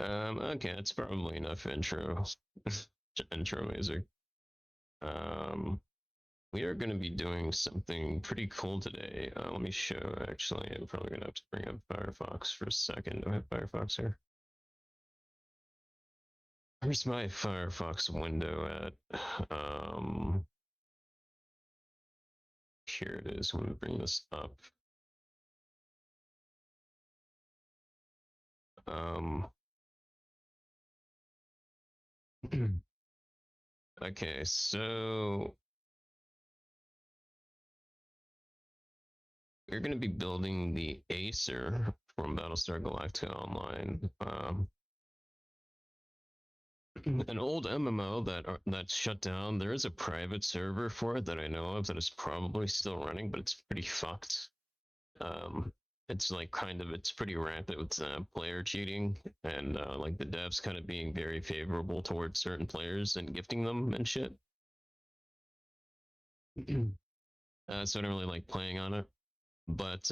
Okay, that's probably enough intro. Intro music. Um, we are going to be doing something pretty cool today. Let me show, actually, I'm probably going to have to bring up Firefox for a second. Do I have Firefox here? Where's my Firefox window at? Here it is. I'm going to bring this up. Um, okay, so we're going to be building the Aesir from Battlestar Galactica Online. An old MMO that's shut down. There is a private server for it that I know of that is probably still running, but it's pretty fucked. Um, it's like it's pretty rampant with player cheating and like the devs kind of being very favorable towards certain players and gifting them and shit. So I don't really like playing on it. But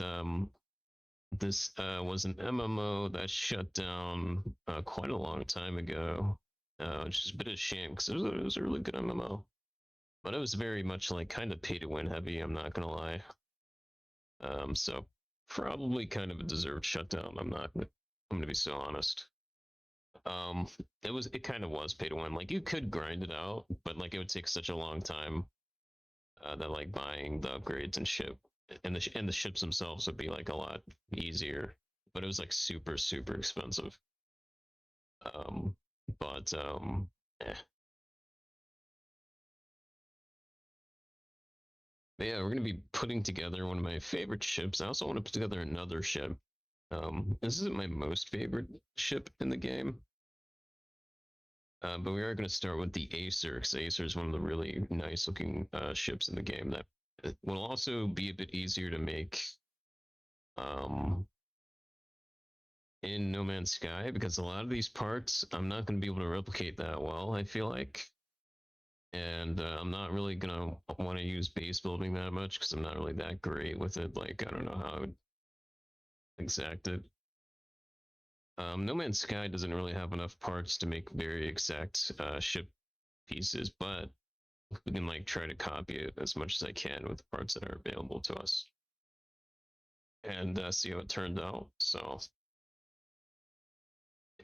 this was an MMO that shut down quite a long time ago, which is a bit of a shame because it was a really good MMO. But it was very much like kind of pay to win heavy. I'm not gonna lie. So probably kind of a deserved shutdown. I'm not. I'm gonna be so honest. Um, it kind of was pay to win. Like you could grind it out, but like it would take such a long time that like buying the upgrades and ship and the ships themselves would be like a lot easier. But it was like super expensive. Um, but eh. But yeah, we're gonna be putting together one of my favorite ships. I also want to put together another ship. This isn't my most favorite ship in the game, but we are going to start with the Aesir, because Aesir is one of the really nice looking ships in the game that will also be a bit easier to make um, in No Man's Sky, because a lot of these parts I'm not going to be able to replicate that well, I feel like. And I'm not really going to want to use base building that much because I'm not really that great with it. Like, I don't know how I would exact it. No Man's Sky doesn't really have enough parts to make very exact ship pieces, but we can like try to copy it as much as I can with the parts that are available to us and see how it turned out. So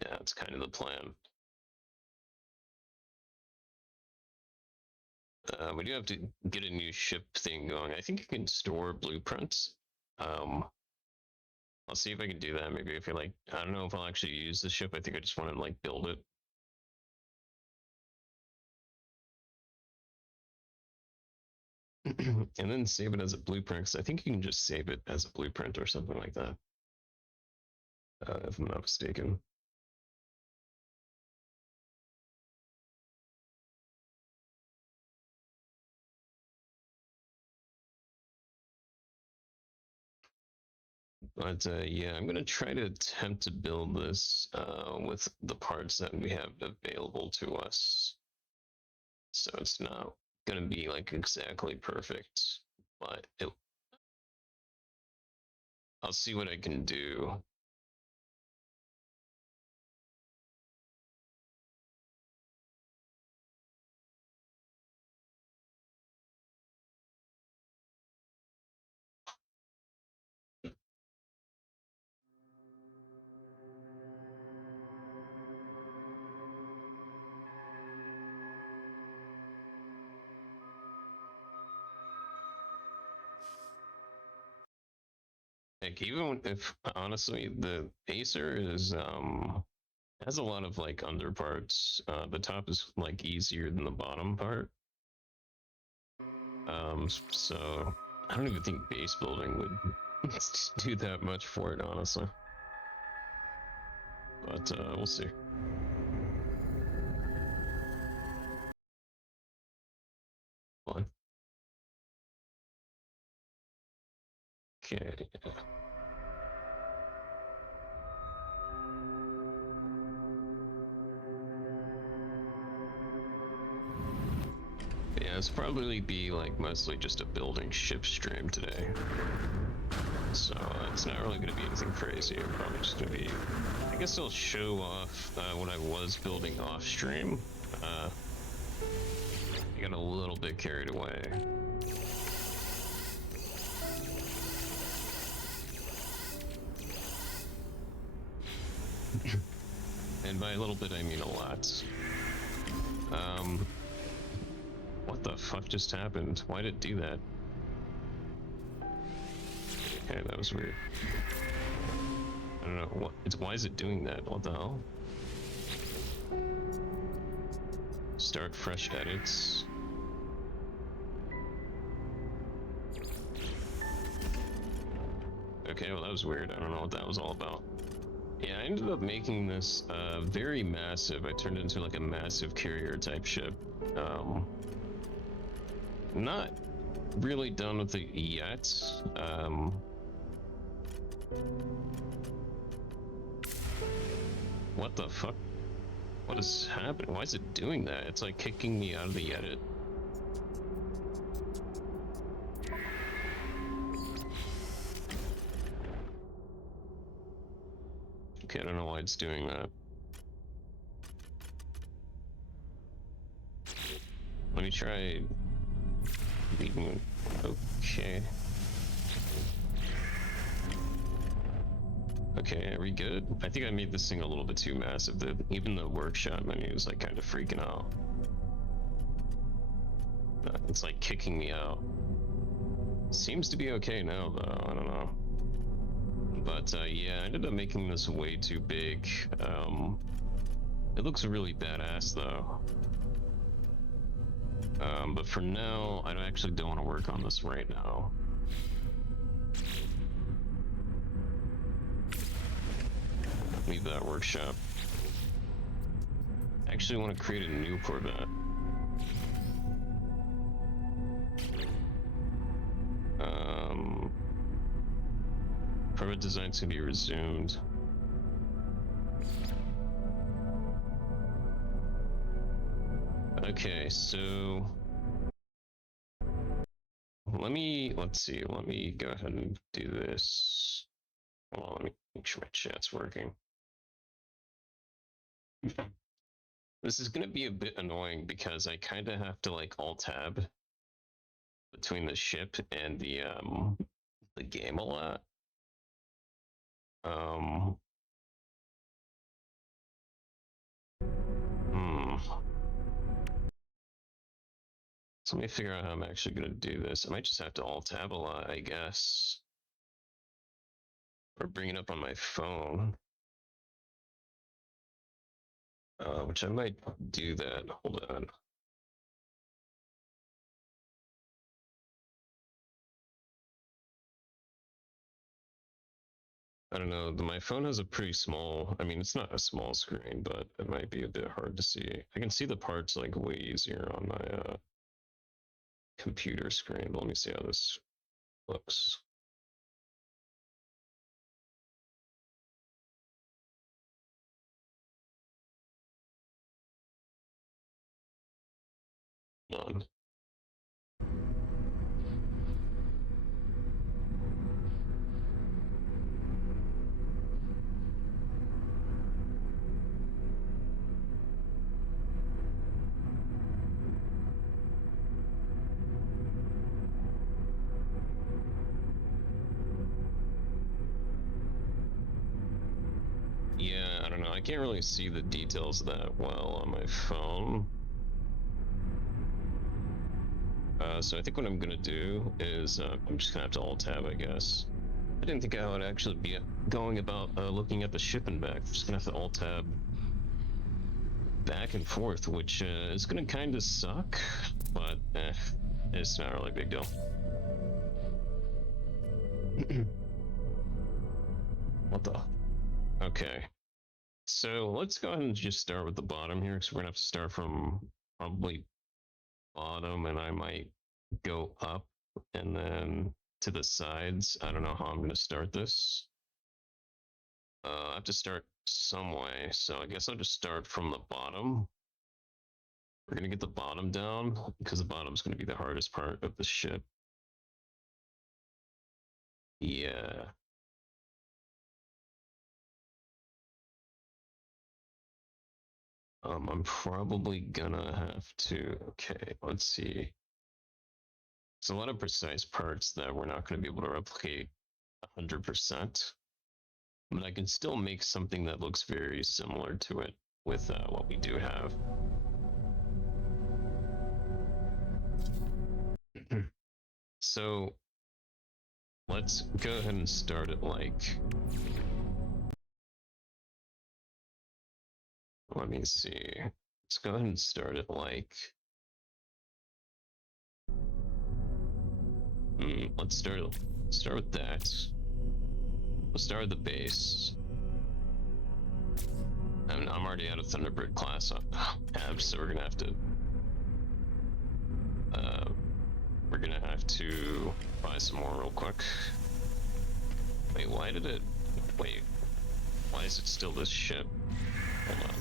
yeah, it's kind of the plan. We do have to get a new ship thing going. I think you can store blueprints. Um, I'll see if I can do that. Maybe if you're like, I don't know if I'll actually use the ship. I think I just want to like build it. And then save it as a blueprint. Cause I think you can just save it as a blueprint or something like that. If I'm not mistaken. But yeah, I'm gonna try to attempt to build this with the parts that we have available to us. So it's not gonna be like exactly perfect, but I'll see what I can do. Like even if honestly the Acer is has a lot of like underparts. The top is like easier than the bottom part. So I don't even think base building would do that much for it, honestly. But we'll see. Fine. Okay. Yeah, It's probably be like mostly just a building ship stream today. So it's not really going to be anything crazy. I'm probably just going to be, I guess I'll show off what I was building off stream. I got a little bit carried away. And by a little bit, I mean a lot. What the fuck just happened? Why did it do that? Okay, that was weird. I don't know what it's. Why is it doing that? What the hell? Start fresh edits. Okay, well that was weird. I don't know what that was all about. Yeah, I ended up making this very massive. I turned it into like a massive carrier type ship. Not really done with it yet. What the fuck? What is happening? Why is it doing that? It's like kicking me out of the edit. Okay, I don't know why it's doing that. Let me try leaving. Okay. Okay, are we good? I think I made this thing a little bit too massive. Even the workshop menu is like kind of freaking out. It's like kicking me out. Seems to be okay now though, I don't know. But yeah, I ended up making this way too big. It looks really badass though. But for now, I actually don't want to work on this right now. Leave that workshop. I actually want to create a new Corvette. Corvette design's gonna be resumed. Okay, so let's see, let me go ahead and do this. Hold on, let me make sure my chat's working. This is gonna be a bit annoying because I kind of have to like alt-tab between the ship and the game a lot. So let me figure out how I'm actually gonna do this. I might just have to alt-tab a lot, I guess. Or bring it up on my phone. Which I might do that. Hold on. I don't know, my phone has a pretty small, I mean, it's not a small screen, but it might be a bit hard to see. I can see the parts like way easier on my computer screen. But let me see how this looks. On. Yeah, I don't know. I can't really see the details that well on my phone. So I think what I'm gonna do is I'm just gonna have to alt-tab, I guess. I didn't think I would actually be going about looking at the ship and back. I'm just gonna have to alt-tab back and forth, which is gonna kind of suck, but it's not really a big deal. What the? Okay. So let's go ahead and just start with the bottom here, because we're gonna have to start from probably bottom, and I might go up and then to the sides. I don't know how I'm gonna start this. I have to start some way, so I guess I'll just start from the bottom. We're gonna get the bottom down because the bottom's gonna be the hardest part of the ship. Yeah. I'm probably gonna have to. Okay, let's see. There's a lot of precise parts that we're not gonna be able to replicate 100%, but I can still make something that looks very similar to it with what we do have. So let's go ahead and start it like, let me see. Let's go ahead and start it like, let's start with that. We'll start with the base. And I'm already out of Thunderbird class abs, so we're gonna have to buy some more real quick. Wait, why is it still this ship? Hold on.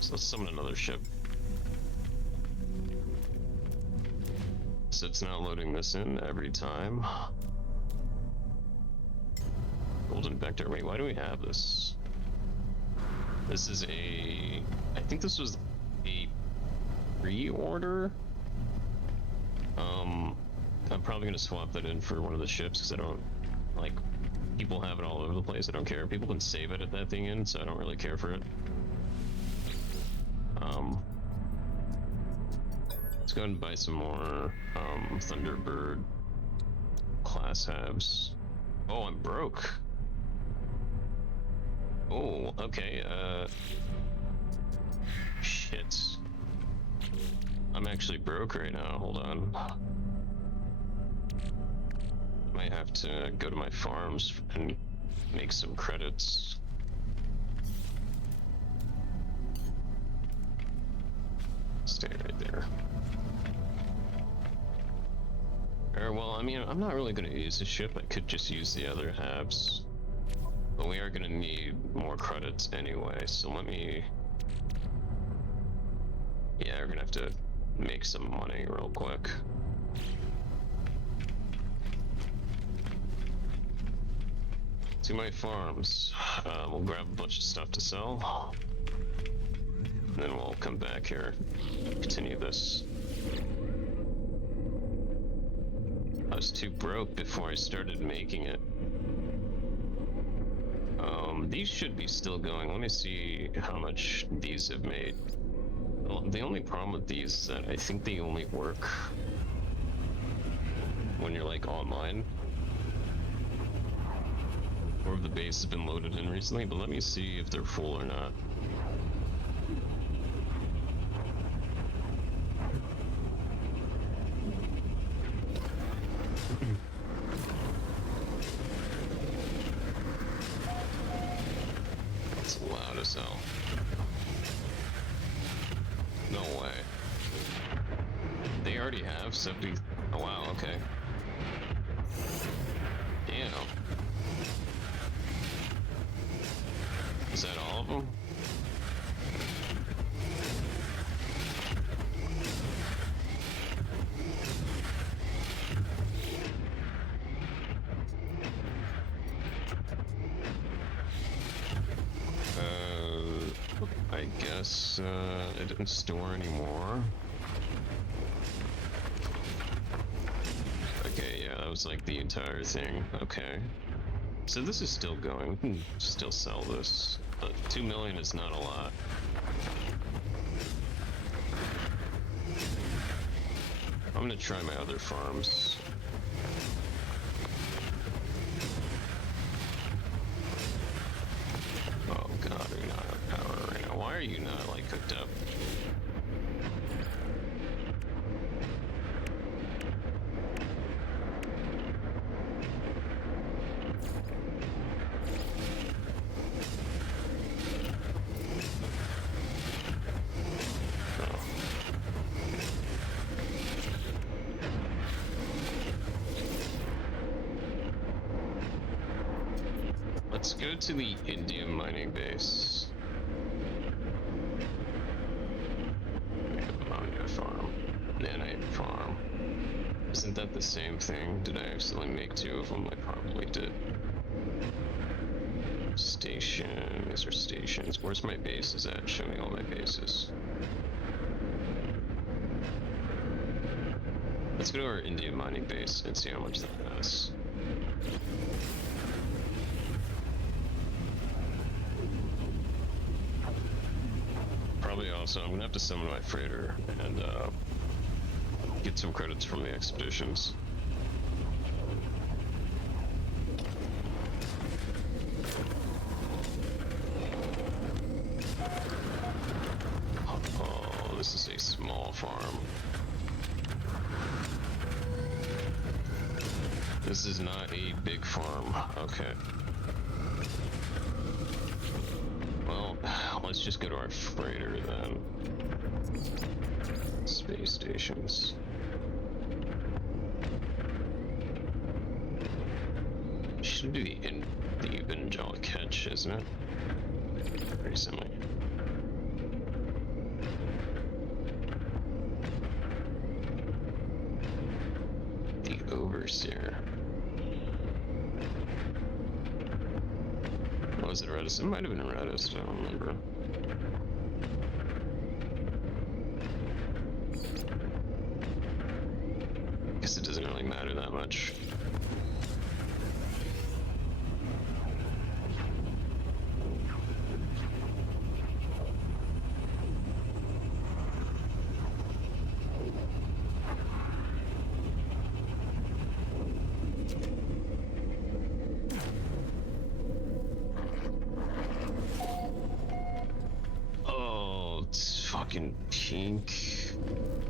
So let's summon another ship. So it's now loading this in every time. Golden Vector. Wait, why do we have this? This is I think this was a pre-order. I'm probably gonna swap that in for one of the ships because I don't like people have it all over the place. I don't care. People can save it at that thing in, so I don't really care for it. Let's go ahead and buy some more Thunderbird class halves. Oh, I'm broke. Oh, okay. Shit. I'm actually broke right now. Hold on. Might have to go to my farms and make some credits. Stay right there. Well, I mean, I'm not really going to use the ship. I could just use the other halves. But we are going to need more credits anyway, so let me... Yeah, we're going to have to make some money real quick. To my farms. We'll grab a bunch of stuff to sell. And then we'll come back here, continue this. I was too broke before I started making it. These should be still going. Let me see how much these have made. Well, the only problem with these is that I think they only work when you're like online. Or if the base has been loaded in recently, but let me see if they're full or not. It's loud as hell. No way. They already have 70. Oh wow, okay. Damn. Is that all of them? I guess it didn't store anymore. Okay, yeah, that was like the entire thing. Okay. So this is still going. We can still sell this. But 2 million is not a lot. I'm gonna try my other farms. Oh god, are you not out of power right now? Why are you not like hooked up? Let's go to the Indian mining base. Isn't that the same thing? Did I accidentally make two of them? I probably did. Station. These are stations. Where's my bases at? Show me all my bases. Let's go to our India mining base and see how much that has. Probably also, I'm gonna have to summon my freighter and get some credits from the expeditions. Oh, this is a small farm. This is not a big farm. Okay. Well, let's just go to our freighter then. Space stations. Should be in the Benjala catch, isn't it? Recently. The Overseer. Was it Redis? It might have been Redis, I don't remember. Guess it doesn't really matter that much. Fucking pink.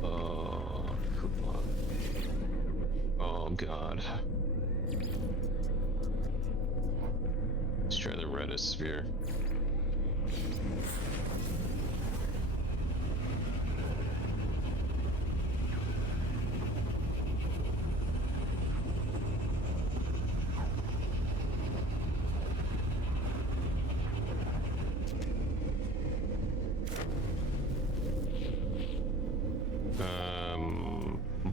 Oh, come on. Oh god. Let's try the Redis sphere.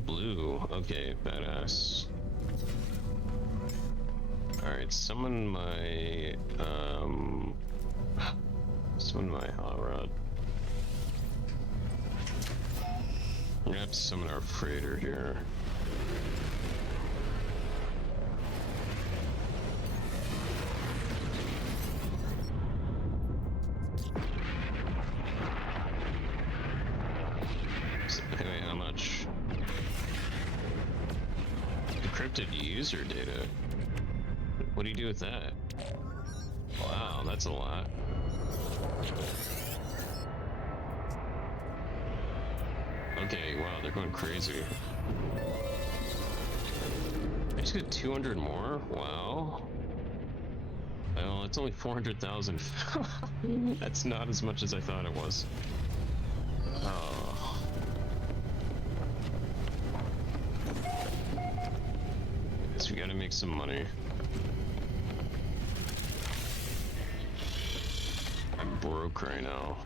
Blue. Okay, badass. Alright, summon my hot rod. I'm gonna have to summon our freighter here. Anyway, how much? Encrypted user data? What do you do with that? Wow, that's a lot. Okay, wow, they're going crazy. I just got 200 more? Wow. Well, it's only 400,000. That's not as much as I thought it was. Oh. Guess we gotta make some money. I'm broke right now.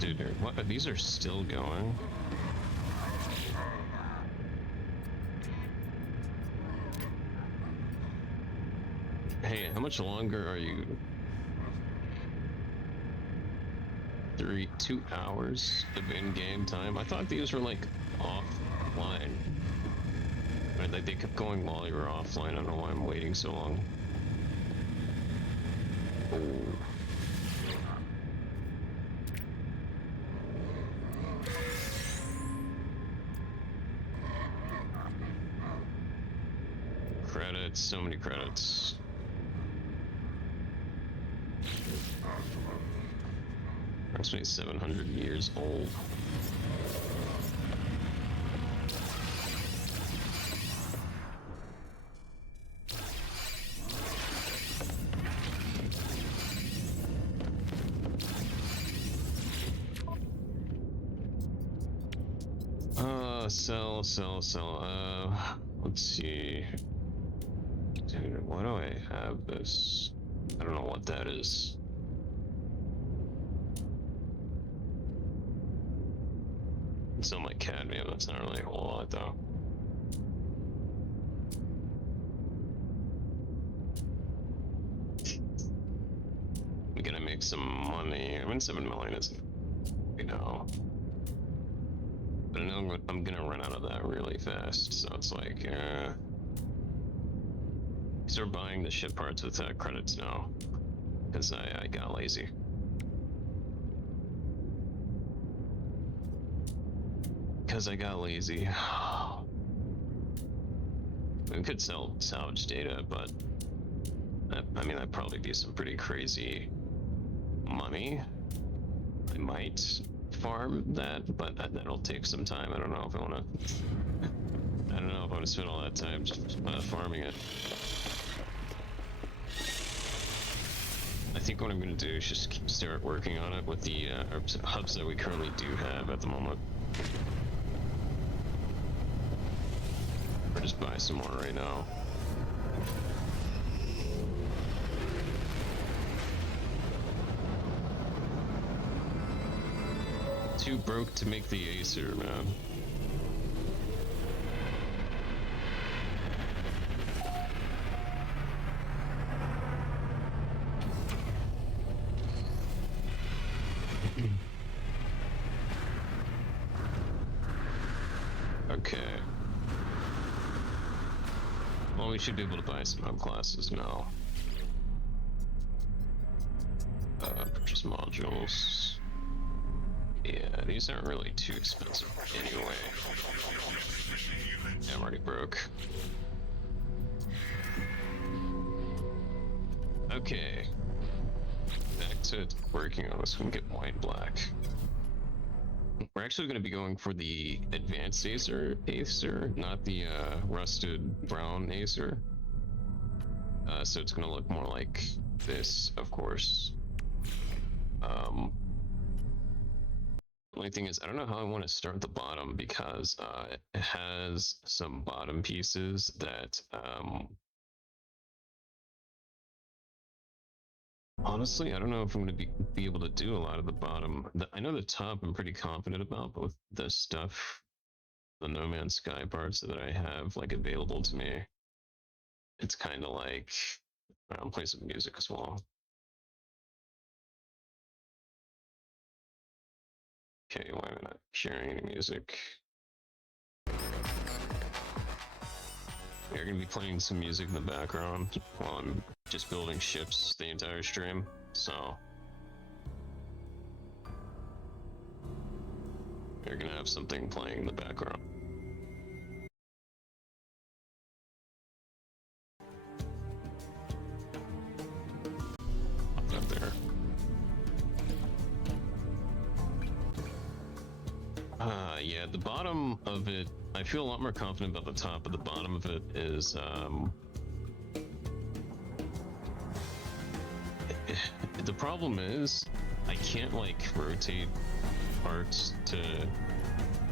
Dude, what? These are still going? Hey, how much longer are you? 2 hours of in-game time? I thought these were like offline. Right, like they kept going while you were offline. I don't know why I'm waiting so long. Oh. Credits, so many credits. Approximately 700 years old. Sell. Let's see. Dude, Why do I have this? I don't know what that is. It's on my cadmium, that's not really a whole lot though. I'm gonna make some money. I mean, 7 million isn't, you know. But I know I'm gonna run out of that really fast, so it's like, start buying the ship parts with credits now, because I got lazy. Because I got lazy. We could sell salvage data, but I mean, that'd probably be some pretty crazy money. I might farm that, but that'll take some time. I don't know if I want to. I don't know if I want to spend all that time just farming it. I think what I'm going to do is just start working on it with the hubs that we currently do have at the moment. Or just buy some more right now. Too broke to make the Aesir, man. Okay. Well, we should be able to buy some hub classes now. Purchase modules. Yeah, these aren't really too expensive anyway. Yeah, I'm already broke. Okay. Back to working on this one, get white and black. We're actually going to be going for the advanced Aesir, not the rusted brown Aesir. So it's going to look more like this, of course. Only thing is, I don't know how I want to start at the bottom because it has some bottom pieces that honestly, I don't know if I'm going to be able to do a lot of the bottom. I know the top I'm pretty confident about, but with the stuff, the No Man's Sky parts that I have like available to me, it's kind of like I'll play some music as well. Okay, why am I not hearing any music? You're gonna be playing some music in the background while I'm just building ships the entire stream, so you're gonna have something playing in the background. Up there. Yeah, the bottom of it, I feel a lot more confident about the top, but the bottom of it is, the problem is, I can't, like, rotate parts to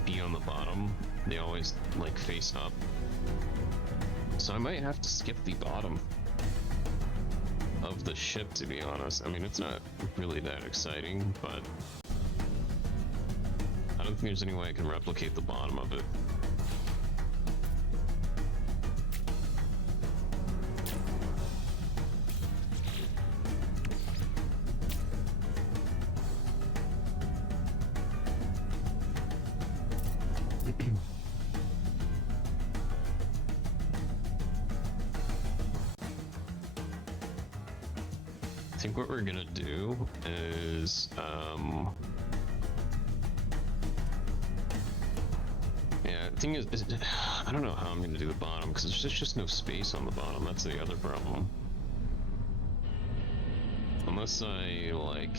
be on the bottom. They always, like, face up. So I might have to skip the bottom of the ship, to be honest. I mean, it's not really that exciting, but I don't think there's any way I can replicate the bottom of it. I think what we're gonna do is, yeah, the thing is I don't know how I'm gonna do the bottom because there's just no space on the bottom. That's the other problem. Unless I like,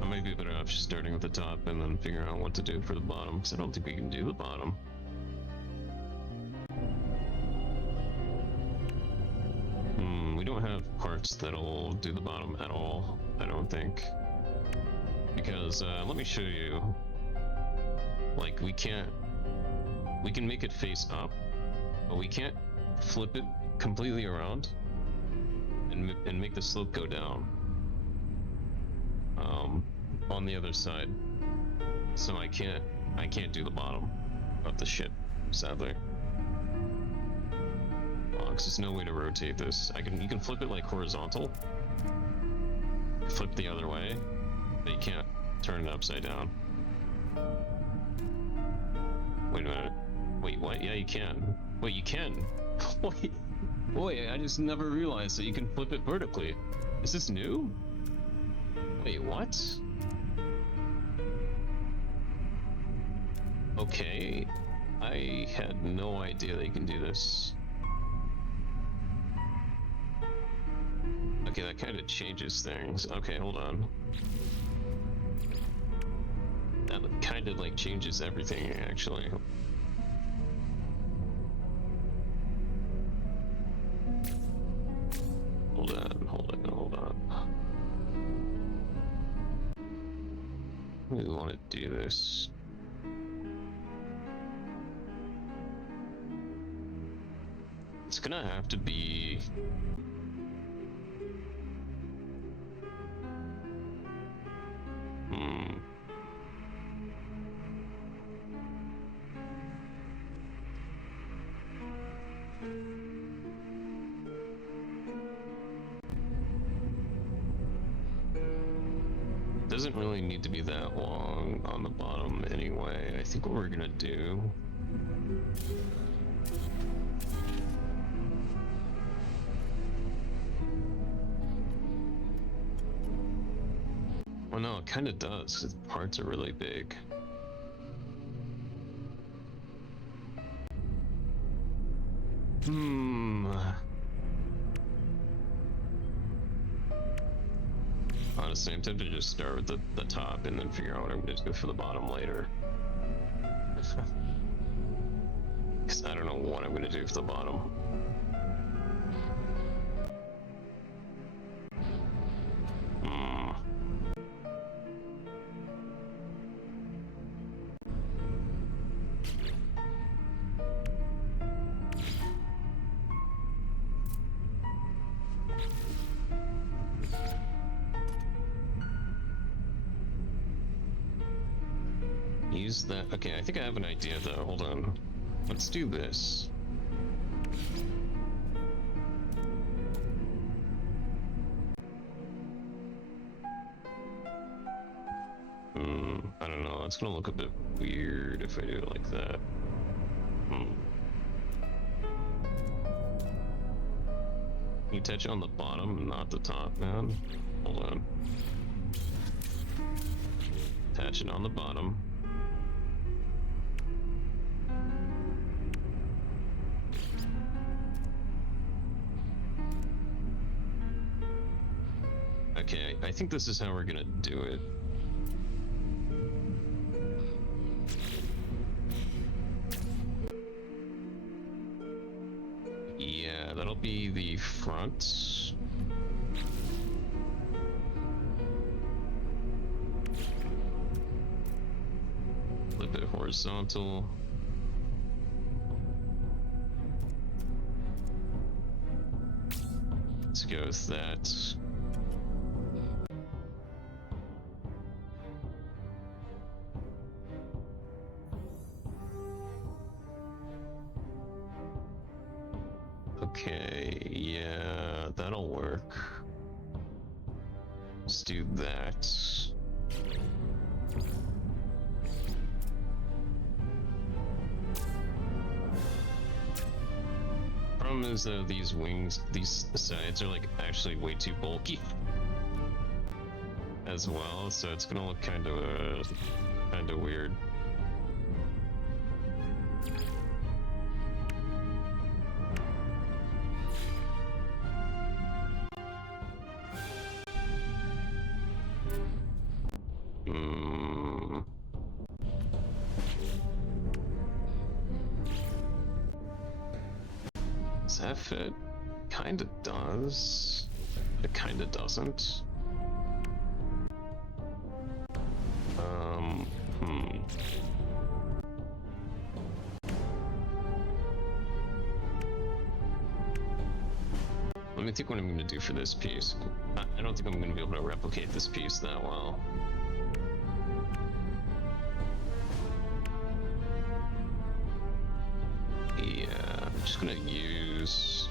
I might be better off just starting with the top and then figuring out what to do for the bottom, because I don't think we can do the bottom. We don't have parts that'll do the bottom at all, I don't think. because let me show you. Like we can make it face up, but we can't flip it completely around and make the slope go down on the other side. So I can't do the bottom of the ship, sadly. Because there's no way to rotate this. You can flip it like horizontal, flip the other way, but you can't turn it upside down. Wait a minute. Wait, what? Yeah, you can. Wait, you can. Wait. Boy, I just never realized that you can flip it vertically. Is this new? Wait, what? Okay. I had no idea that you can do this. Okay, that kind of changes things. Okay, hold on. That kind of like changes everything, actually. Hold on. We want to do this. It's gonna have to be... Doesn't really need to be that long on the bottom anyway. I think what we're gonna do... Oh no, it kind of does. The parts are really big. Honestly, I'm tempted to just start with the top and then figure out what I'm going to do for the bottom later. Because I don't know what I'm going to do for the bottom. Use that. Okay, I think I have an idea though. Hold on. Let's do this. I don't know. It's gonna look a bit weird if I do it like that. You touch on the bottom, not the top, man. Hold on. Attach it on the bottom. Okay, I think this is how we're gonna do it. Yeah, that'll be the front. Flip it horizontal. Let's go with that. Okay, yeah, that'll work. Let's do that. Problem is though, these wings, these sides are like actually way too bulky as well, so it's gonna look kind of weird. Does that fit? Kinda does. It kinda doesn't. me think what I'm going to do for this piece. I don't think I'm going to be able to replicate this piece that well. Yeah, I'm just going to use...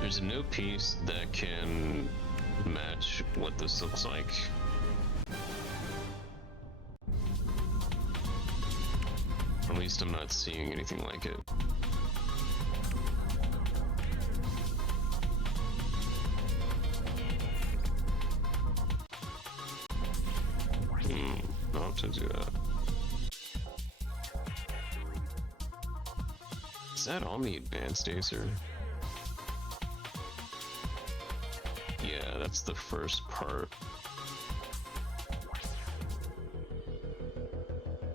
There's no piece that can match what this looks like. At least I'm not seeing anything like it. I'll have to do that. Is that on the advanced Aesir? Yeah, that's the first part.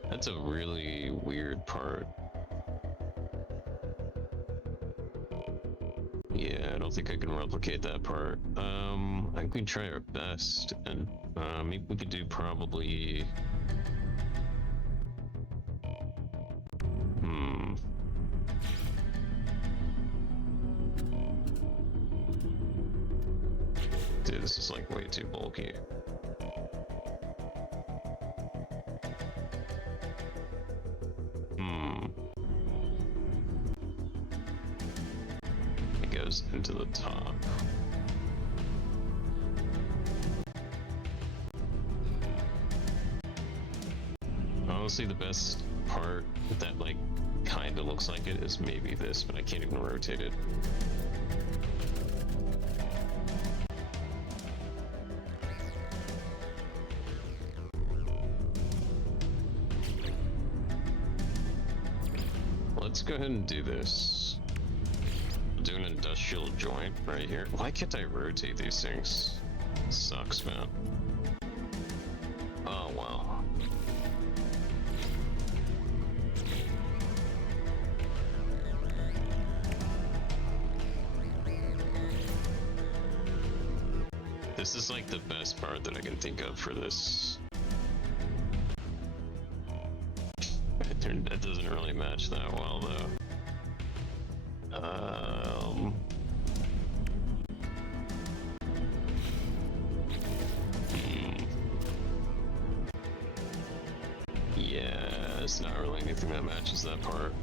That's a really weird part. Yeah, I don't think I can replicate that part. I think we can try our best, and maybe we could do probably... Dude, this is like way too bulky. It goes into the top. Honestly, the best part that like kind of looks like it is maybe this, but I can't even rotate it. Let's go ahead and do this. Do an industrial joint right here. Why can't I rotate these things? Sucks, man. Oh, wow. This is like the best part that I can think of for this. That doesn't really match that well, though. Yeah, it's not really anything that matches that part.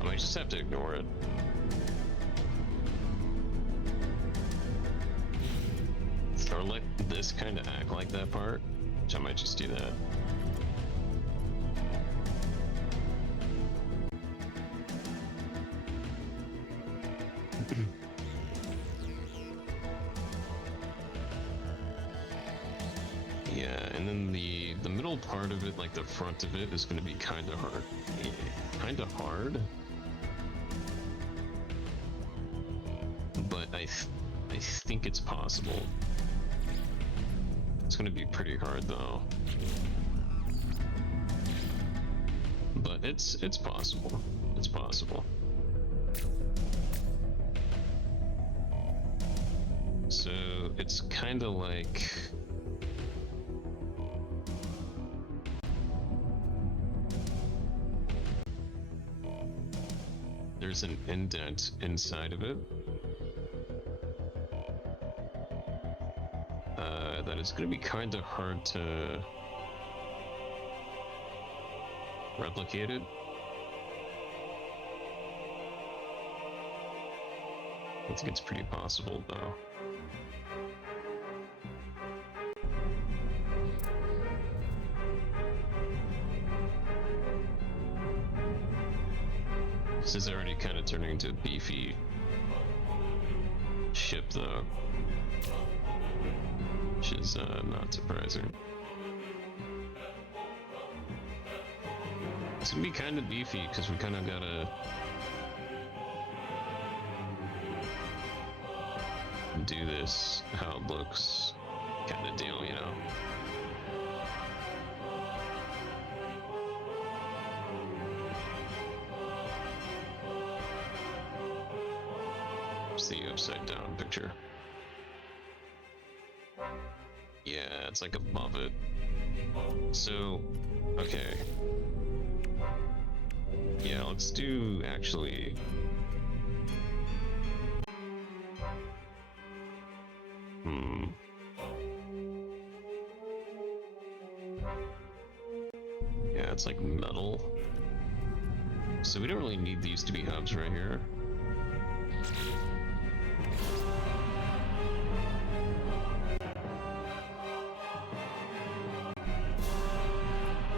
I might just have to ignore it. Or let this kind of act like that part, which I might just do that. Yeah, and then the middle part of it, like the front of it, is going to be kind of hard. Yeah, kind of hard. But I think it's possible. It's going to be pretty hard though. But it's possible. It's possible. So it's kind of like there's an indent inside of it that is going to be kind of hard to replicate it. I think it's pretty possible though. This is already kind of turning into a beefy ship though, which is not surprising. It's gonna be kind of beefy because we kind of gotta do this how it looks kind of deal, you know. It's the upside down picture. Yeah, it's like above it. So, okay. Yeah, let's do actually. Yeah, it's like metal. So we don't really need these to be hubs right here.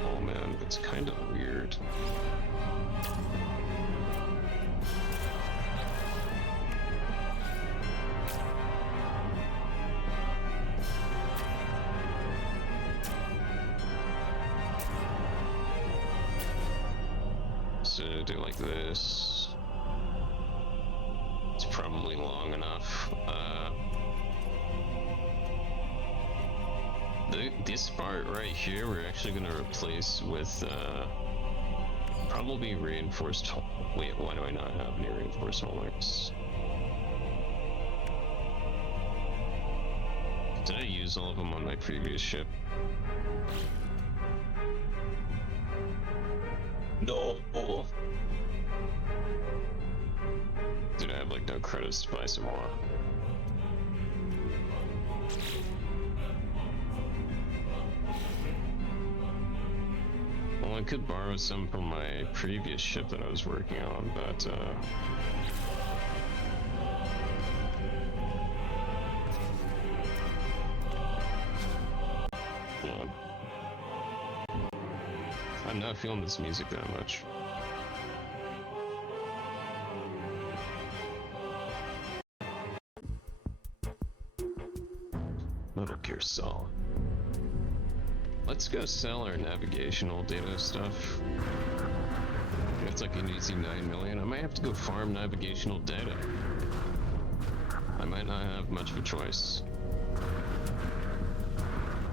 Oh man, it's kind of weird. So do like this. It's probably long enough. This part right here, we're actually gonna replace with probably reinforced. Wait, why do I not have any reinforced hallmarks? Did I use all of them on my previous ship? No. Dude, I have like no credits to buy some more. Well, I could borrow some from my previous ship that I was working on, but hold on. I'm not feeling this music that much. Metal Gear Solid. Let's go sell our navigational data stuff. It's like an easy 9 million. I might have to go farm navigational data. I might not have much of a choice.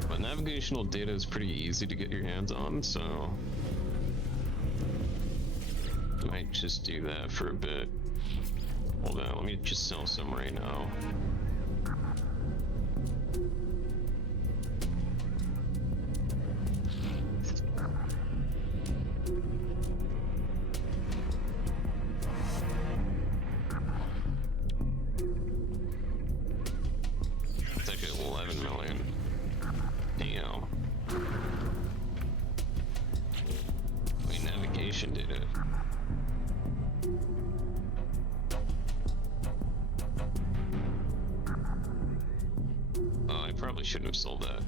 But navigational data is pretty easy to get your hands on, so I might just do that for a bit. Hold on, let me just sell some right now. It's like 11 million. Damn. Wait, navigation data. Oh, I probably shouldn't have sold that.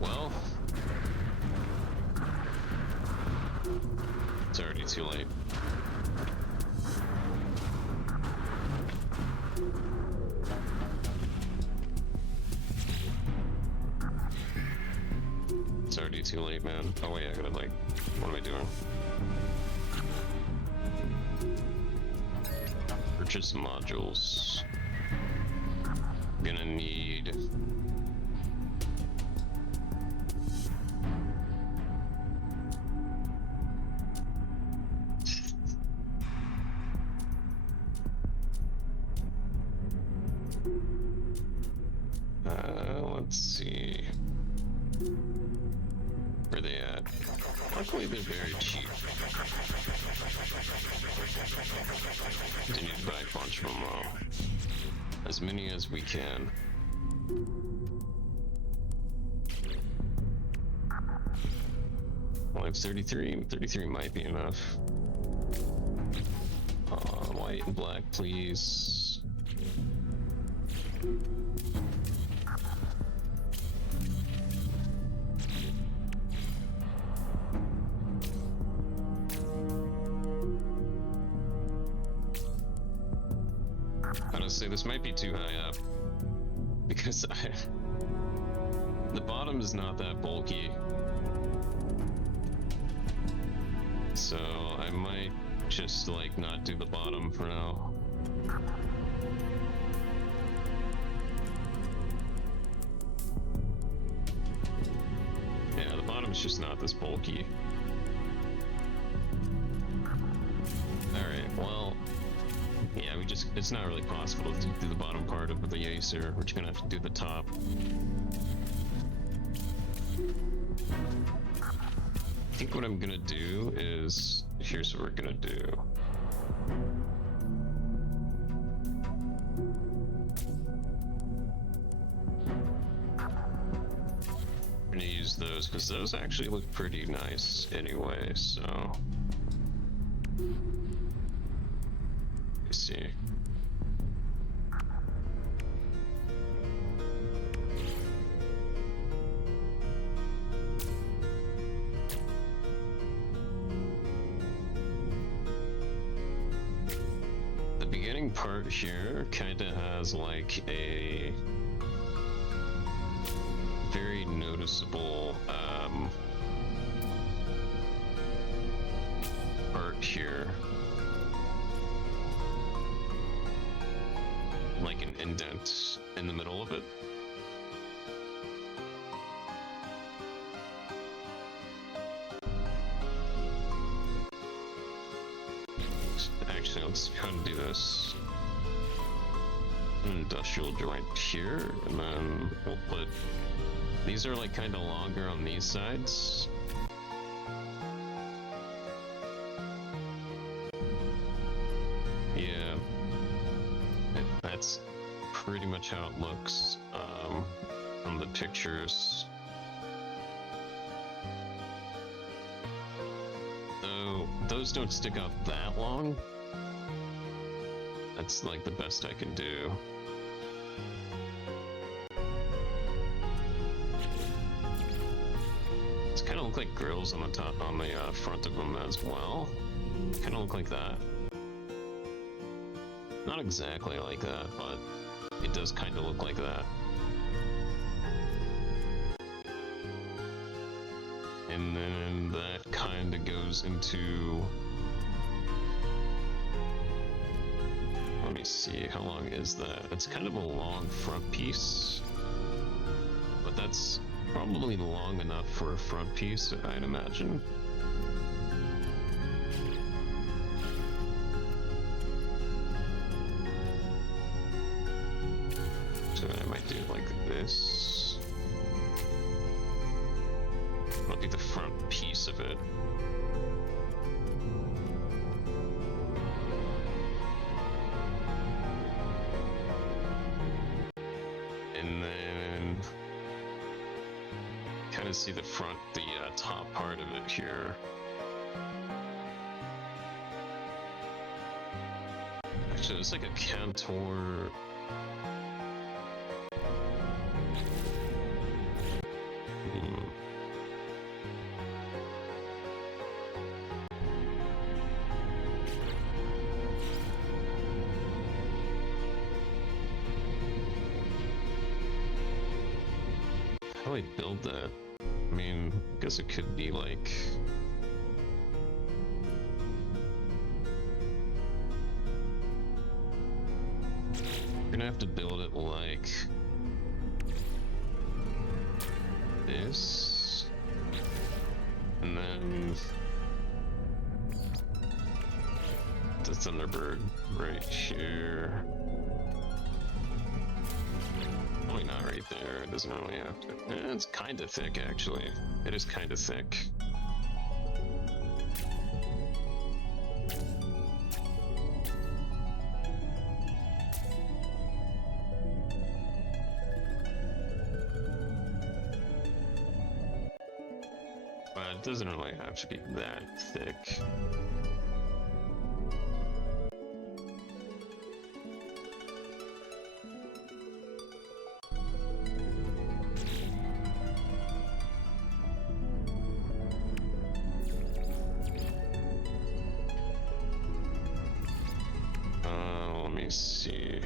Well, it's already too late. It's already too late, man. Oh wait, I gotta like, what am I doing? Purchase modules. Gonna need let's see. Where are they at? Luckily, they're very cheap. I need to buy a bunch of them though. As many as we can. Well, I have 33. 33 might be enough. White and black, please. Honestly, this might be too high up because the bottom is not that bulky, so I might just like not do the bottom for now. Yeah, the bottom's just not this bulky. Alright, well, Yeah, it's not really possible to do the bottom part of the Aesir. We're just gonna have to do the top. I think what I'm gonna do is, here's what we're gonna do. We're gonna use those because those actually look pretty nice anyway, so. Let's see. The beginning part here kind of has like a very noticeable part here, like an indent in the middle of it. Actually, let's kind of do this. An industrial joint here, and then we'll put, these are like kind of longer on these sides. Yeah, that's pretty much how it looks from the pictures. Though those don't stick out that long. That's like the best I can do. It's kind of look like grills on the top, on the front of them as well. Kind of look like that. Not exactly like that, but it does kind of look like that. And then that kind of goes into, let me see, how long is that? It's kind of a long front piece, but that's probably long enough for a front piece, I'd imagine. So I might do it like this. I'll do the front piece of it. And then kind of see the front, the top part of it here. Actually, it's like a contour. How do I build that? I mean, I guess it could be like, you're gonna have to build it like this, and then the Thunderbird right here. Probably not right there. It doesn't really have to. It's kind of thick, actually. It is kind of thick. But it doesn't really have to be that thick. Let me see.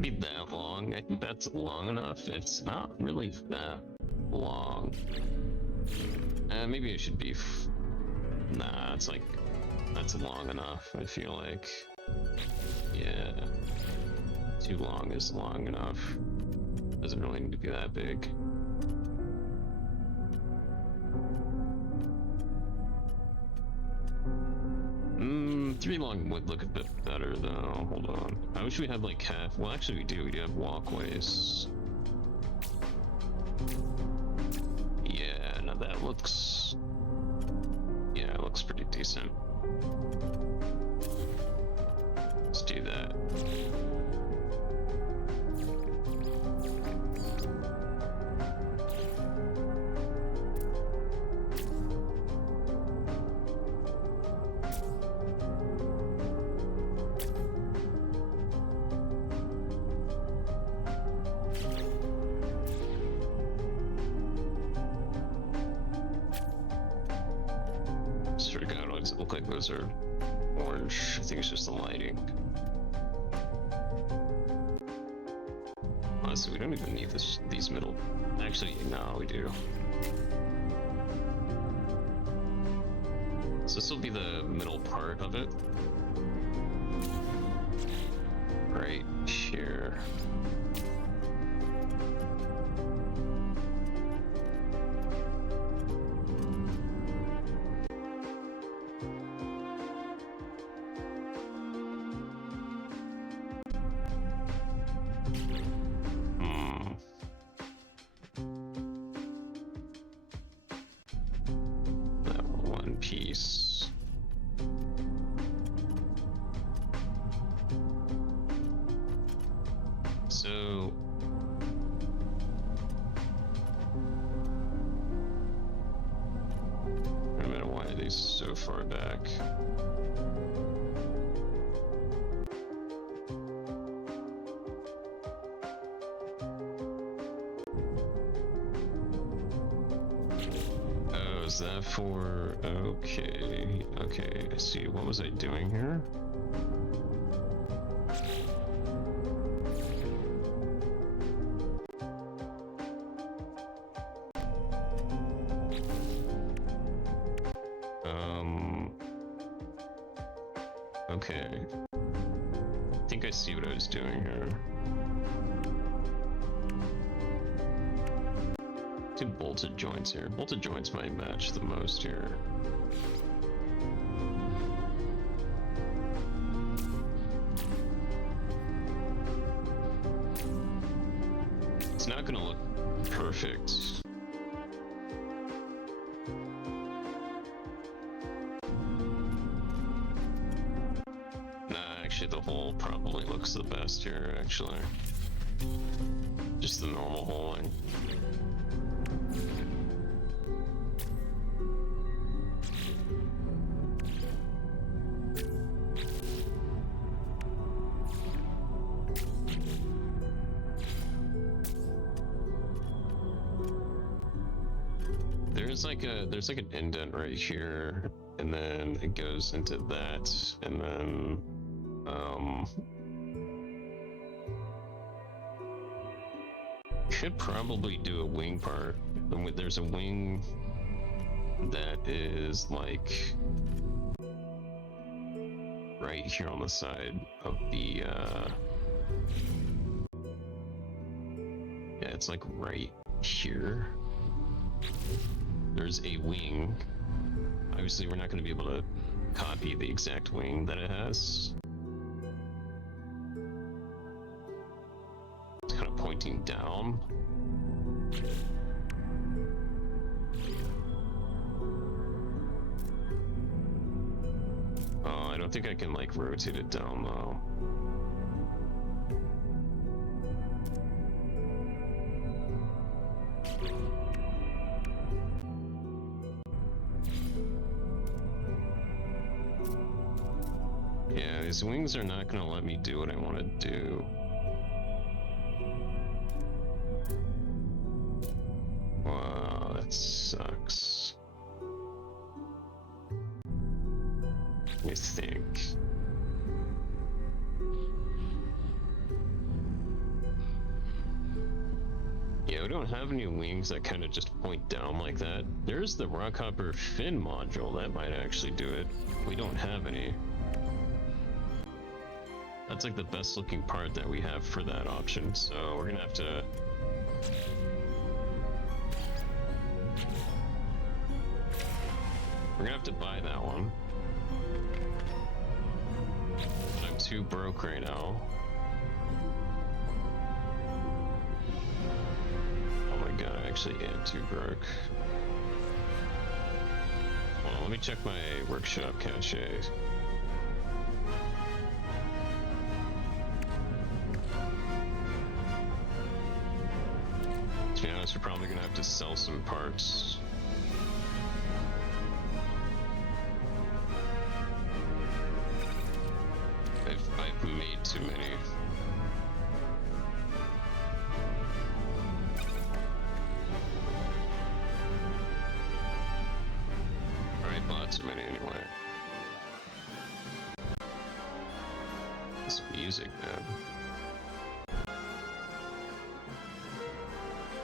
Be that long? I think that's long enough. It's not really that long. Maybe it should be. Nah, it's like that's long enough. I feel like. Yeah. Too long is long enough. Doesn't really need to be that big. Three long would look a bit better though. Hold on. I wish we had like half. Well, actually, we do. We do have walkways. Yeah, now that looks. Yeah, it looks pretty decent. Let's do that. Swear to God, why does it look like those are orange? I think it's just the lighting. Honestly, we don't even need these middle. Actually, no, we do. So this will be the middle part of it. Right here. Piece. So I don't know why are these so far back. Is that for... okay, okay, I see. What was I doing here? Okay. I think I see what I was doing here. Two bolted joints here. Bolted joints might match the most here. It's not gonna look perfect. Nah, actually the hole probably looks the best here, actually. Just the normal holing. There's like an indent right here, and then it goes into that, and then could probably do a wing part. There's a wing that is like right here on the side of the yeah, it's like right here. There's a wing. Obviously, we're not going to be able to copy the exact wing that it has. It's kind of pointing down. Oh, I don't think I can like rotate it down though. Yeah, these wings are not gonna let me do what I want to do. Wow, that sucks. Let me think. Yeah, it would don't have any wings that kind of just point down like that. There's the Rockhopper fin module. That might actually do it. We don't have any. That's like the best looking part that we have for that option. So we're gonna have to... We're gonna have to buy that one. But I'm too broke right now. Oh my god, I actually am too broke. Hold on, let me check my workshop cache. To be honest, we're probably gonna have to sell some parts. I've made too many. Alright, bought too many anyway. This music, man.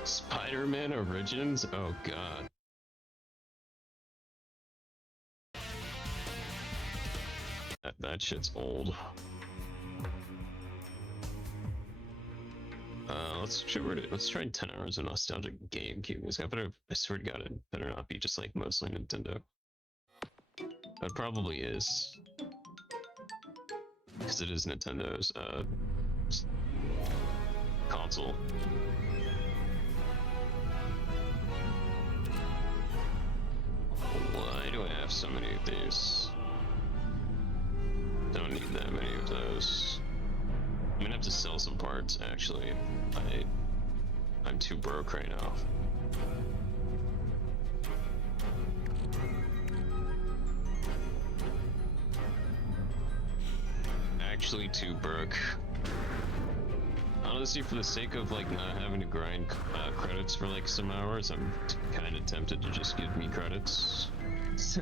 Spider-Man Origins? Oh god. That shit's old. Let's try 10 hours of nostalgic GameCube music. I swear to god, it better not be just like mostly Nintendo. It probably is. Because it is Nintendo's console. Why do I have so many of these? Don't need that many of those. I'm gonna have to sell some parts, actually. I'm too broke right now. Actually too broke. Honestly, for the sake of like not having to grind credits for like some hours, I'm kind of tempted to just give me credits. So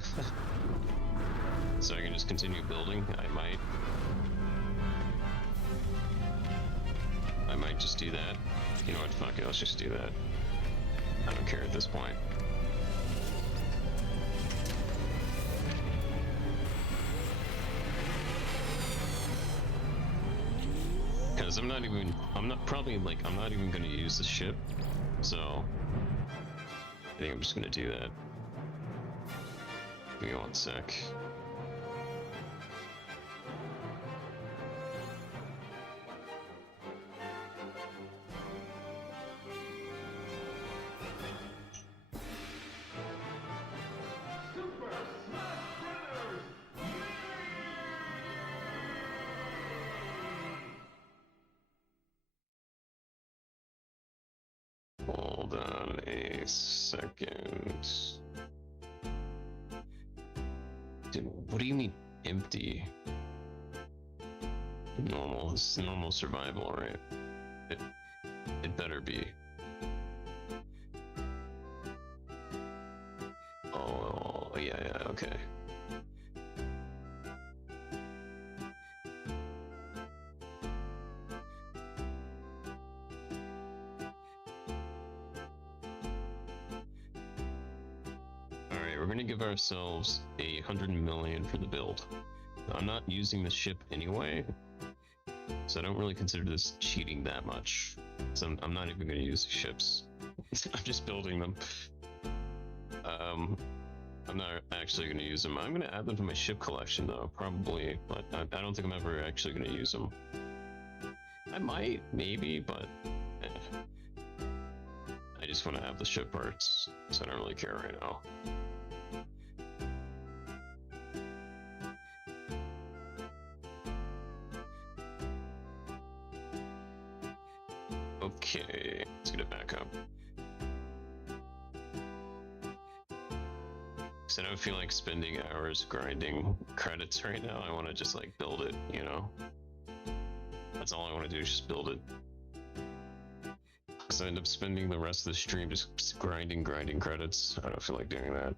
I can just continue building. I might just do that. You know what, fuck it, let's just do that. I don't care at this point. Because I'm not even gonna use the ship, so I think I'm just gonna do that. Give me one sec. Hold on a second. Dude, what do you mean empty? Normal. It's normal survival, right? It better be. Oh yeah, okay. We're gonna give ourselves 100 million for the build. I'm not using the ship anyway, so I don't really consider this cheating that much. So I'm not even gonna use the ships. I'm just building them. I'm not actually gonna use them. I'm gonna add them to my ship collection though, probably, but I don't think I'm ever actually gonna use them. I might, maybe, but I just want to have the ship parts, so I don't really care right now. Okay, let's get it back up. Because I don't feel like spending hours grinding credits right now. I want to just like build it, you know? That's all I want to do is just build it. Because I end up spending the rest of the stream just grinding credits. I don't feel like doing that.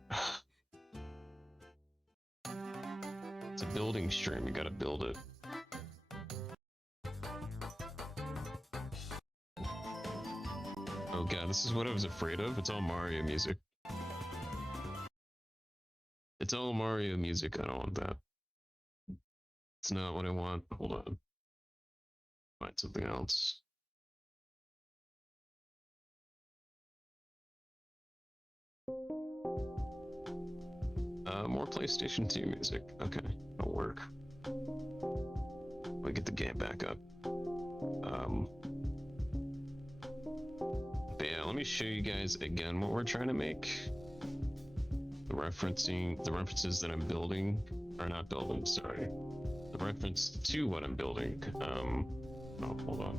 It's a building stream, you gotta build it. Oh god, this is what I was afraid of. It's all Mario music. It's all Mario music. I don't want that. It's not what I want. Hold on. Find something else. More PlayStation 2 music. Okay, that'll work. Let me get the game back up. But yeah, let me show you guys again what we're trying to make. The references that I'm building, or not building, sorry. The reference to what I'm building. Oh, hold on.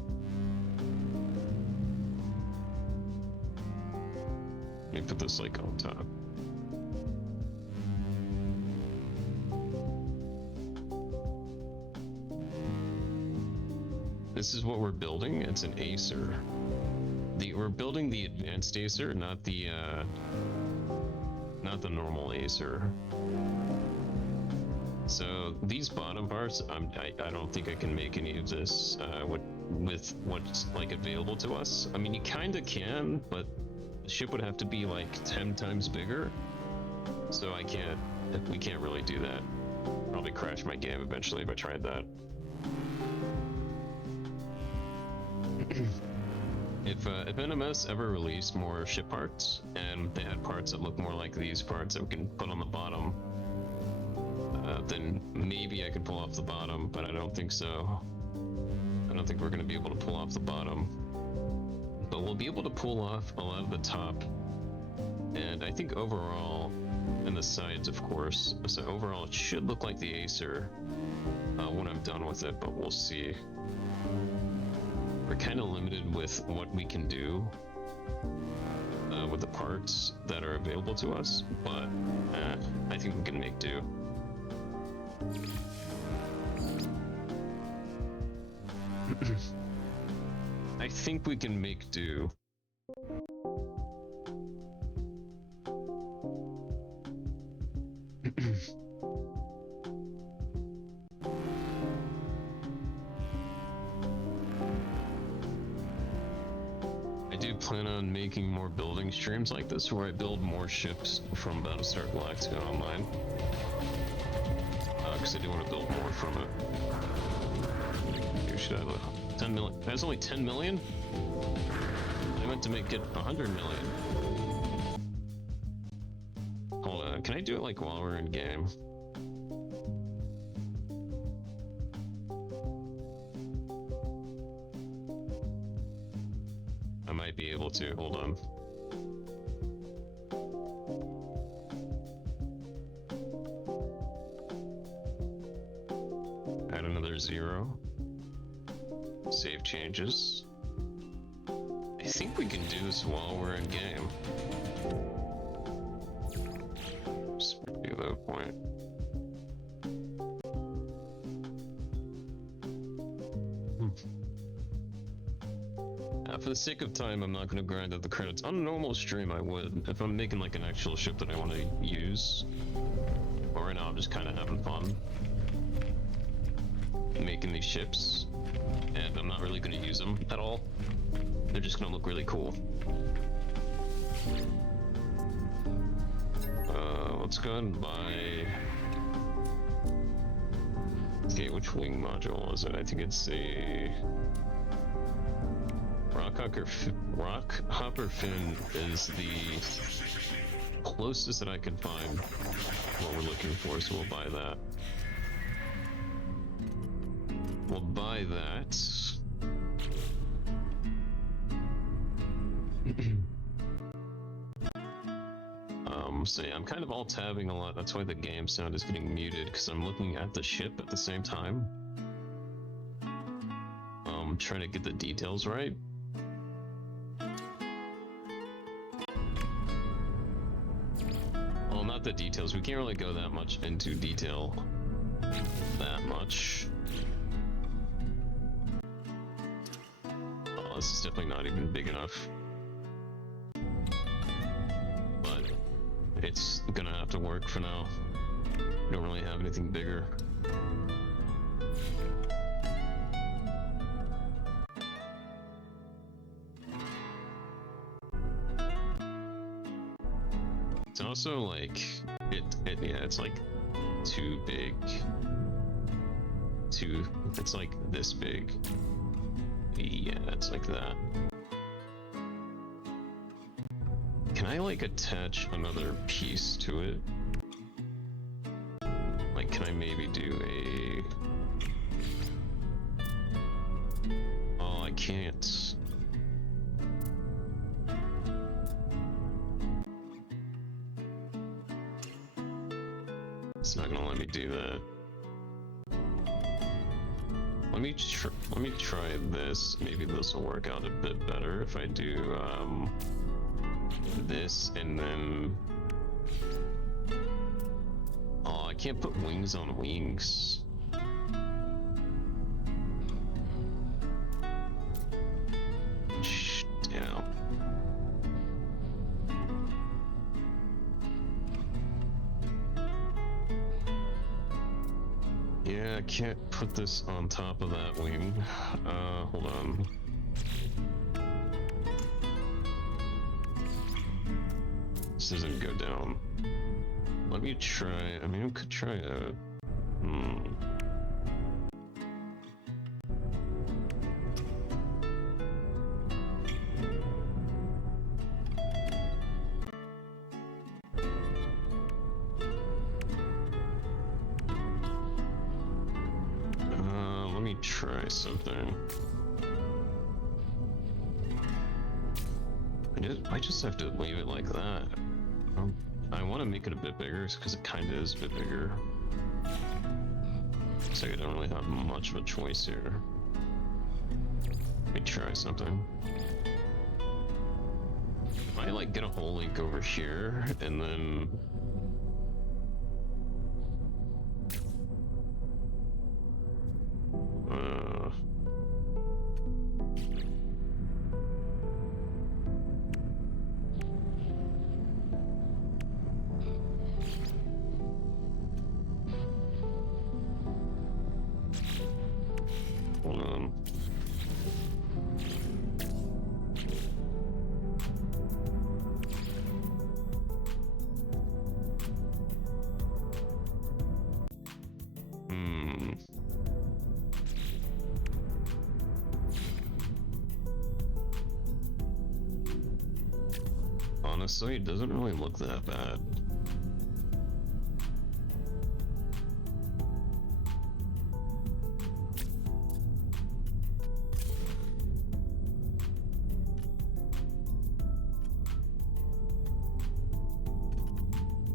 Let me put this like on top. This is what we're building. It's an Aesir. We're building the advanced Aesir, not the normal Aesir. So these bottom parts, I don't think I can make any of this with what's like available to us. I mean, you kind of can, but the ship would have to be like 10 times bigger. So we can't really do that. Probably crash my game eventually if I tried that. If NMS ever released more ship parts and they had parts that look more like these parts that we can put on the bottom, then maybe I could pull off the bottom, but I don't think so. I don't think we're going to be able to pull off the bottom, but we'll be able to pull off a lot of the top, and I think overall, and the sides of course, so overall it should look like the Aesir when I'm done with it, but we'll see. We're kind of limited with what we can do with the parts that are available to us, but I think we can make do. I think we can make do. I do plan on making more building streams like this where I build more ships from Battlestar Galactica Online. Because I do want to build more from it. Here, should I look? 10 million. That's only 10 million? I meant to make it 100 million. Hold on, can I do it like while we're in game? I might be able to, hold on. Add another 0. Save changes. I think we can do this while we're in game. Just review that point. For the sake of time, I'm not going to grind out the credits. On a normal stream, I would. If I'm making like an actual ship that I want to use. But right now, I'm just kind of having fun making these ships. And I'm not really going to use them at all. They're just going to look really cool. Let's go ahead and buy... Okay, which wing module is it? I think it's a... Rockhopper fin is the closest that I can find what we're looking for, so we'll buy that. We'll buy that. So yeah, I'm kind of alt-tabbing a lot. That's why the game sound is getting muted, because I'm looking at the ship at the same time. Trying to get the details right. Well, not the details. We can't really go that much into detail. That much. Oh, this is definitely not even big enough. But it's gonna have to work for now. We don't really have anything bigger. It's also like yeah, it's like too big. It's like this big. Yeah, it's like that. Can I like attach another piece to it? Like, can I maybe do a... Oh, I can't. It's not gonna let me do that. Let me try this. Maybe this will work out a bit better if I do this and then. Oh, I can't put wings on wings. Damn. Yeah, I can't put this on top of that wing. Hold on. This doesn't go down. Let me try. I mean, I could try a. Let me try something. I just have to leave it like that. I want to make it a bit bigger because it kind of is a bit bigger. So I don't really have much of a choice here. Let me try something. If I like get a whole link over here and then hold on. Honestly, it doesn't really look that bad.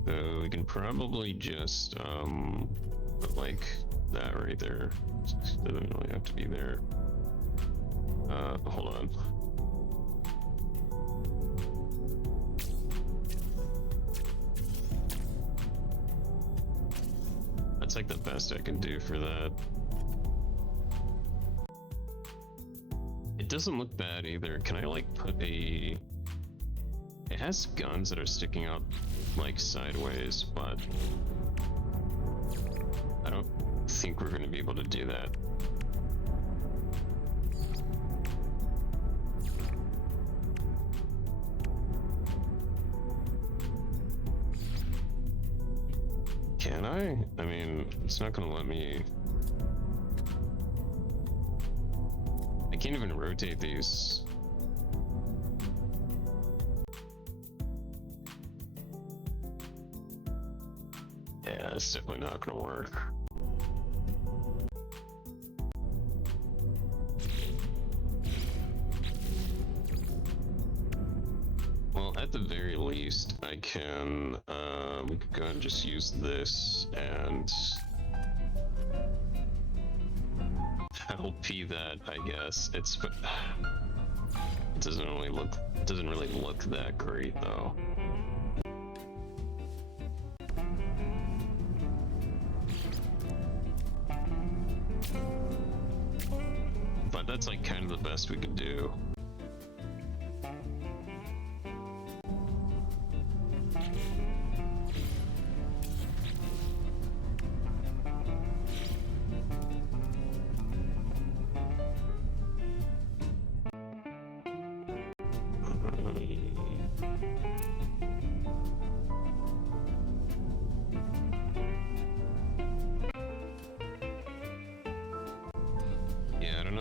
So we can probably just put like that right there. It doesn't really have to be there. Hold on. That's like the best I can do for that. It doesn't look bad either. Can I like put a... It has guns that are sticking out like sideways, but I don't think we're gonna be able to do that. Can I? I mean, it's not gonna let me. I can't even rotate these. Yeah, it's definitely not gonna work. Well, at the very least, I can, we could go ahead and just use this and LP that, I guess. It doesn't really look that great though. But that's like kind of the best we could do.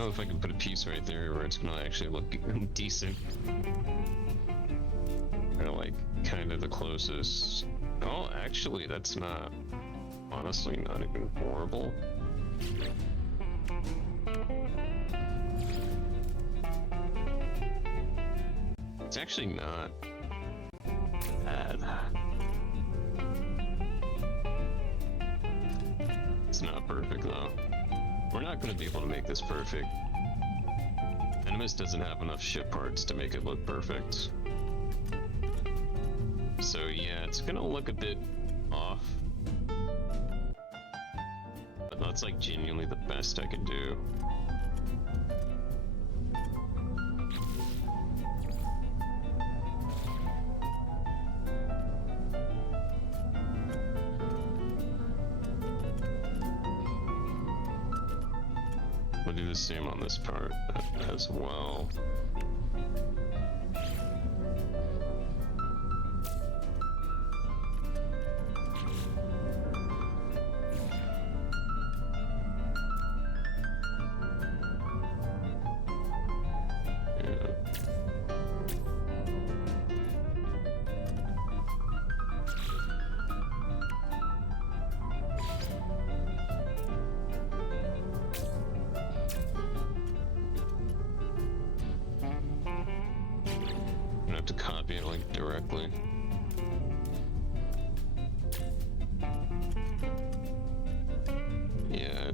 know if I can put a piece right there where it's gonna actually look decent. Or like kind of the closest. Oh, actually, that's not, honestly, not even horrible. It's actually not bad. It's not perfect though. We're not going to be able to make this perfect. Animus doesn't have enough ship parts to make it look perfect. So yeah, it's going to look a bit off. But that's like genuinely the best I can do. We'll do the same on this part as well. To copy it like directly. Yeah,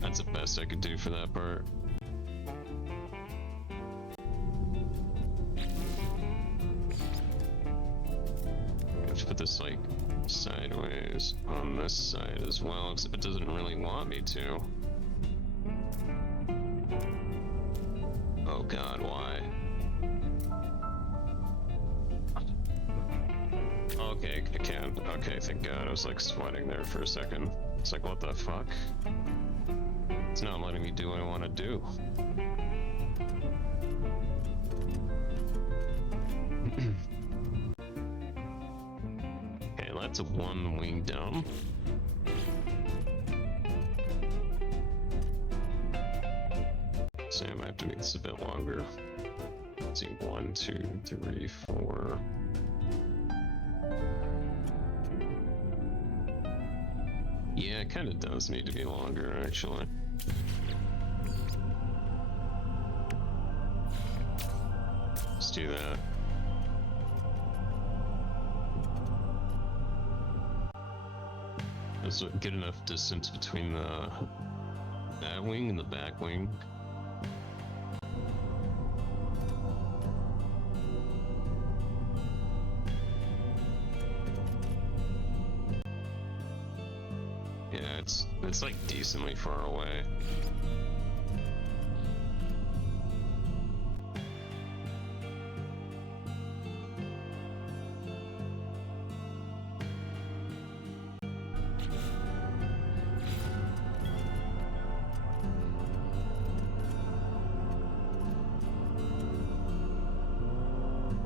that's the best I could do for that part. I have to put this like sideways on this side as well, except it doesn't really want me to. Oh god, why? Okay, I can. Okay, thank god. I was like sweating there for a second. It's like, what the fuck? It's not letting me do what I want to do. Okay, that's a one wing down. So I might have to make this a bit longer. Let's see, 1, 2, 3, 4. Yeah, it kind of does need to be longer, actually. Let's do that. There's a good enough distance between that wing and the back wing. Yeah, it's like decently far away.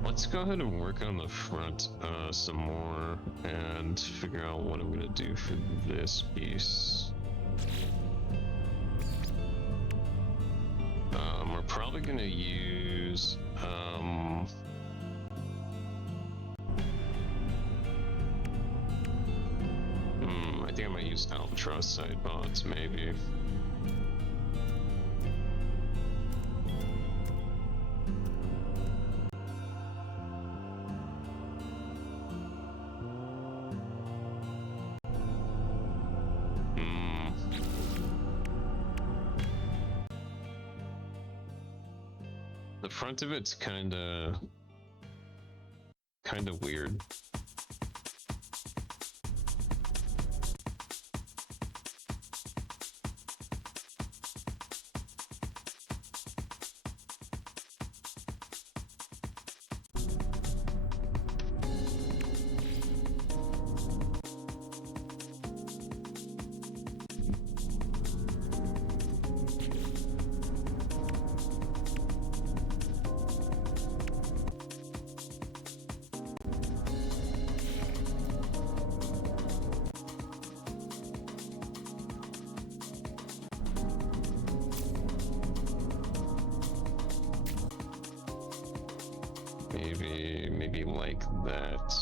Let's go ahead and work on the front some more and figure out what I'm gonna do for this piece. We're probably gonna use I think I might use Albatross side bots maybe. The front of it's kind of weird. Maybe like that.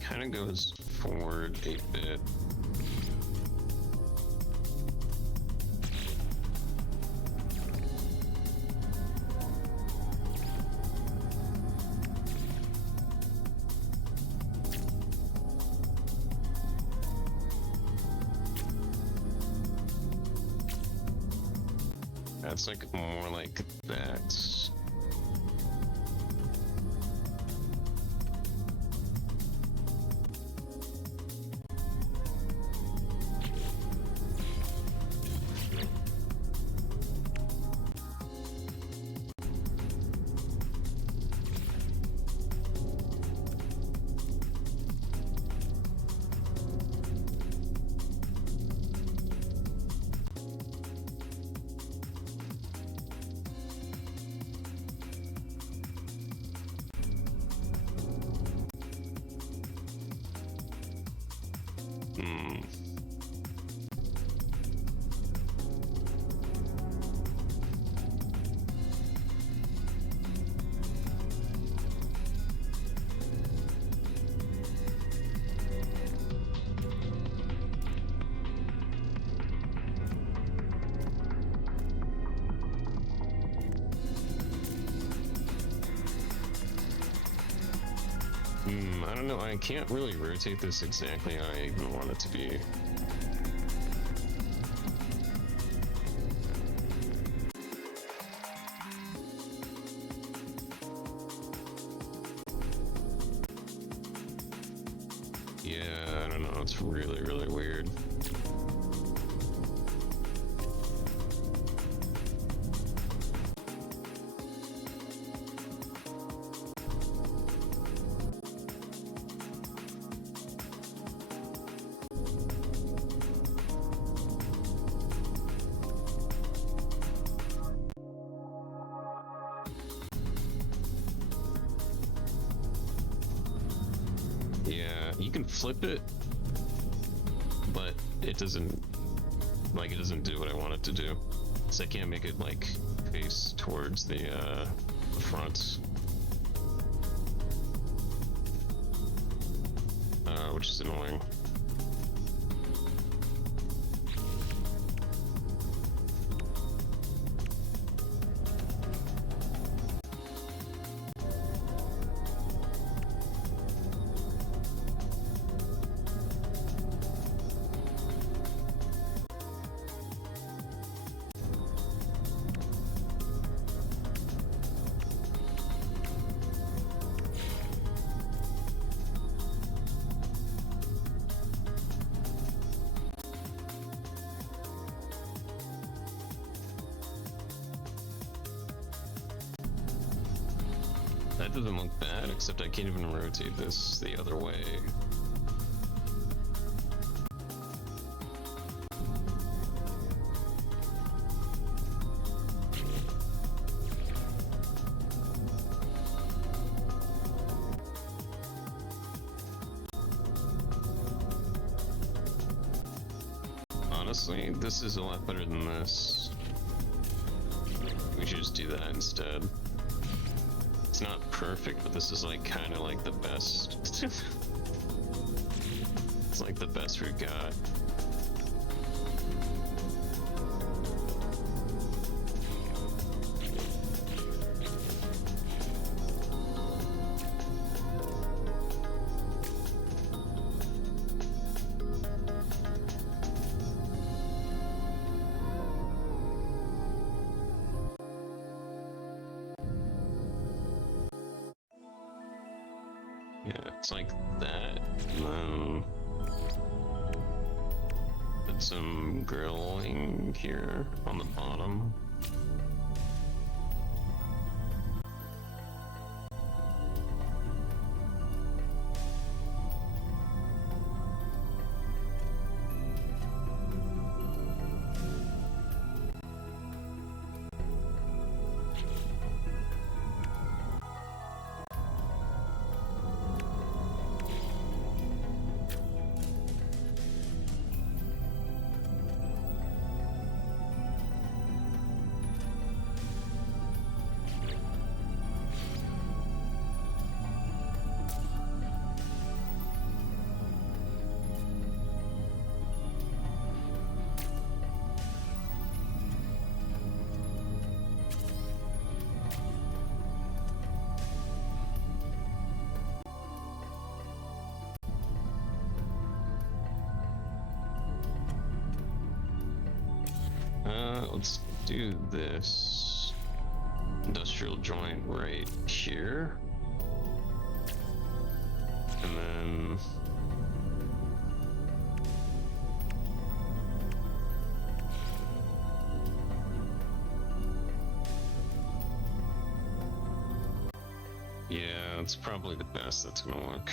Kind of goes forward a bit. That's like more like that. I don't know, I can't really rotate this exactly how I even want it to be. Yeah, I don't know, it's really weird. Yeah, you can flip it, but it doesn't do what I want it to do. So I can't make it like face towards the front, which is annoying. That doesn't look bad, except I can't even rotate this the other way. Honestly, this is a lot better than this. We should just do that instead. It's not perfect, but this is like kind of like the best. It's like the best we've got. Yeah, it's like that. Put some grilling here on the bottom. let's do this industrial joint right here. And then yeah, it's probably the best that's gonna work.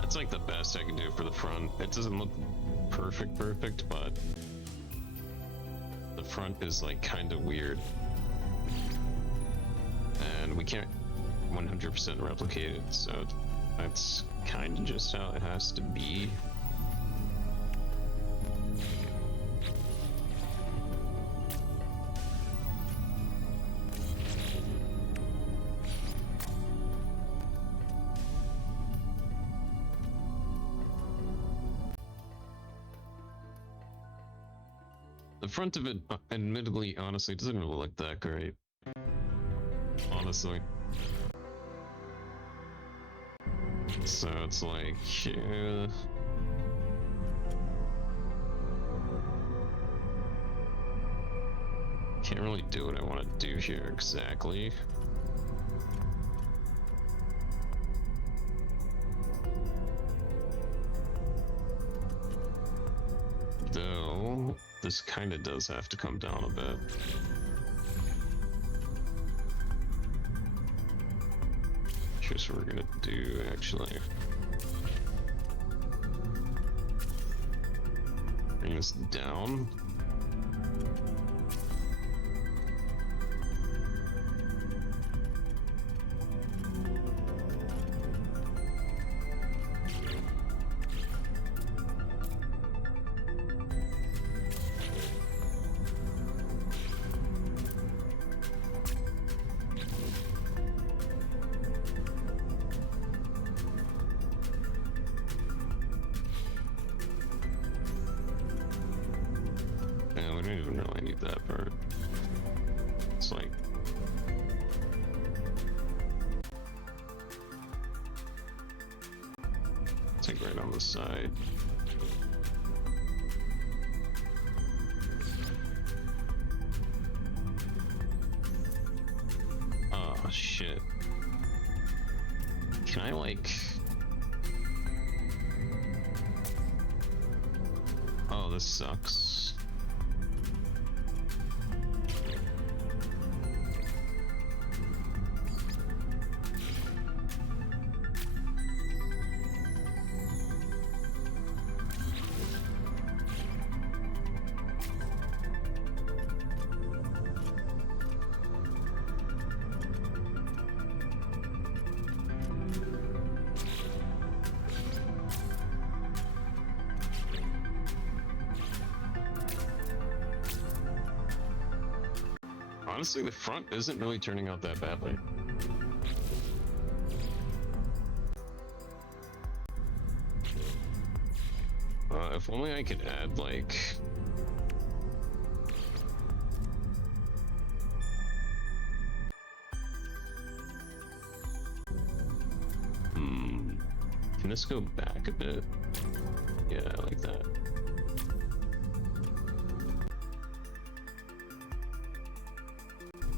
That's like the best I can do for the front. It doesn't look perfect, but the front is like kind of weird. And we can't 100% replicate it, so that's kind of just how it has to be. The front of it, admittedly, honestly, doesn't really look that great. Honestly. So it's like, can't really do what I want to do here exactly. Though, this kind of does have to come down a bit. Here's what we're gonna do, actually. Bring this down. Yeah, we don't even really need that part. It's like... it's like right on the side. Oh, shit. Can I, like... oh, this sucks. Honestly, the front isn't really turning out that badly. If only I could add, like... can this go back a bit? Yeah, like that.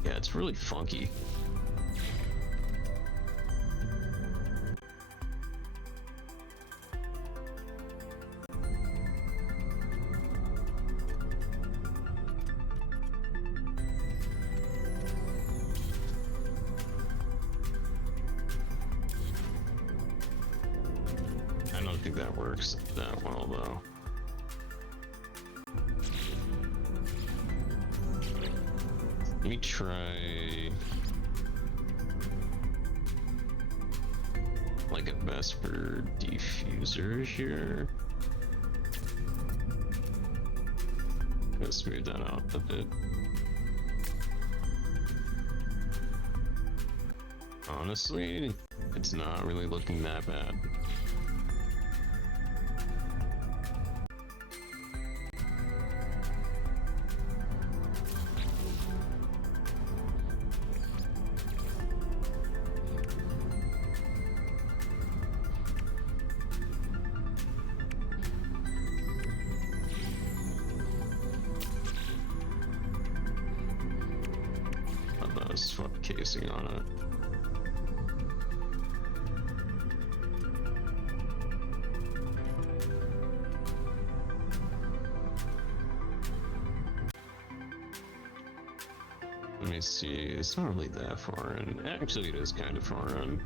Yeah, it's really funky. I don't think that works that well, though. Let me try like a Vesper diffuser here. Let's smooth that out a bit. Honestly, it's not really looking that bad. focusing on it. Let me see, it's not really that far in. Actually, it is kind of far in.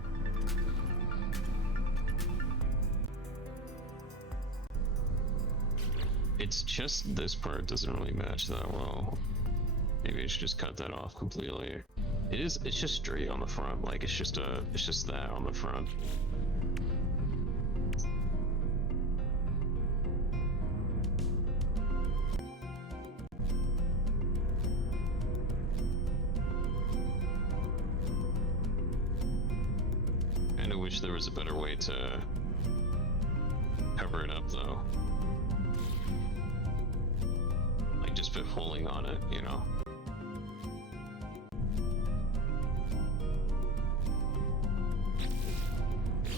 It's just this part doesn't really match that well. Maybe I should just cut that off completely. It's just straight on the front, like it's just that on the front. Kinda wish there was a better way to cover it up though. Like just put holding on it, you know?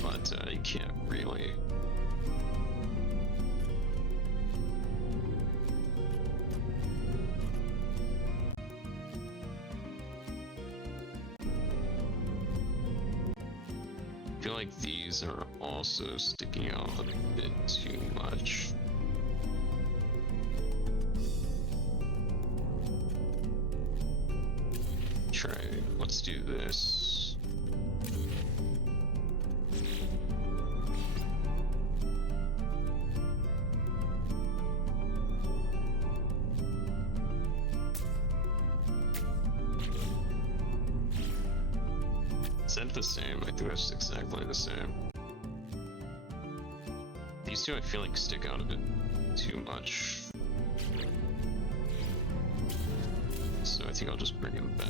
But you can't really. I feel like these are also sticking out a bit too much. Let's do this. Is that the same? I think that's exactly the same. These two I feel like stick out a bit too much. So I think I'll just bring him back.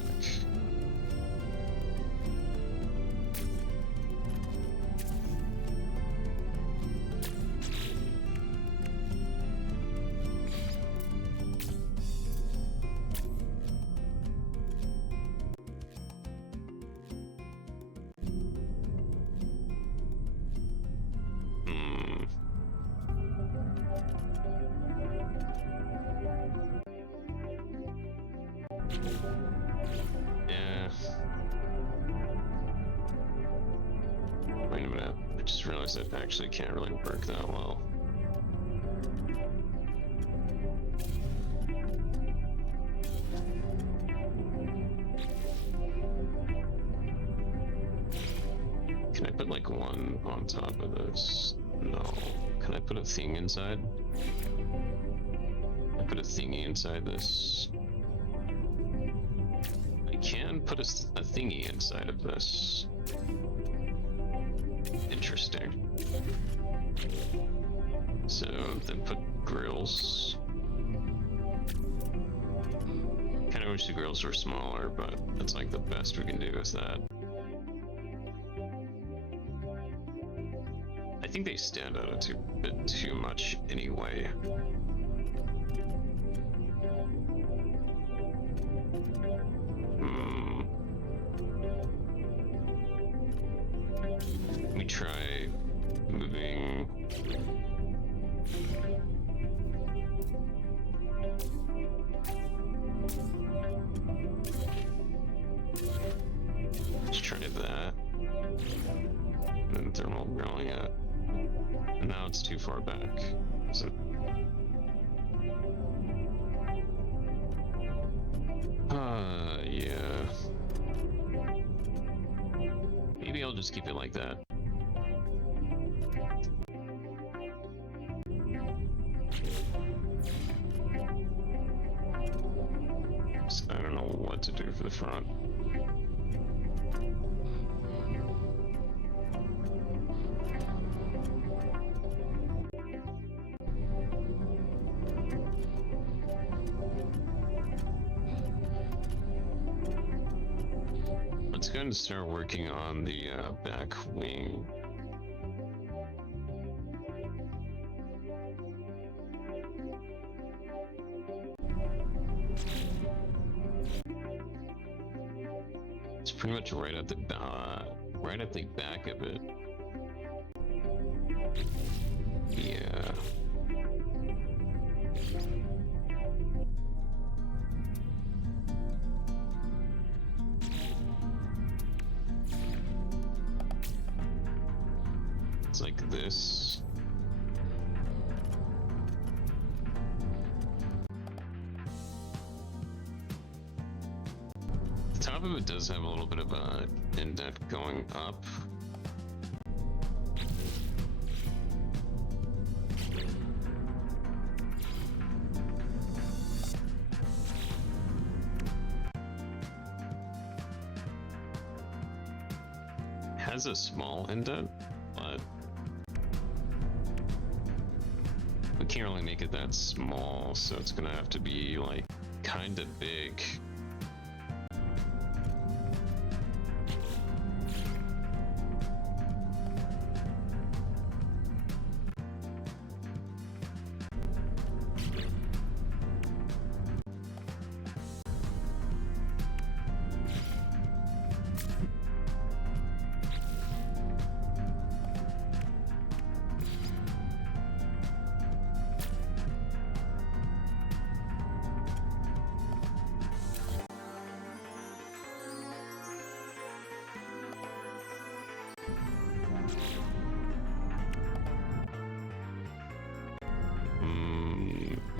Yeah. Wait a minute. I just realized that actually can't really work that well. Can I put like one on top of this? No. Can I put a thing inside? I put a thingy inside this. I can put a thingy inside of this. Interesting. So then put grills. Kind of wish the grills were smaller, but that's like the best we can do with that. I think they stand out a bit too much anyway. Let me try moving. Let's try that. And then thermal growing it. And now it's too far back. So yeah. Maybe I'll just keep it like that. So I don't know what to do for the front. Let's go and start working on the back wing. It's pretty much right at the back of it. Yeah. It's like this. The top of it does have a little bit of a indent going up. Has a small indent, but we can't really make it that small, so it's gonna have to be like kind of big.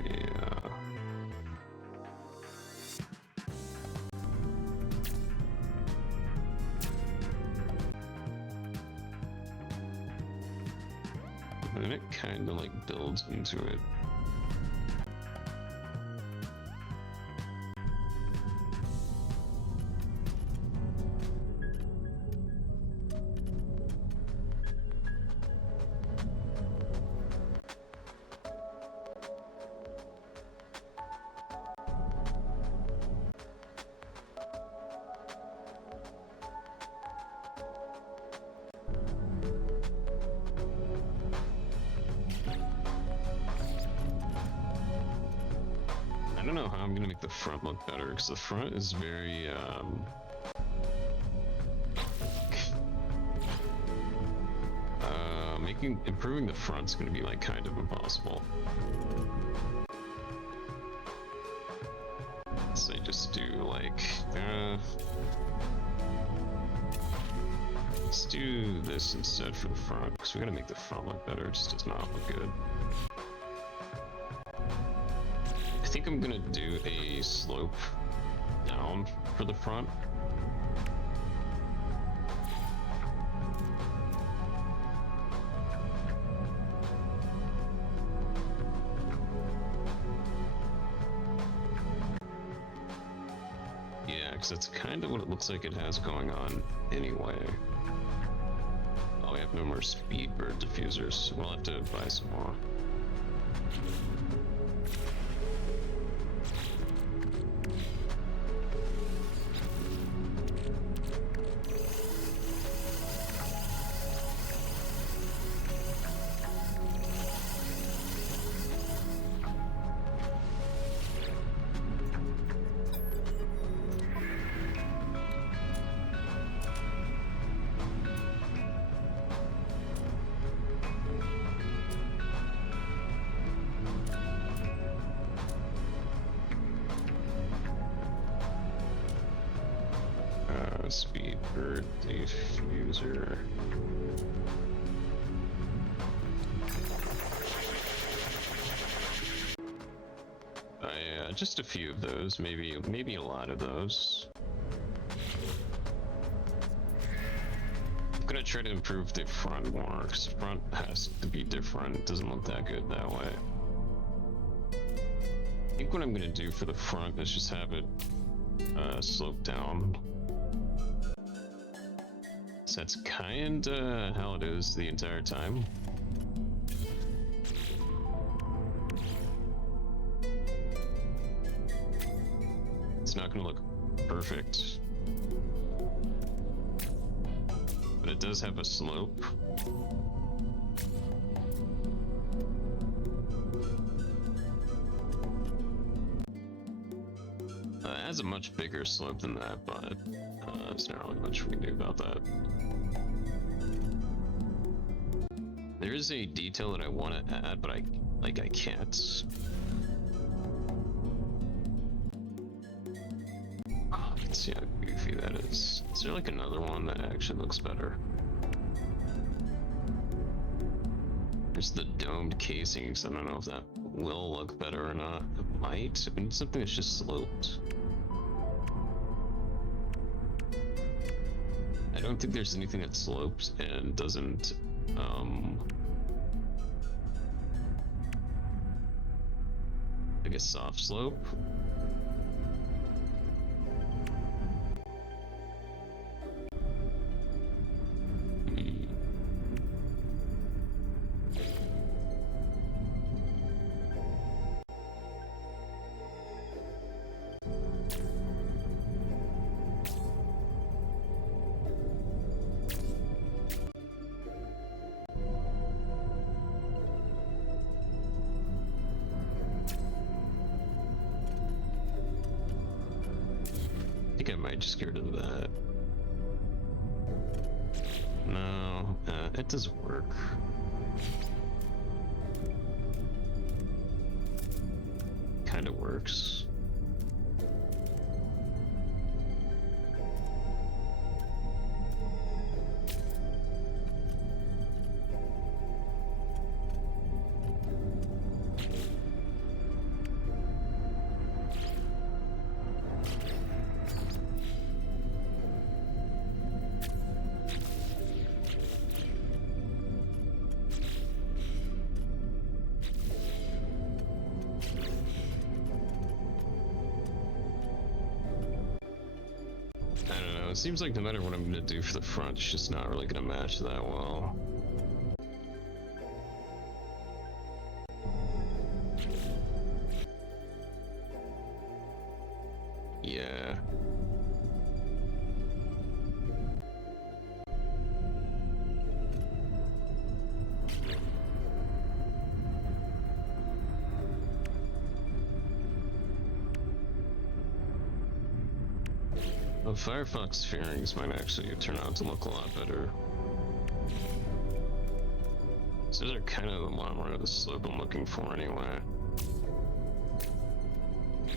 Yeah. And it kind of like builds into it. I don't know how I'm gonna make the front look better, because the front is very improving the front's gonna be like kind of impossible. So I just do like let's do this instead for the front, because we gotta make the front look better. It just does not look good. I think I'm gonna do a slope down for the front. Yeah, because that's kind of what it looks like it has going on anyway. Oh, we have no more speed bird diffusers. We'll have to buy some more. Speed bird diffuser. Yeah, just a few of those, maybe a lot of those. I'm gonna try to improve the front more, because the front has to be different. It doesn't look that good that way. I think what I'm gonna do for the front is just have it slope down. So that's kinda how it is the entire time. It's not gonna look perfect, but it does have a slope. It has a much bigger slope than that, but there's not really much we can do about that. There is a detail that I want to add, but I can't. Oh, let's see how goofy that is. Is there like another one that actually looks better? There's the domed casings. I don't know if that will look better or not. It might. We need something that's just sloped. I don't think there's anything that slopes and doesn't, like a soft slope. I think I might just get rid of that. No, it doesn't work. Kind of works. It seems like no matter what I'm gonna do for the front, it's just not really gonna match that well. Yeah. Well, Firefox fairings might actually turn out to look a lot better. So those are kind of the one of the slope I'm looking for anyway.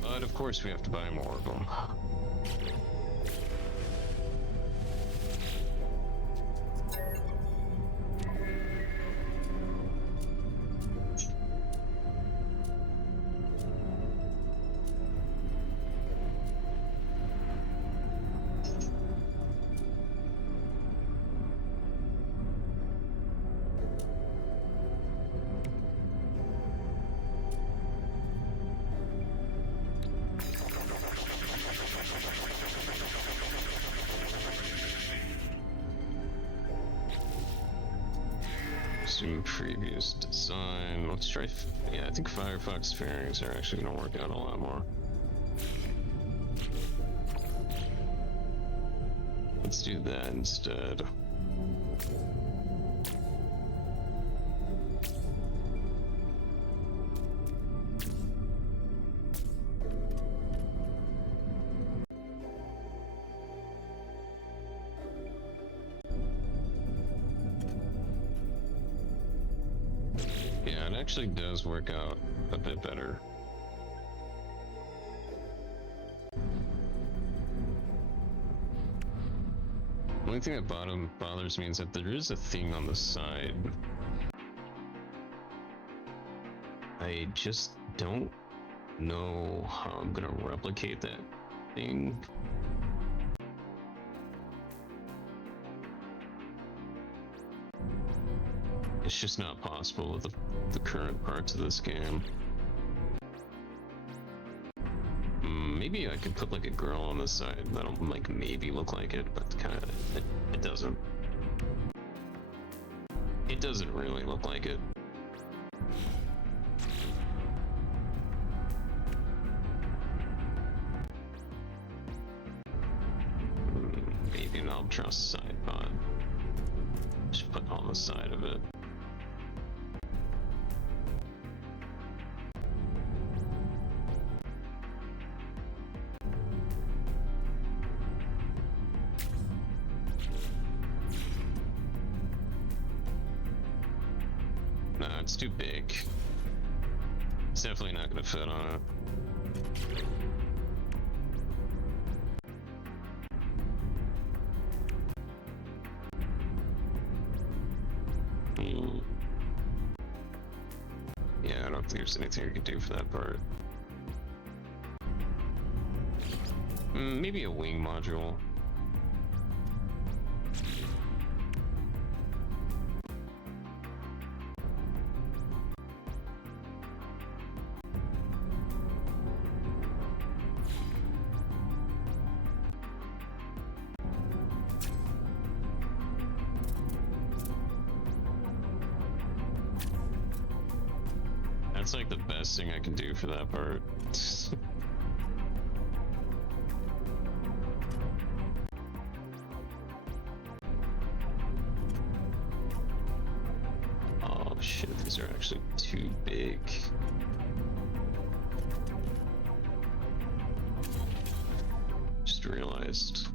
But of course we have to buy more of them. Previous design. Let's try. Yeah, I think Firefox fairings are actually going to work out a lot more. Let's do that instead. Actually does work out a bit better. The only thing that bothers me is that there is a thing on the side. I just don't know how I'm gonna replicate that thing. It's just not possible with the current parts of this game. Maybe I could put like a girl on the side that'll like maybe look like it, but kind of it doesn't. It doesn't really look like it. Maybe an Albatross side pod. Just put on the side of it. It's too big. It's definitely not going to fit on it. think there's anything I can do for that part. Maybe a wing module. That's like the best thing I can do for that part. Oh shit, these are actually too big. Just realized.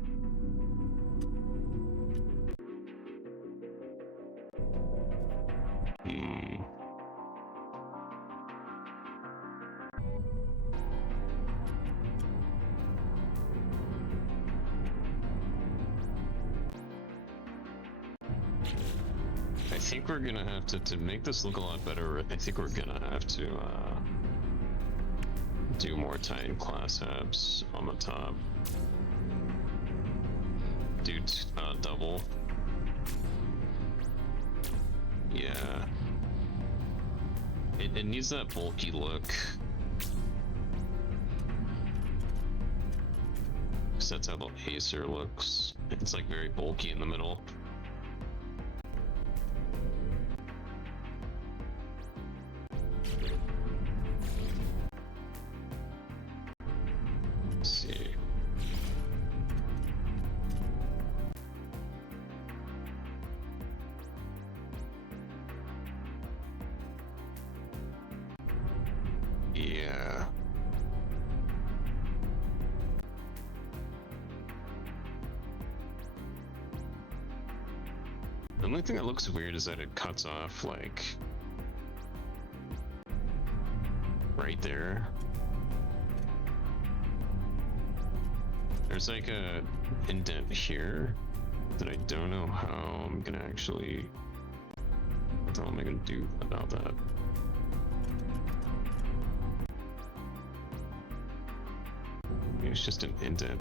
I think we're gonna have to make this look a lot better. I think we're gonna have to do more Titan class habs on the top. Do double. Yeah. It needs that bulky look. Because that's how the Aesir looks. It's like very bulky in the middle. Yeah. The only thing that looks weird is that it cuts off, like, right there. There's like a indent here that I don't know how I'm gonna actually, what the hell am I gonna do about that? It's just an indent.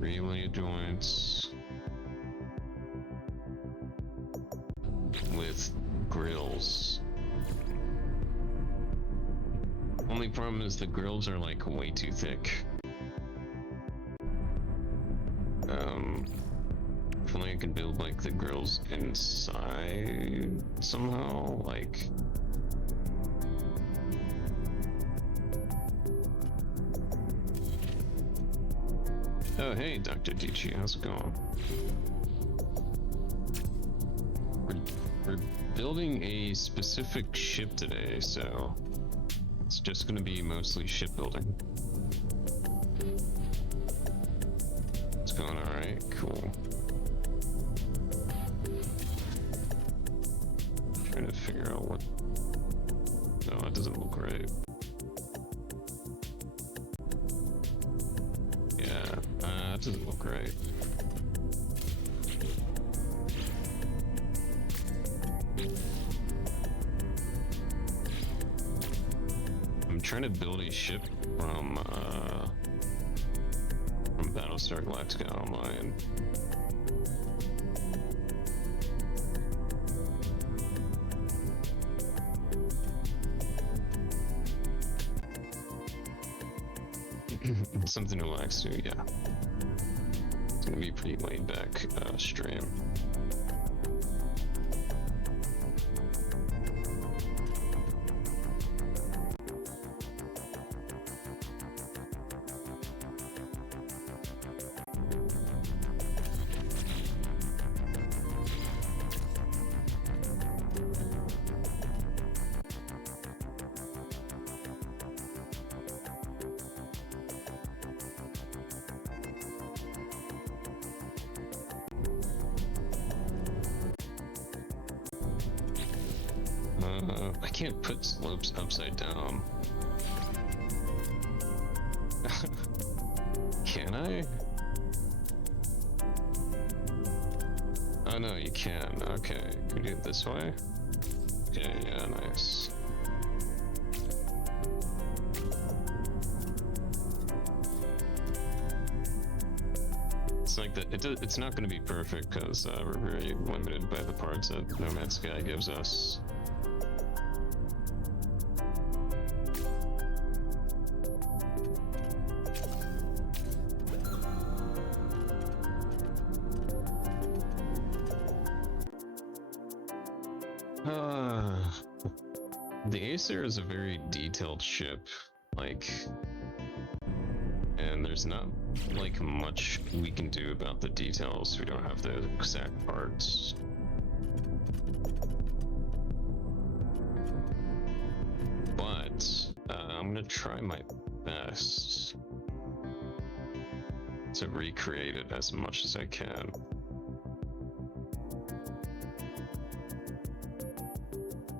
Relay joints with grills. Only problem is the grills are like way too thick. If only I could build like the grills inside somehow, like. Oh, hey, Dr. Dici, how's it going? We're building a specific ship today, so it's just going to be mostly shipbuilding. It's going alright, cool. Trying to figure out what. No, that doesn't look right. That doesn't look right. I'm trying to build a ship from Battlestar Galactica Online. something to relax to, yeah. It's gonna be pretty laid back stream. I can't put slopes upside down. Can I? Oh no, you can. Okay, can you do it this way? Okay, yeah, nice. It's like that. It's not going to be perfect because we're very limited by the parts that No Man's Sky gives us. The Aesir is a very detailed ship, like, and there's not like much we can do about the details. We don't have the exact parts. But I'm gonna try my best to recreate it as much as I can.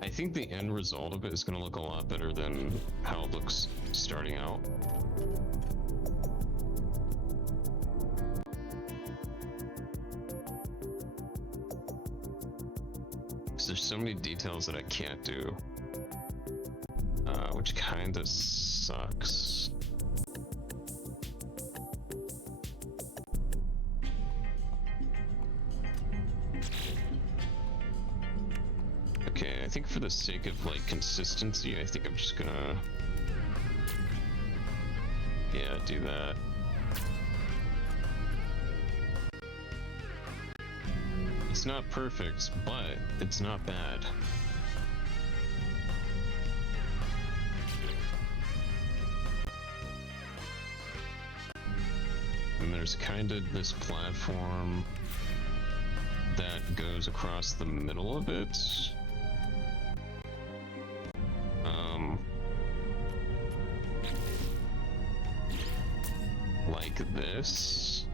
I think the end result of it is going to look a lot better than how it looks starting out. Because there's so many details that I can't do, which kind of sucks. Okay, I think for the sake of like consistency, I think I'm just gonna, yeah, do that. It's not perfect, but it's not bad. And there's kind of this platform that goes across the middle of it. Like this.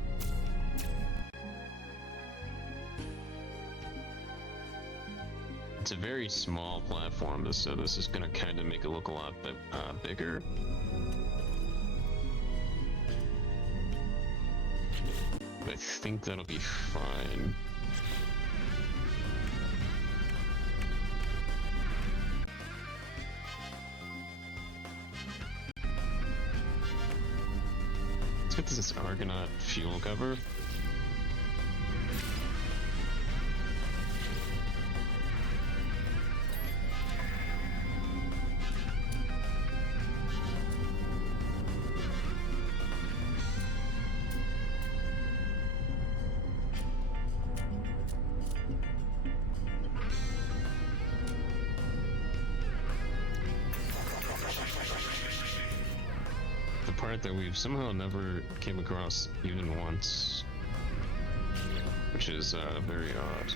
It's a very small platform, so this is gonna kind of make it look a lot bigger. But I think that'll be fine. Let's get this Argonaut fuel cover. That we've somehow never came across even once, which is very odd.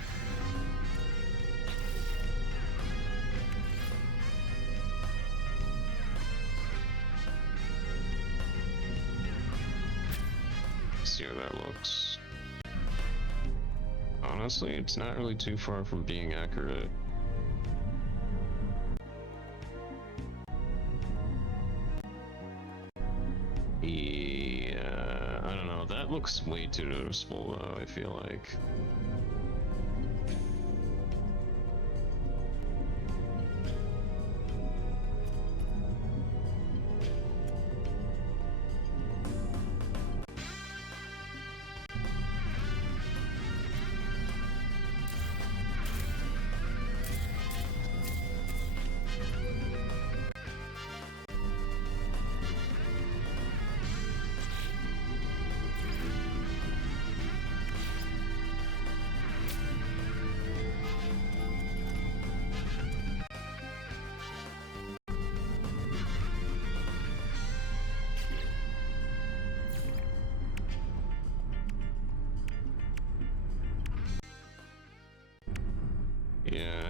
Let's see how that looks. Honestly, it's not really too far from being accurate. Yeah, I don't know, that looks way too noticeable though, I feel like.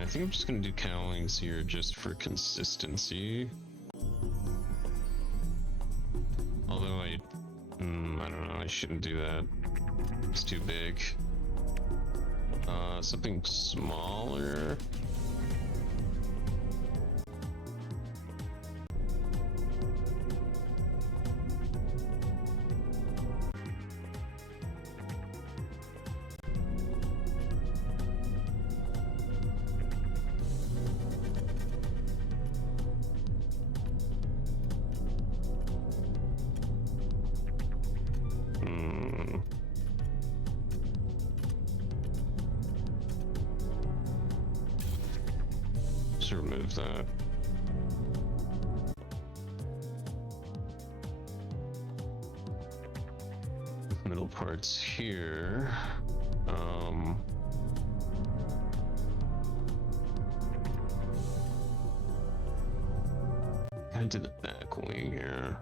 think I'm just gonna do cowlings here just for consistency. Although I don't know, I shouldn't do that. It's too big. Something smaller. Remove that. Middle parts here. I did the back wing here.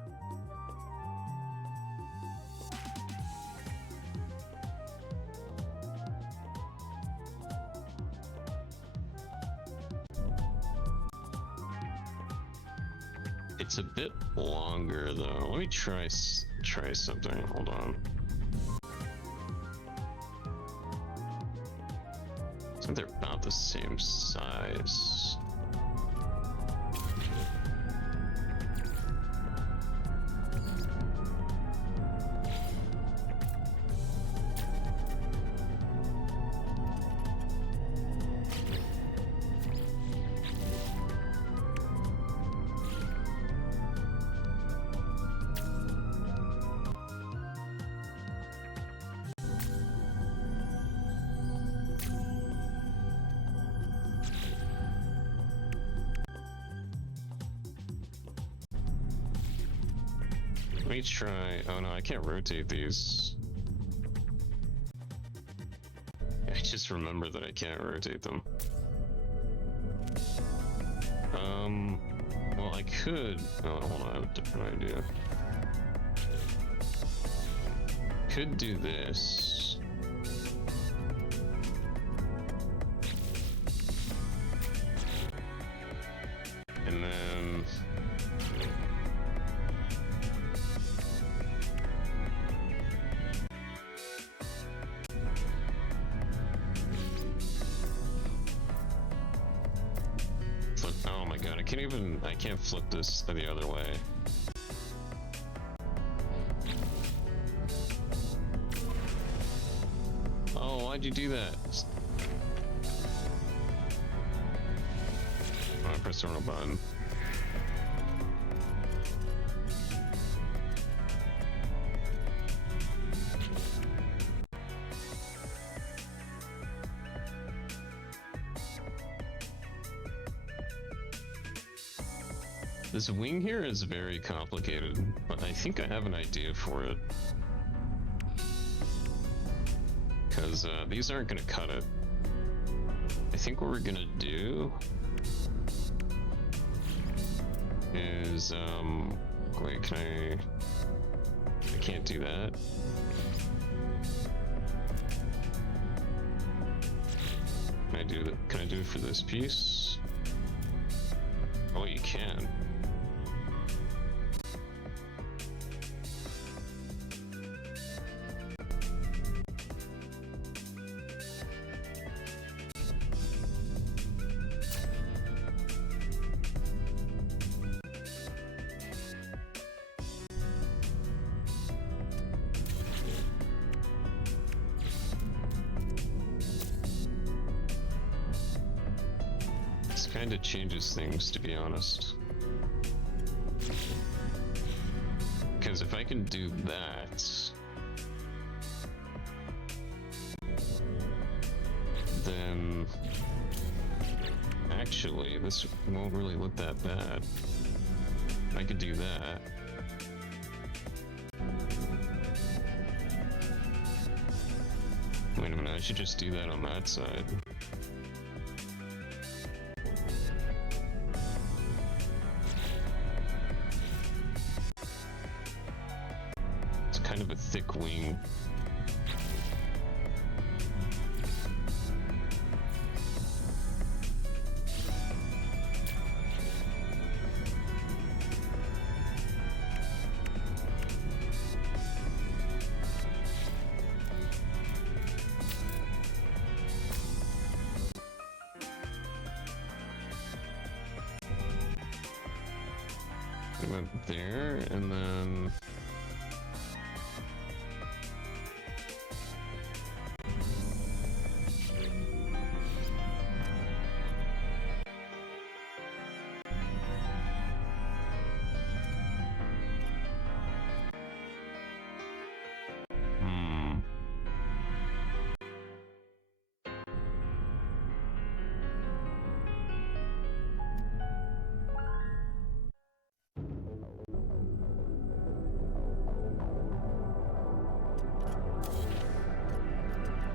It's a bit longer though. Let me try something. Hold on. I think they're about the same size. Let me try. Oh no, I can't rotate these. I just remember that I can't rotate them. Well, I could. Oh, hold on, I have a different idea. Could do this. And then. Oh my god, I can't flip this the other way. Oh, why'd you do that? Oh, I pressed the wrong button. This wing here is very complicated, but I think I have an idea for it. Because these aren't going to cut it. I think what we're going to do is, wait, can I can't do that. Can I do it for this piece? Oh, you can. Kind of changes things, to be honest. Because if I can do that, then actually this won't really look that bad. I could do that. Wait a minute, I should just do that on that side. Kind of a thick wing. It went there, and then...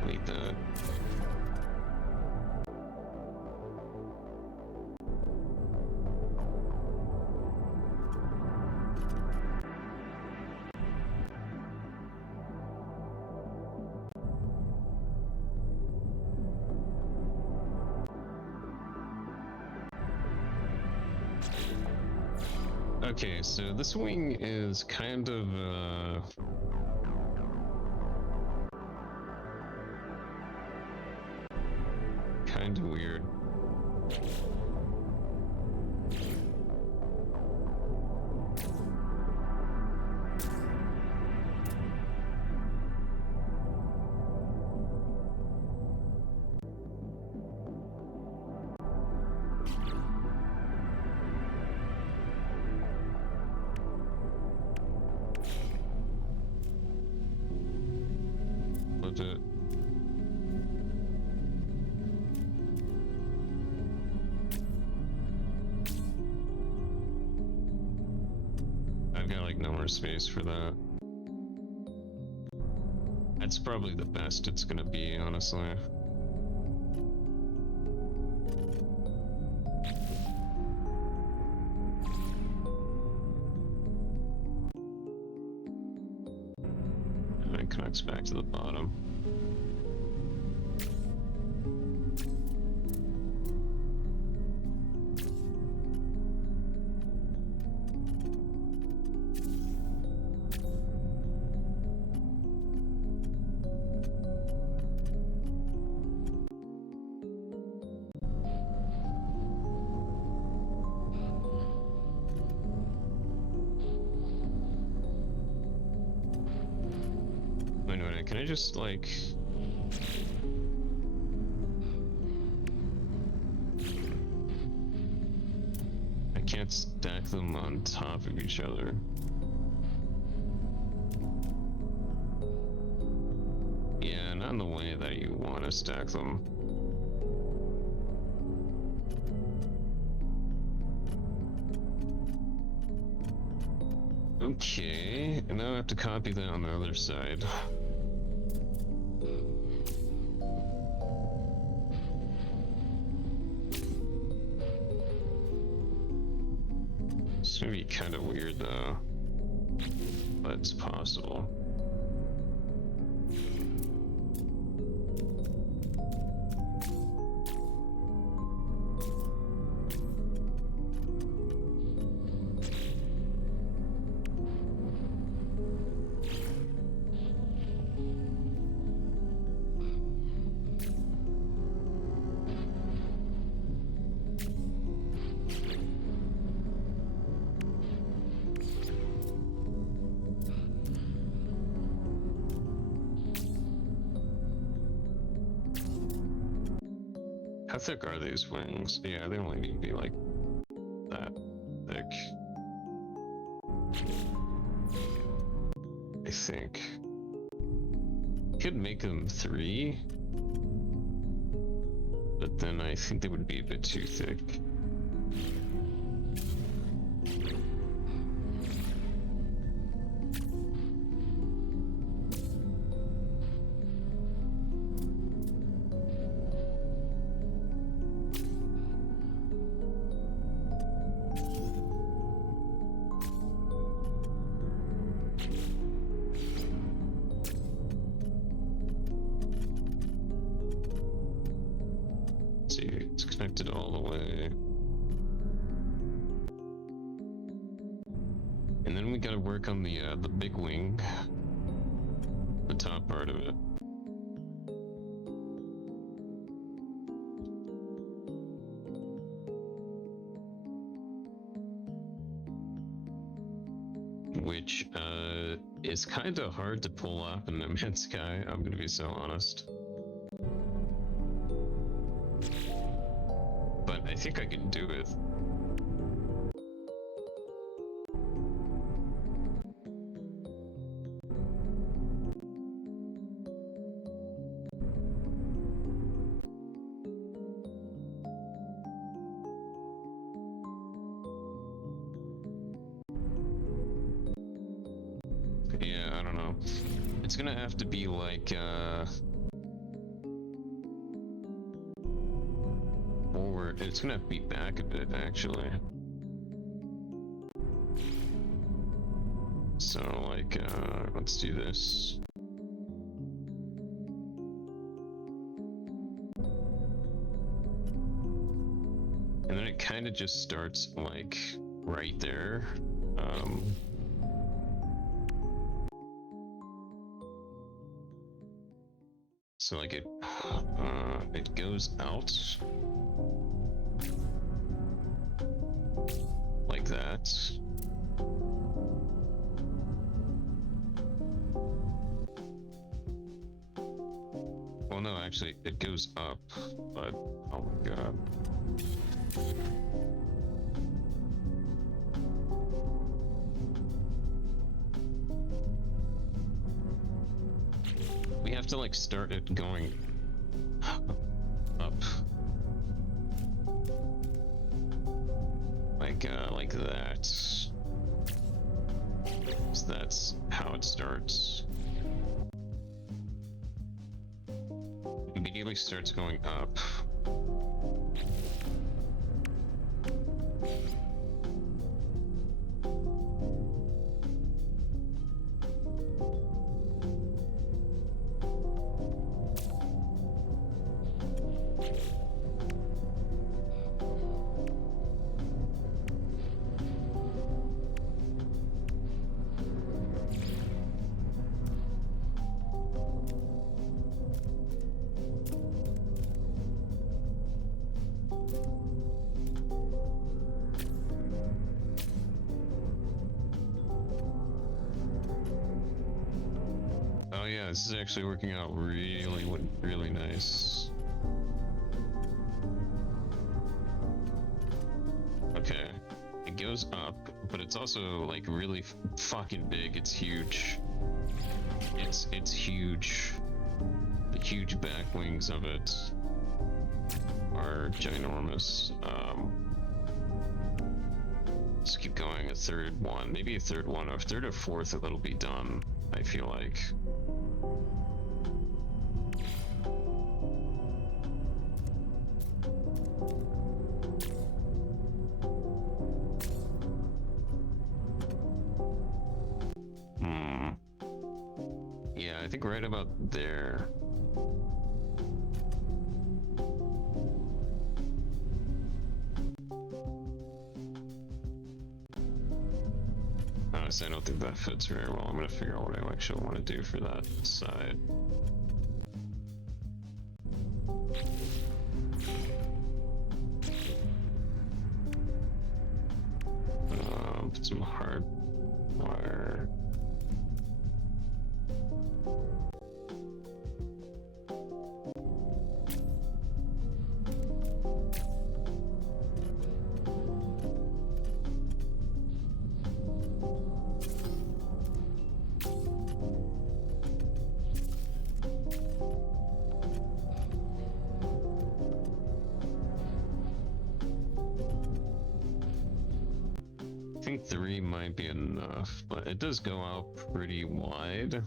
Like that. Okay, so this wing is kind of weird. But I've got like no more space for that. That's probably the best it's gonna be, honestly. And it connects back to the bottom. Wait, can I just like... I can't stack them on top of each other. Yeah, not in the way that you want to stack them. Okay, and now I have to copy that on the other side. It's gonna be kind of weird though, but it's possible. How thick are these wings? Yeah, they only need to be like that thick. I think. Could make them 3, but then I think they would be a bit too thick. See, it's connected all the way. And then we gotta work on the big wing, the top part of it. which is kind of hard to pull off in the mid sky. I'm gonna be so honest, but I think I can do it. Yeah, I don't know. It's gonna have to be like forward. It's gonna have to be back a bit actually. So like let's do this. And then it kind of just starts like right there. So like it goes out like that. Well, no, actually, it goes up, but oh my god. We have to like start it going up. Like that. So that's how it starts. Immediately starts going up. Oh yeah, this is actually working out really nice. Okay, it goes up, but it's also like really fucking big. It's huge. It's huge. The huge back wings of it are ginormous. Let's keep going. A third one, maybe a third one, or a third or fourth. It'll be done. I feel like. Yeah, I think right about there. Honestly, I don't think that fits very well. I'm gonna figure out what I actually want to do for that side. Put some hard wire. I think 3 might be enough, but it does go out pretty wide.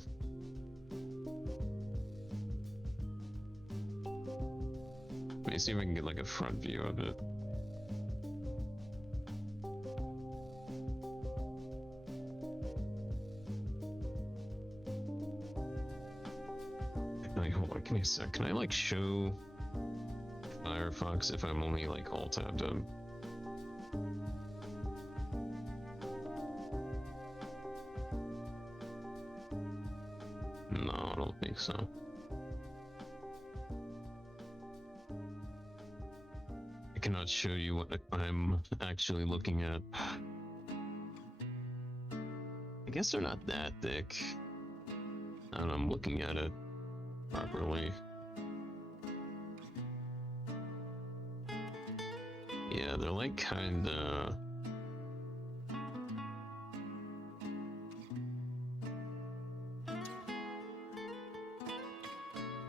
Let me see if I can get like a front view of it. Like, hold on, give me a sec. Can I like show Firefox if I'm only like alt tabbed up? No, I don't think so. I cannot show you what I'm actually looking at. I guess they're not that thick. I don't know, I'm looking at it properly. Yeah, they're like kinda...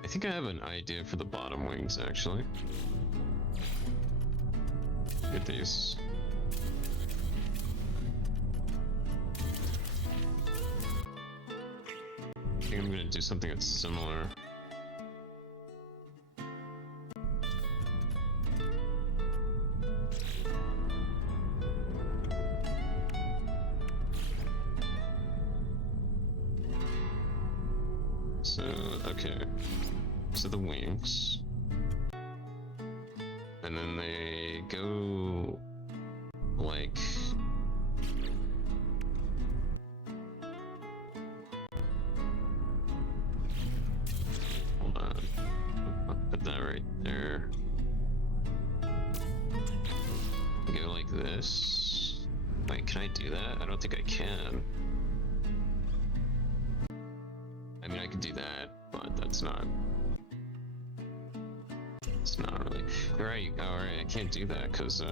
I think I have an idea for the bottom wings, actually. Look at these. I think I'm gonna do something that's similar. So, okay. So the wings. And then they go like... Hold on. I'll put that right there. Go like this. Wait, can I do that? I don't think I can. I mean, I could do that, but that's not... It's not really... Alright, I can't do that, because,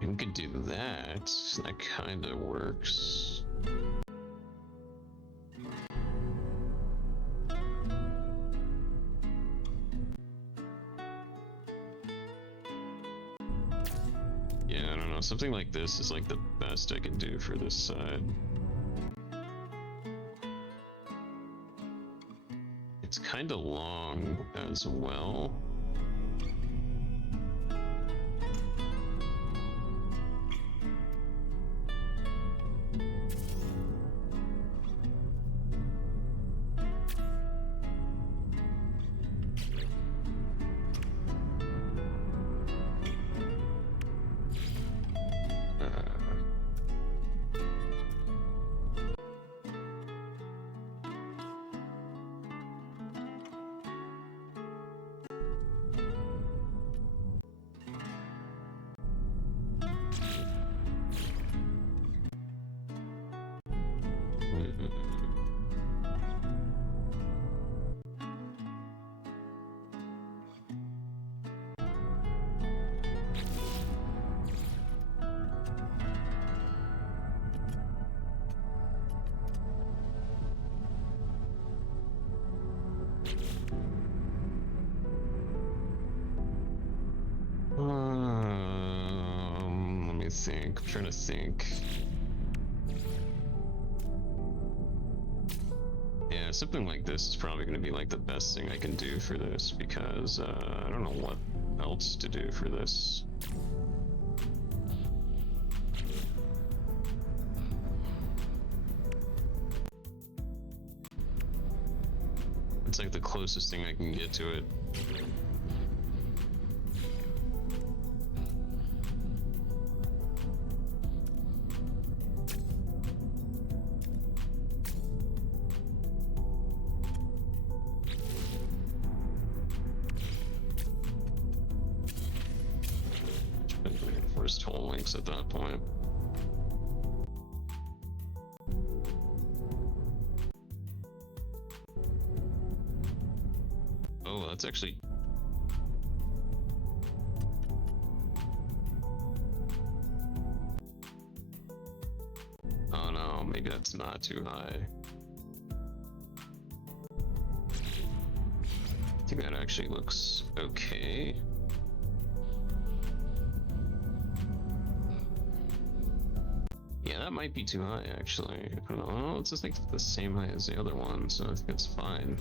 we could do that. That kind of works. Yeah, I don't know. Something like this is like the best I can do for this side. It's kind of long as well. Let me think. I'm trying to think. Yeah, something like this is probably going to be like the best thing I can do for this, because I don't know what else to do for this. It's like the closest thing I can get to it. First whole links at that point. Oh, that's actually... Oh no, maybe that's not too high. I think that actually looks okay. Yeah, that might be too high, actually. I don't know. It's just like the same height as the other one, so I think it's fine.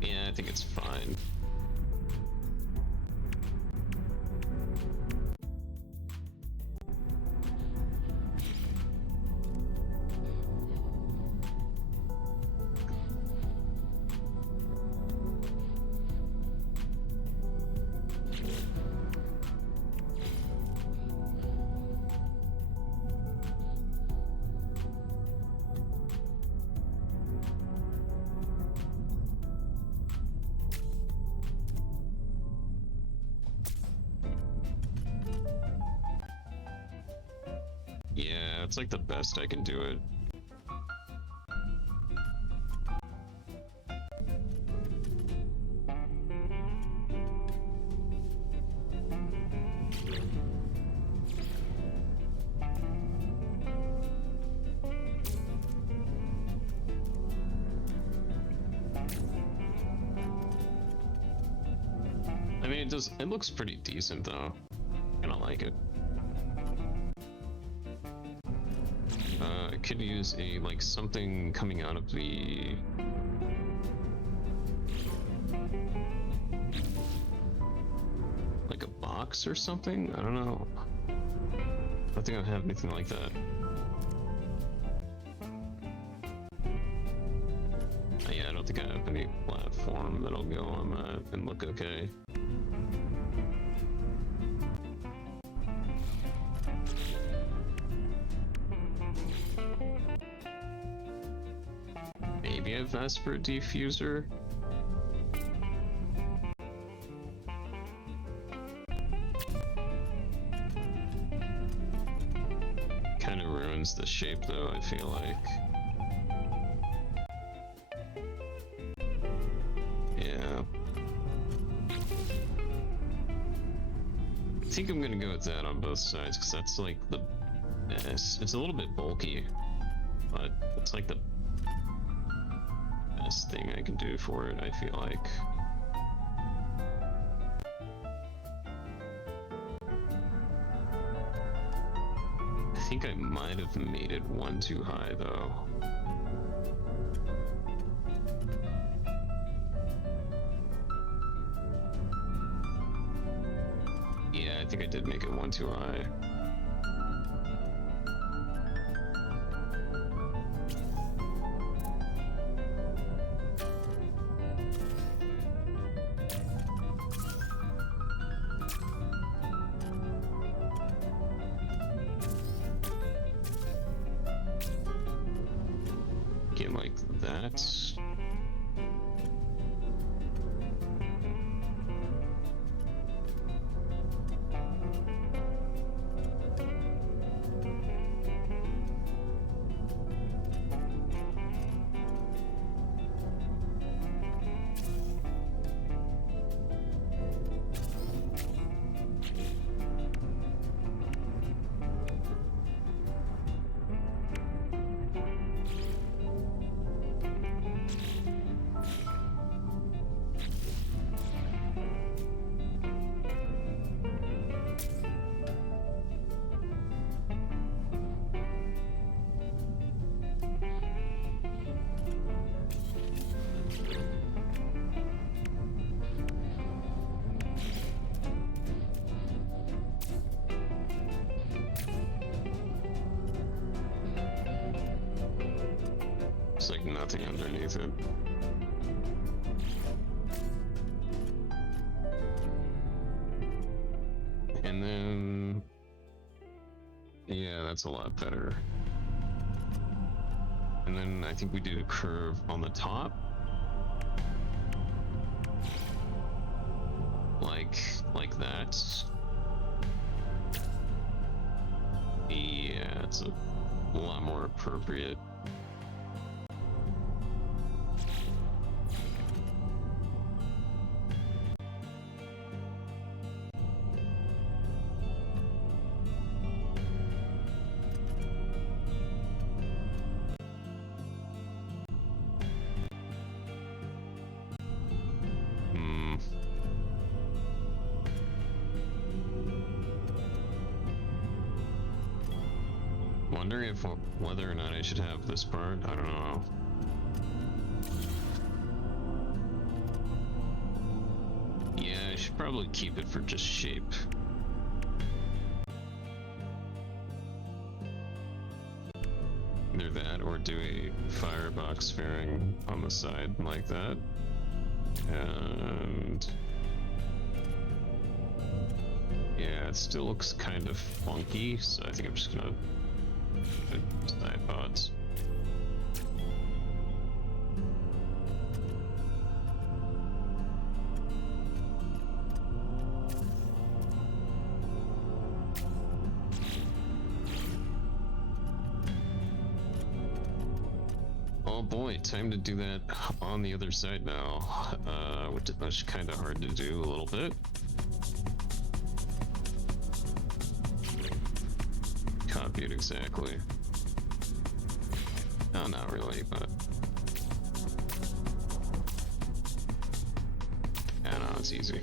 Yeah, I think it's fine. That's like the best I can do it. I mean, it looks pretty decent though. I kinda like it. I could use a, like, something coming out of the... like a box or something? I don't know. I don't think I have anything like that. Yeah, I don't think I have any platform that'll go on that and look okay. Maybe I've asked for a diffuser. Kind of ruins the shape though, I feel like. Yeah. I think I'm gonna go with that on both sides because that's like the best. It's a little bit bulky, but it's like the best thing I can do for it, I feel like. I think I might have made it one too high though. Yeah, I think I did make it one too high. Get like that. There's like nothing underneath it. And then, yeah, that's a lot better. And then I think we did a curve on the top. Like that. Yeah, it's a lot more appropriate. Wondering if whether or not I should have this part. I don't know. Yeah, I should probably keep it for just shape. Either that or do a firebox fairing on the side like that. And yeah, it still looks kind of funky, so I think I'm just gonna side pods. Oh boy, time to do that on the other side now, which is kind of hard to do a little bit. Copy it exactly. No, not really, but... yeah, no, it's easy.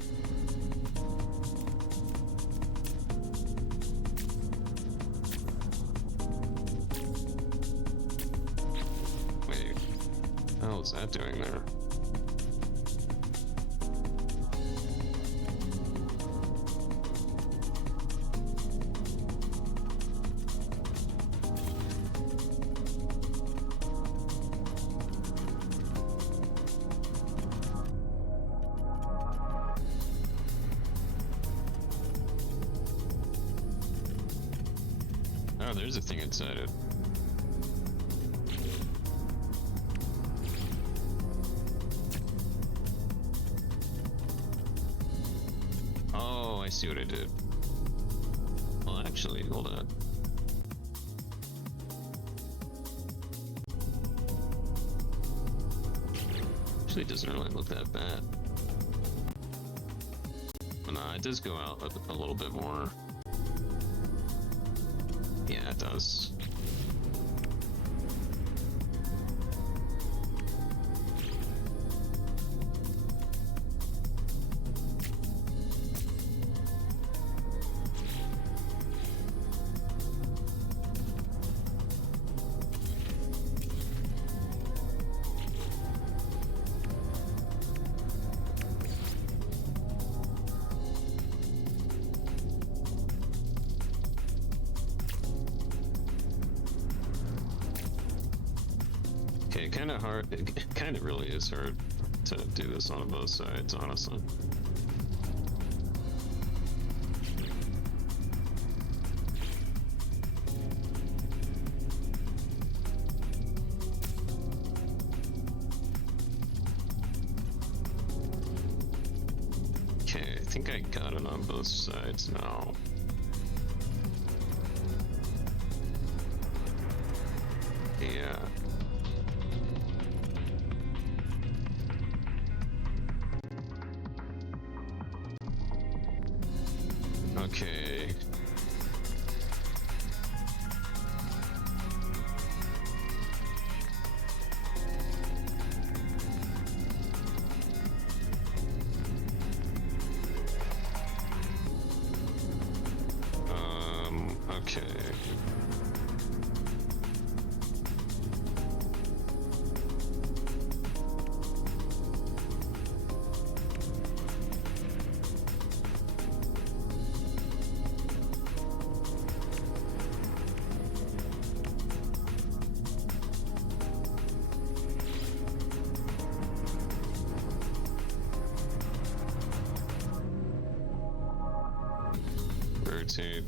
Wait, what the hell is that doing there? Oh, there's a thing inside it. Oh, I see what I did. Well, actually, hold on. Actually, it doesn't really look that bad. But nah, it does go out a little bit more. Yeah, it does. Okay, kind of hard. It kind of really is hard to do this on both sides, honestly. Okay, I think I got it on both sides now. Yeah. Okay. Okay. Rotate.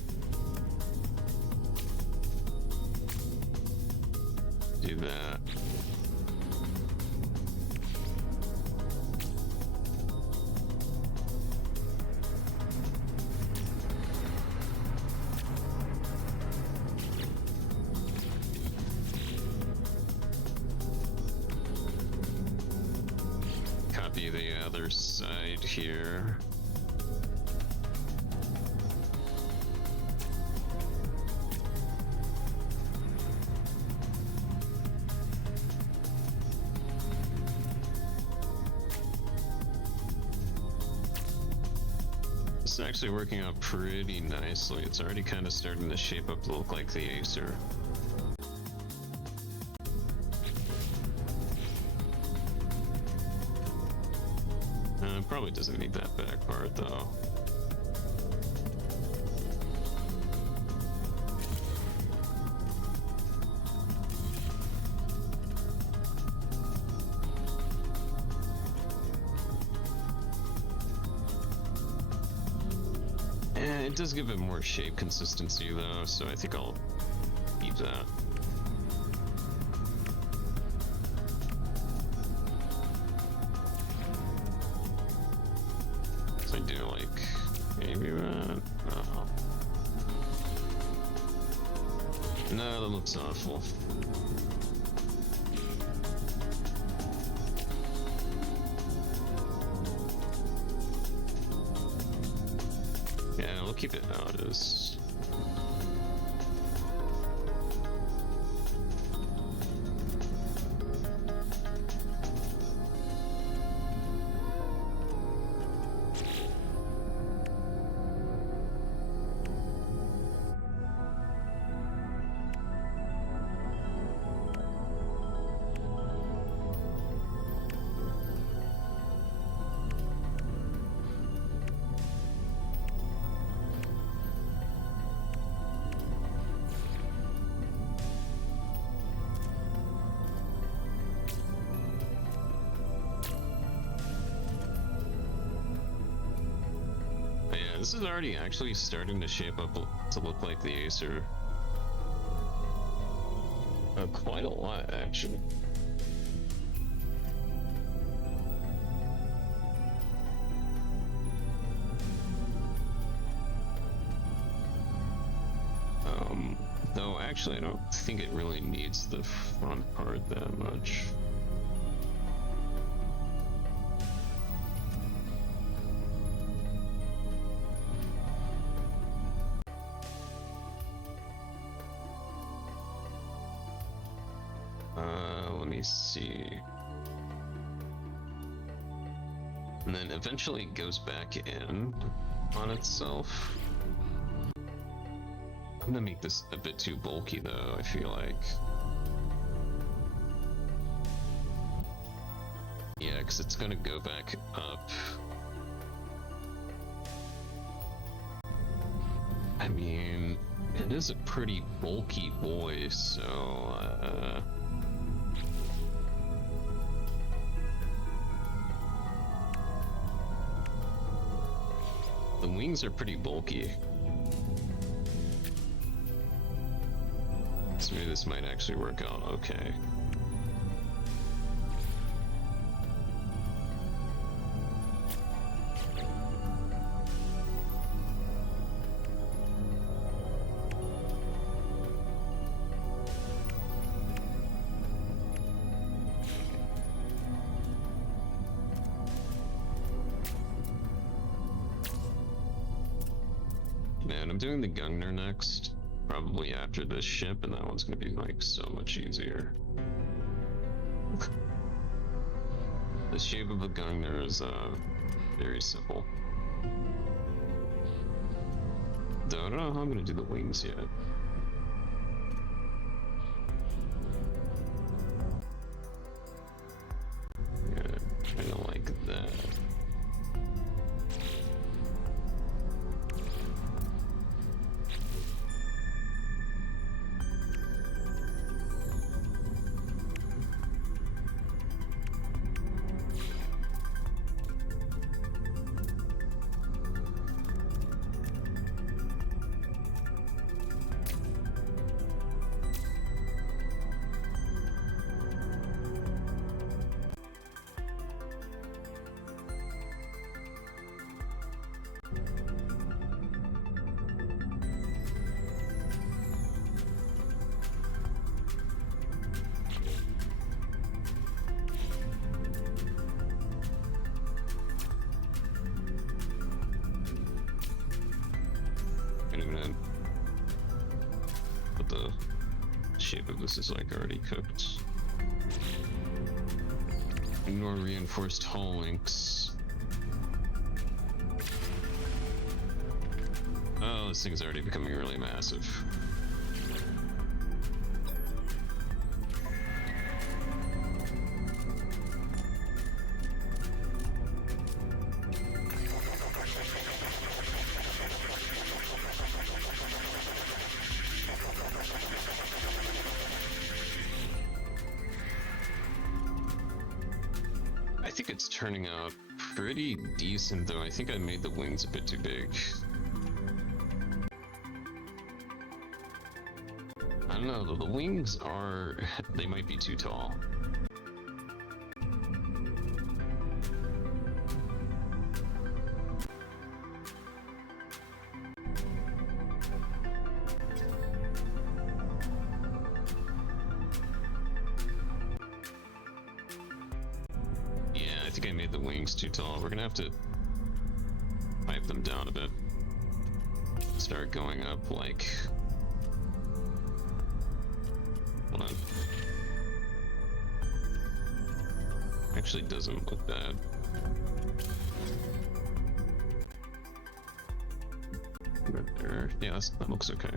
Do that. Copy the other side here. It's actually working out pretty nicely. It's already kind of starting to shape up to look like the Aesir. Probably doesn't need that back part though. It does give it more shape consistency though, so I think I'll keep that. So I do like maybe that. Oh. No, that looks awful. Yeah, we'll keep it how it is. This is already actually starting to shape up to look like the Aesir. Quite a lot, actually. Though actually I don't think it really needs the front part that much. Let me see. And then eventually it goes back in on itself. I'm gonna make this a bit too bulky though, I feel like. Yeah, because it's gonna go back up. I mean, it is a pretty bulky boy, so the wings are pretty bulky. So maybe this might actually work out okay. Man, I'm doing the Gungnir next. Probably after this ship, and that one's gonna be like so much easier. The shape of a Gungnir is very simple. Though I don't know how I'm gonna do the wings yet. Yeah, kinda like that. But the shape of this is like already cooked. Ignore reinforced hull links. Oh, this thing's already becoming really massive. I think it's turning out pretty decent, though. I think I made the wings a bit too big. I don't know, though. The wings are... they might be too tall. I think I made the wings too tall. We're gonna have to pipe them down a bit. start going up like... Hold on. Actually doesn't look bad. Right there. Yeah, that looks okay.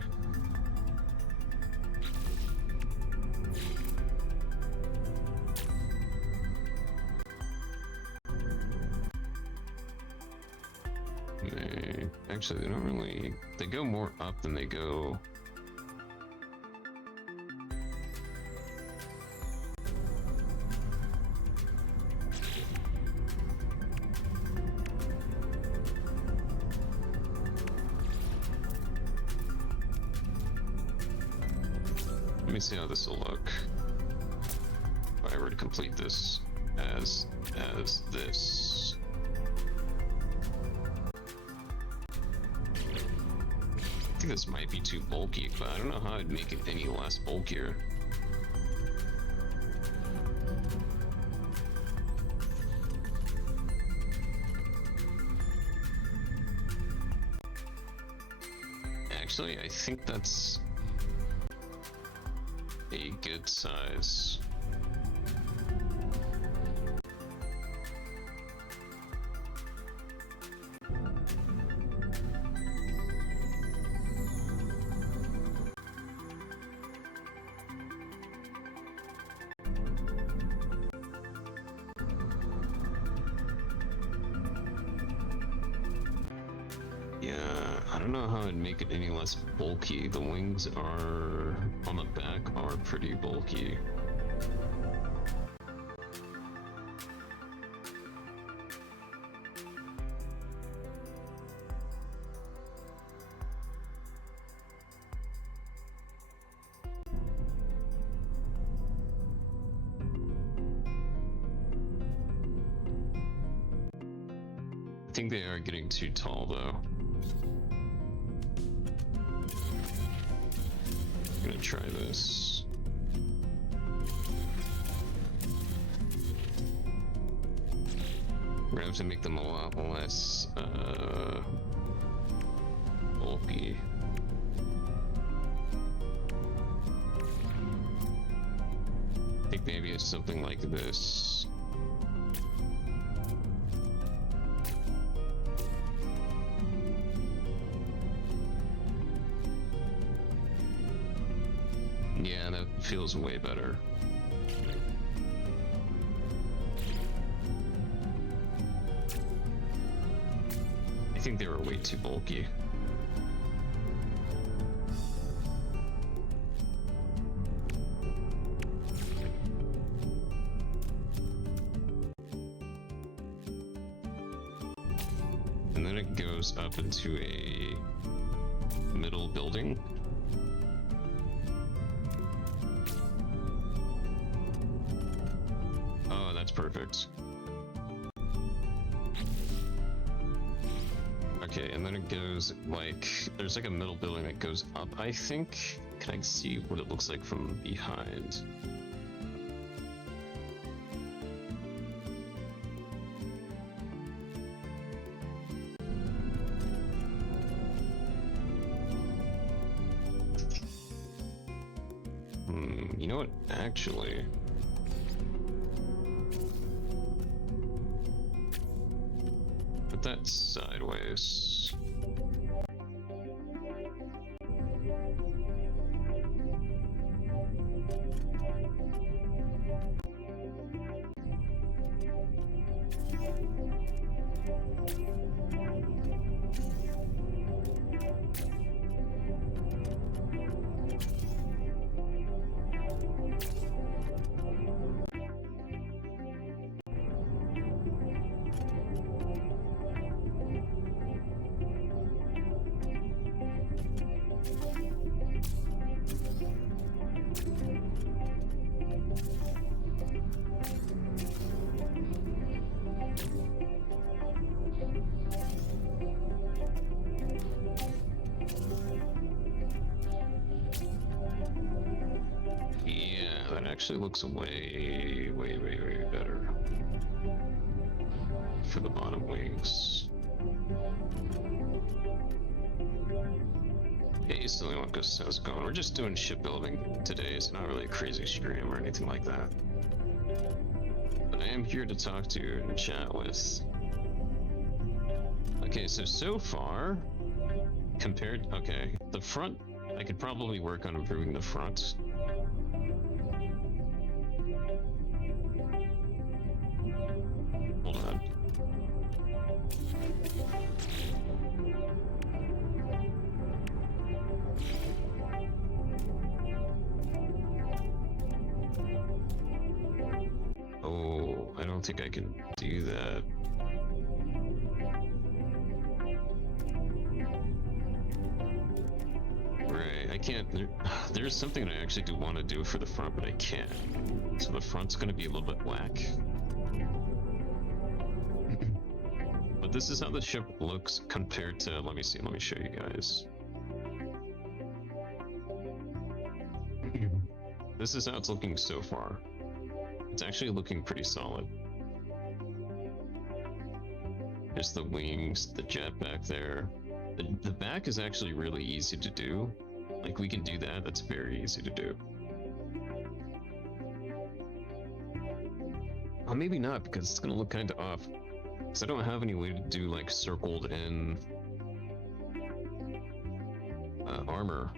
Actually, they don't really... They go more up than they go... Let me see how this will look if I were to complete this as this. I think this might be too bulky, but I don't know how I'd make it any less bulkier. Actually, I think that's a good size. Yeah, I don't know how I'd make it any less bulky. The wings are on the back are pretty bulky. I think they are getting too tall though. I'm gonna try this. We're gonna have to make them a lot less bulky. I think maybe it's something like this. Yeah, that feels way better. I think they were way too bulky. And then it goes up into a middle building. Perfect. Okay, and then it goes like there's like a middle building that goes up, I think. Can I see what it looks like from behind? You know what? Actually, that sideways. Actually looks way better for the bottom wings. Hey, Lucas, how's it going? We're just doing shipbuilding today. It's not really a crazy stream or anything like that. But I am here to talk to you and chat with. Okay, so far, compared... Okay, the front, I could probably work on improving the front. Hold on. Oh, I don't think I can do that. Right, I can't. There's something I actually do want to do for the front, but I can't. So the front's going to be a little bit whack. But this is how the ship looks compared to. Let me see. Let me show you guys. This is how it's looking so far. It's actually looking pretty solid. There's the wings, the jet back there. The back is actually really easy to do. Like, we can do that. That's very easy to do. Well, maybe not, because it's going to look kind of off. Because I don't have any way to do, like, circled in armor.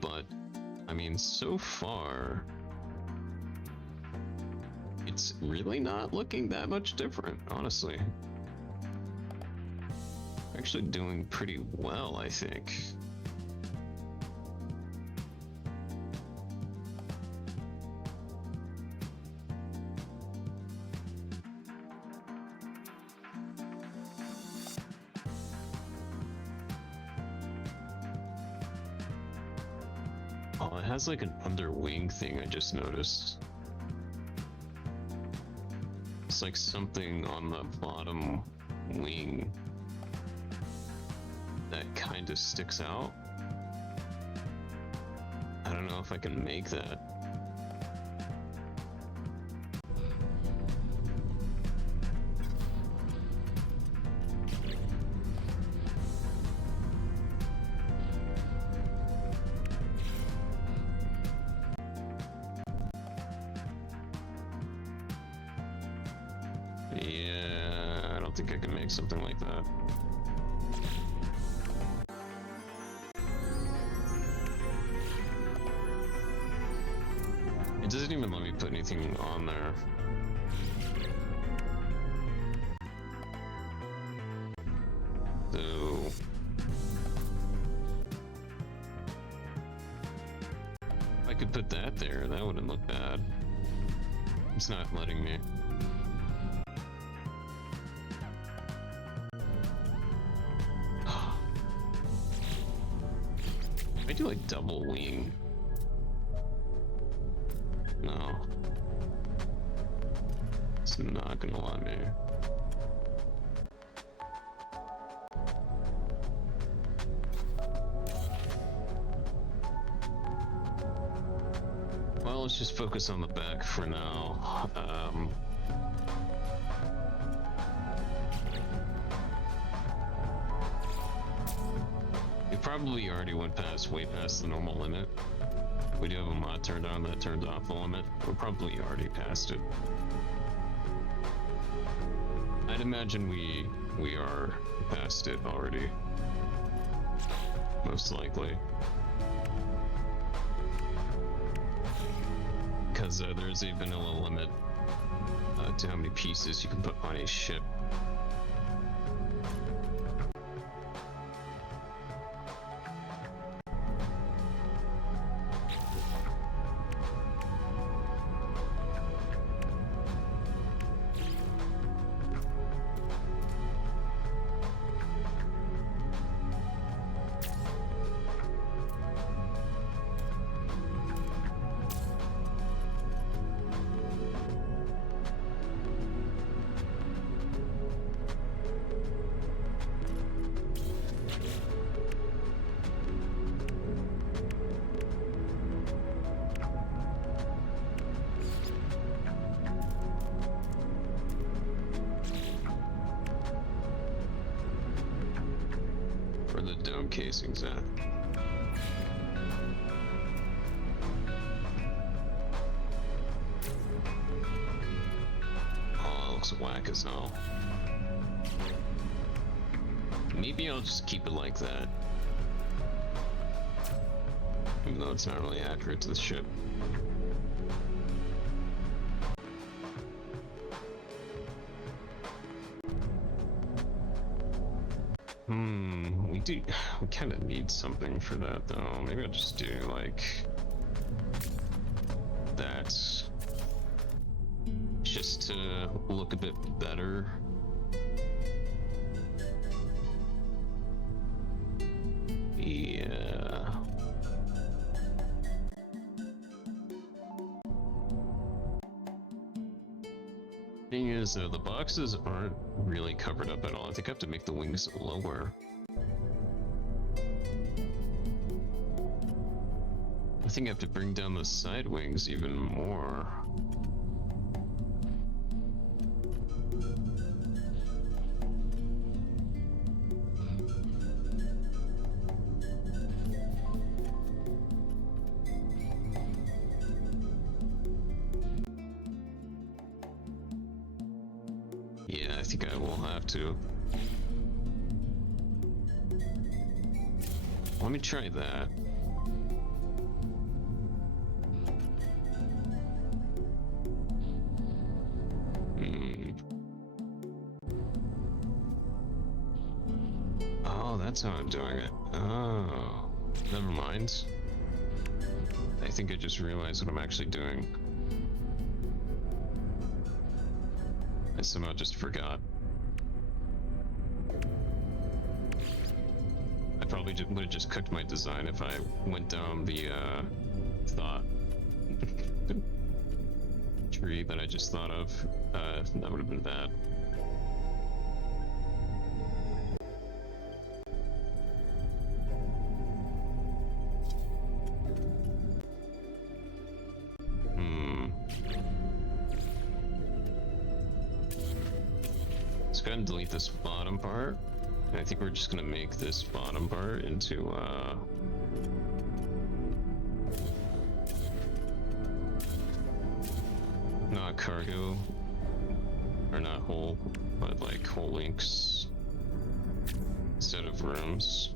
But, I mean, so far, it's really not looking that much different, honestly. Actually doing pretty well, I think. Oh, it has like an underwing thing I just noticed. It's like something on the bottom wing that kind of sticks out. I don't know if I can make that. Yeah, I don't think I can make something like that. It doesn't even let me put anything on there. So... if I could put that there, that wouldn't look bad. It's not letting me. I do like double wing. No. It's not gonna let me. Well, let's just focus on the back for now. We probably already went way past the normal limit. We do have a mod turned on that turned off the limit. We're probably already past it. I'd imagine we are past it already. Most likely. Because there's a vanilla limit to how many pieces you can put on a ship. Where the dome casings at? Oh, it looks whack as hell. Maybe I'll just keep it like that. Even though it's not really accurate to the ship. We kind of need something for that though. Maybe I'll just do like that. Just to look a bit better. Yeah. Thing is, the boxes aren't really covered up at all. I think I have to make the wings lower. I think I have to bring down the side wings even more. Yeah, I think I will have to. Let me try that. Oh, that's how I'm doing it. Oh, never mind. I think I just realized what I'm actually doing. I somehow just forgot. I probably would have just cooked my design if I went down the thought tree that I just thought of. That would have been bad. Let's go ahead and delete this bottom part. And I think we're just gonna make this bottom part into not cargo, or not whole, but like whole links instead of rooms.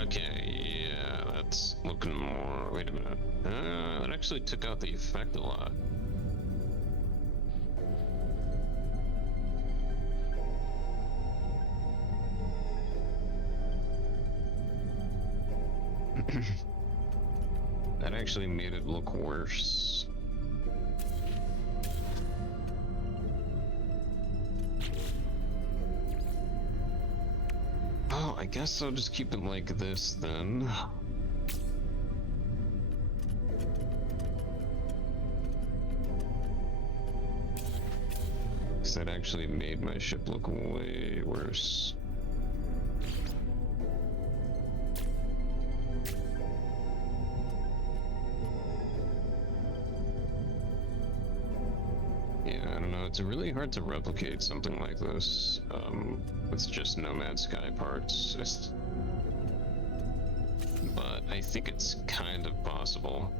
Okay, yeah, that's looking more. Wait a minute. That actually took out the effect a lot. That actually made it look worse. Oh, I guess I'll just keep it like this then. Because that actually made my ship look way worse. Yeah, I don't know, it's really hard to replicate something like this with just Nomad Sky parts. But I think it's kind of possible.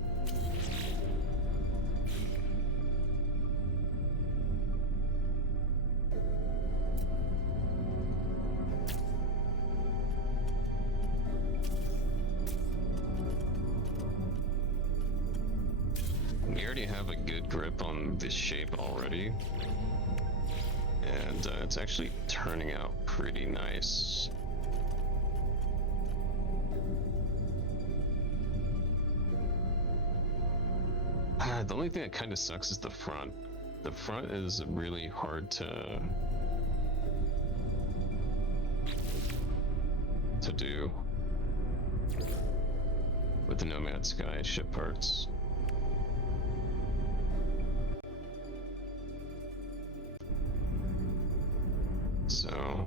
We already have a good grip on this shape already, and it's actually turning out pretty nice. The only thing that kind of sucks is the front. The front is really hard to do. with the Nomad Sky ship parts. So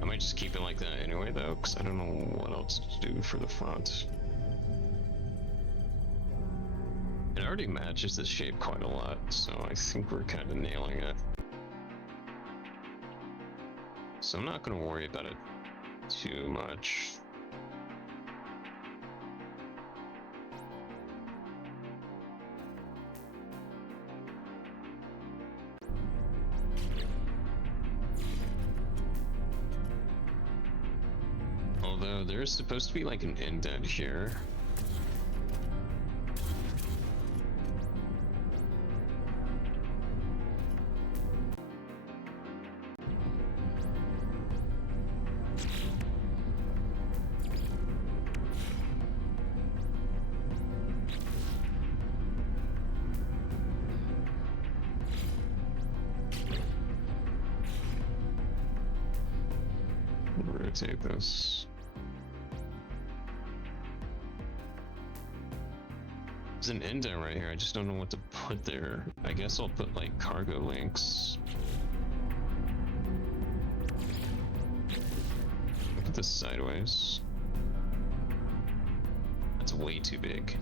I might just keep it like that anyway, though, because I don't know what else to do for the front. It already matches the shape quite a lot, so I think we're kind of nailing it. So I'm not going to worry about it too much. Although there's supposed to be like an indent here. Rotate this. There's an indent right here. I just don't know what to put there. I guess I'll put like cargo links. Put this sideways. That's way too big.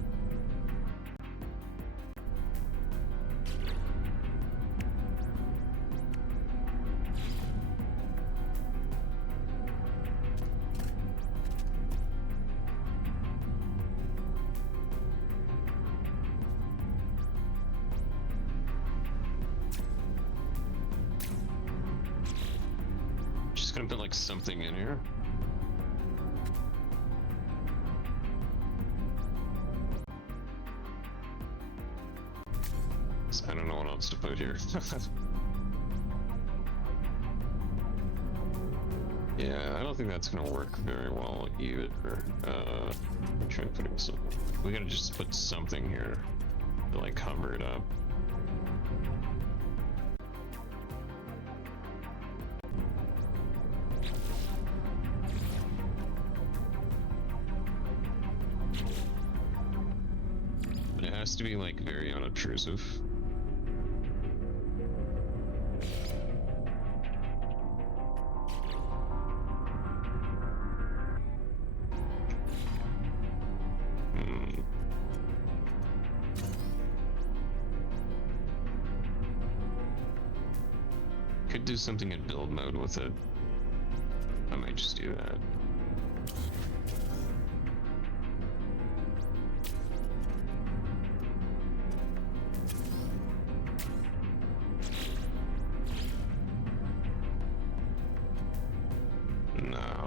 Gonna put like something in here. I don't know what else to put here. Yeah, I don't think that's gonna work very well either. I'm trying to put some. We gotta just put something here to like cover it up. To be like very unobtrusive. Could do something in build mode with it. I might just do that.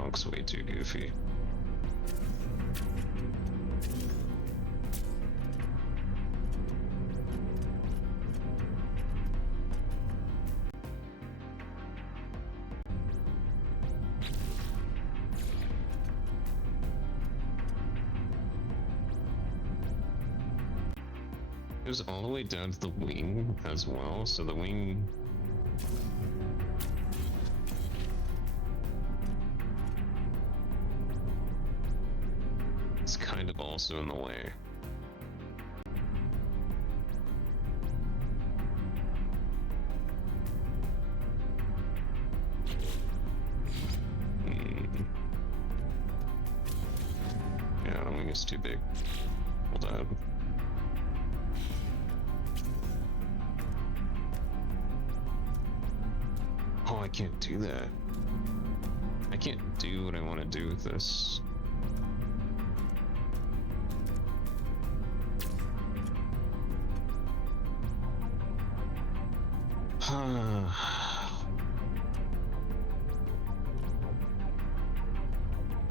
Looks way too goofy. It goes all the way down to the wing as well, so the wing kind of also in the way. Yeah, the wing is too big. Hold on. Oh, I can't do that. I can't do what I want to do with this.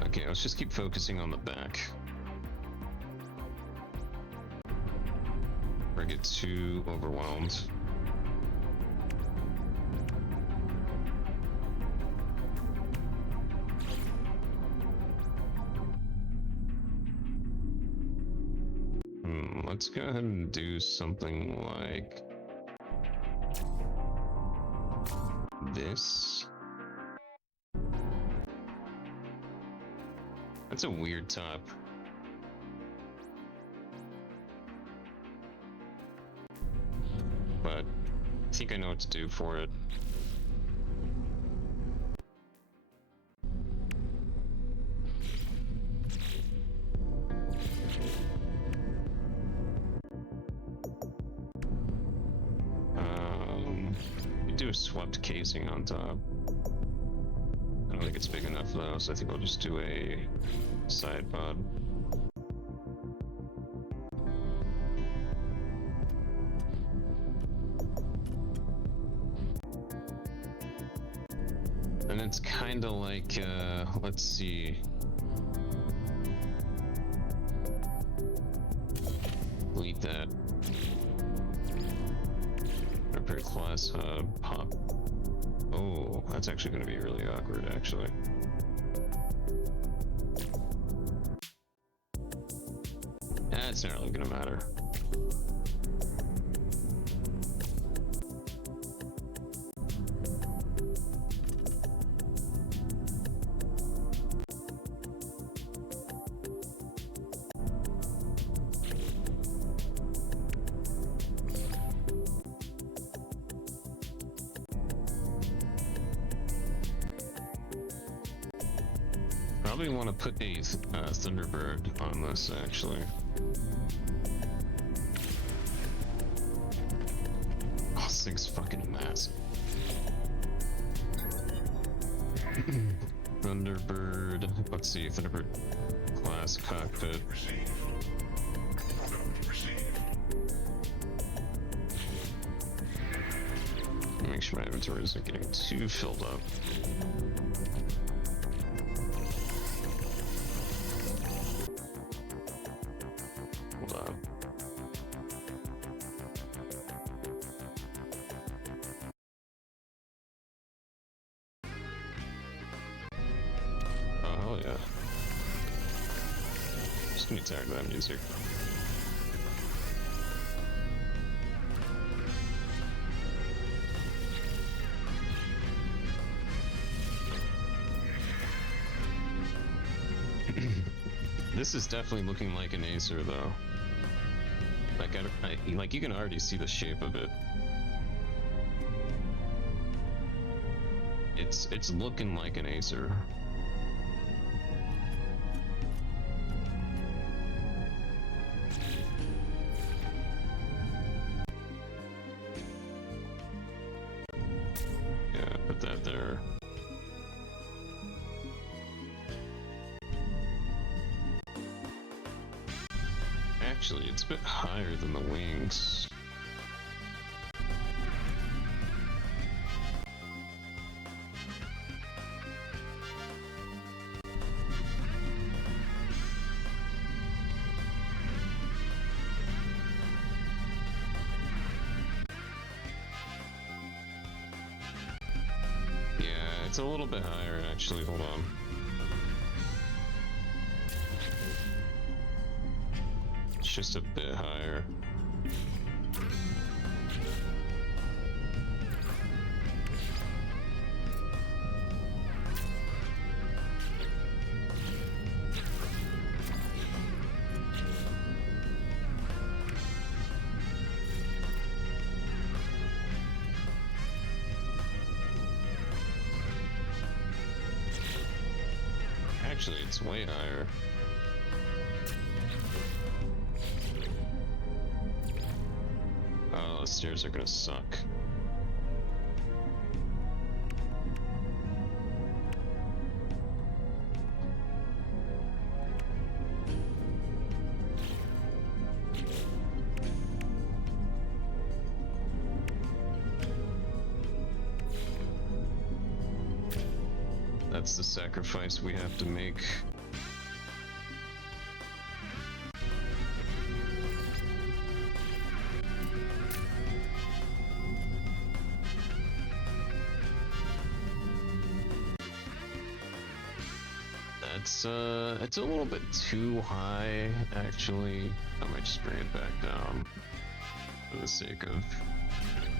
Okay, let's just keep focusing on the back. Or get too overwhelmed. Let's go ahead and do something like this. That's a weird top. think I know what to do for it. We do a swept casing on top. I don't think it's big enough though, so I think I'll just do a side pod. And it's kind of like, let's see. Delete that. Repair class hub, pop. Oh, that's actually going to be really awkward, actually. That's not really going to matter. Probably want to put a Thunderbird on this, actually. Oh, this thing's fucking massive. Thunderbird, let's see, Thunderbird class cockpit. Make sure my inventory isn't getting too filled up. Just gonna be tired of that music. This is definitely looking like an Aesir, though. Like you can already see the shape of it. It's looking like an Aesir. Yeah, put that there. Actually, it's a bit higher than the wings. Yeah, it's a little bit higher, actually. Hold on. Just a bit higher. Actually, it's way higher. Oh, the stairs are gonna suck. That's the sacrifice we have to make. It's a little bit too high, actually. I might just bring it back down for the sake of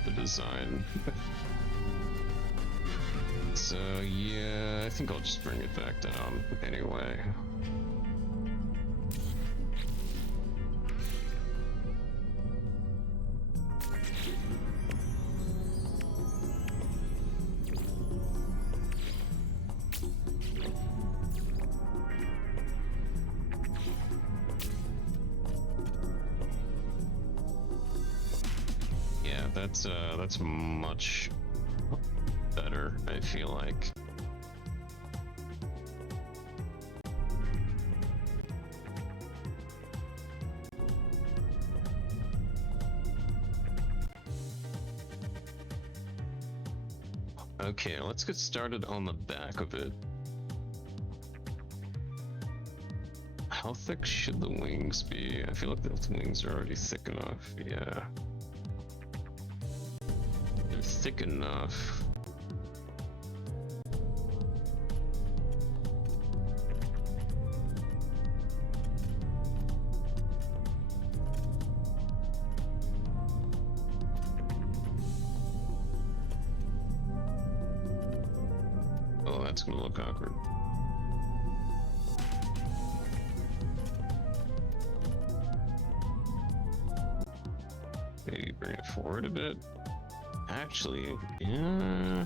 the design. So yeah, I think I'll just bring it back down anyway. that's much better, I feel like. Okay, let's get started on the back of it. How thick should the wings be? I feel like the wings are already thick enough. Yeah. They're thick enough. Oh, that's gonna look awkward. Maybe bring it forward a bit. Actually, yeah.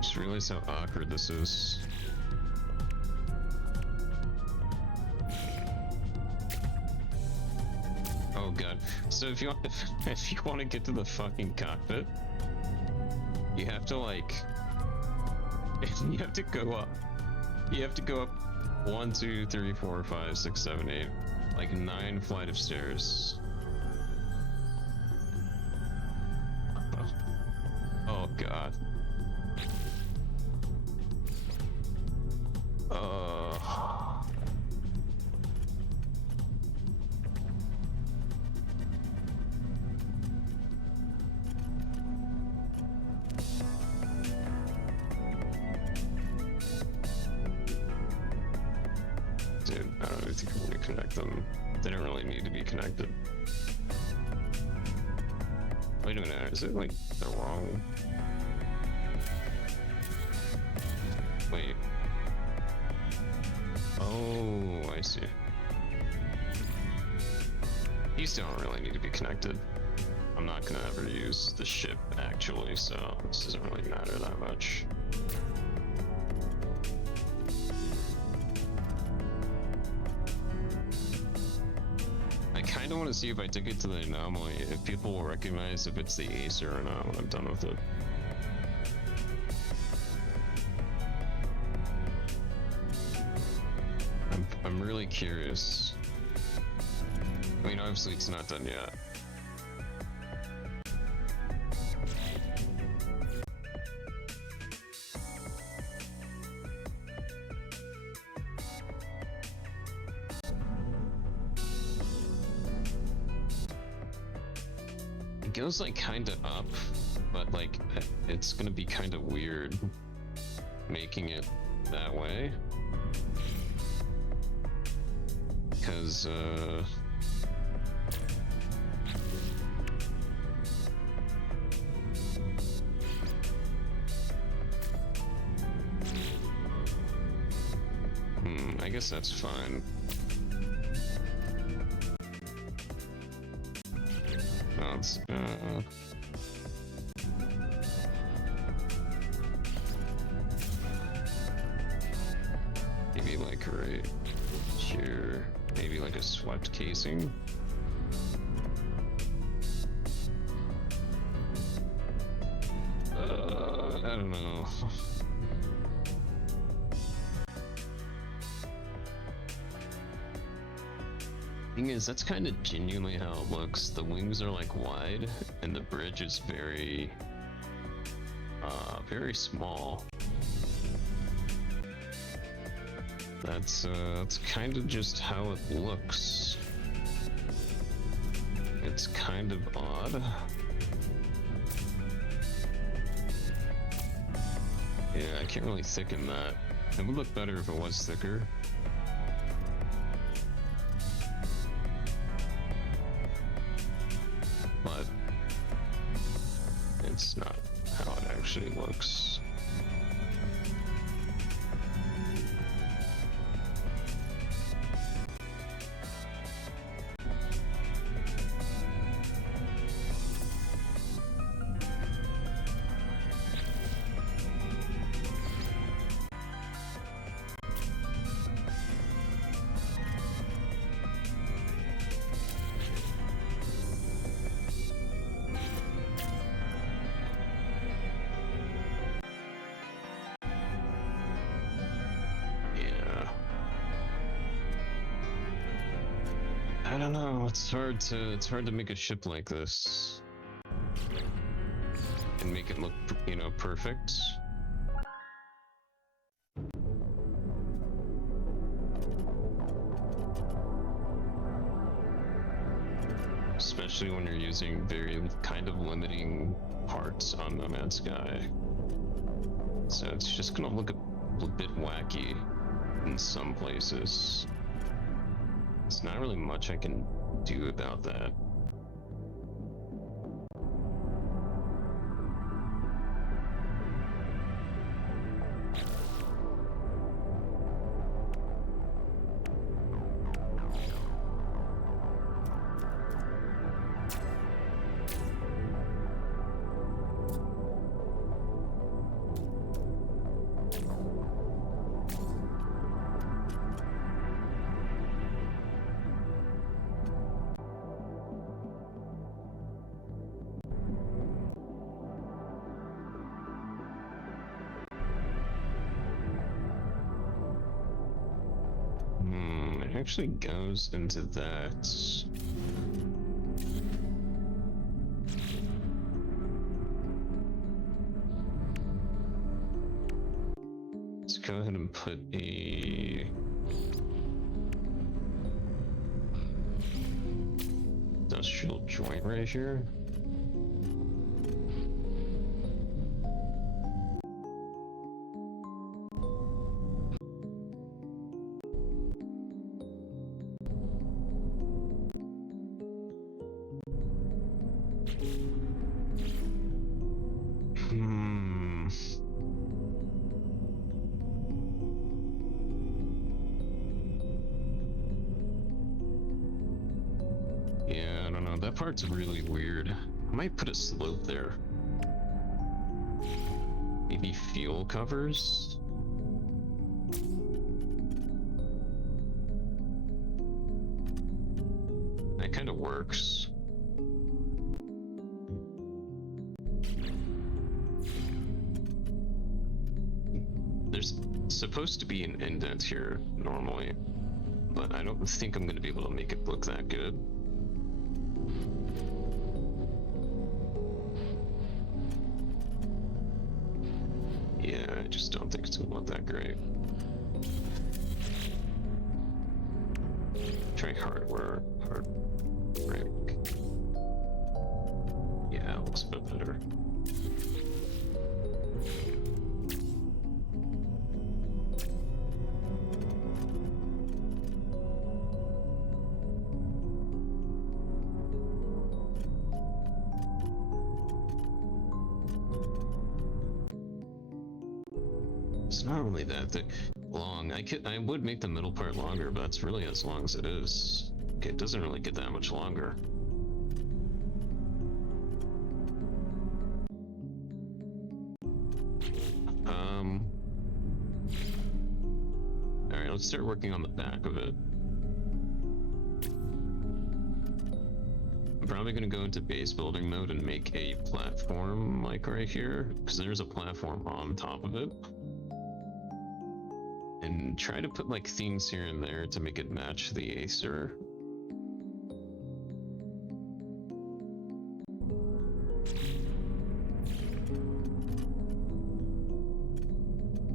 Just realized how awkward this is. Oh god. So if you want to get to the fucking cockpit, you have to like you have to go up. You have to go up 1, 2, 3, 4, 5, 6, 7, 8, like 9 flight of stairs. Oh god. Dude, I don't really think I'm gonna connect them. They don't really need to be connected. Wait a minute, is it like the wrong? Wait. Oh, I see. These don't really need to be connected. I'm not gonna ever use the ship actually, so this doesn't really matter that much. I kind of want to see if I take it to the anomaly, if people will recognize if it's the Aesir or not when I'm done with it. I'm really curious. I mean, obviously it's not done yet. It goes like kind of up, but like it's gonna be kind of weird making it that way. Because I guess that's fine. No, it's maybe like right here, maybe like a swept casing. I don't know. Thing is, that's kind of genuinely how it looks. The wings are like wide, and the bridge is very, very small. That's kind of just how it looks. It's kind of odd. Yeah, I can't really thicken that. It would look better if it was thicker. But it's not how it actually looks. I don't know. It's hard to make a ship like this and make it look, you know, perfect. Especially when you're using very kind of limiting parts on No Man's Sky. So it's just gonna look a bit wacky in some places. There's not really much I can do about that. It actually goes into that. Let's go ahead and put a industrial joint right here. Yeah, I don't know. That part's really weird. I might put a slope there. Maybe fuel covers? That kind of works. There's supposed to be an indent here normally, but I don't think I'm going to be able to make it look that good. Yeah, I just don't think it's going to look that great. Try hardware, hard brick. Yeah, it looks a bit better. It's not really that long. I would make the middle part longer, but that's really as long as it is. Okay, it doesn't really get that much longer. Alright, let's start working on the back of it. I'm probably gonna go into base building mode and make a platform like right here, because there's a platform on top of it. And try to put like things here and there to make it match the Aesir.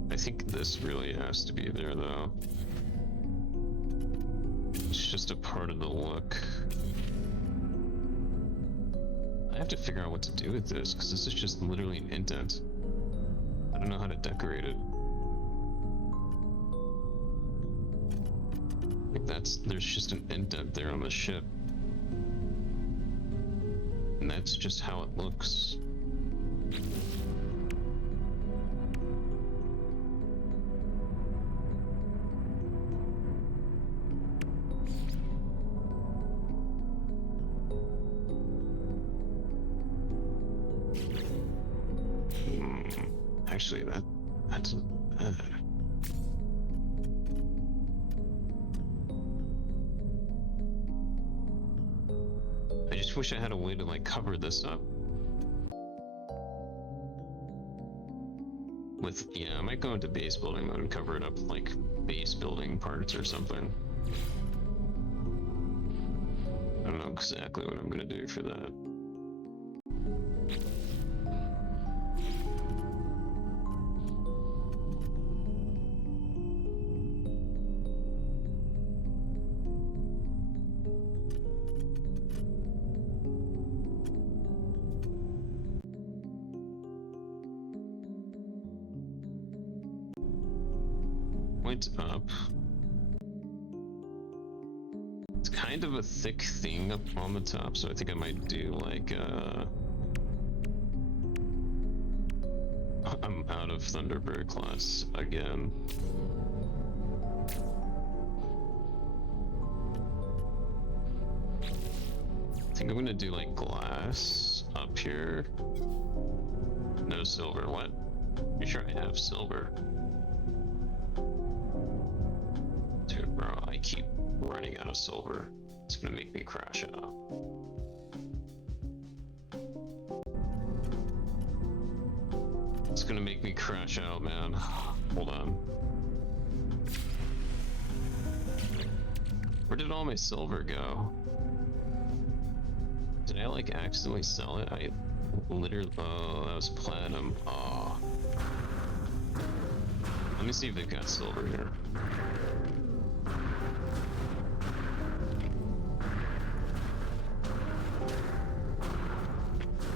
I think this really has to be there though. It's just a part of the look. I have to figure out what to do with this, because this is just literally an indent. I don't know how to decorate it. Like there's just an indent there on the ship. And that's just how it looks. Actually, that's I just wish I had a way to like cover this up. With, yeah, I might go into base building mode and cover it up with like base building parts or something. exactly what I'm gonna do for that. Point up. It's kind of a thick thing up on the top, so I think I might do like I'm out of Thunderbird class again. I think I'm gonna do like glass up here. No silver. What? You sure I have silver? Dude, bro, I keep running out of silver. It's gonna make me crash out. It's gonna make me crash out, man. Hold on. Where did all my silver go? Did I like accidentally sell it? I literally, oh, that was platinum. Oh. Let me see if they've got silver here.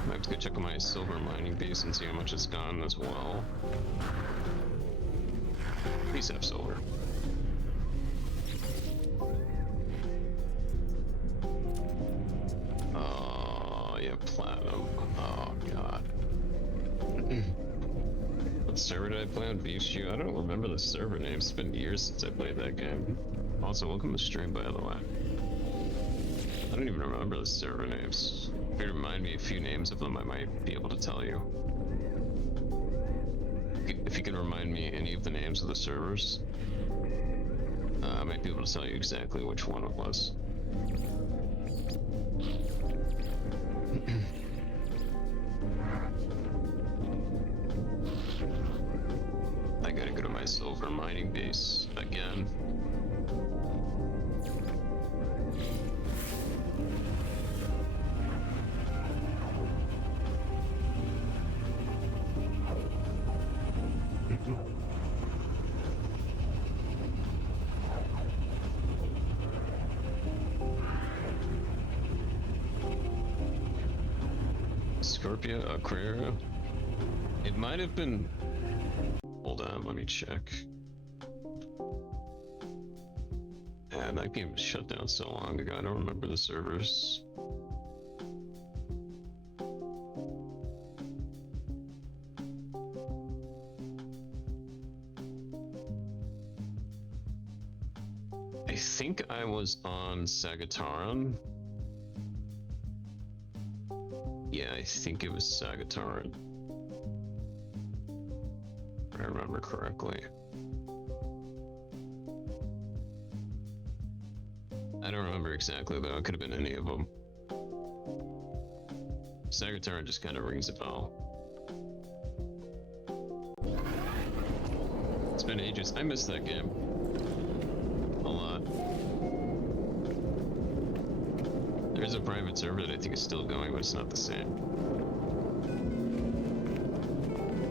I have to go check on my silver mining base and see how much it's gone as well. Please have silver. Oh, yeah, platinum. Oh, God. What server did I play on VSU? I don't remember the server name. It's been years since I played that game. Also, welcome to stream, by the way. I don't even remember the server names. If you remind me a few names of them, I might be able to tell you. If you can remind me any of the names of the servers, I might be able to tell you exactly which one it was. I gotta go to my silver mining base again. Scorpio, Aquaria. It might have been. Hold on, let me check. Yeah, that game was shut down so long ago. I don't remember the servers. I think I was on Sagataran. Yeah, I think it was Sagataran. If I remember correctly. I don't remember exactly though, it could have been any of them. Sagataran just kind of rings a bell. It's been ages. I missed that game. A lot. There's a private server that I think is still going, but it's not the same.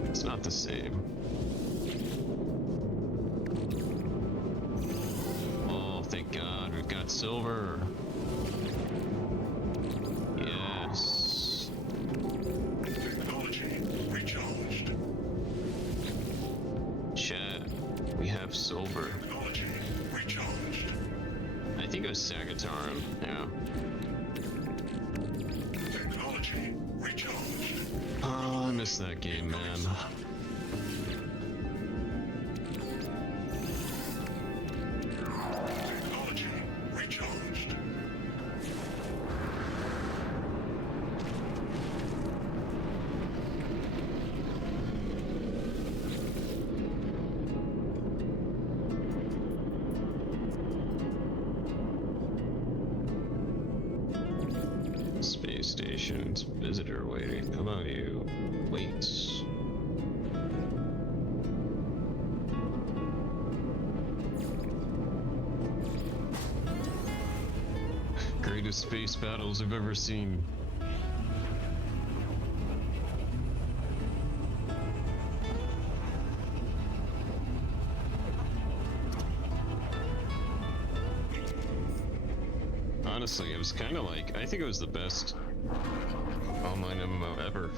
It's not the same. Oh, thank God, we've got silver. Yes. Technology recharged. Chat, we have silver. Technology recharged. I think it was Sagataran, yeah. Technology recharged. Oh, I missed that game, man. Technology recharged. Space stations, visitor waiting. How about you? Wait. Greatest space battles I've ever seen. Honestly, it was kind of like, I think it was the best online MMO ever.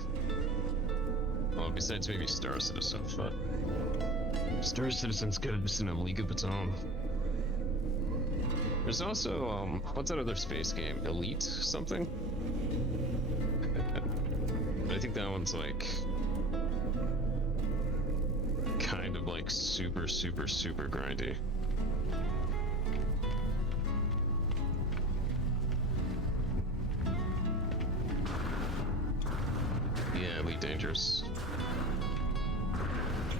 Well, besides maybe Star Citizen, but Star Citizen's got it in a league of its own. There's also, what's that other space game? Elite something? I think that one's like, kind of like super grindy. Yeah, Elite Dangerous.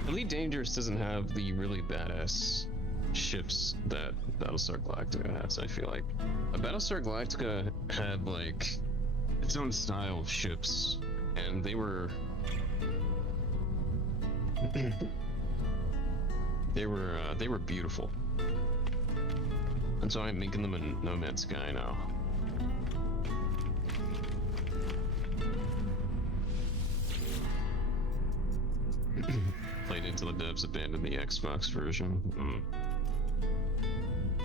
Elite Dangerous doesn't have the really badass ships that Battlestar Galactica has, I feel like. Battlestar Galactica had like its own style of ships, and they were they were beautiful. And so I'm making them in No Man's Sky now. Played into the devs abandoned the Xbox version.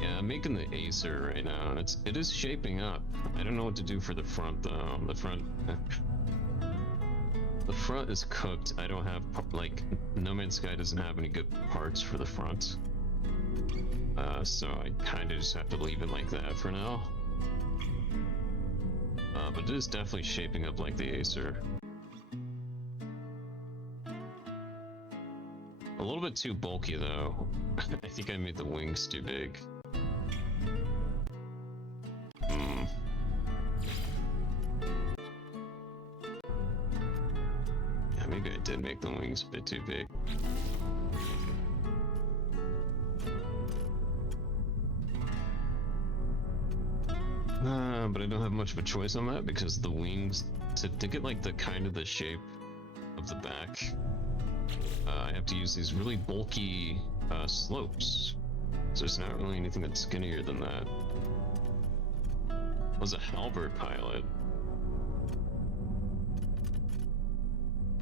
Yeah, I'm making the Aesir right now, and it is shaping up. I don't know what to do for the front though. The front is cooked. I don't have like No Man's Sky doesn't have any good parts for the front, so I kind of just have to leave it like that for now. But it is definitely shaping up like the Aesir. A little bit too bulky though. I think I made the wings too big. Yeah, maybe I did make the wings a bit too big. But I don't have much of a choice on that because the wings, to get like the kind of the shape of the back, I have to use these really bulky slopes. So there's not really anything that's skinnier than that. Was a halberd pilot.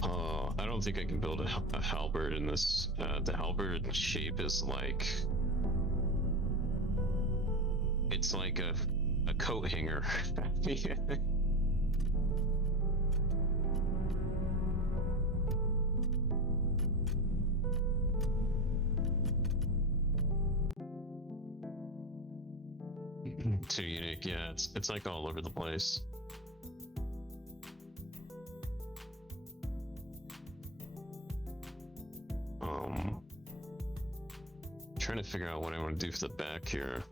Oh, I don't think I can build a halberd in this. The halberd shape is like, it's like a coat hanger. Too unique, yeah. It's like all over the place. Trying to figure out what I want to do for the back here.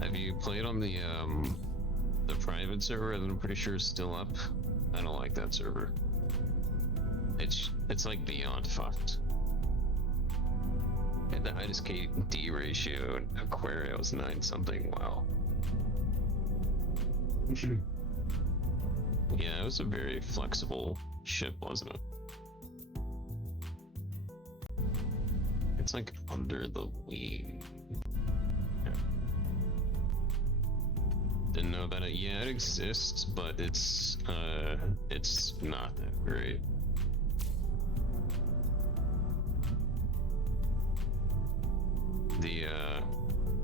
Have you played on the private server that I'm pretty sure is still up? I don't like that server. It's like beyond fucked. And the highest KD ratio in Aquaria was 9 something. Wow. Yeah, it was a very flexible ship, wasn't it? It's like under the wing. Didn't know about it. Yeah, it exists, but it's not that great.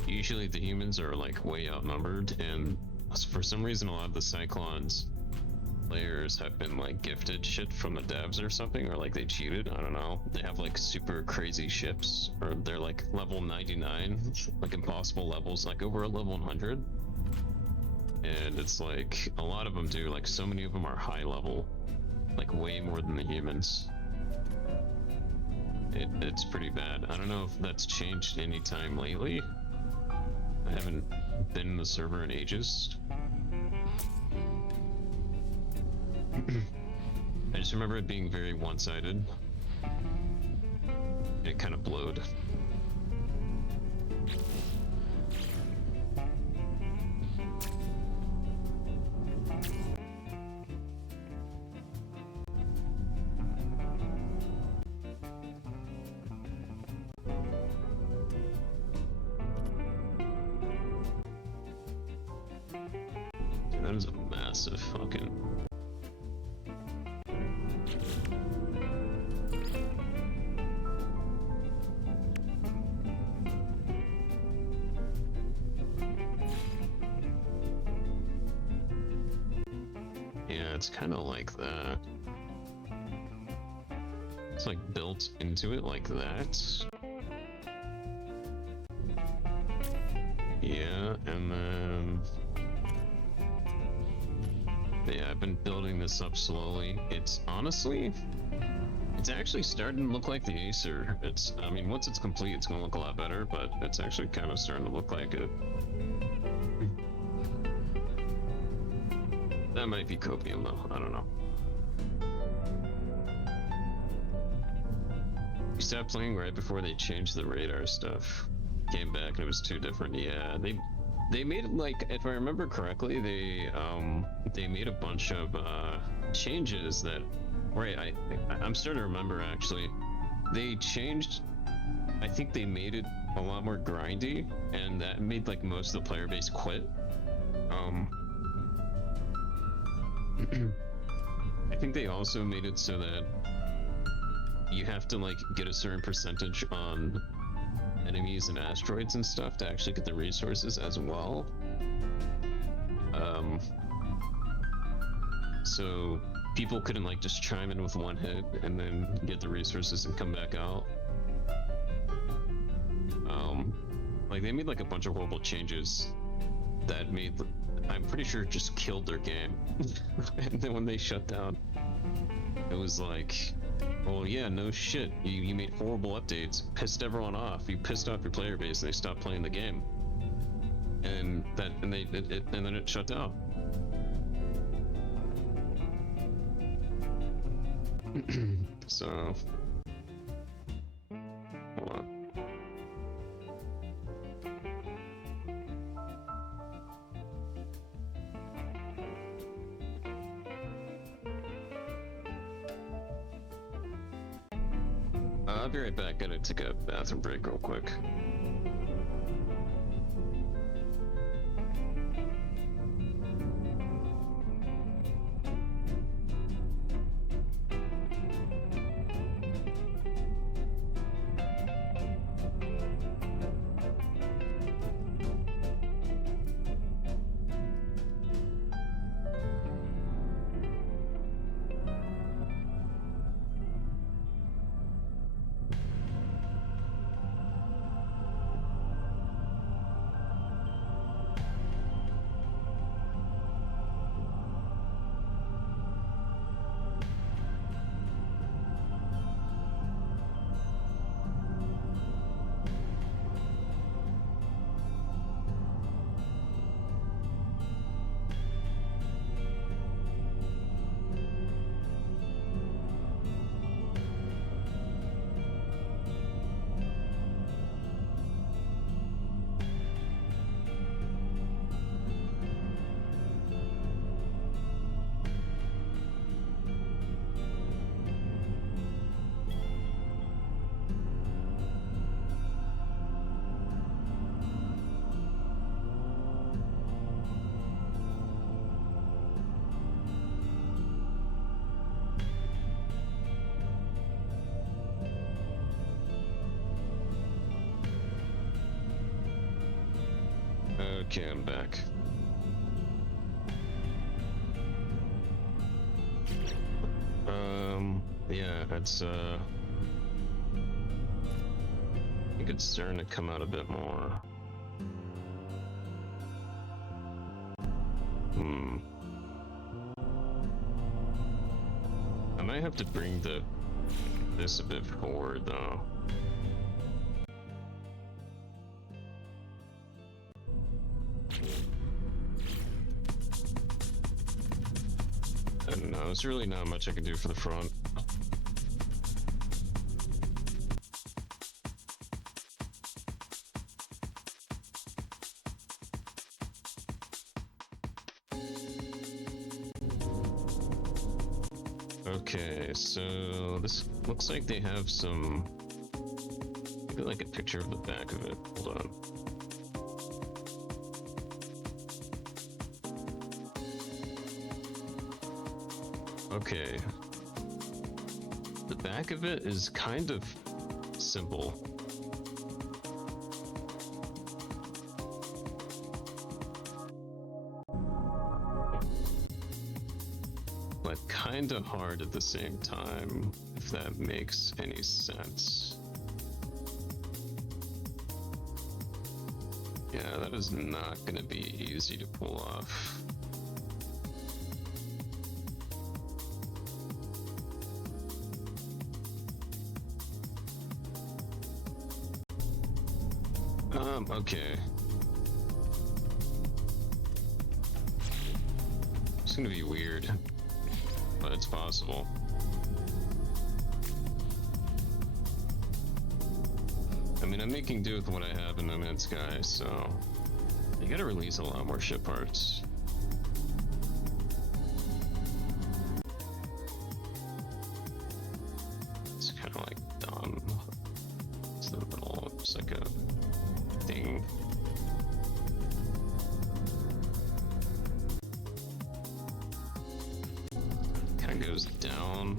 Usually the humans are like way outnumbered, and for some reason a lot of the Cyclones players have been like gifted shit from the devs or something, or like they cheated, I don't know. They have like super crazy ships, or they're like level 99, like impossible levels, like over a level 100. And it's like a lot of them do, like so many of them are high level, like way more than the humans. It's pretty bad. I don't know if that's changed any time lately, I haven't been in the server in ages. I just remember it being very one-sided. It kind of blowed. Dude, that is a massive fucking... Yeah, it's kind of like that. It's like built into it like that. Yeah, and then... Yeah, I've been building this up slowly. It's honestly... It's actually starting to look like the Aesir. It's, I mean, once it's complete, it's gonna look a lot better, but it's actually kind of starting to look like it. That might be copium though, I don't know. We stopped playing right before they changed the radar stuff. Came back and it was too different. Yeah, they made it like, if I remember correctly, they made a bunch of changes that, right, I'm starting to remember actually. They changed, I think they made it a lot more grindy, and that made like most of the player base quit. I think they also made it so that you have to like get a certain percentage on enemies and asteroids and stuff to actually get the resources as well. So people couldn't like just chime in with one hit and then get the resources and come back out. Like they made like a bunch of horrible changes that made, I'm pretty sure, just killed their game. And then when they shut down, it was like, well, yeah, no shit. You made horrible updates, pissed everyone off. You pissed off your player base, and they stopped playing the game. And then it shut down. So, hold on. I'll be right back. Gotta take a bathroom break real quick. Okay, I'm back. Yeah, it's I think it's starting to come out a bit more. I might have to bring this a bit forward though. I don't know, there's really not much I can do for the front. Okay, so this looks like they have some, maybe like a picture of the back of it. Hold on. Okay. The back of it is kind of simple. But kind of hard at the same time, if that makes any sense. Yeah, that is not going to be easy to pull off. Okay. It's gonna be weird, but it's possible. I mean, I'm making do with what I have in No Man's Sky, so you gotta release a lot more ship parts. It's kind of like dumb. It's the middle, it's like a thing. Kind of goes down.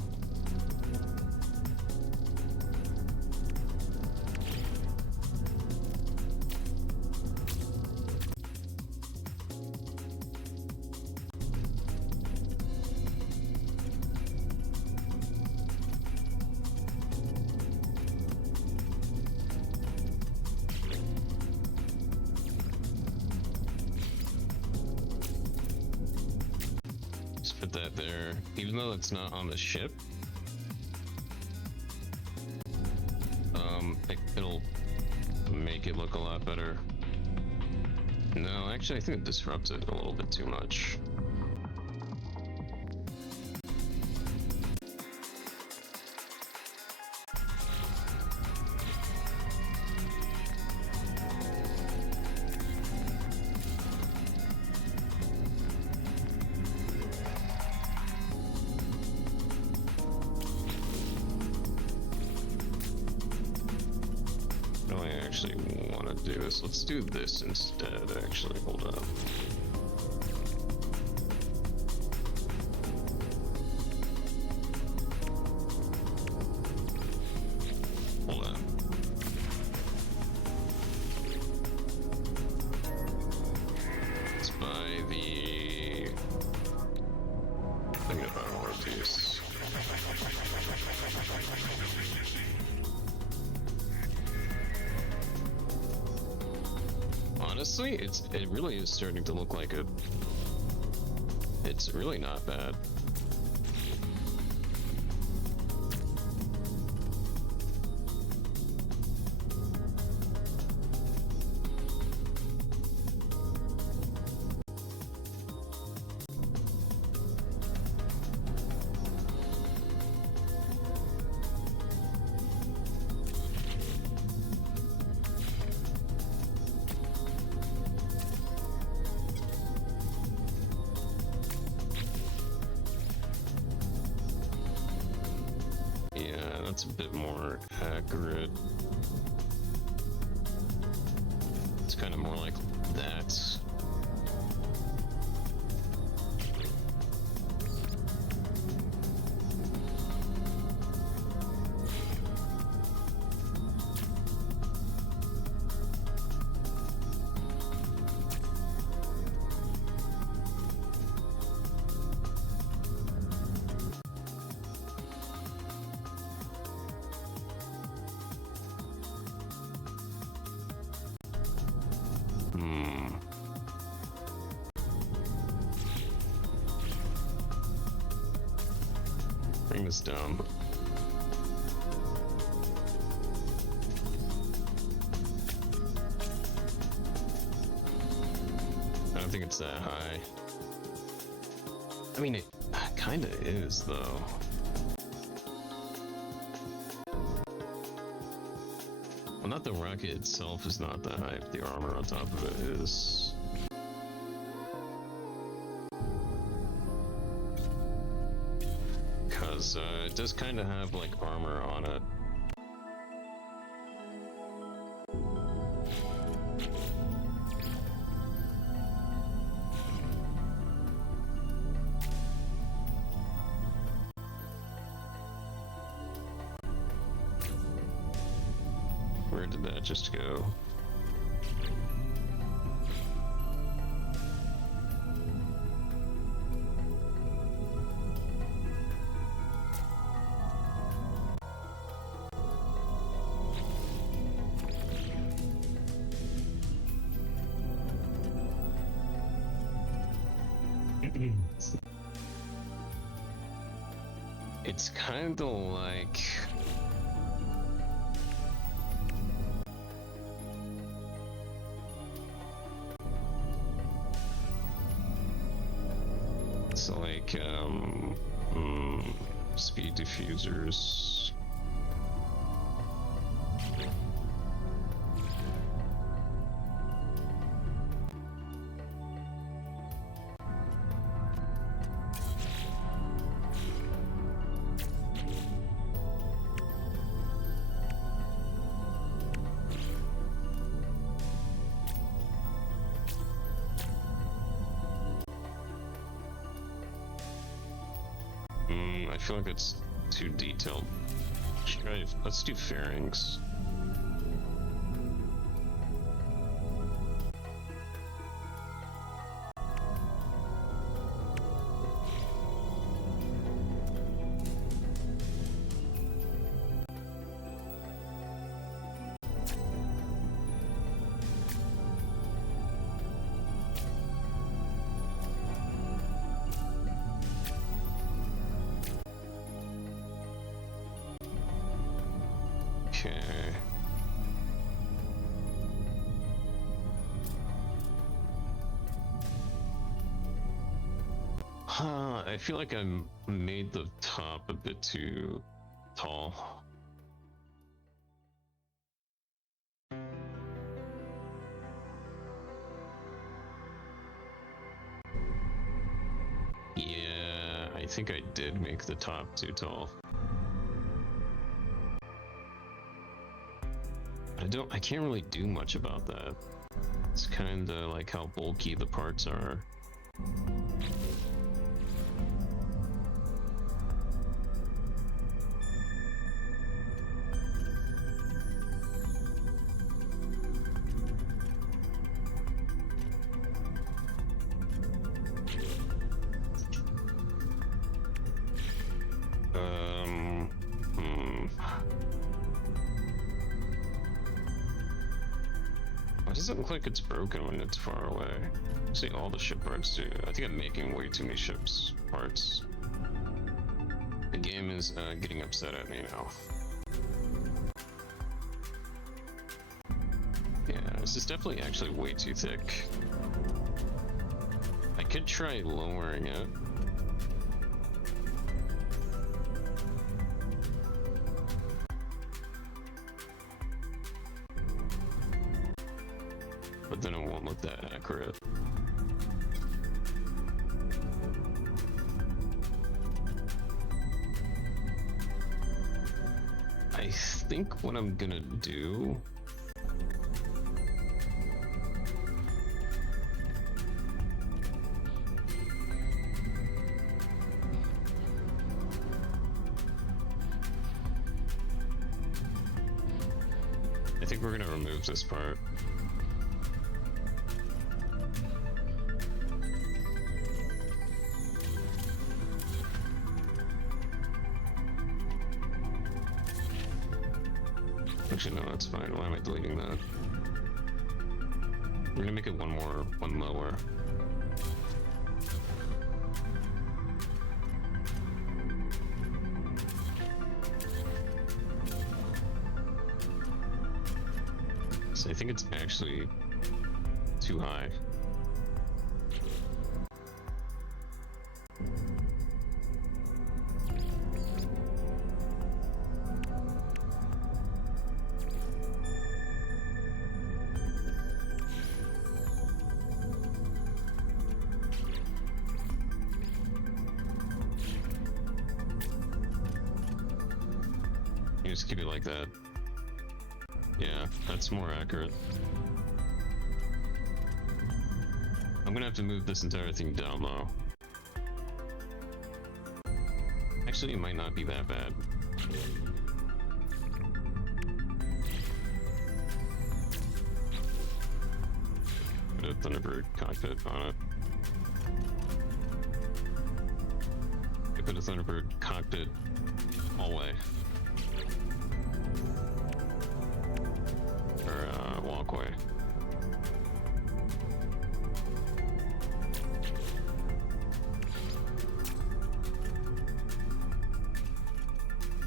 Put that there, even though it's not on the ship. It'll make it look a lot better. No, actually, I think it disrupts it a little bit too much. Do this. Let's do this instead. Actually, hold up. Hold on. Let's buy the thing about more piece. Honestly, it really is starting to look like it's really not bad. That's a bit more accurate. It's kind of more like that. Bring this down. I don't think it's that high. I mean, it kind of is, though. Well, not the rocket itself is not that high, but the armor on top of it is. Because it does kind of have, like, armor on it. Where did that just go? It's kind of like... It's like, speed diffusers. I feel like it's too detailed. Let's do fairings. Okay. I feel like I made the top a bit too tall. Yeah, I think I did make the top too tall. I can't really do much about that. It's kind of like how bulky the parts are. It doesn't look like it's broken when it's far away. See, all the ship parts do. I think I'm making way too many ships parts. The game is getting upset at me now. Yeah, this is definitely actually way too thick. I could try lowering it. But then it won't look that accurate. I think what I'm gonna do... I think we're gonna remove this part. Actually, no, that's fine. Why am I deleting that? We're gonna make it one lower. So I think it's actually too high. Just keep it like that. Yeah, that's more accurate. I'm gonna have to move this entire thing down though. Actually, it might not be that bad. Put a Thunderbird cockpit on it. I put a Thunderbird cockpit hallway. Or walkway.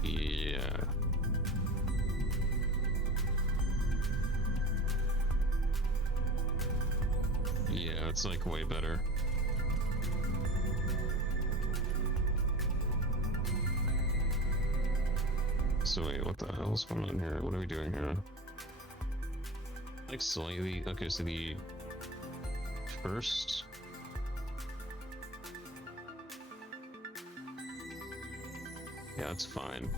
Yeah. Yeah, it's like way better. So wait, what the hell's going on here? What are we doing here? Like slightly, okay, so the first. Yeah, it's fine.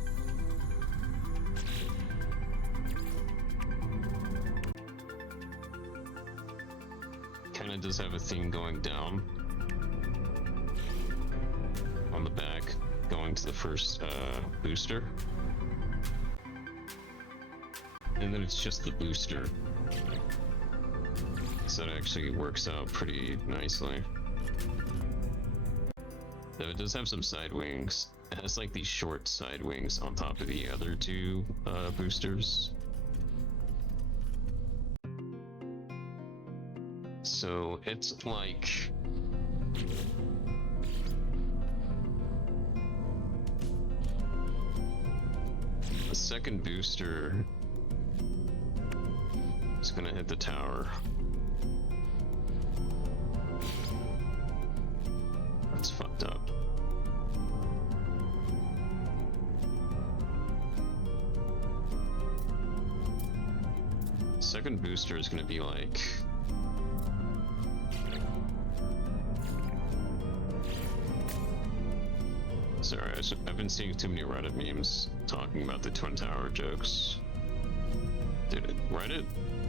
Kinda does have a theme going down on the back, going to the first booster. And then it's just the booster. So that actually works out pretty nicely. Though it does have some side wings. It has like these short side wings on top of the other two boosters. So it's like the second booster is gonna hit the tower. That's fucked up. Second booster is gonna be like sorry, I've been seeing too many Reddit memes talking about the Twin Tower jokes. Dude, Reddit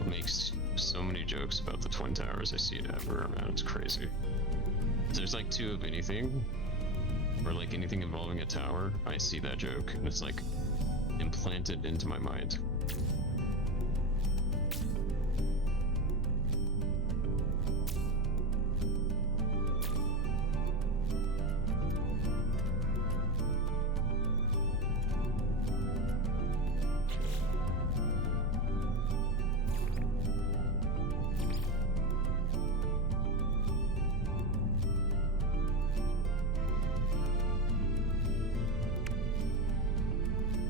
makes so many jokes about the Twin Towers. I see it everywhere, man. It's crazy. There's like two of anything, or like anything involving a tower. I see that joke, and it's like implanted into my mind.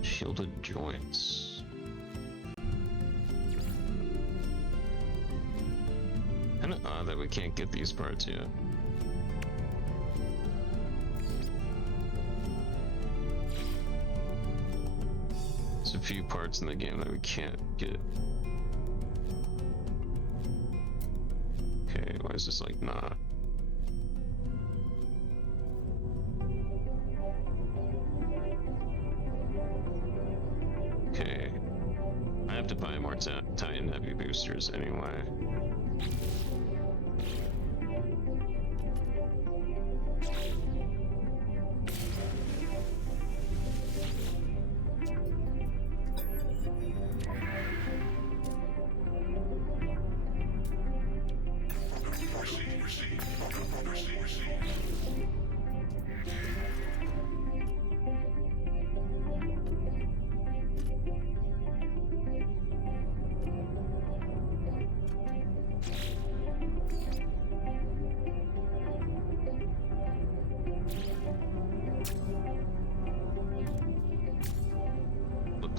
Shielded joints. Kinda odd that we can't get these parts yet. There's a few parts in the game that we can't get. Okay, why is this like not? Okay, I have to buy more Titan heavy boosters anyway.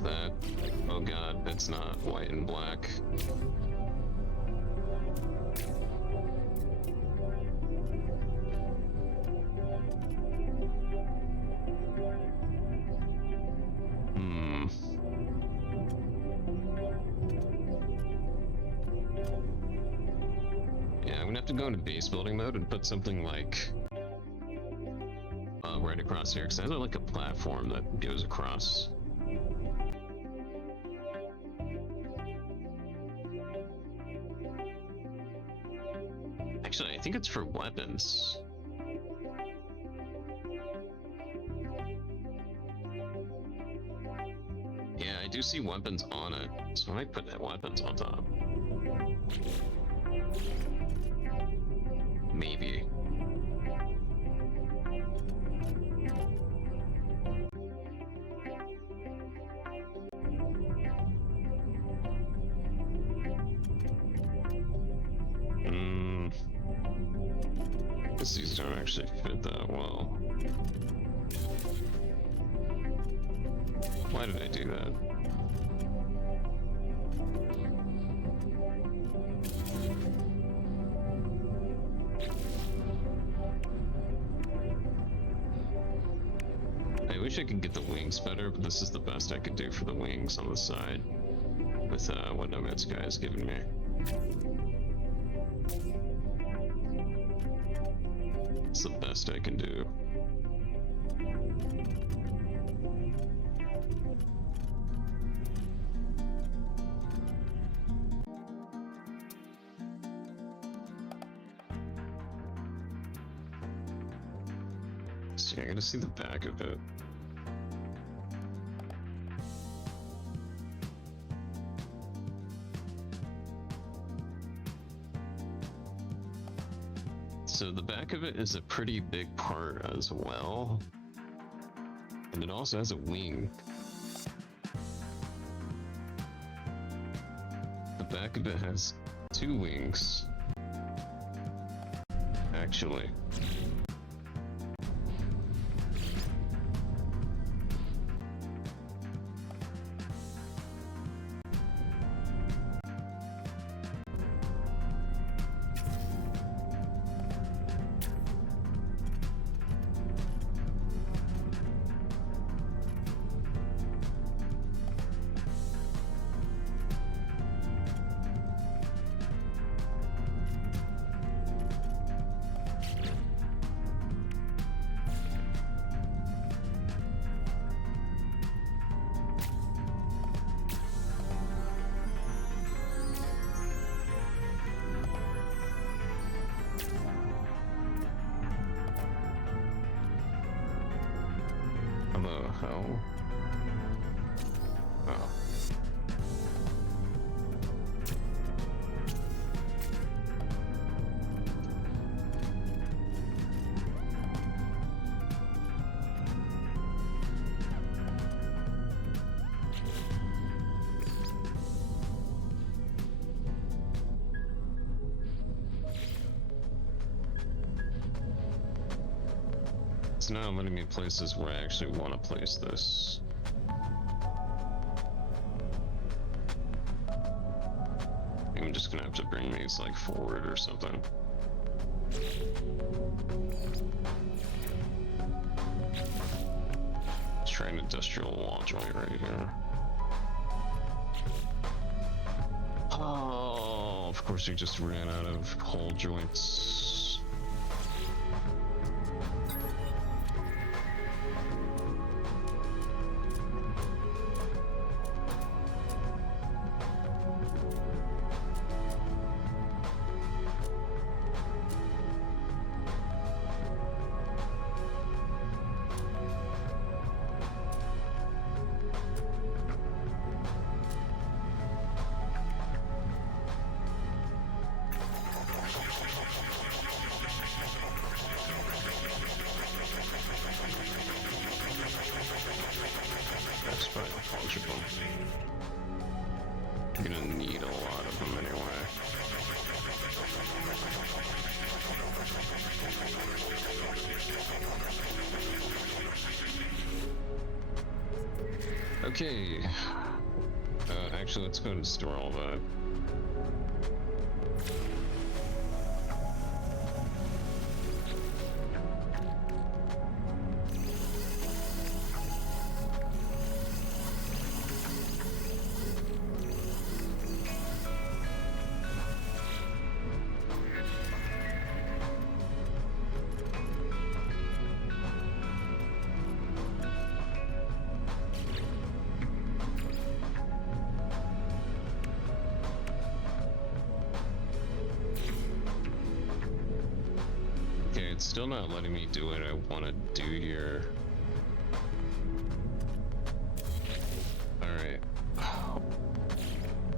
That. Oh god, it's not white and black. Yeah, I'm gonna have to go into base building mode and put something like right across here, because I have like a platform that goes across. think it's for weapons. Yeah, I do see weapons on it, so I might put the weapons on top. Maybe. These don't actually fit that well. Why did I do that? I wish I could get the wings better, but this is the best I could do for the wings on the side with what No Man's Sky has given me. It's the best I can do. See, I gotta see the back of it. So the back of it is a pretty big part as well. And it also has a wing. The back of it has 2 wings. Actually. Hell? Oh. It's now letting me places where I actually want to place this. I'm just gonna have to bring these like forward or something. Let's try an industrial wall joint right here. Oh, of course we just ran out of hole joints. That's probably fungible. I'm gonna need a lot of them anyway. Okay. Actually, let's go and store all that. it's still not letting me do what I want to do here. Alright. I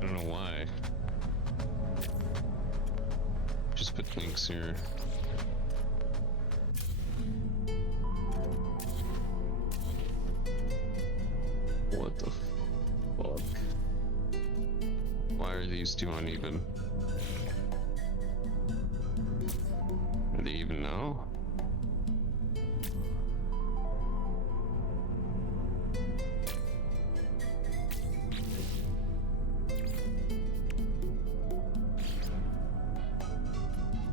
don't know why. Just put links here. What the fuck? Why are these two uneven? Do they even know?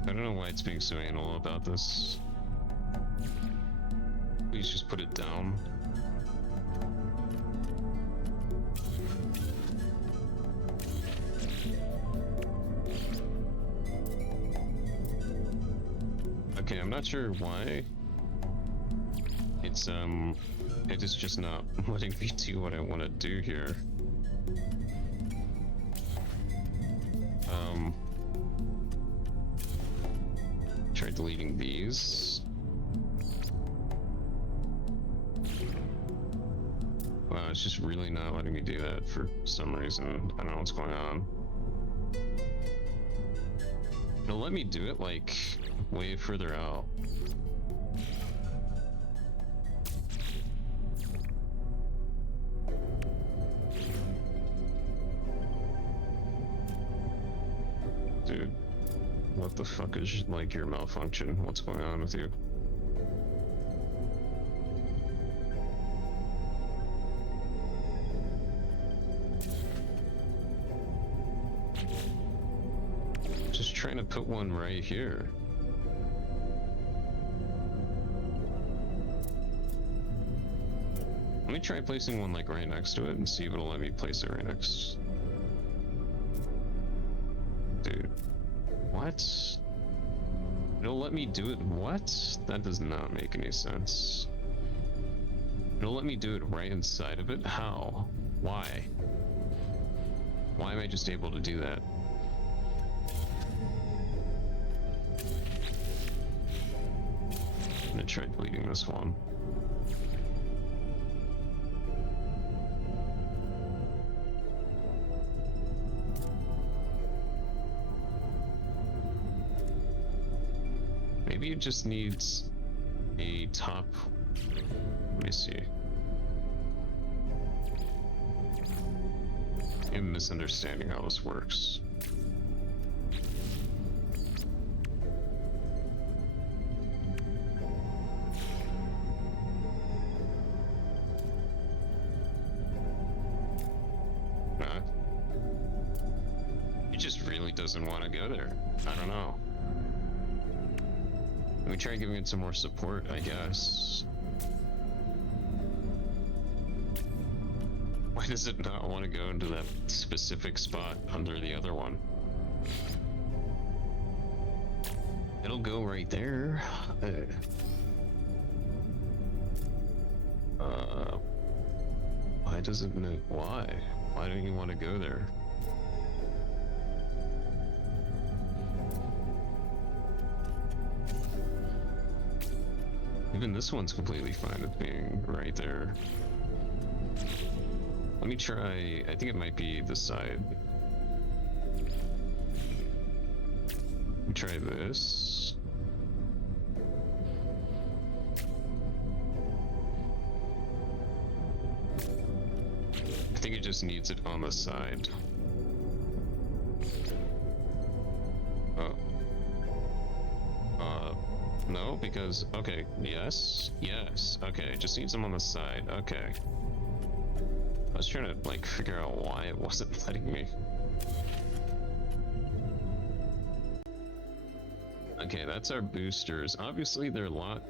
I don't know why it's being so anal about this. Please just put it down. Okay, I'm not sure why. It is just not letting me do what I want to do here. Try deleting these. Wow, it's just really not letting me do that for some reason. I don't know what's going on. It'll let me do it like way further out. Dude, what the fuck is like your malfunction? What's going on with you? Just trying to put one right here. Let me try placing one like right next to it and see if it'll let me place it right next. Dude, what? It'll let me do it? What? That does not make any sense. It'll let me do it right inside of it? How? Why? Why am I just able to do that? I'm gonna try deleting this one. Maybe it just needs a top. Let me see. I'm misunderstanding how this works. Nah. It just really doesn't want to go there. I don't know. Let me try giving it some more support, I guess. Why does it not want to go into that specific spot under the other one? It'll go right there. Why does it know? Why? Why don't you want to go there? Even this one's completely fine with being right there. Let me try, I think it might be this side. Let me try this. I think it just needs it on the side. Oh. No, because, okay, yes, okay, it just needs them on the side, okay. I was trying to, like, figure out why it wasn't letting me. Okay, that's our boosters. Obviously, they're a lot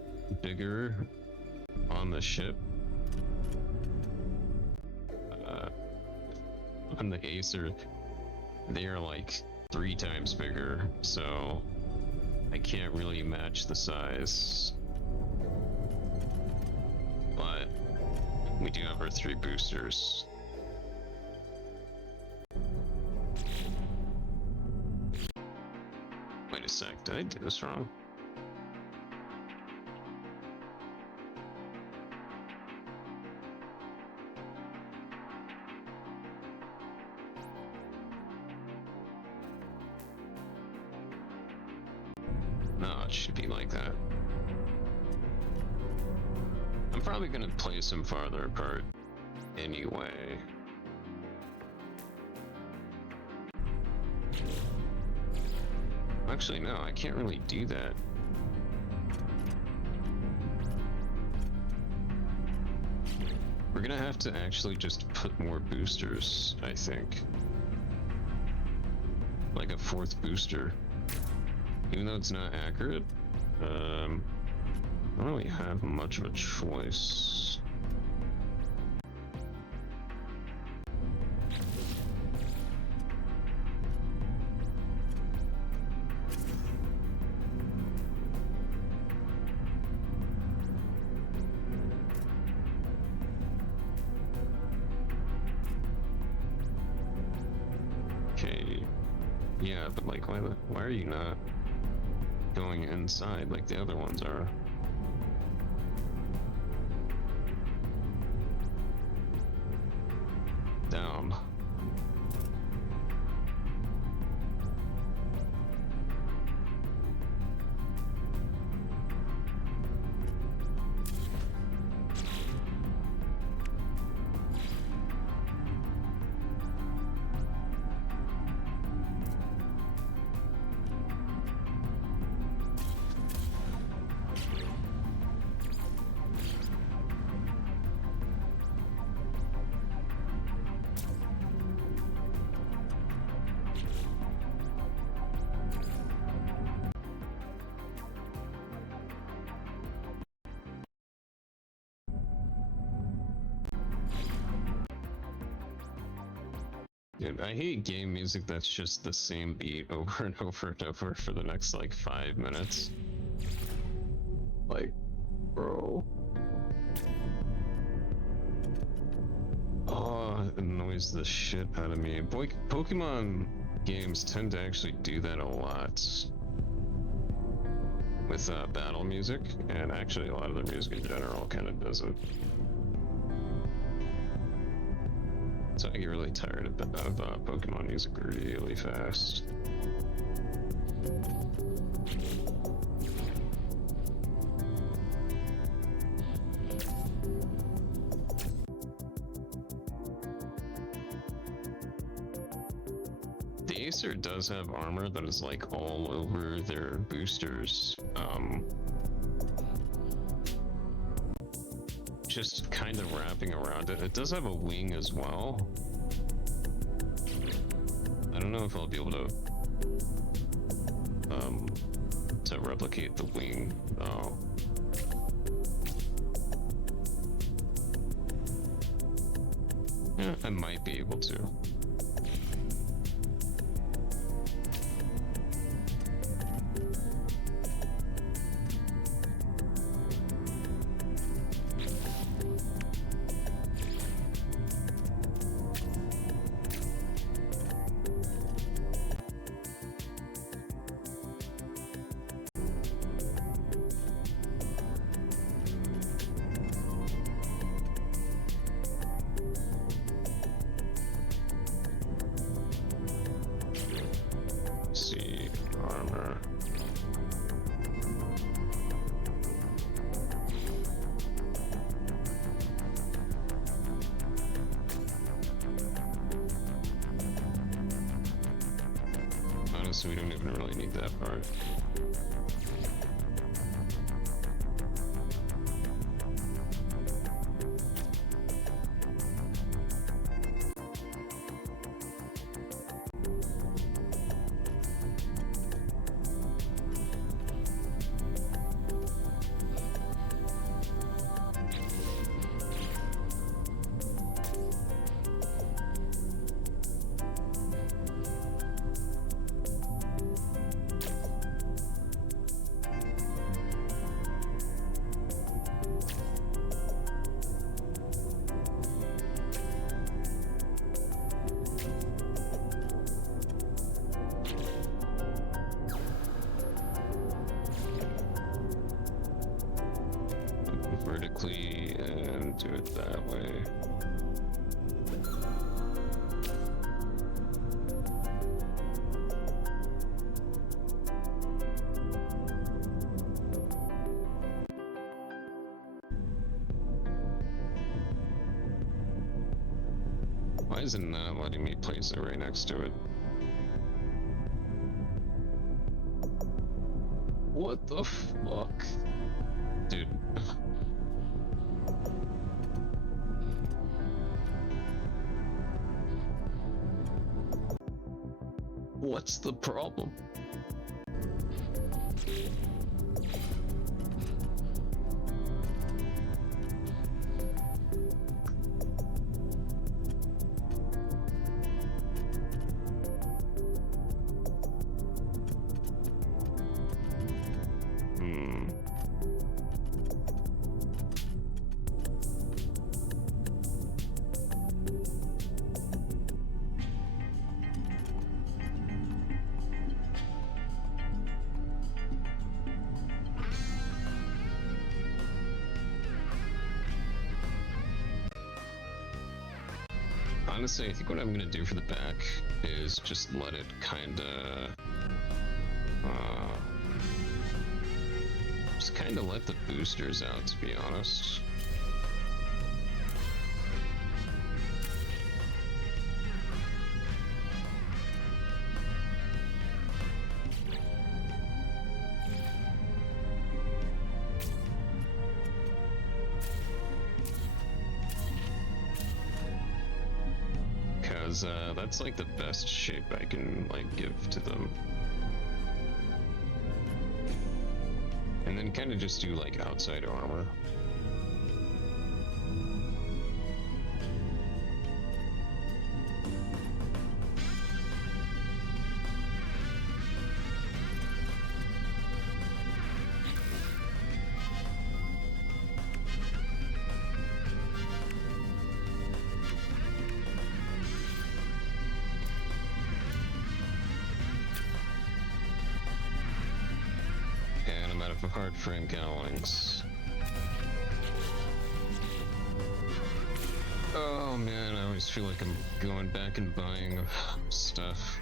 bigger on the ship. On the Aesir, they are like 3 times bigger, so I can't really match the size. But we do have our 3 boosters. Wait a sec, did I do this wrong? lot should be like that. I'm probably gonna place them farther apart anyway. Actually, no, I can't really do that. We're gonna have to actually just put more boosters, I think. Like a fourth booster. Even though it's not accurate, I don't really have much of a choice. Okay, yeah, but like, why are you not going inside like the other ones are? Down. Dude, I hate game music that's just the same beat over and over and over for the next like 5 minutes. Like, bro. Oh, it annoys the shit out of me. Boy, Pokemon games tend to actually do that a lot with battle music, and actually a lot of their music in general kind of does it. So I get really tired of Pokemon music really fast. The Aesir does have armor that is like all over their boosters. Just kind of wrapping around it. It does have a wing as well. I don't know if I'll be able to replicate the wing though. Yeah, I might be able to. See, armor. Honestly, we don't even really need that part. Vertically and do it that way. Why is it not letting me place it right next to it? What the fuck? Dude. What's the problem? Honestly, I think what I'm gonna do for the back is just let it kinda let the boosters out, to be honest. Because that's like the best shape I can like give to them. And then kind of just do like outside armor. And I'm out of hard frame cowlings. Oh man, I always feel like I'm going back and buying stuff.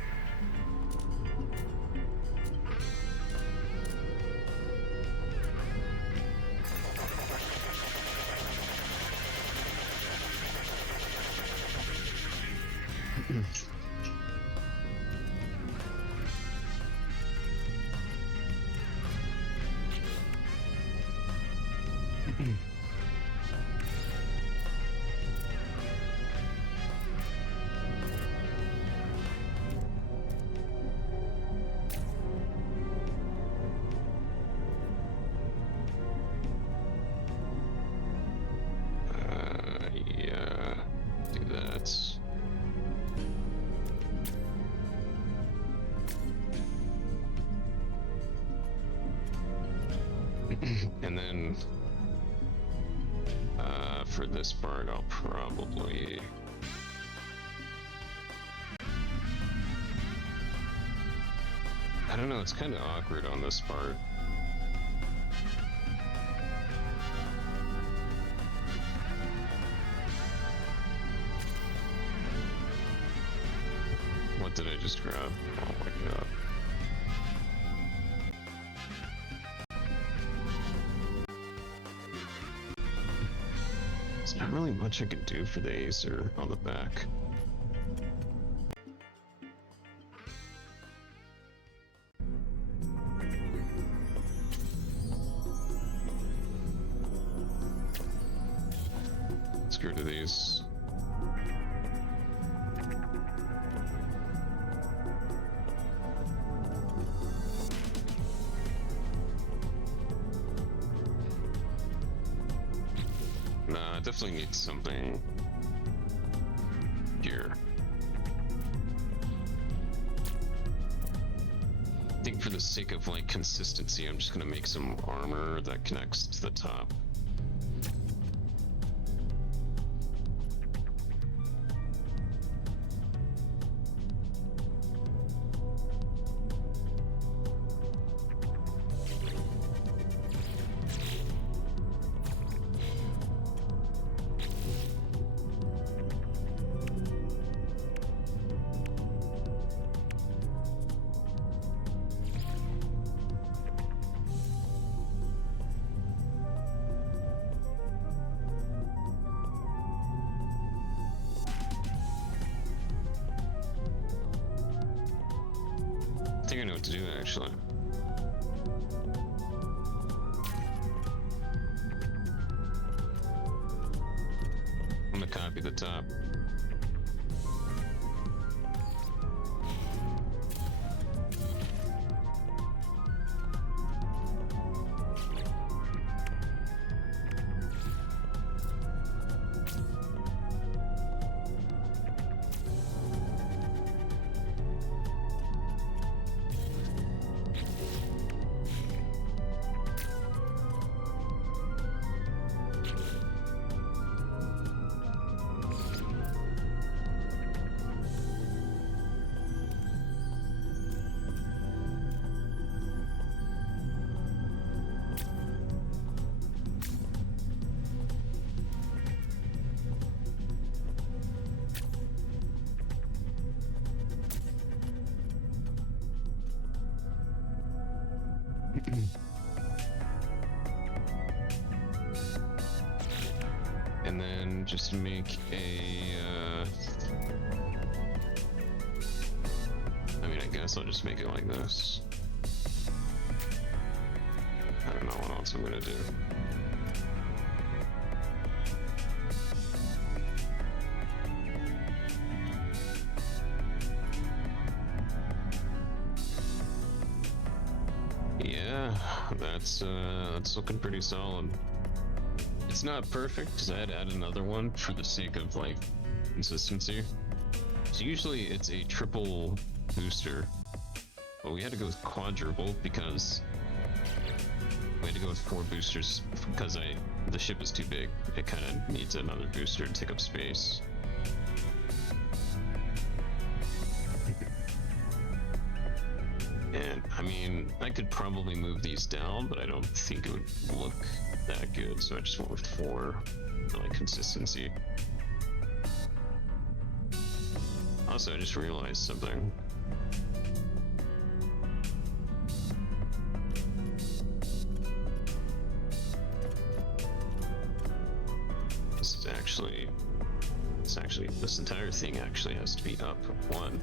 Yeah, do that. And then for this part, I'll probably I don't know, it's kind of awkward on this part. What did I just grab? Oh my god. There's not really much I can do for the Aesir on the back. Let's go to these. Nah, I definitely need something here. I think for the sake of like consistency, I'm just gonna make some armor that connects to the top. to do actually. I'm gonna copy the top. And then just make a, I mean, I guess I'll just make it like this. I don't know what else I'm gonna do. Yeah, that's looking pretty solid. It's not perfect because I had to add another one for the sake of like consistency. So usually it's a triple booster, but we had to go with quadruple because we had to go with 4 boosters because the ship is too big. It kind of needs another booster to take up space. And I mean, I could probably move these down, but I don't think it would look that good, so I just went with 4 for like consistency. Also, I just realized something. This entire thing actually has to be up 1.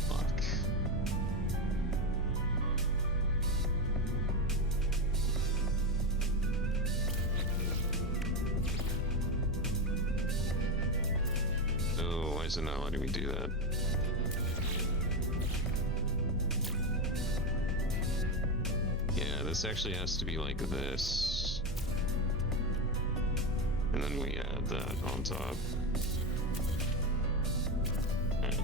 Fuck. Oh, why is it not letting me do that? Yeah, this actually has to be like this. And then we add that on top. Right.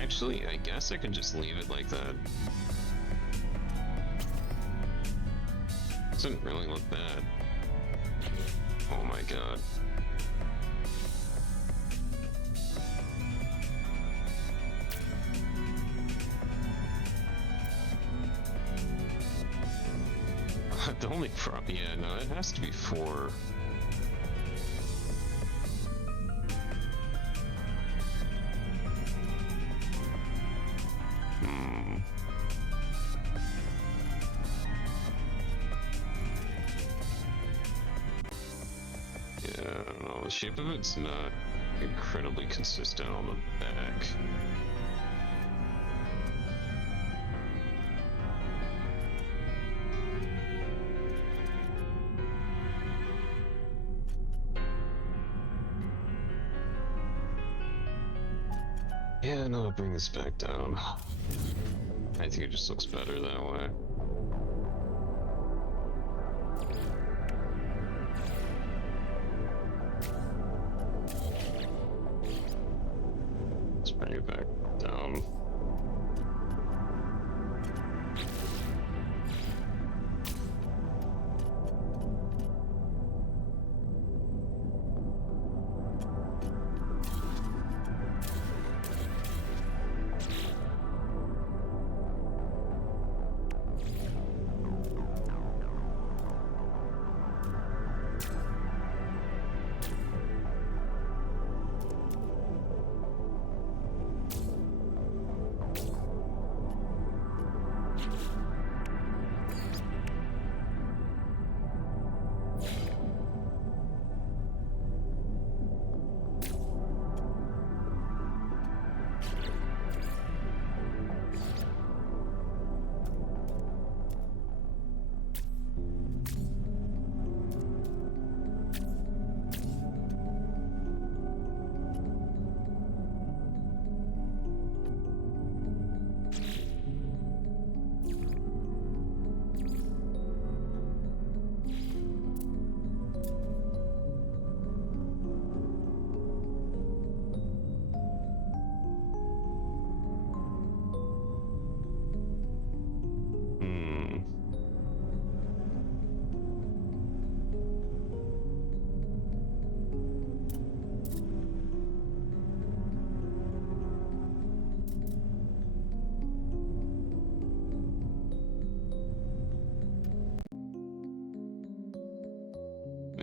Actually, I guess I can just leave it like that. Doesn't really look bad. Oh my god. The only problem, yeah, no, it has to be 4. The shape of it's not incredibly consistent on the back. Yeah, no, I'll bring this back down. I think it just looks better that way. Bring it back down.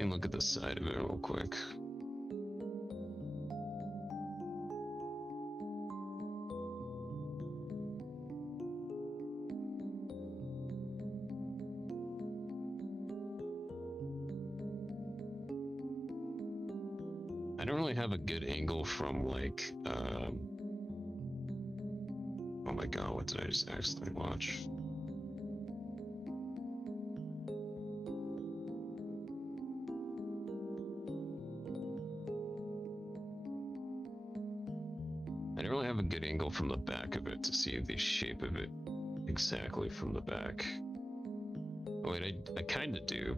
and look at the side of it real quick. I don't really have a good angle from like, oh my god, what did I just accidentally watch? I don't really have a good angle from the back of it to see the shape of it exactly from the back. Oh, wait, I kind of do.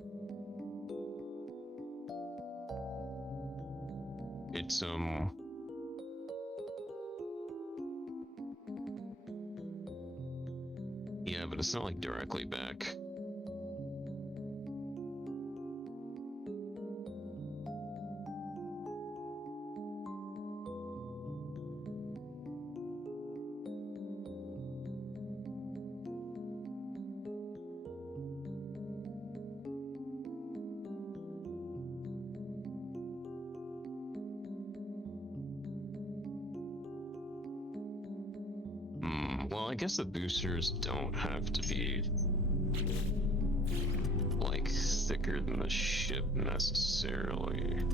It's yeah, but it's not like directly back. Well, I guess the boosters don't have to be like thicker than the ship necessarily.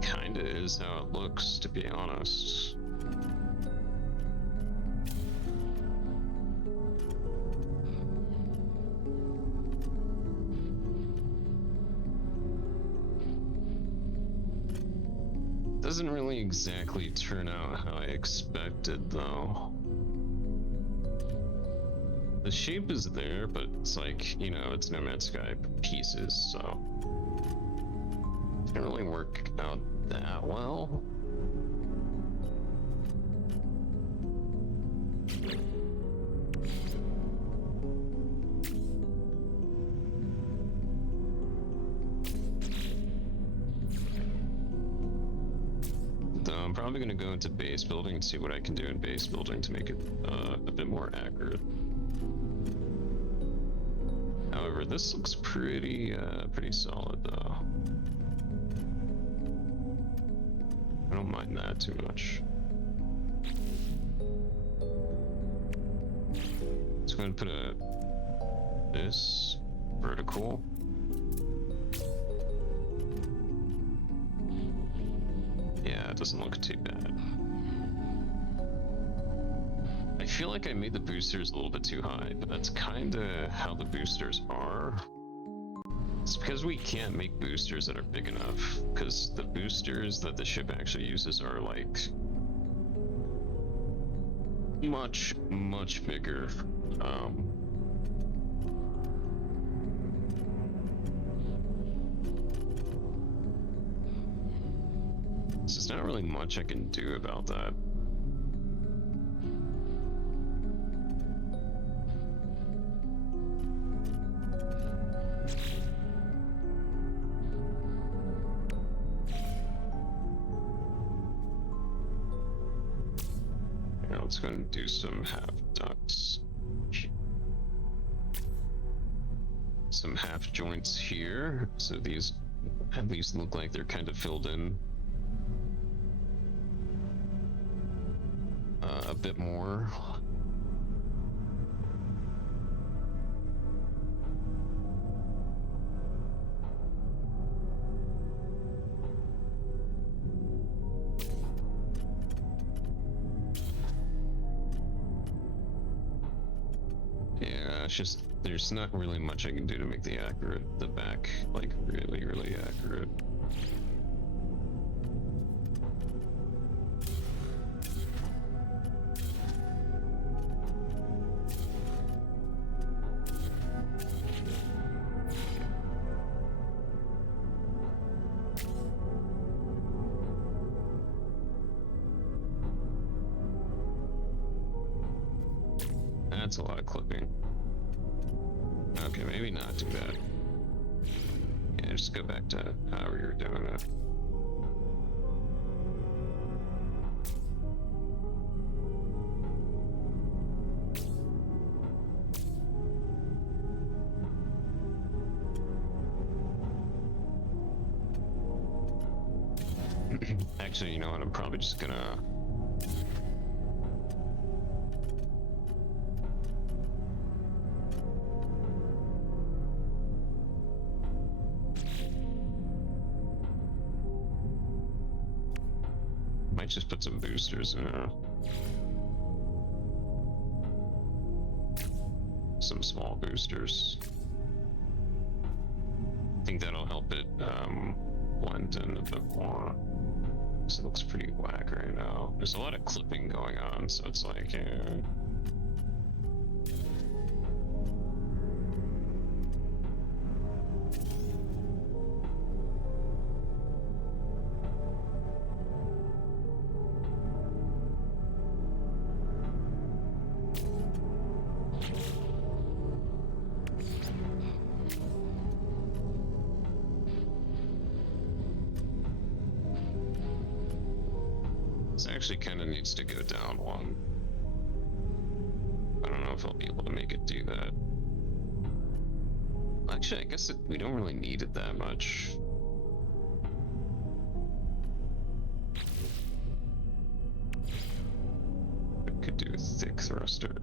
Kinda is how it looks, to be honest. Doesn't really exactly turn out how I expected, though. The shape is there, but it's like, you know, it's No Man's Sky pieces, so it didn't really work out that well. I'm probably going to go into base building and see what I can do in base building to make it a bit more accurate. However, this looks pretty solid though. I don't mind that too much. So I'm going to put this vertical. Yeah, it doesn't look too bad. I feel like I made the boosters a little bit too high, but that's kind of how the boosters are. It's because we can't make boosters that are big enough, because the boosters that the ship actually uses are like much bigger. So there's not really much I can do about that. Now let's go and do some half ducts. Some half joints here, so these at least look like they're kind of filled in a bit more. Yeah, it's just there's not really much I can do to make the back like really accurate. That's a lot of clipping. Okay, maybe not do that. Yeah, just go back to how we were doing it. Actually, you know what? I'm probably just gonna. Might just put some boosters in there. Some small boosters. I think that'll help it blend in a bit more. This looks pretty whack right now. There's a lot of clipping going on, so it's like, this actually kind of needs to go down one. I don't know if I'll be able to make it do that. Actually, I guess we don't really need it that much. I could do a thick thruster.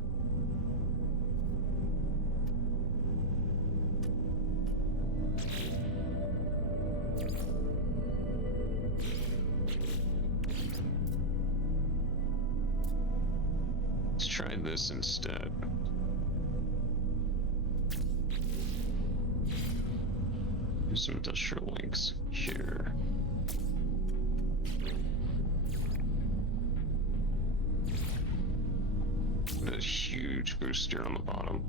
Let's try this instead. Do some industrial links here. Put a huge booster on the bottom.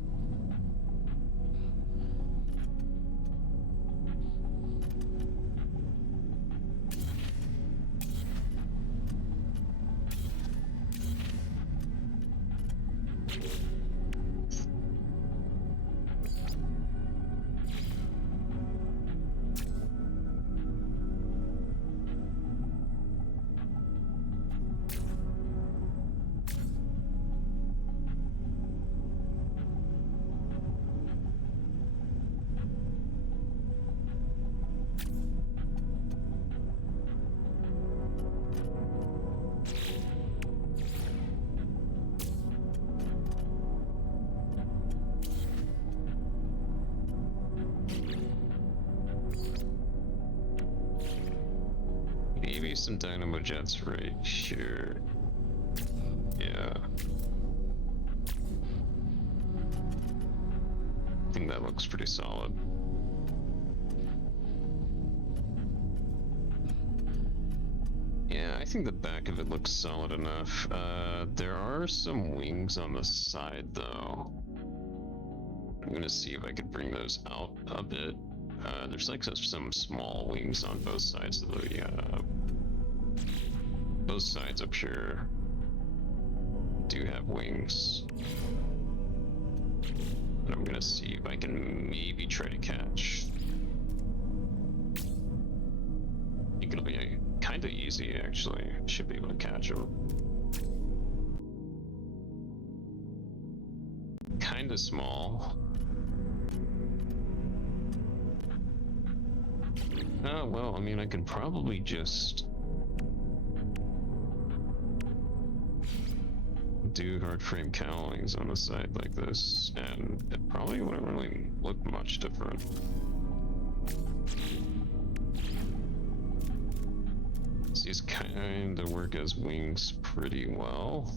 Maybe some dynamo jets right here. Yeah. I think that looks pretty solid. Yeah, I think the back of it looks solid enough. There are some wings on the side though. I'm gonna see if I could bring those out a bit. There's like some small wings on both sides of the both sides up here do have wings. And I'm gonna see if I can maybe try to catch. I think it'll be kind of easy actually. Should be able to catch them. Kind of small. Oh, well, I mean, I could probably just do hard frame cowlings on the side like this, and it probably wouldn't really look much different. These kind of work as wings pretty well.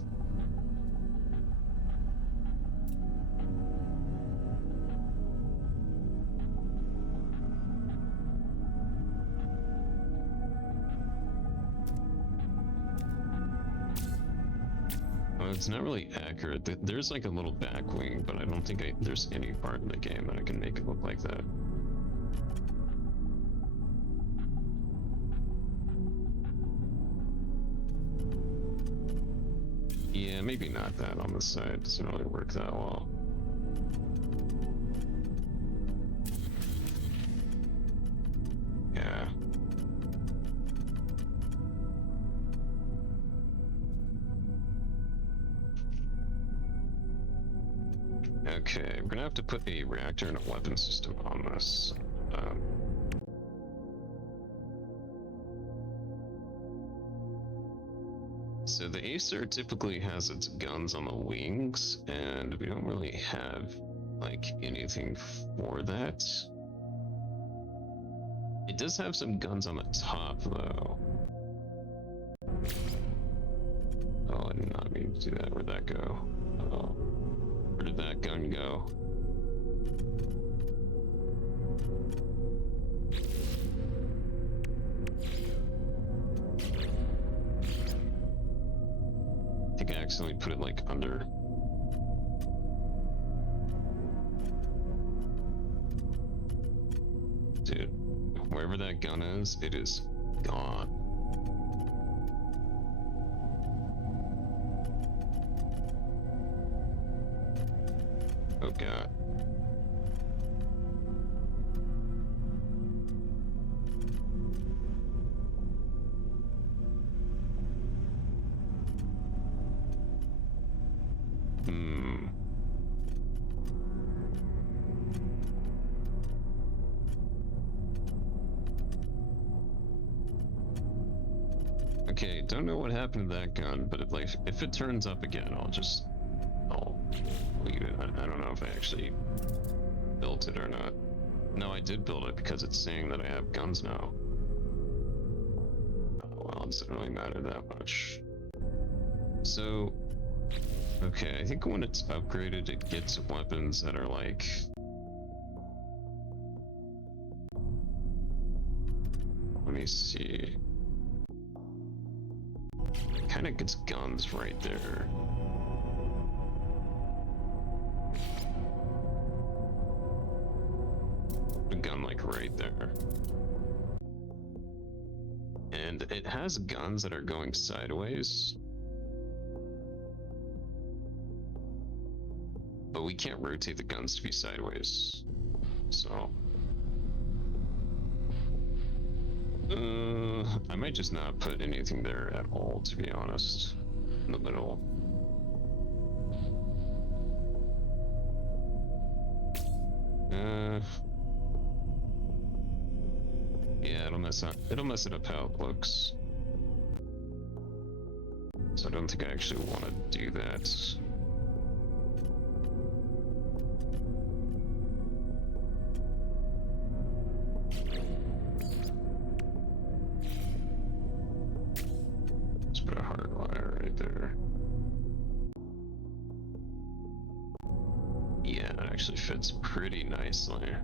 It's not really accurate. There's like a little back wing, but I don't think there's any part in the game that I can make it look like that. Yeah, maybe not that on the side. Doesn't really work that well. Yeah. Okay, we're gonna have to put a reactor and a weapon system on this. So the Aesir typically has its guns on the wings, and we don't really have like anything for that. It does have some guns on the top though. Oh, I did not mean to do that. Where'd that go? Oh, where did that gun go? I think I accidentally put it like under. Dude, wherever that gun is, it is gone. Oh god. Hmm. Okay, don't know what happened to that gun, but if it turns up again, I'll leave it. I don't know if I actually built it or not. No, I did build it because it's saying that I have guns now. Oh, well, it doesn't really matter that much. So, okay, I think when it's upgraded, it gets weapons that are like... Let me see. Kind of gets guns right there. A gun like right there. And it has guns that are going sideways. But we can't rotate the guns to be sideways. So... I might just not put anything there at all, to be honest. In the middle. Yeah, it'll mess it up how it looks. So I don't think I actually want to do that. Let's put a hard wire right there. Yeah, it actually fits pretty nicely.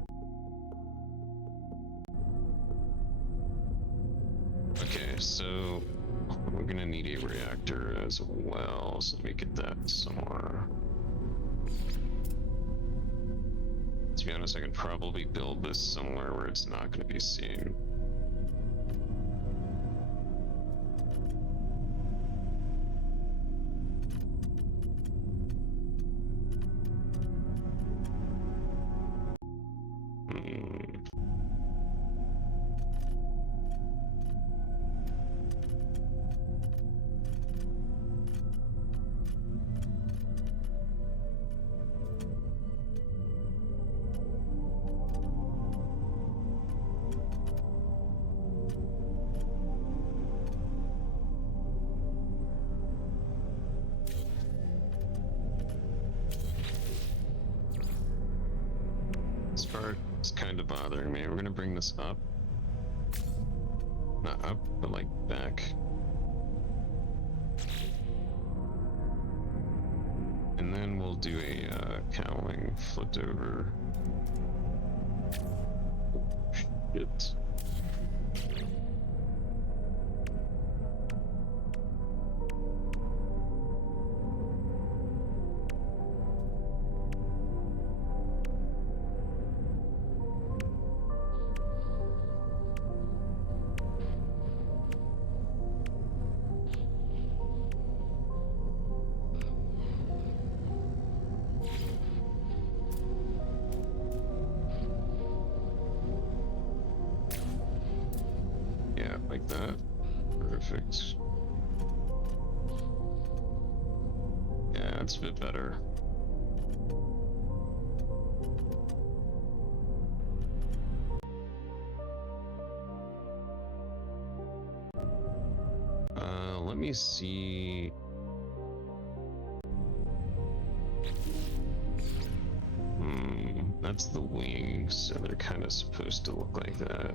Okay, so we're gonna need a reactor as well, so let me get that somewhere. To be honest, I could probably build this somewhere where it's not gonna be seen. This part is kind of bothering me. We're gonna bring this up. Not up, but like back. And then we'll do a cowling flipped over. Oh, shit. Yeah, like that. Perfect. Yeah, it's a bit better. Let me see. That's the wings, so they're kind of supposed to look like that.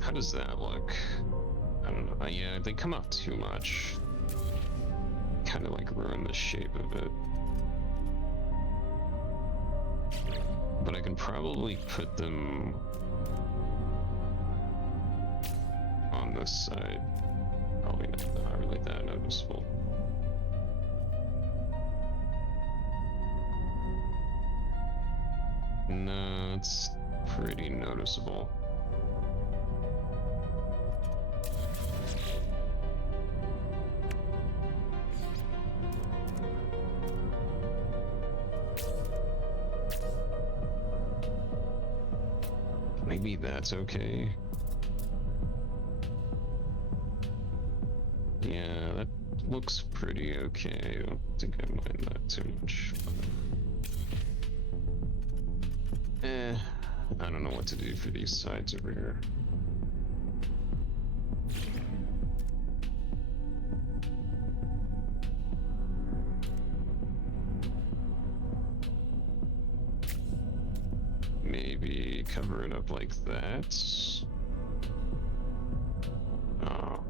How does that look? I don't know. Yeah, they come out too much. Kind of like ruin the shape of it. But I can probably put them on this side. Probably not really that noticeable. No, it's pretty noticeable. Maybe that's okay. Yeah, that looks pretty okay. I don't think I mind that too much. I don't know what to do for these sides over here. Maybe cover it up like that. Oh.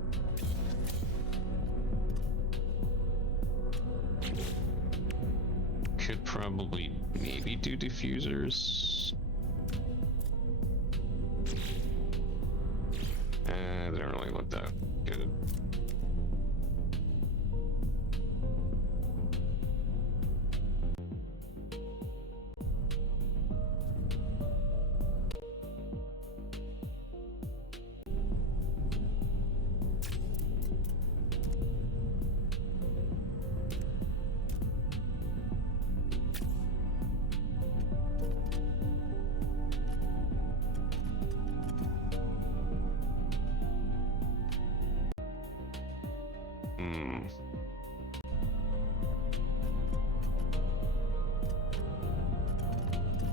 Could probably maybe do diffusers. They don't really look that good.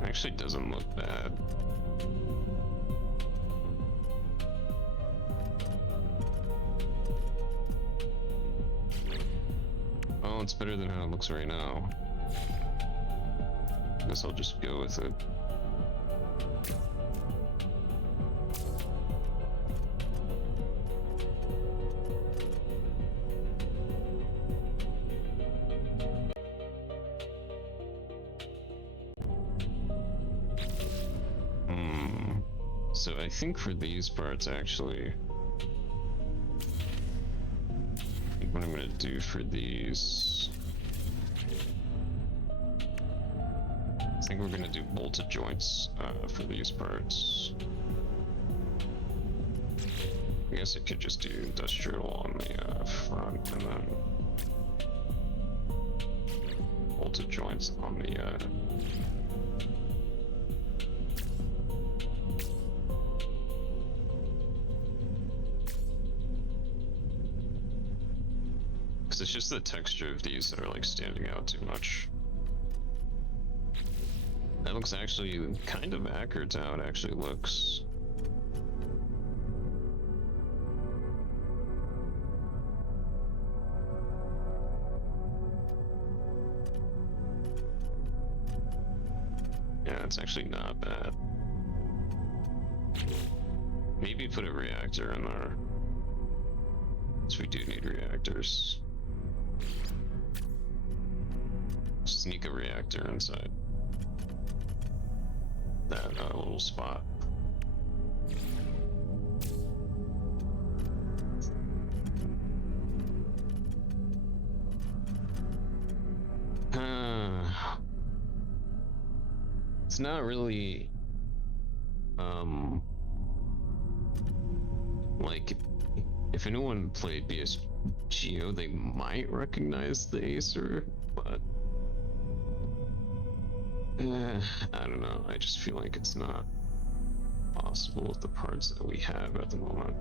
Actually doesn't look bad. Oh, it's better than how it looks right now. Guess I'll just go with it. So I think for these parts, actually, I think what I'm gonna do for these, I think we're gonna do bolted joints for these parts. I guess I could just do industrial on the front and then bolted joints on the it's just the texture of these that are like standing out too much. That looks actually kind of accurate to how it actually looks. Yeah, it's actually not bad. Maybe put a reactor in there. Because we do need reactors. Sneak a reactor inside that little spot. It's not really like if anyone played BSGO, they might recognize the Aesir, but I don't know. I just feel like it's not possible with the parts that we have at the moment.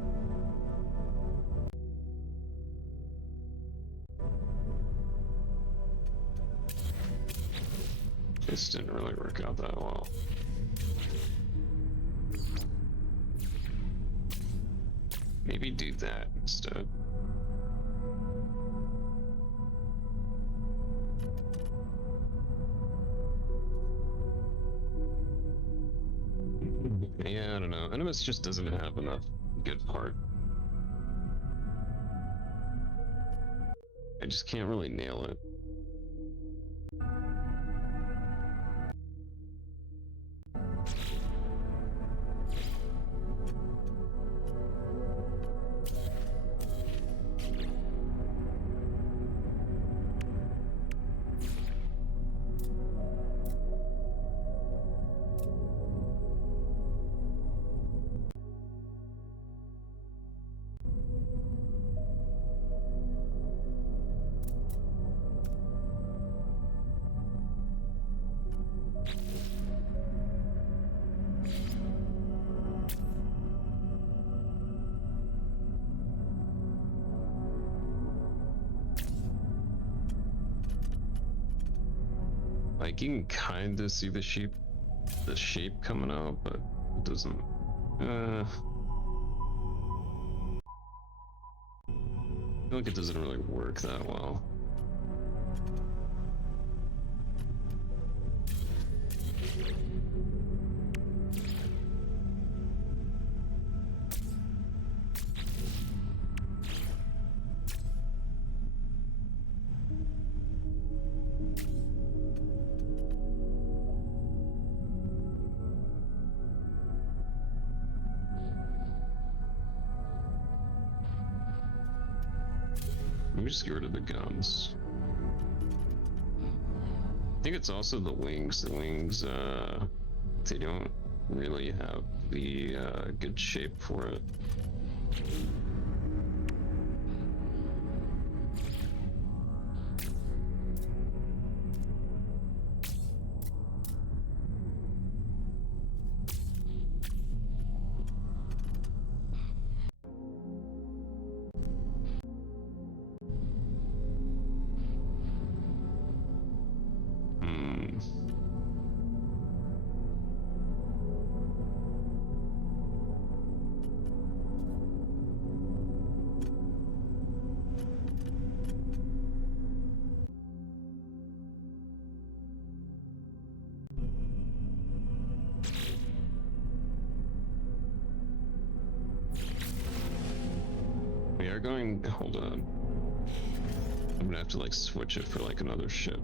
This didn't really work out that well. Maybe do that instead. Yeah, I don't know. Animus just doesn't have enough good part. I just can't really nail it. Like, you can kind of see the shape coming out, but it doesn't. I feel like it doesn't really work that well. Let me just get rid of the guns. I think it's also the wings. The wings, they don't really have the good shape for it. We are going. Hold on. I'm gonna have to like switch it for like another ship.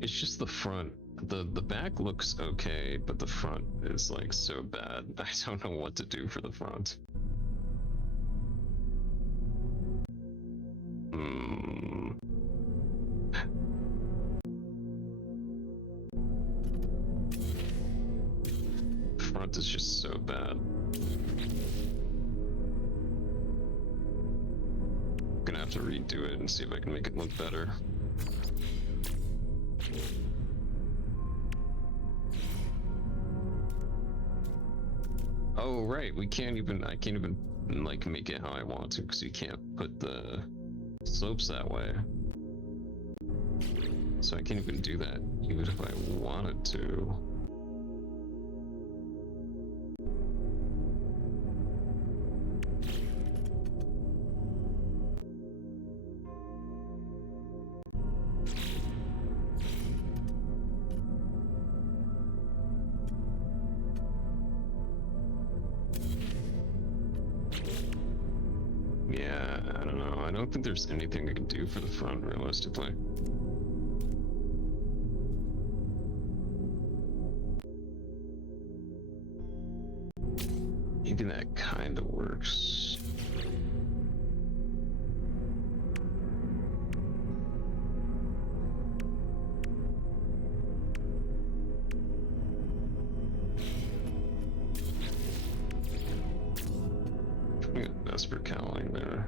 It's just the front. The back looks okay, but the front is like so bad. I don't know what to do for the front. Front is just so bad. Gonna have to redo it and see if I can make it look better. Oh right, I can't even like make it how I want to because you can't put the slopes that way. So I can't even do that even if I wanted to. Yeah, I don't know. I don't think there's anything I can do for the front realistically. Maybe that kind of works. Vesper cowling there.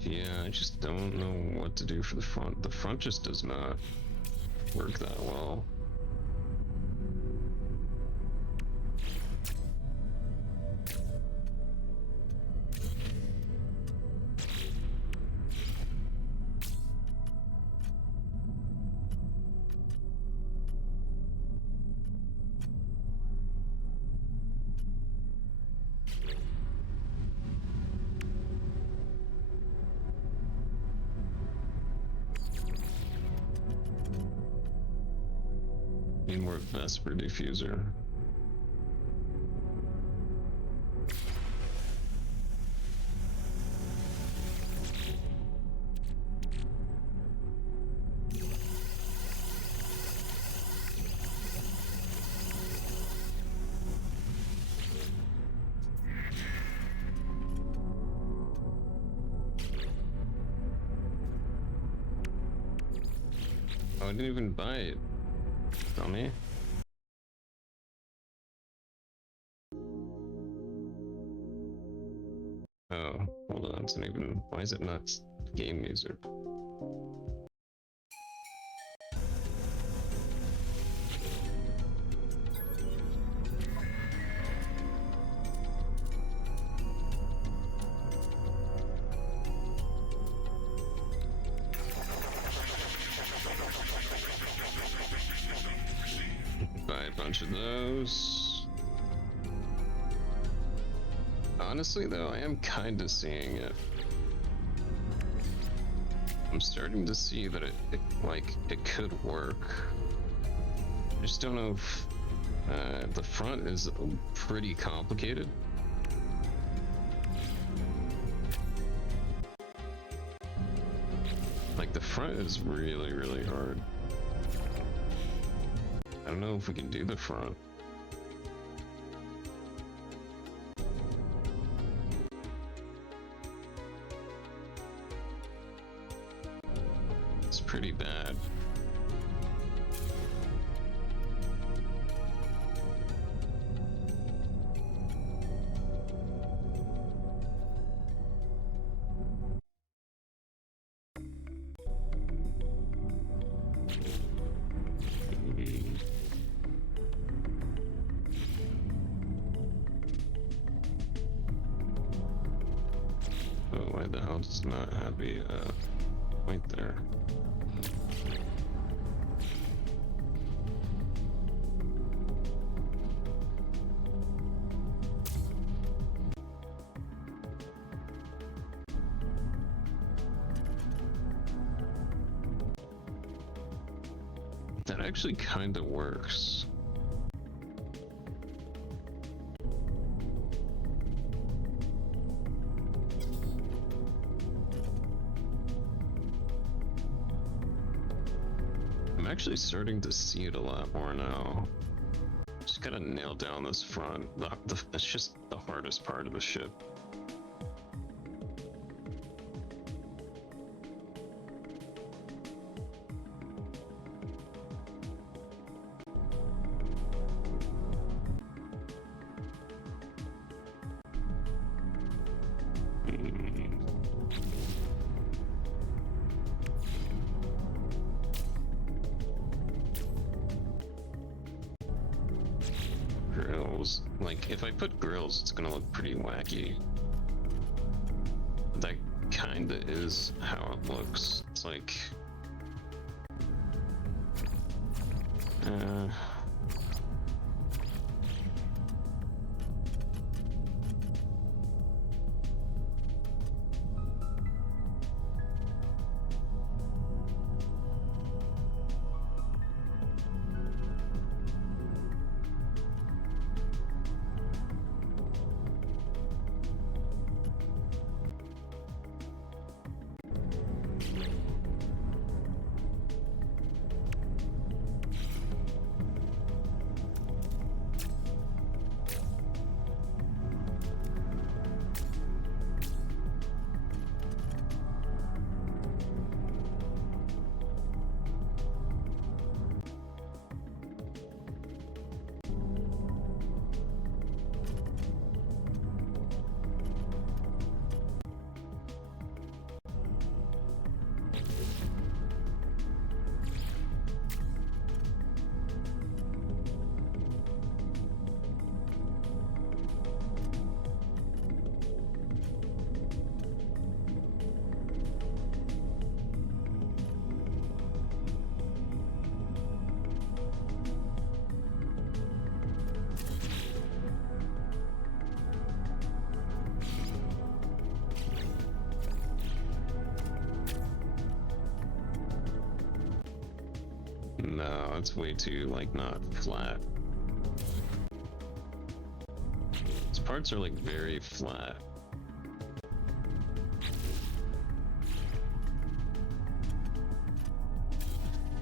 Yeah, I just don't know what to do for the front. The front just does not work that well. Need more Vesper diffuser. Oh, I didn't even buy it. Dummy. Oh, hold on, it's not even. Why is it not game user? Buy a bunch of those. Honestly, though, I am kind of seeing it. I'm starting to see that it could work. I just don't know if the front is pretty complicated. Like the front is really, really hard. I don't know if we can do the front. It's pretty bad. Oh, why the hell does not have a point there? That actually kind of works. I'm actually starting to see it a lot more now. Just gotta nail down this front. It's just the hardest part of the ship. Grills. Like, if I put grills, it's gonna look pretty wacky. That kinda is how it looks. It's like... No, it's way too, like, not flat. These parts are, like, very flat.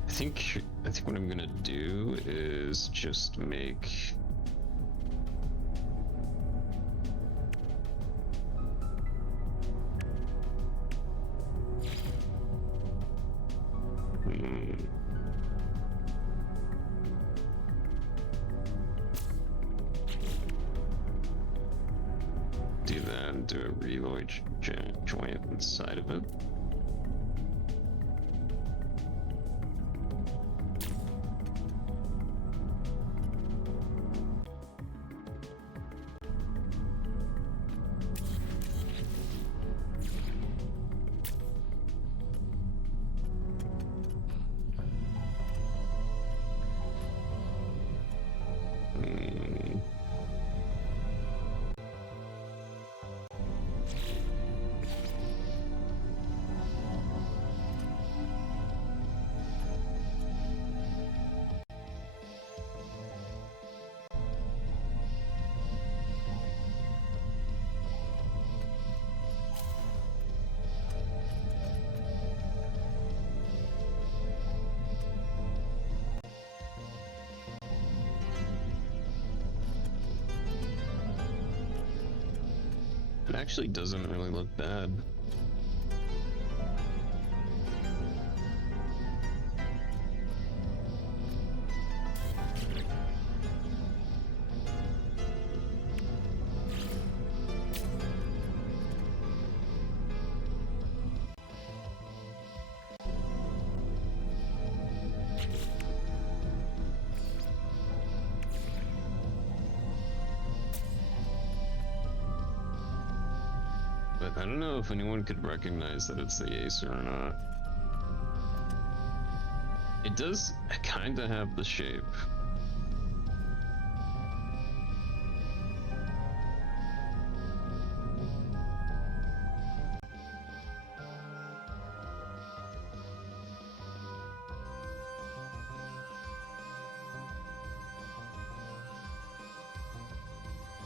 I think what I'm gonna do is just make do that and do a reload joint inside of it. It actually doesn't really look bad. But I don't know if anyone could recognize that it's the Aesir or not. It does kind of have the shape.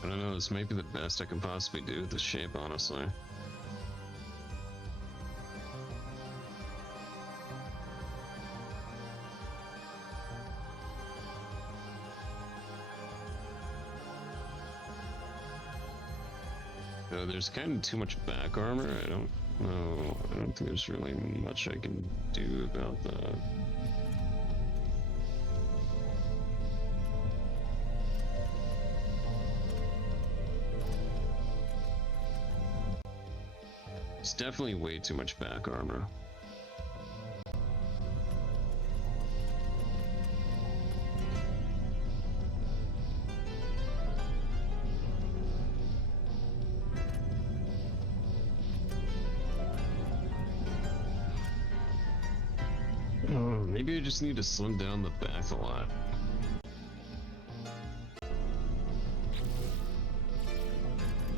I don't know, this might be the best I can possibly do with the shape, honestly. There's kind of too much back armor. I don't know. I don't think there's really much I can do about that. It's definitely way too much back armor. Maybe I just need to slim down the back a lot.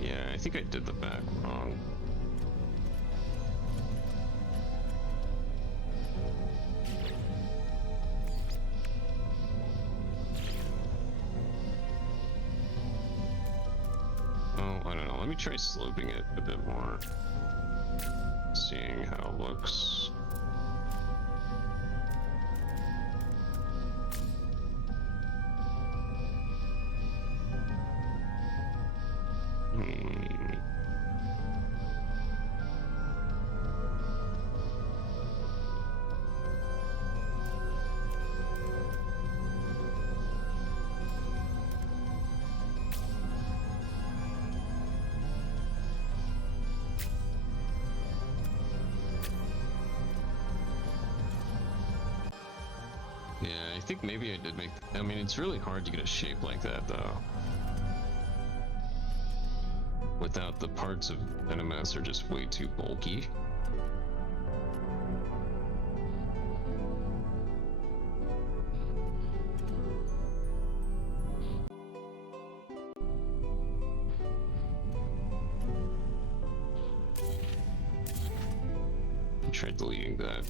Yeah, I think I did the back wrong. Oh, I don't know. Let me try sloping it a bit more. Seeing how it looks. Yeah, I think maybe I did make... I mean, it's really hard to get a shape like that, though. Without the parts of NMS are just way too bulky. I tried deleting that.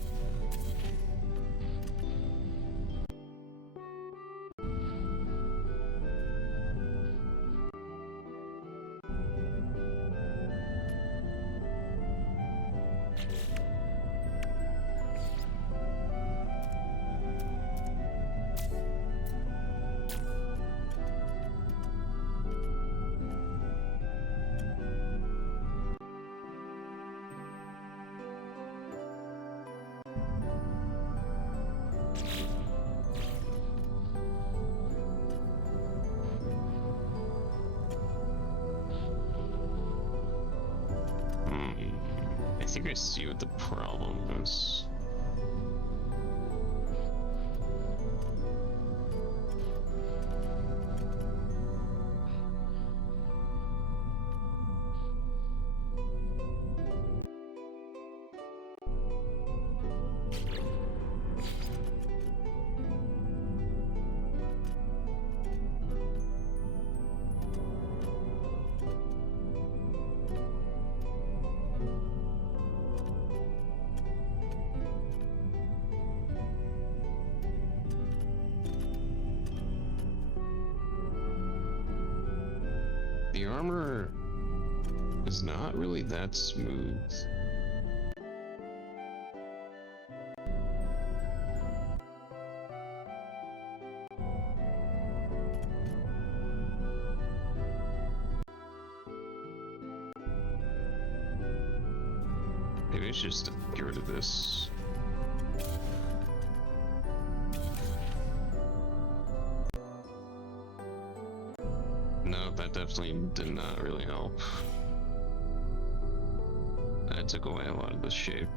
I think I see what the problem is. The armor is not really that smooth. Maybe I should just get rid of this. No, that definitely did not really help. That took away a lot of the shape.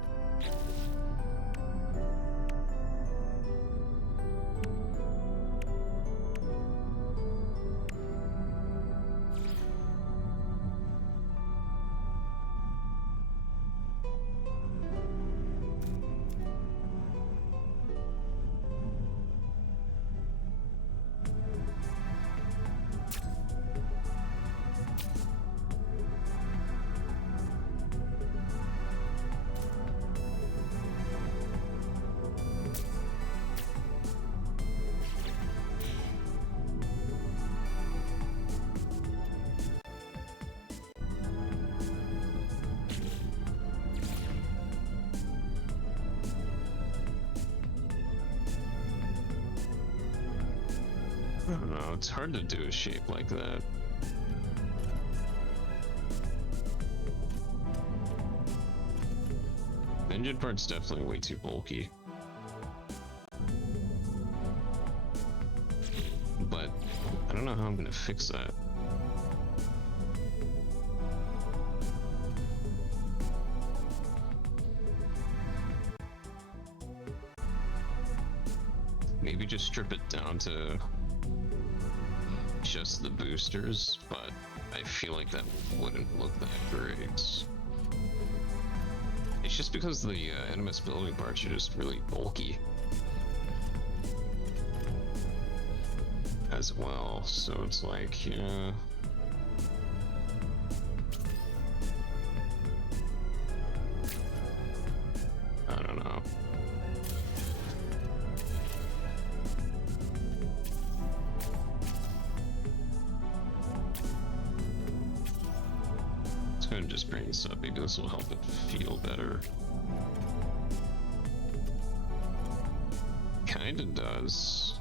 I don't know, it's hard to do a shape like that. The engine part's definitely way too bulky. But I don't know how I'm gonna fix that. Maybe just strip it down to just the boosters, but I feel like that wouldn't look that great. It's just because the NMS building parts are just really bulky as well, so it's like, yeah. I don't know. Gonna just bring this up, maybe this will help it feel better. Kinda does.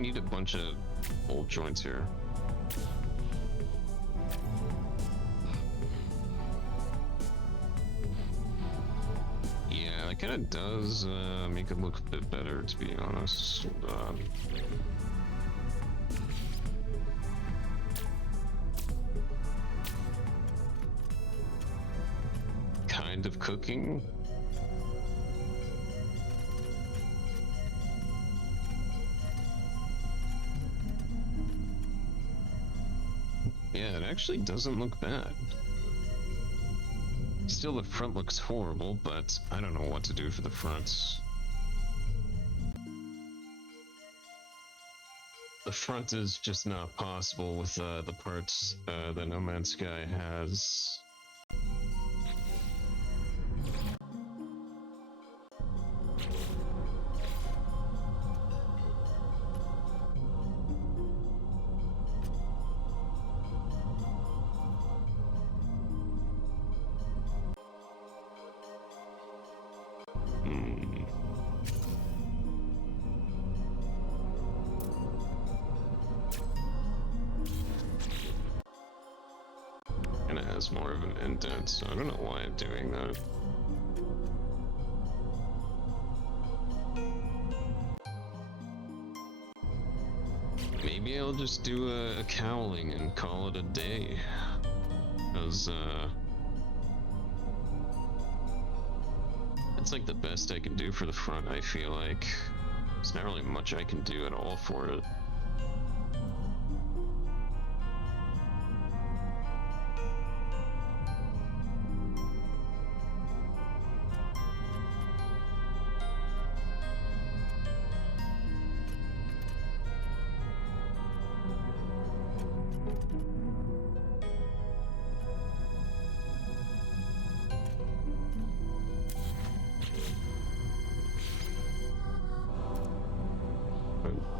need a bunch of old joints here. Yeah, that kind of does make it look a bit better, to be honest. Hold on. Kind of cooking. Yeah, it actually doesn't look bad. Still, the front looks horrible, but I don't know what to do for the fronts. The front is just not possible with the parts that No Man's Sky has. And it has more of an indent, so I don't know why I'm doing that. Maybe I'll just do a cowling and call it a day. Because, it's like the best I can do for the front, I feel like. There's not really much I can do at all for it.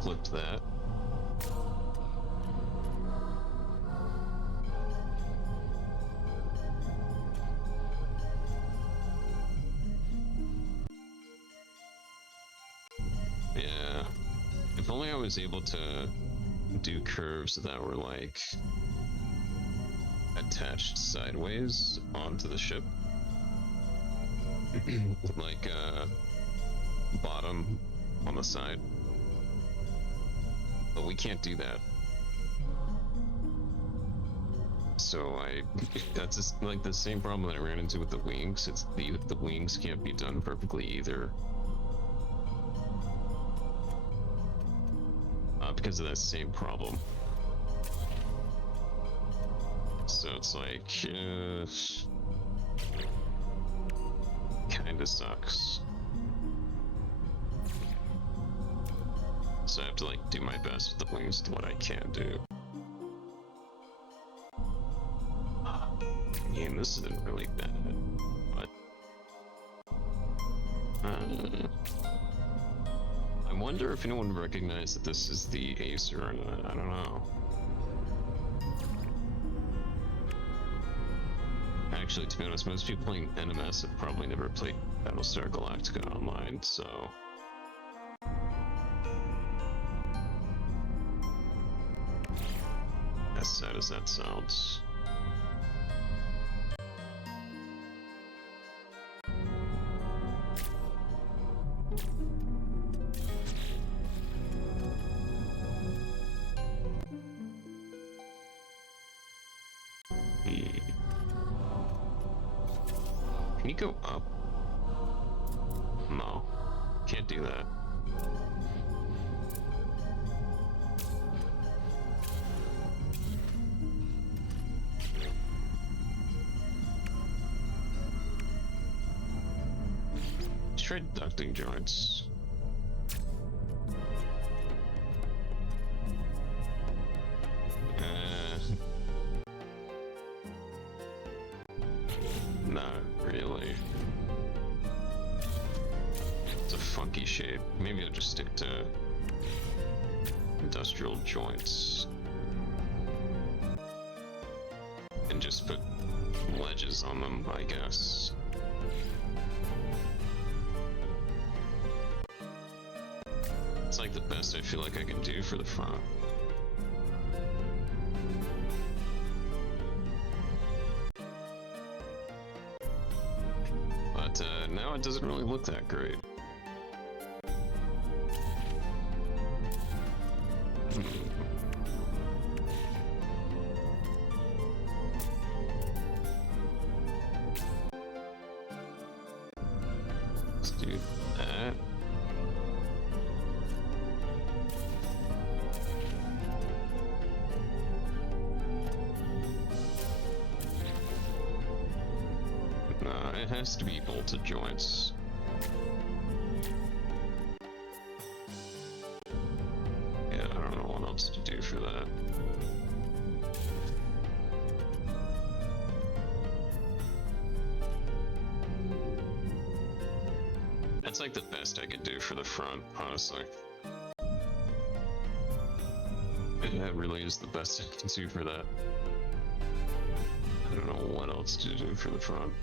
Flipped that. Yeah. If only I was able to do curves that were like attached sideways onto the ship. Like bottom on the side. But we can't do that. So that's just like the same problem that I ran into with the wings. It's the wings can't be done perfectly either. Because of that same problem. So it's like, kinda sucks. So I have to like do my best with the wings to what I can do. Yeah, this isn't really bad, but I wonder if anyone recognized that this is the Aesir or not. I don't know. Actually, to be honest, most people playing NMS have probably never played Battlestar Galactica online, so as sad as that sounds. Can you go up? No, can't do that. Let's try ducting joints. Not really. It's a funky shape. Maybe I'll just stick to industrial joints and just put ledges on them, I guess. It's like the best I feel like I can do for the front. But now it doesn't really look that great. Let's do that. It has to be bolted joints. Yeah, I don't know what else to do for that. That's like the best I could do for the front, honestly. That really is the best I can do for that. I don't know what else to do for the front.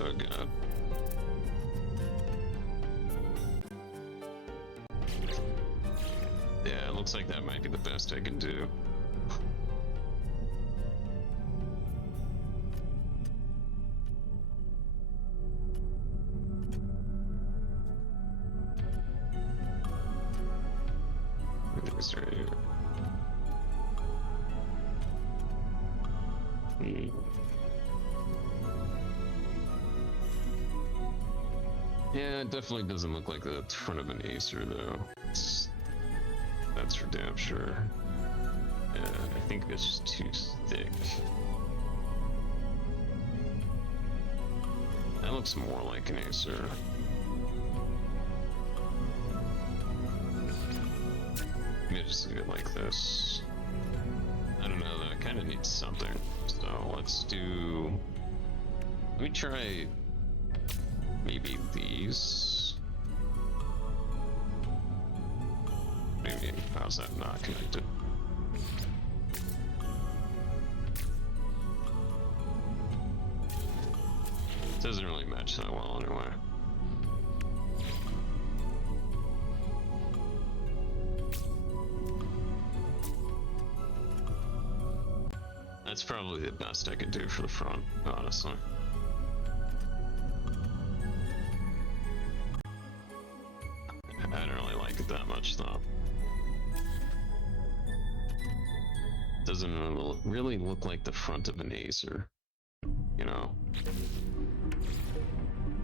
Oh god. Yeah, it looks like that might be the best I can do. This right here. Yeah, it definitely doesn't look like the front of an Aesir though. That's for damn sure. Yeah, I think it's just too thick. That looks more like an Aesir. Maybe just leave it like this. I don't know though, it kind of needs something. So let's do... Let me try maybe these. Maybe, how's that not connected? Doesn't really match that well anyway. That's probably the best I could do for the front, honestly. I don't really like it that much though. Doesn't really look like the front of an Aesir, you know?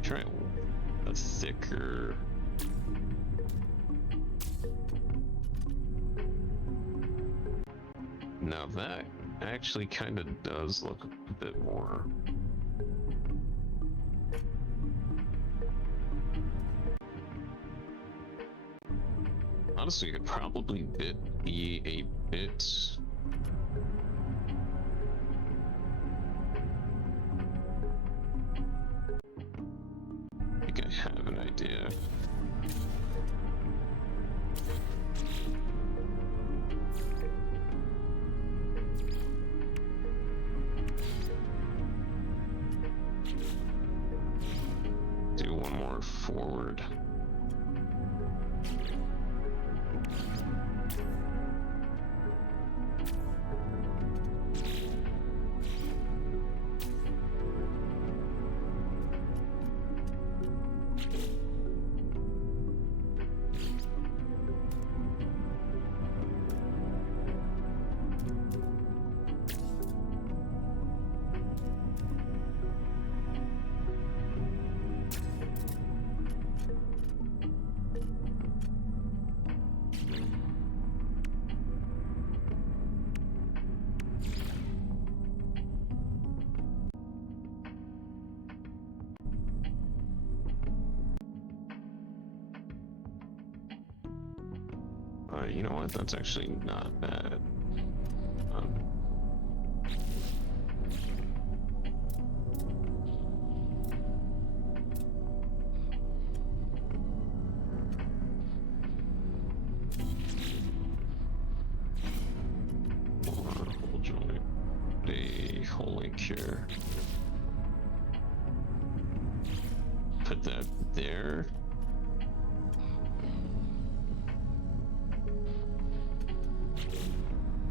Try a thicker... Now that actually kind of does look a bit more... Honestly, it could probably be a bit... I think I have an idea. Do one more forward. You know what? That's actually not bad. Um, whole joint. A holy cure. Put that there.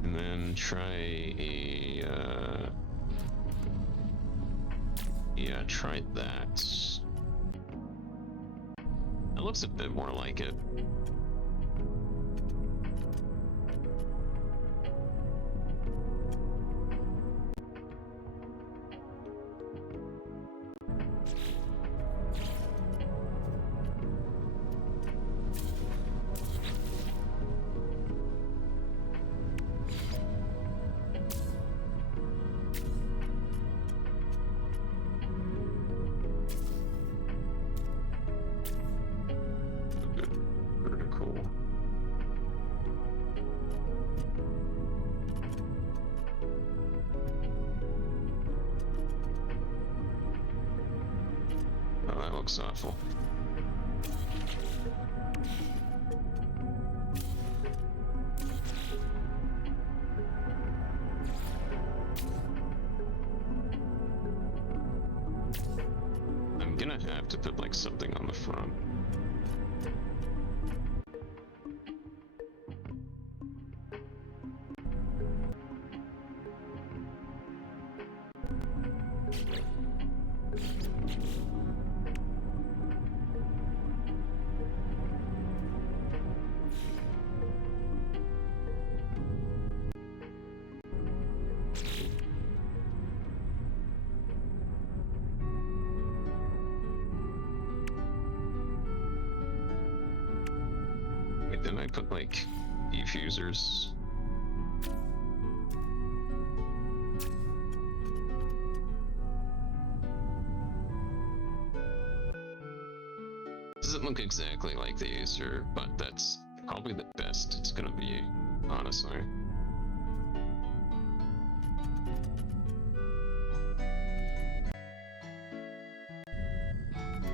And then try a, yeah, try that. It looks a bit more like it. Pretty cool. Oh, that looks awful. I'm gonna have to put like something on the front. Wait, then I put like diffusers. Doesn't look exactly like the Aesir, but that's probably the best it's gonna be, honestly.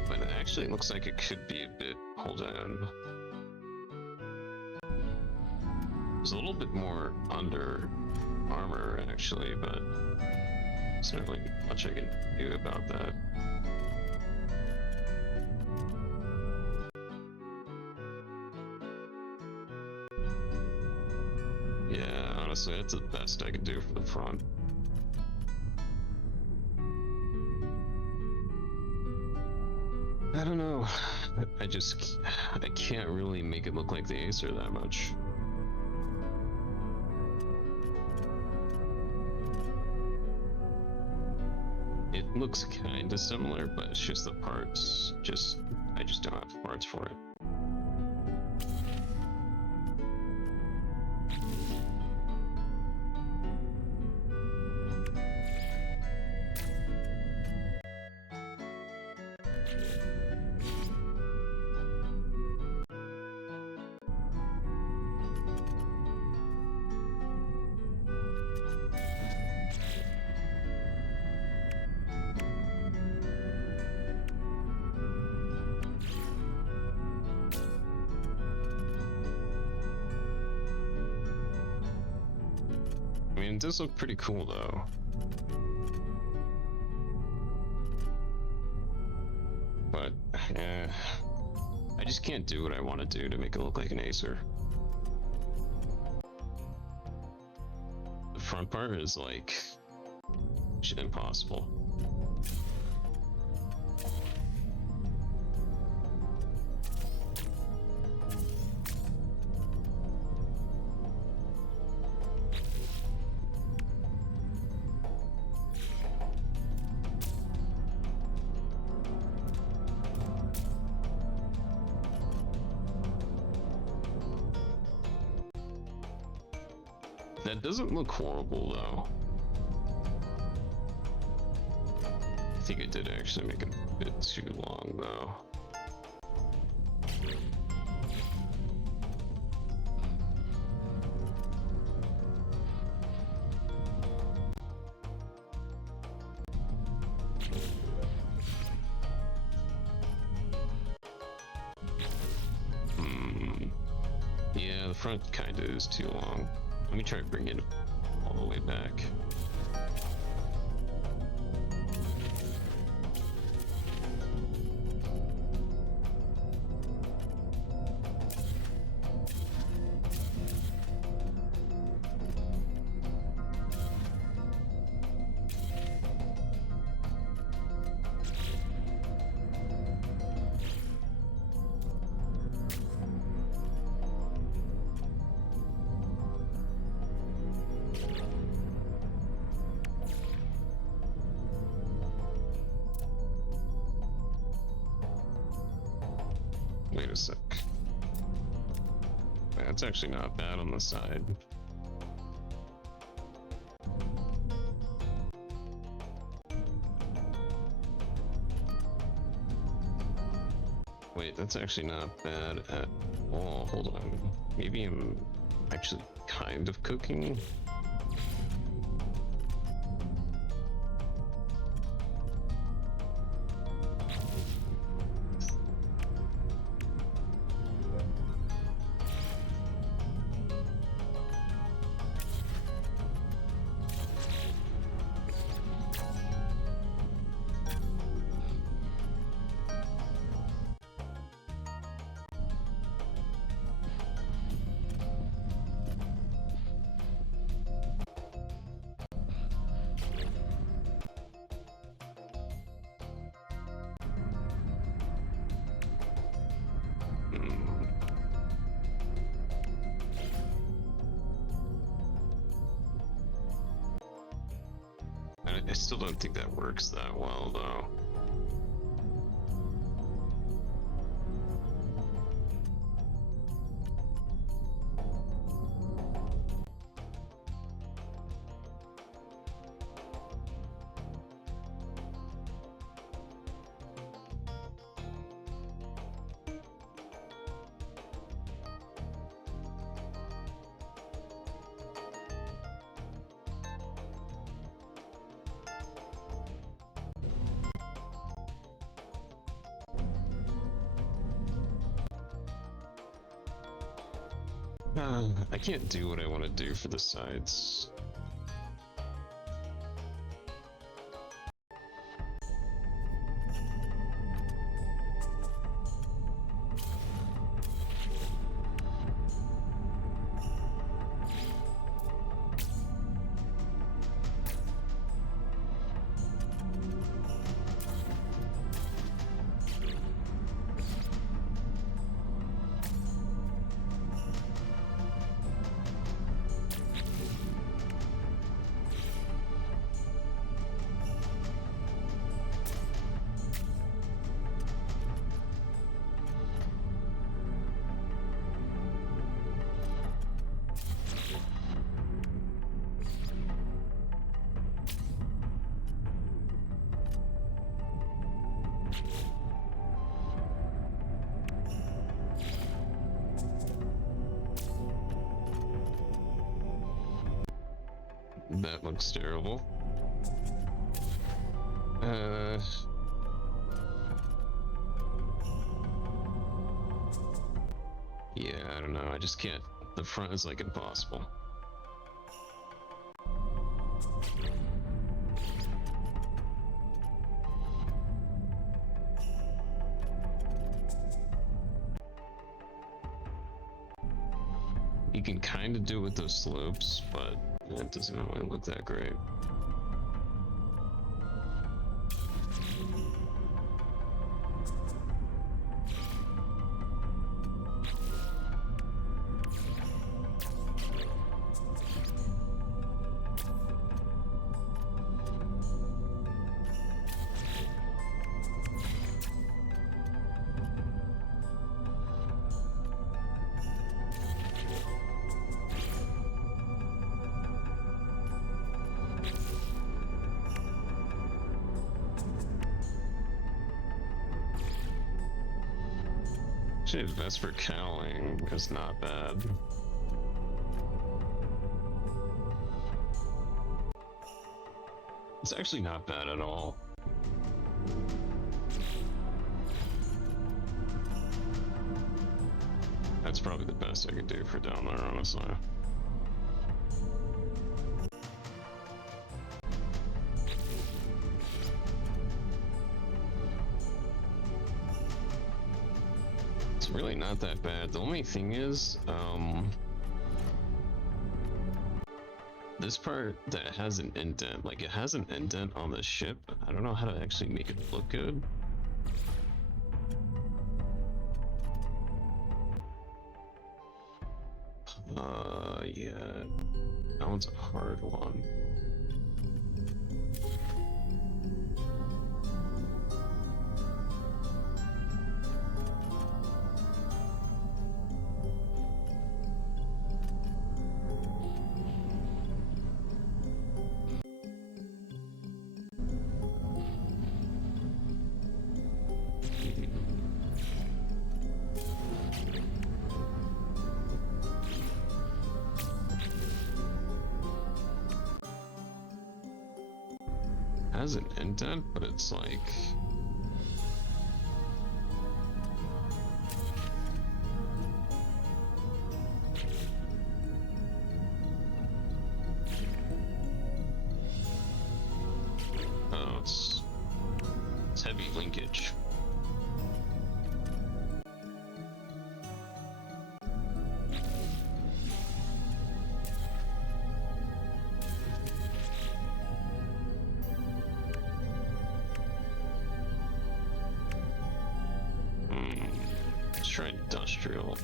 But it actually looks like it could be a bit. Hold on. There's a little bit more under armor, actually, but there's not really much I can do about that. Yeah, honestly, that's the best I can do for the front. I don't know. I can't really make it look like the Aesir that much. It looks kind of similar, but it's just the parts. I just don't have parts for it. I mean, it does look pretty cool though. But, I just can't do what I want to do to make it look like an Aesir. The front part is like shit impossible. That doesn't look horrible though. I think I did actually make it a bit too long though. front kinda is too long. Let me try to bring it all the way back. Wait a sec. That's actually not bad on the side. Wait, that's actually not bad at all. Hold on. Maybe I'm actually kind of cooking. I still don't think that works that well, though. I can't do what I want to do for the sides. That looks terrible. Yeah, I don't know. I just can't. The front is like impossible. You can kind of do it with those slopes, but it doesn't really look that great. Actually, the Vesper cowling is not bad. It's actually not bad at all. That's probably the best I could do for down there, honestly. It's really not that bad. The only thing is, this part that has an indent, like it has an indent on the ship. I don't know how to actually make it look good. Yeah, that one's a hard one. Has an indent, but it's like oh, it's heavy linkage. Let's try industrial.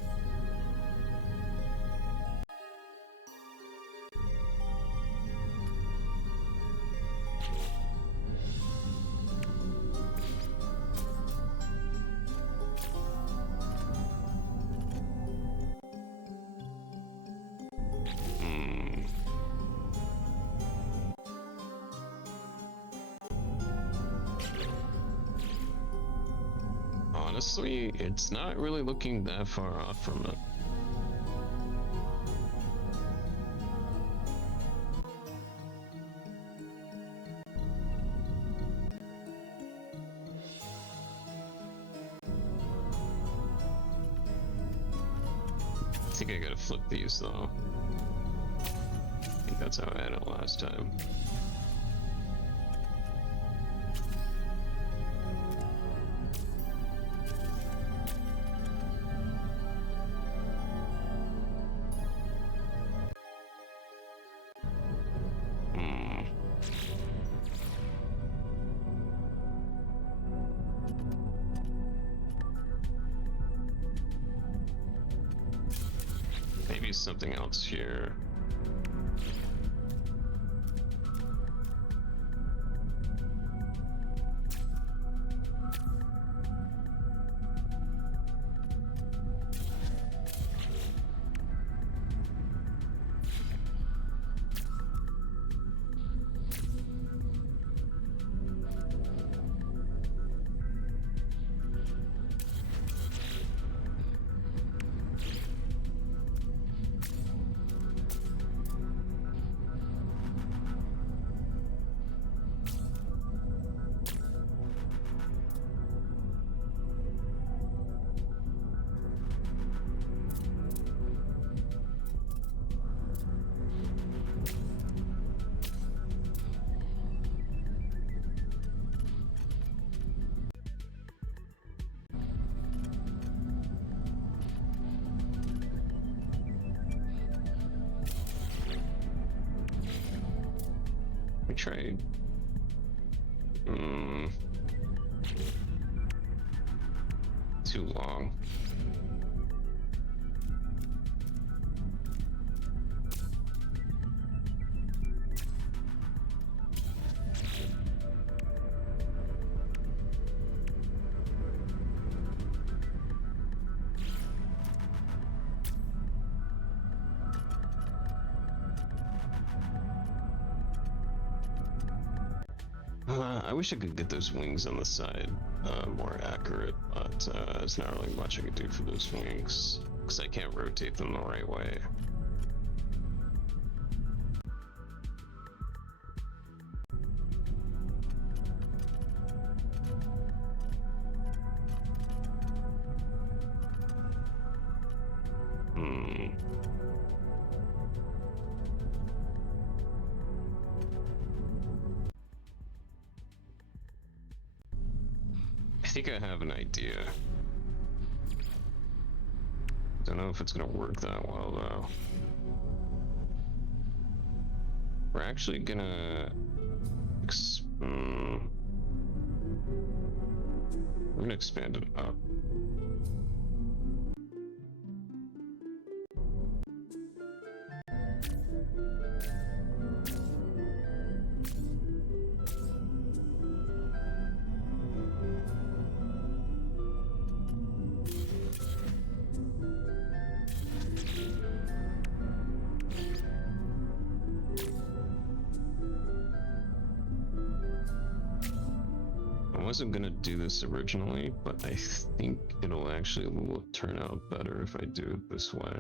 Honestly, it's not really looking that far off from it. I think I gotta flip these though. I think that's how I had it last time. Maybe something else here. We trade. Too long. I wish I could get those wings on the side more accurate, but there's not really much I could do for those wings because I can't rotate them the right way. Hmm. I think I have an idea. Don't know if it's gonna work that well though. We're actually gonna we're gonna expand it up. I wasn't gonna do this originally, but I think it'll actually turn out better if I do it this way.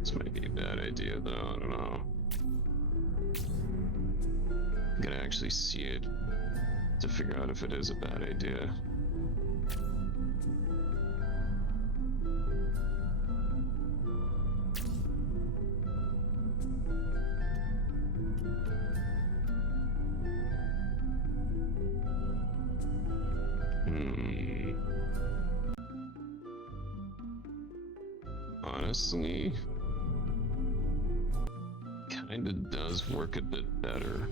This might be a bad idea though, I don't know. I'm gonna actually see it to figure out if it is a bad idea. Honestly, kinda does work a bit better.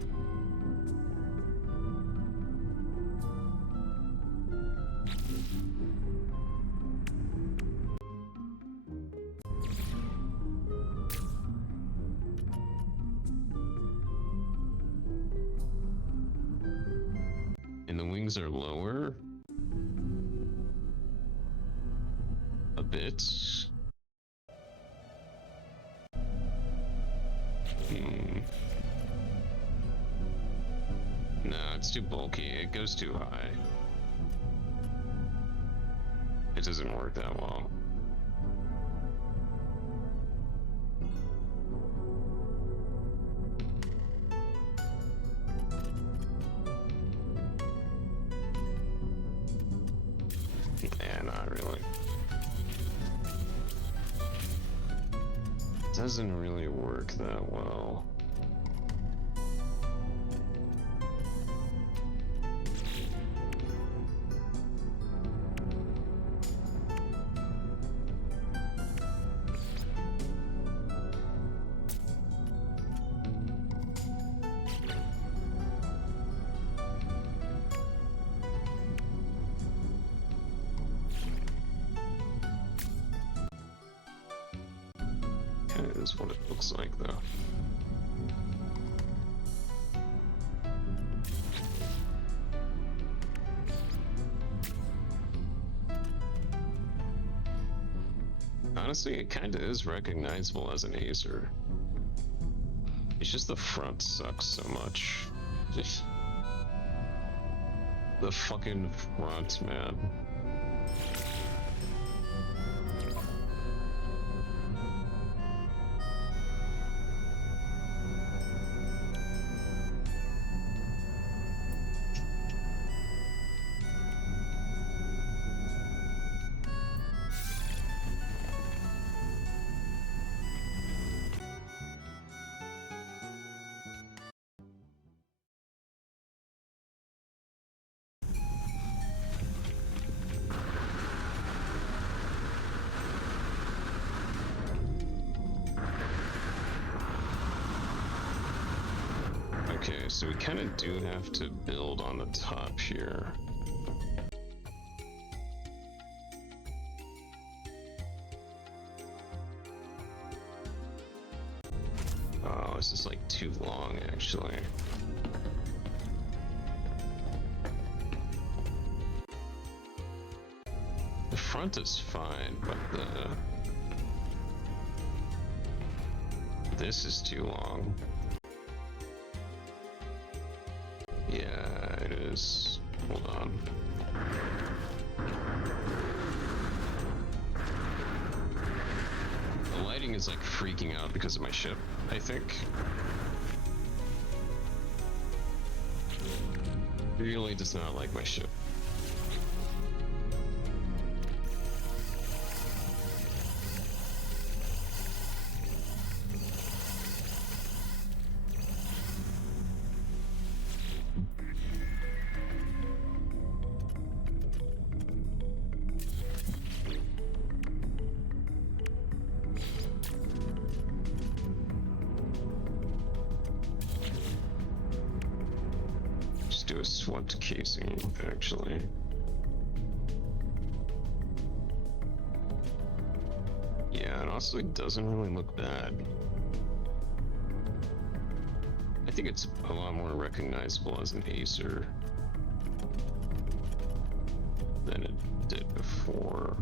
And the wings are lower a bit. No, it's too bulky. It goes too high. It doesn't work that well. Yeah, not really. Doesn't really work that well. Kind of is what it looks like though. Honestly, it kind of is recognizable as an Aesir. It's just the front sucks so much. Just the fucking front, man. Okay, so we kind of do have to build on the top here. Oh, this is like too long actually. The front is fine, but This is too long. Yeah, it is. Hold on. The lighting is like freaking out because of my ship, I think. Really does not like my ship. Do a swept casing, actually. Yeah, it honestly doesn't really look bad. I think it's a lot more recognizable as an Aesir than it did before.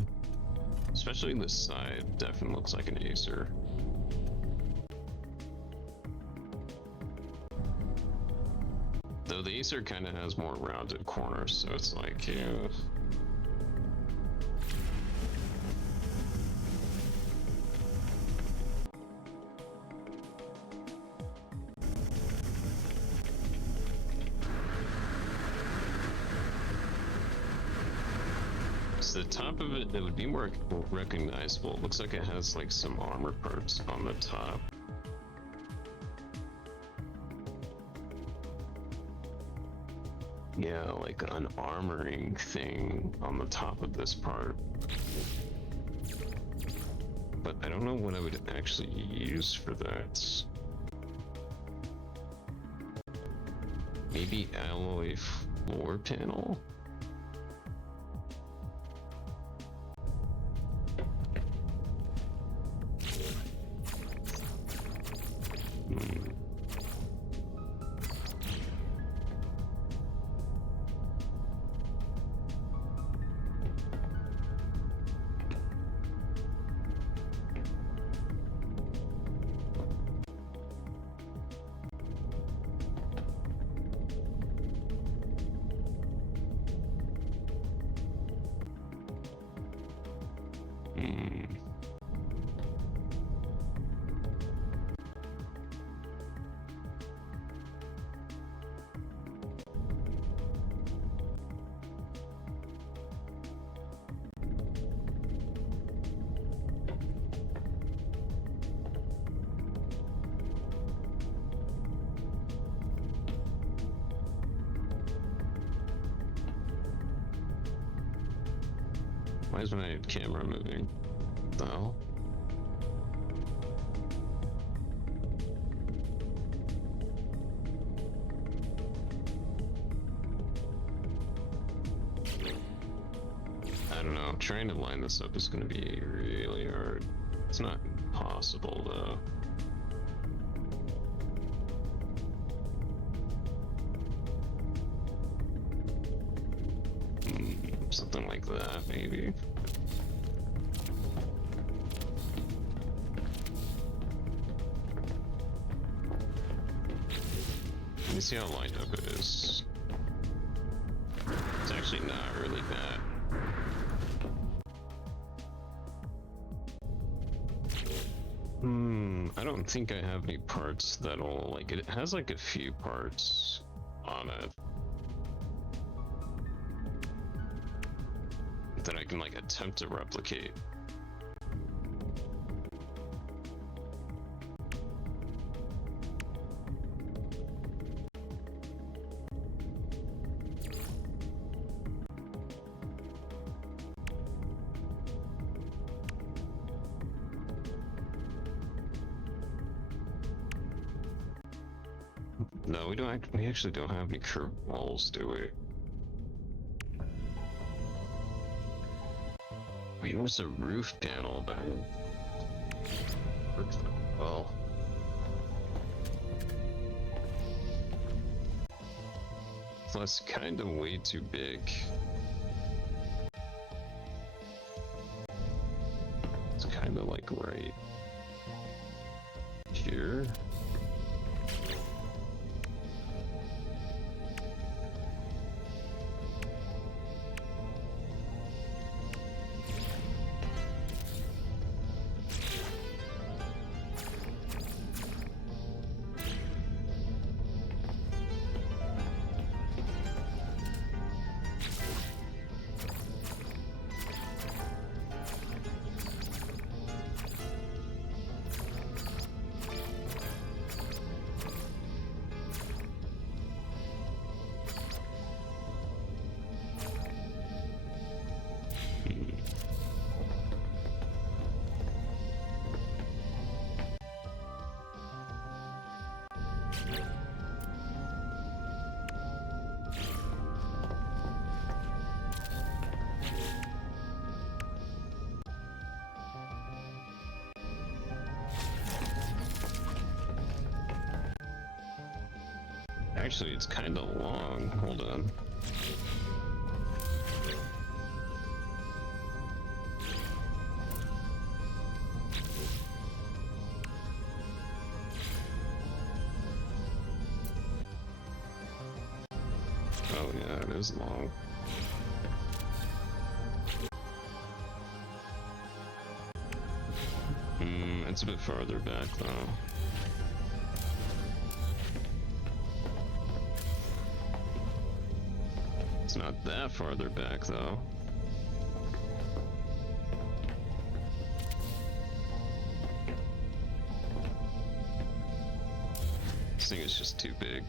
Especially this side definitely looks like an Aesir. Though the Aesir kind of has more rounded corners, so it's like, yeah. So the top of it would be more recognizable. It looks like it has like some armor parts on the top. Yeah, like an armoring thing on the top of this part. But I don't know what I would actually use for that. Maybe alloy floor panel? Why is my camera moving? What the hell? I don't know. Trying to line this up is going to be really hard. It's not impossible though. Something like that, maybe. Let me see how lined up it is. It's actually not really bad. I don't think I have any parts that'll, like, it has like a few parts on it that I can like attempt to replicate. No, we don't. We actually don't have any curved walls, do we? Wait, what's a roof panel about? Works well. That's kind of way too big. It's kind of like right. Sure. Actually, it's kind of long. Hold on. Oh yeah, it is long. It's a bit farther back though. It's not that farther back though. This thing is just too big.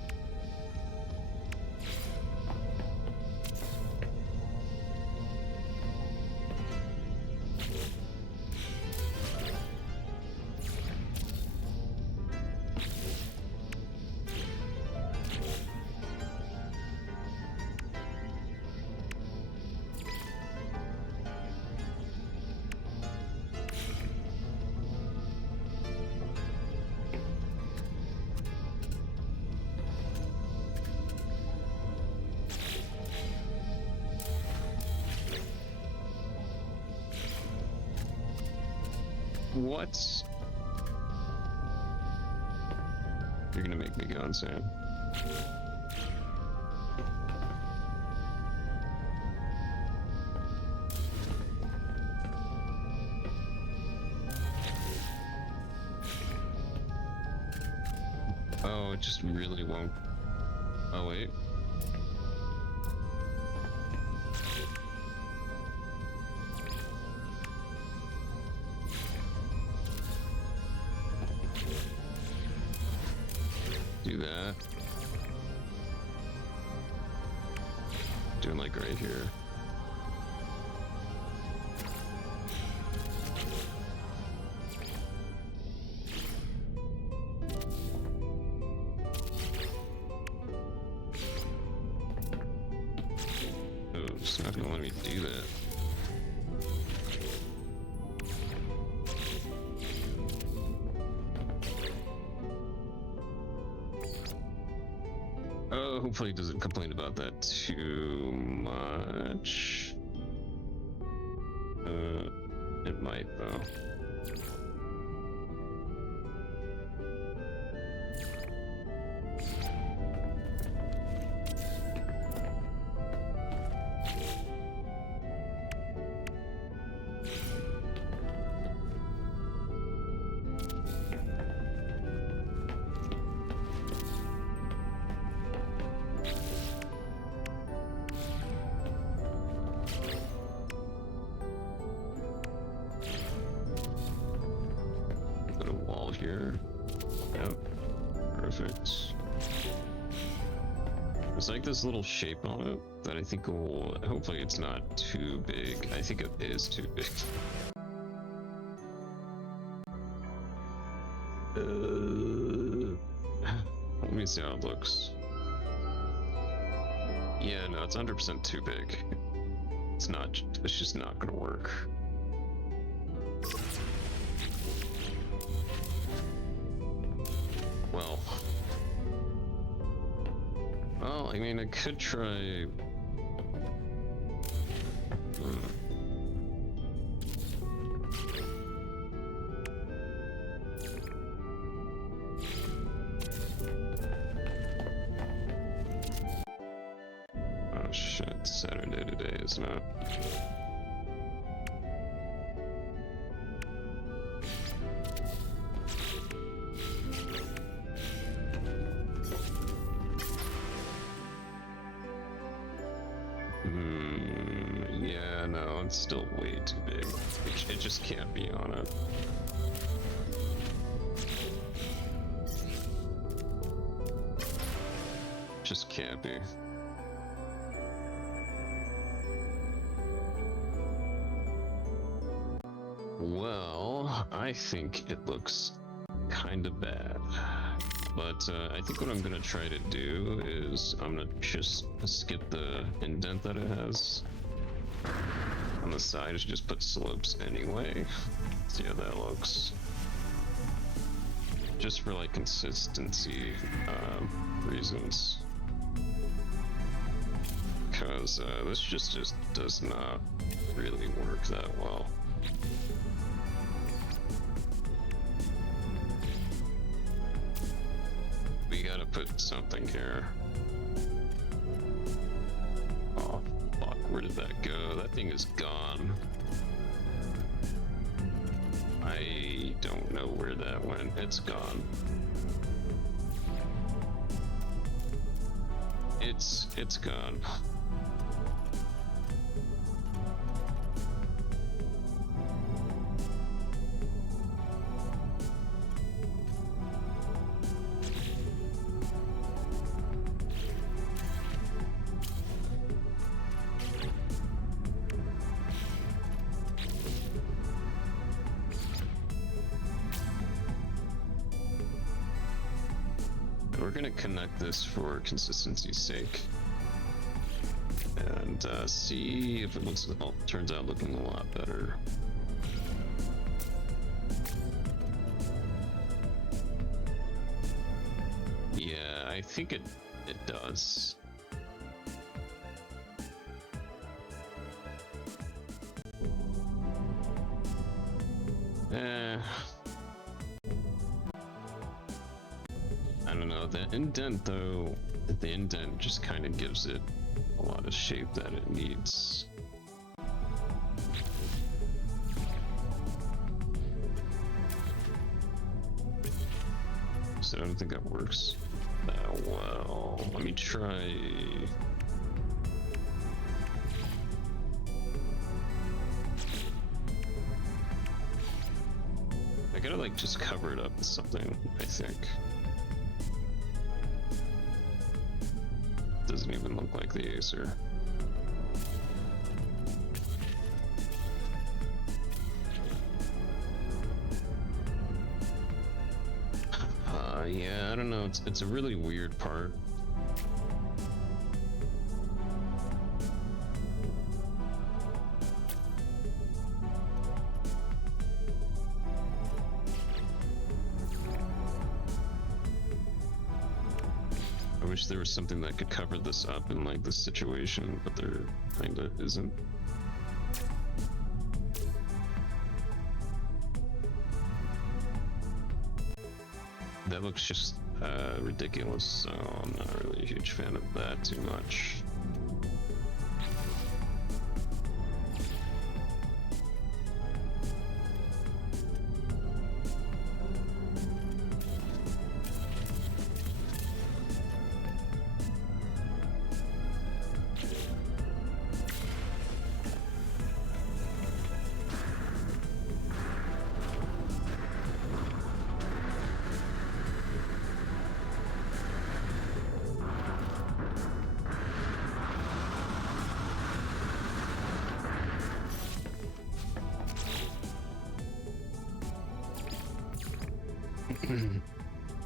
What? You're gonna make me go insane. Oh, it just really won't. Oh, wait. Do that. Doing like right here. Oh, it's not gonna let me do that. Oh, hopefully it doesn't complain about that too much. It might though. Put a wall here. Yep. Perfect. There's like this little shape on it that I think will. Hopefully, it's not too big. I think it is too big. Let me see how it looks. Yeah, no, it's 100% too big. It's not. It's just not gonna work. Well, I mean, I could try. shit, Saturday today, isn't it? Yeah, no, it's still way too big. It just can't be on it. Just can't be. Well, I think it looks kind of bad. But I think what I'm gonna try to do is I'm gonna just skip the indent that it has. On the side, just put slopes anyway. See how that looks. Just for like consistency reasons. Because this just does not really work that well. We gotta put something here. Oh fuck, where did that go? That thing is gone. I don't know where that went. It's gone. It's gone. We're gonna connect this for consistency's sake, and see if it looks. Oh, turns out looking a lot better. Yeah, I think it does. I don't know, the indent though, the indent just kind of gives it a lot of shape that it needs. So I don't think that works that well. Let me try. I gotta like just cover it up with something, I think. Doesn't even look like the Aesir. Yeah, I don't know. It's a really weird part. I wish there was something that could cover this up in like this situation, but there kinda isn't. That looks just ridiculous, so I'm not really a huge fan of that too much.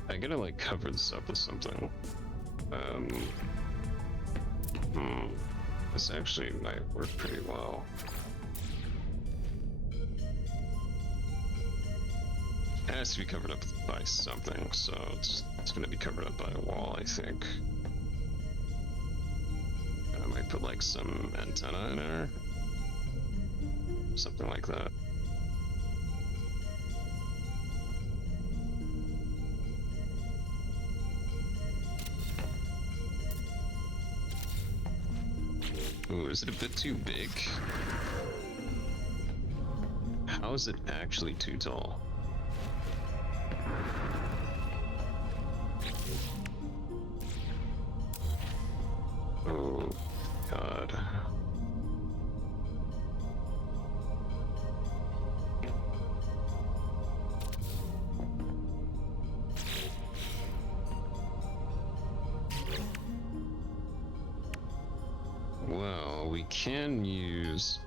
I gotta like cover this up with something. This actually might work pretty well. It has to be covered up by something, so it's gonna be covered up by a wall, I think. And I might put like some antenna in there, something like that. Ooh, is it a bit too big? How is it actually too tall? Oh, God. Well, we can use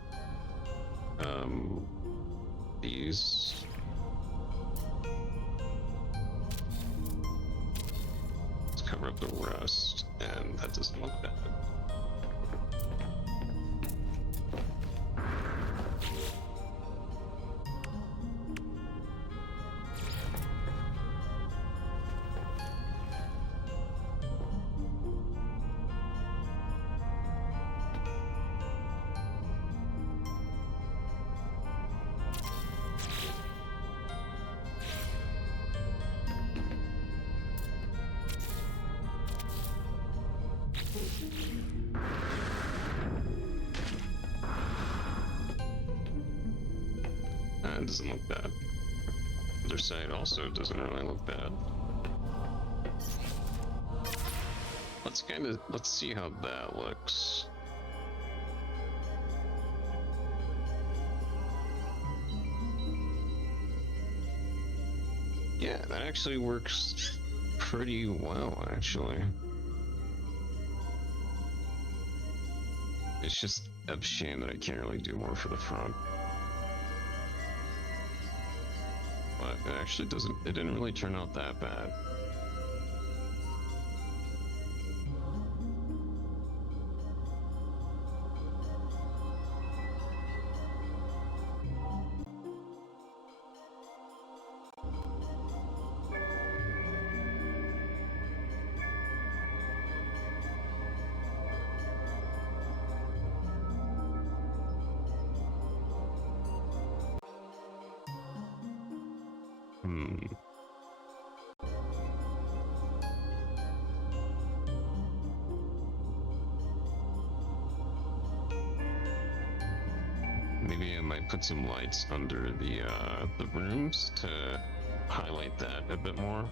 these. Let's cover up the rust, and that doesn't look bad. It doesn't look bad. Other side also doesn't really look bad. Let's see how that looks. Yeah, that actually works pretty well, actually. It's just a shame that I can't really do more for the front. But it actually it didn't really turn out that bad. Maybe I might put some lights under the rooms to highlight that a bit more.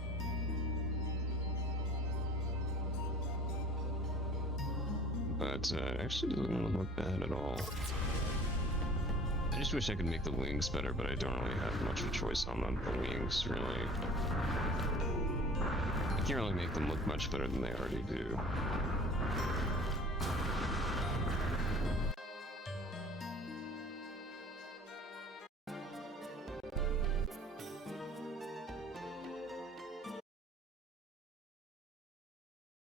But it actually doesn't really look bad at all. I just wish I could make the wings better, but I don't really have much of a choice on them. The wings, really. I can't really make them look much better than they already do.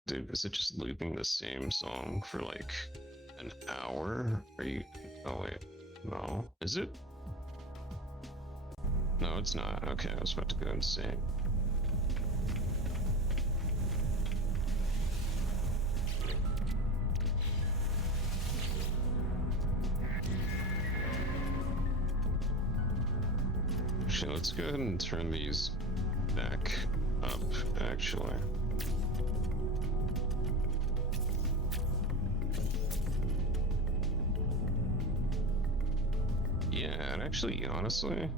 Dude, is it just looping the same song for like an hour? Are you... Oh wait, no. Is it? No, it's not. Okay, I was about to go insane. Actually, let's go ahead and turn these back up, actually. Yeah, and actually, honestly,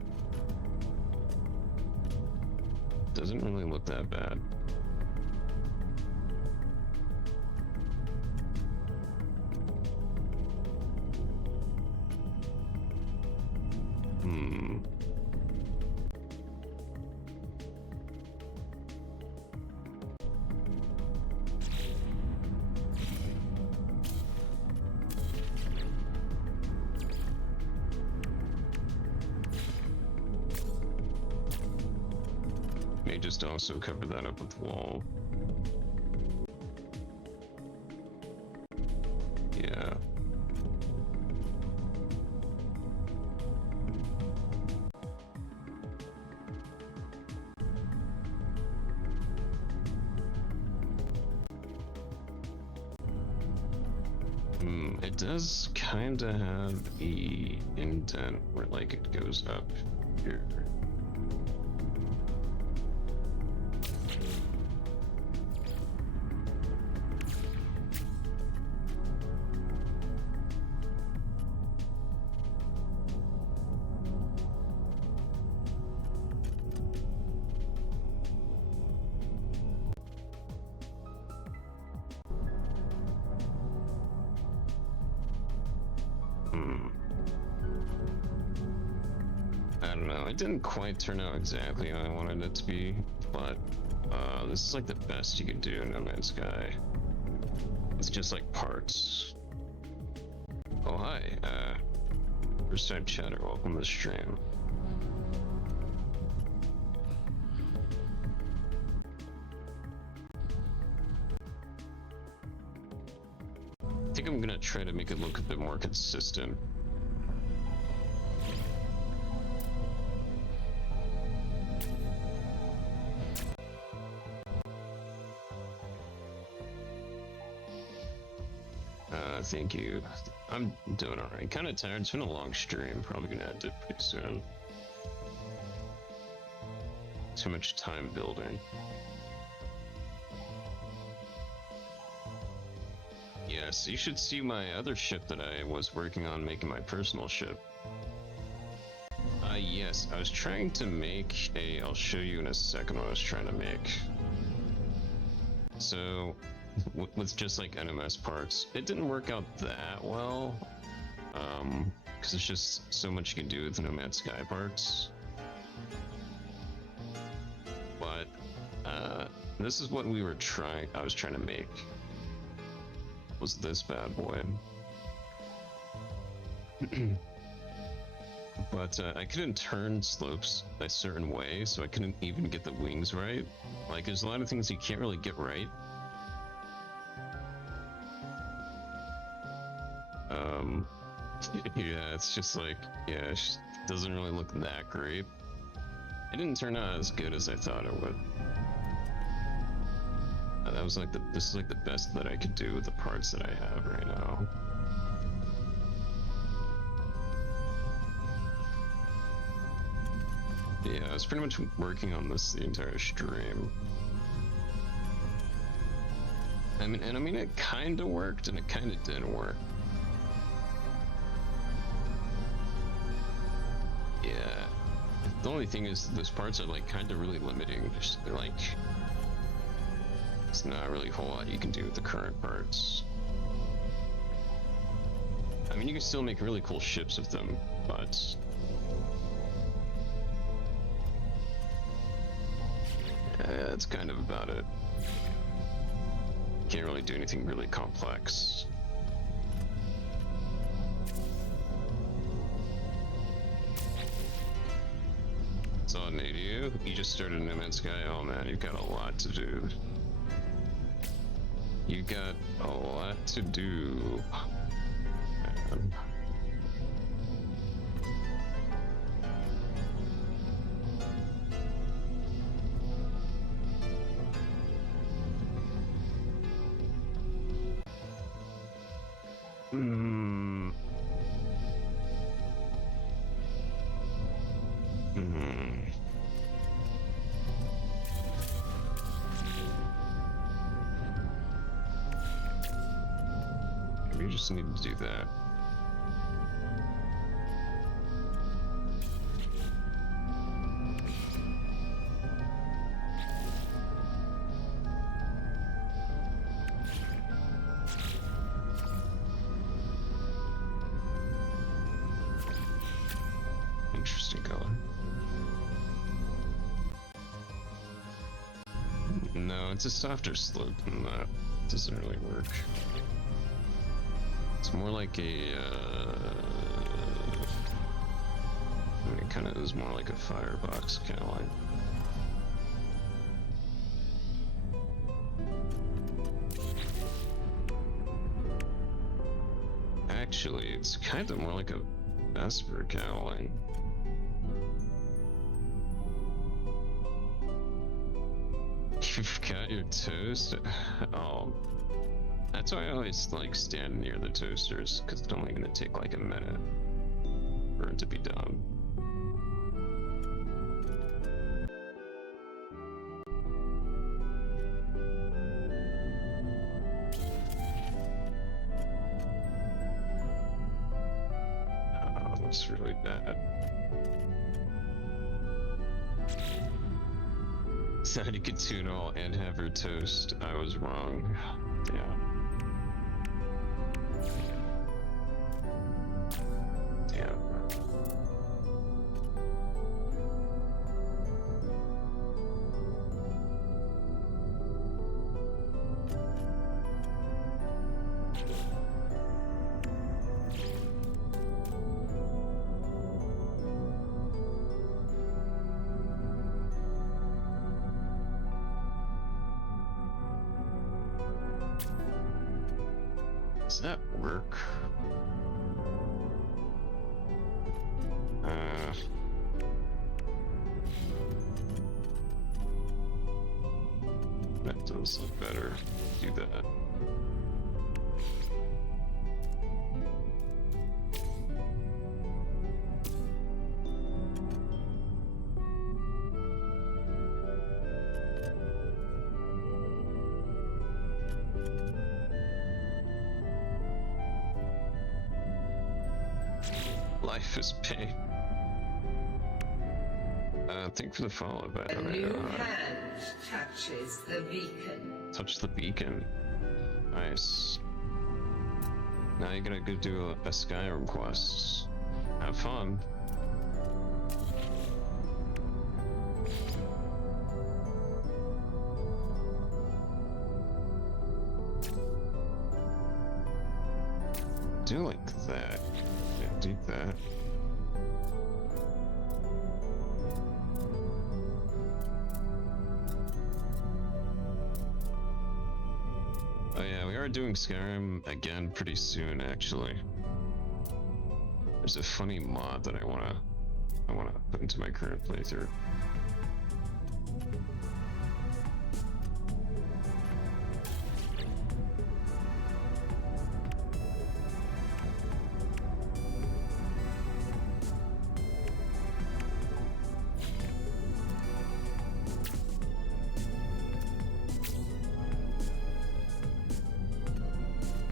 doesn't really look that bad. May just also cover that up with wall. Yeah. It does kind of have the indent where like it goes up here. I don't know. It didn't quite turn out exactly how I wanted it to be, but this is like the best you can do in No Man's Sky. It's just like parts. Oh hi, first time chatter. Welcome to the stream. I think I'm gonna try to make it look a bit more consistent. Thank you. I'm doing alright. Kind of tired. It's been a long stream. Probably gonna end it pretty soon. Too much time building. Yes, you should see my other ship that I was working on making my personal ship. Yes, I was trying to make a... I'll show you in a second what I was trying to make. So, with just like NMS parts, it didn't work out that well. Because there's just so much you can do with No Man's Sky parts. But, this is what I was trying to make. Was this bad boy. But I couldn't turn slopes a certain way, so I couldn't even get the wings right. Like, there's a lot of things you can't really get right. Yeah, it's just like, yeah, it just doesn't really look that great. It didn't turn out as good as I thought it would. That was like this is like the best that I could do with the parts that I have right now. Yeah, I was pretty much working on this the entire stream. I mean, it kind of worked and it kind of didn't work. Yeah, the only thing is those parts are like kind of really limiting. They're like, it's not really a whole lot you can do with the current parts. I mean, you can still make really cool ships with them, but that's kind of about it. Can't really do anything really complex. Saw an ADU. You just started No Man's Sky. Oh man, you've got a lot to do. You got a lot to do. We just need to do that. Interesting color. No, it's a softer slope than that. It doesn't really work. It's more like a, I mean, it kind of is more like a firebox kind of like. Actually, it's kind of more like a Vesper cowling. You've got your toast? Oh. That's why I always like stand near the toasters, because it's only gonna take like a minute for it to be done. Oh, that's really bad. Said you could tune all and have her toast. I was wrong. Yeah. Yeah. Does that work? That does look better. Do that. Life is pain. Thank you for the follow, by the A way. new hand touches the beacon. Touch the beacon. Nice. Now you gotta go do a Skyrim quest. Have fun. Do like that. Yeah, do that. Oh yeah, we are doing Skyrim again pretty soon, actually. There's a funny mod that I wanna put into my current playthrough.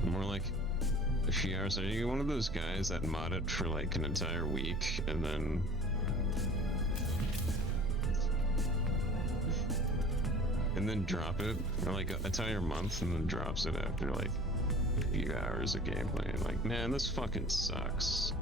More like a few hours. Are you one of those guys that mod it for like an entire week and then drop it, or like an entire month and then drops it after like a few hours of gameplay and like, man, this fucking sucks.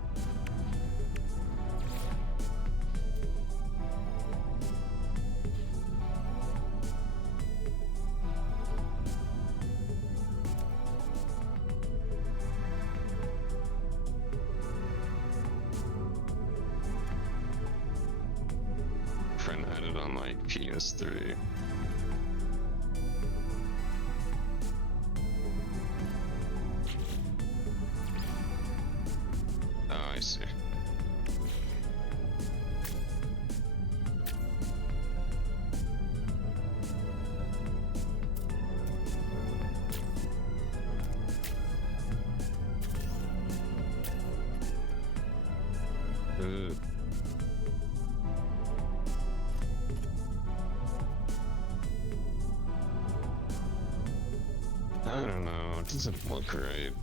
Friend had it on like PS3. Oh, I see. I don't know, it doesn't look right.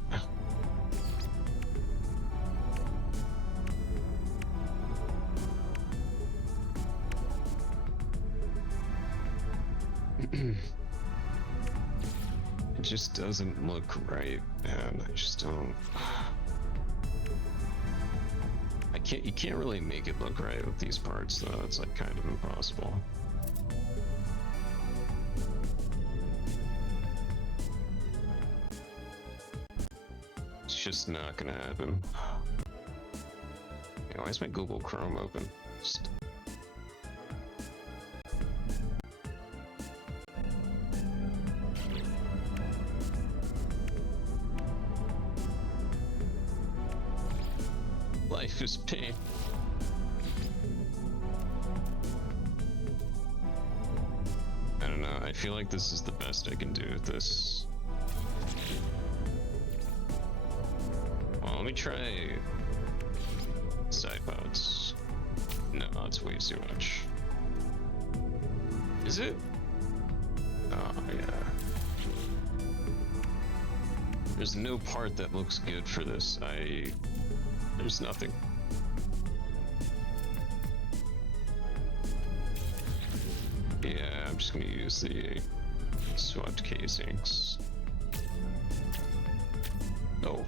It just doesn't look right, and I just don't. You can't really make it look right with these parts, though. It's like kind of impossible. It's just not gonna happen. Yeah, why is my Google Chrome open? Just... Life is pain. I don't know, I feel like this is the best I can do with this. Well, let me try side pods. No, it's way too much. Is it? Oh, yeah. There's no part that looks good for this. There's nothing. Yeah, I'm just gonna use the swapped casings. Oh.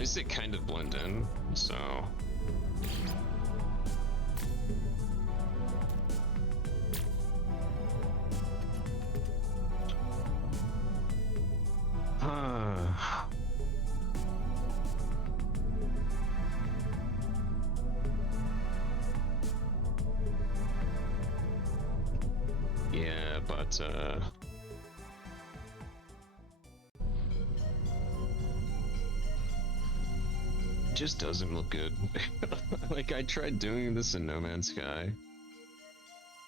I just say kind of blend in, so. Yeah, but it just doesn't look good. Like, I tried doing this in No Man's Sky.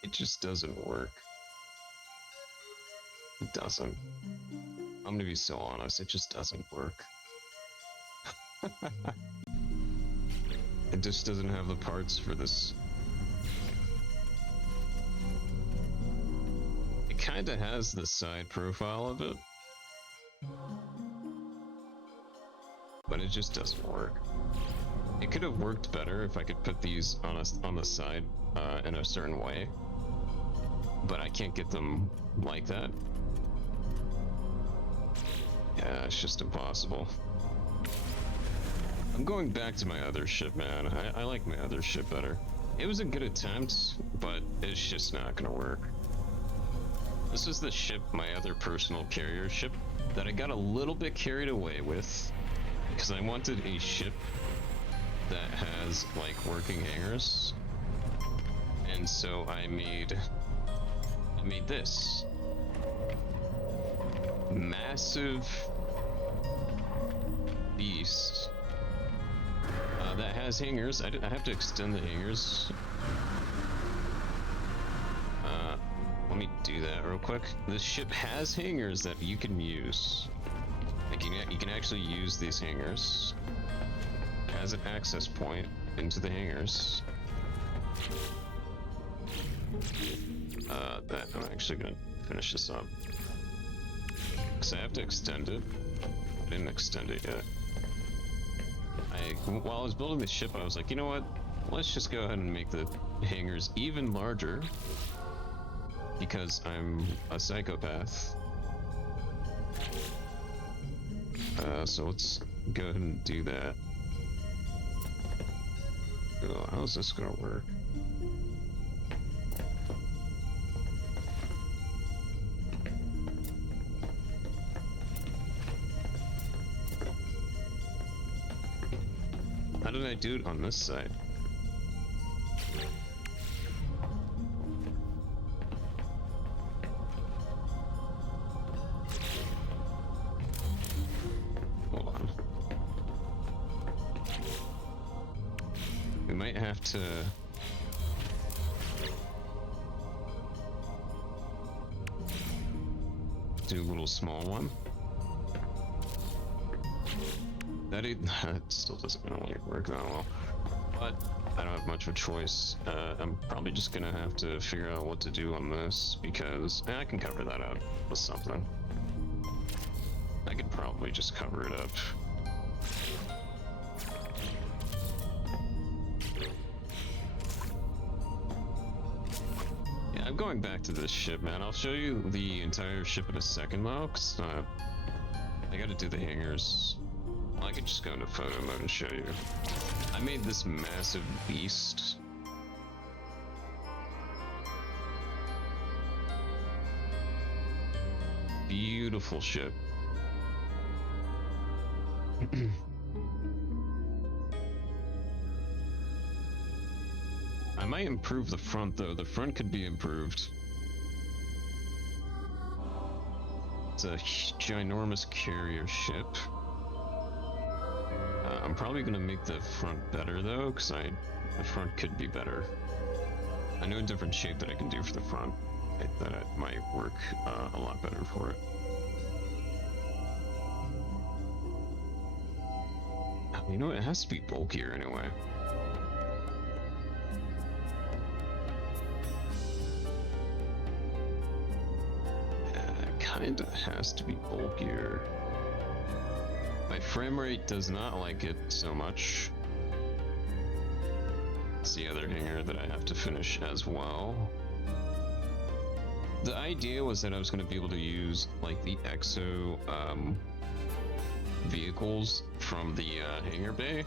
It just doesn't work. It doesn't. I'm gonna be so honest, it just doesn't work. It just doesn't have the parts for this. It kinda has the side profile of it, but it just doesn't work. It could have worked better if I could put these on the side in a certain way, but I can't get them like that. Yeah, it's just impossible. I'm going back to my other ship, man. I like my other ship better. It was a good attempt, but it's just not gonna work. This is the ship, my other personal carrier ship, that I got a little bit carried away with, because I wanted a ship that has, like, working hangars. And so I made this. Massive beast that has hangars. I have to extend the hangars. Let me do that real quick. This ship has hangars that you can use. Like, you can actually use these hangars as an access point into the hangars. That I'm actually gonna finish this up. Because I have to extend it. I didn't extend it yet. While I was building the ship, I was like, you know what? Let's just go ahead and make the hangars even larger. Because I'm a psychopath. So let's go ahead and do that. Oh, how's this gonna work? How did I do it on this side? Hold on. We might have to do a little small one. That still doesn't really work that well, but I don't have much of a choice. I'm probably just gonna have to figure out what to do on this, because I can cover that up with something. I could probably just cover it up. Yeah, I'm going back to this ship, man. I'll show you the entire ship in a second, though, 'cause I gotta do the hangars. I could just go into photo mode and show you. I made this massive beast. Beautiful ship. I might improve the front, though. The front could be improved. It's a ginormous carrier ship. I'm probably gonna make the front better, though, because the front could be better. I know a different shape that I can do for the front that it might work a lot better for it. You know, it has to be bulkier anyway. It kinda has to be bulkier. My frame rate does not like it so much. It's the other hanger that I have to finish as well. The idea was that I was going to be able to use like the exo vehicles from the hangar bay,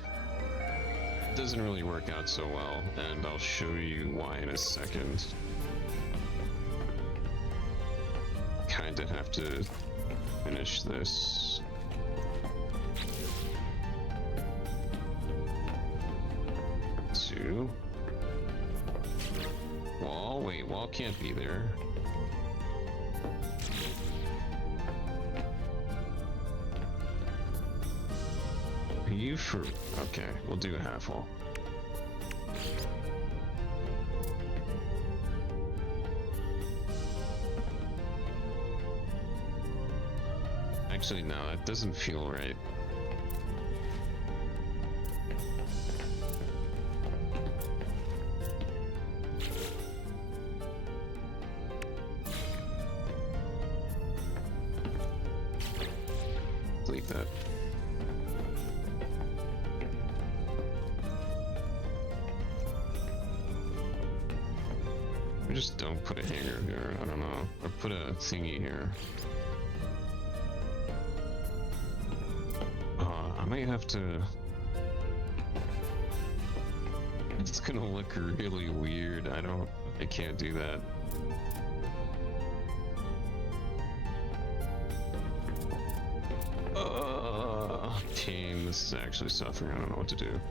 it doesn't really work out so well, and I'll show you why in a second. Kinda have to finish this. Two. Wall? Wait, wall can't be there. Are you for... Okay, we'll do a half wall. Actually, no, it doesn't feel right. Delete that. We just don't put a hanger here, I don't know. Or put a thingy here. I might have to... It's gonna look really weird. I can't do that. Team, this is actually suffering. I don't know what to do.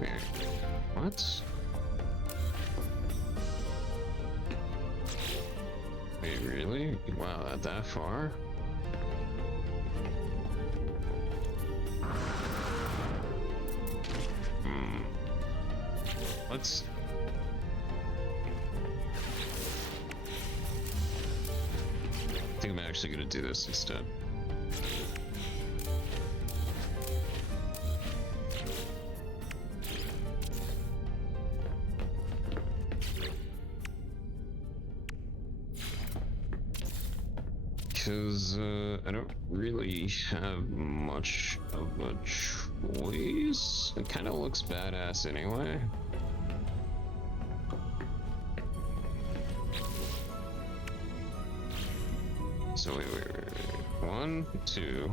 Wait, what? Wait, really? Wow, that far? Let's... I think I'm actually gonna do this instead. Because I don't really have much of a choice. It kind of looks badass anyway. So wait. 1, 2.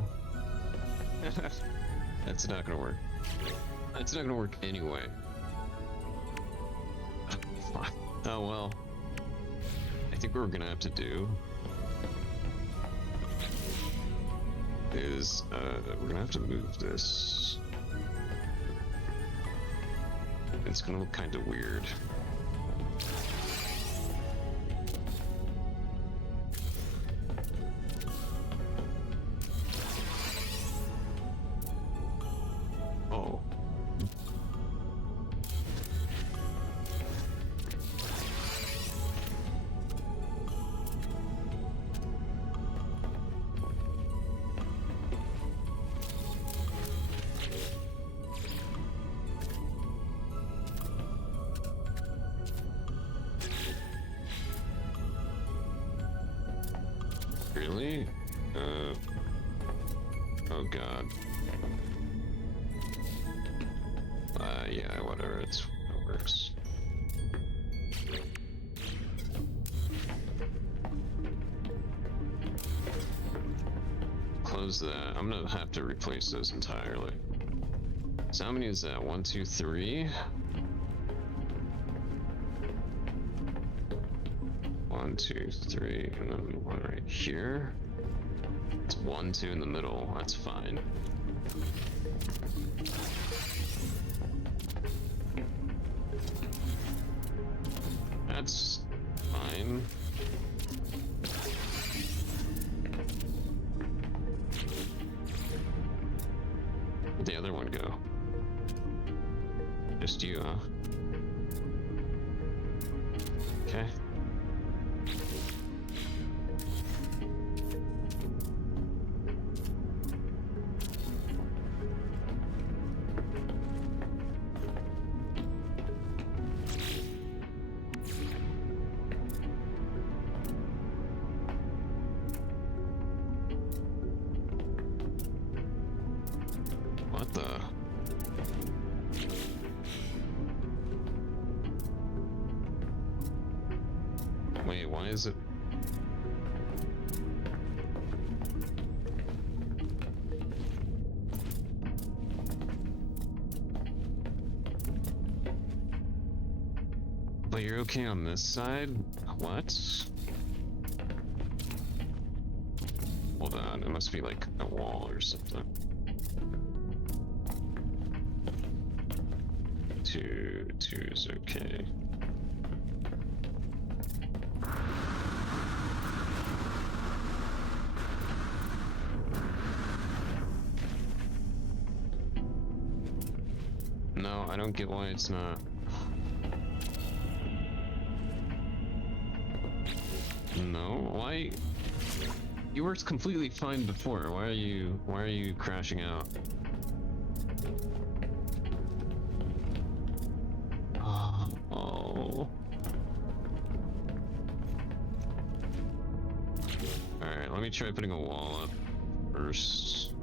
That's not gonna work. That's not gonna work anyway. Oh well. I think what we're gonna have to do is we're gonna have to move this. It's gonna look kind of weird. Oh. Really? Oh god. Yeah, whatever, it works. Close that. I'm gonna have to replace those entirely. So how many is that? 1, 2, 3? 1, 2, 3, and then one right here. It's 1, 2 in the middle. That's fine. That's fine. Where'd the other one go? Just you, huh? Okay. What the? Wait, why is it? But you're okay on this side? What? Hold on, it must be like a wall or something. Two is okay. No, I don't get why it's not. No, why? You worked completely fine before. Why are you crashing out? Oh. Alright, let me try putting a wall up first.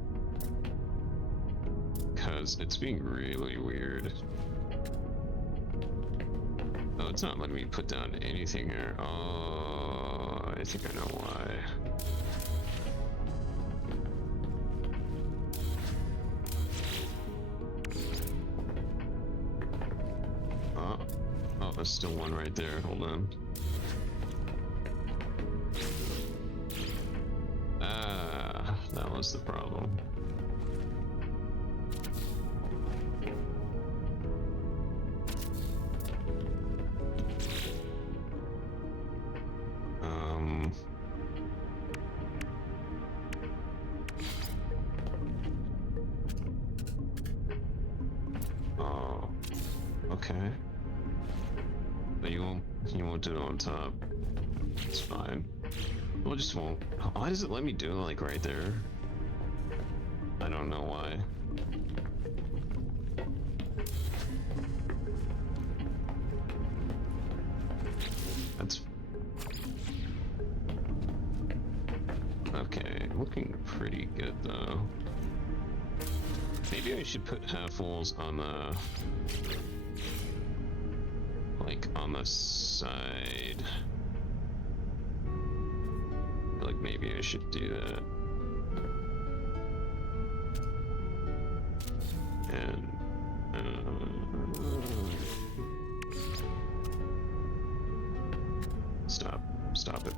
Cause it's being really weird. Oh, it's not letting me put down anything here. Oh, I think I know why. Oh, there's still one right there. Hold on. Ah, that was the problem. Oh, okay. But you won't do it on top. It's fine. Well, it just won't. Why does it let me do it like right there? I don't know why. That's okay. Looking pretty good though. Maybe I should put half walls on the like on the side. I feel like maybe I should do that. And stop it.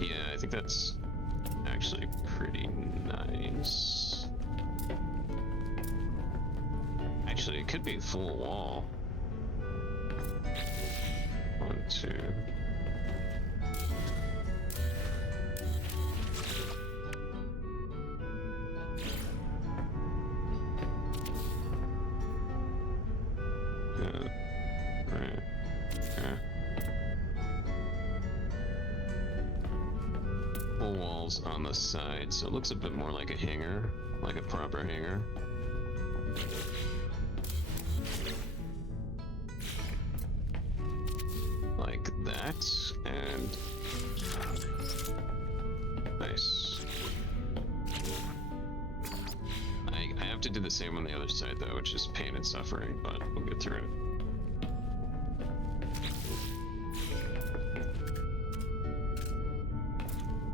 Yeah, I think that's actually pretty nice. Actually, it could be a full wall. 1, 2. Yeah. Right. Okay. Full walls on the side, so it looks a bit more like a hanger, like a proper hanger. Like that, and nice. I have to do the same on the other side though, which is pain and suffering, but we'll get through it.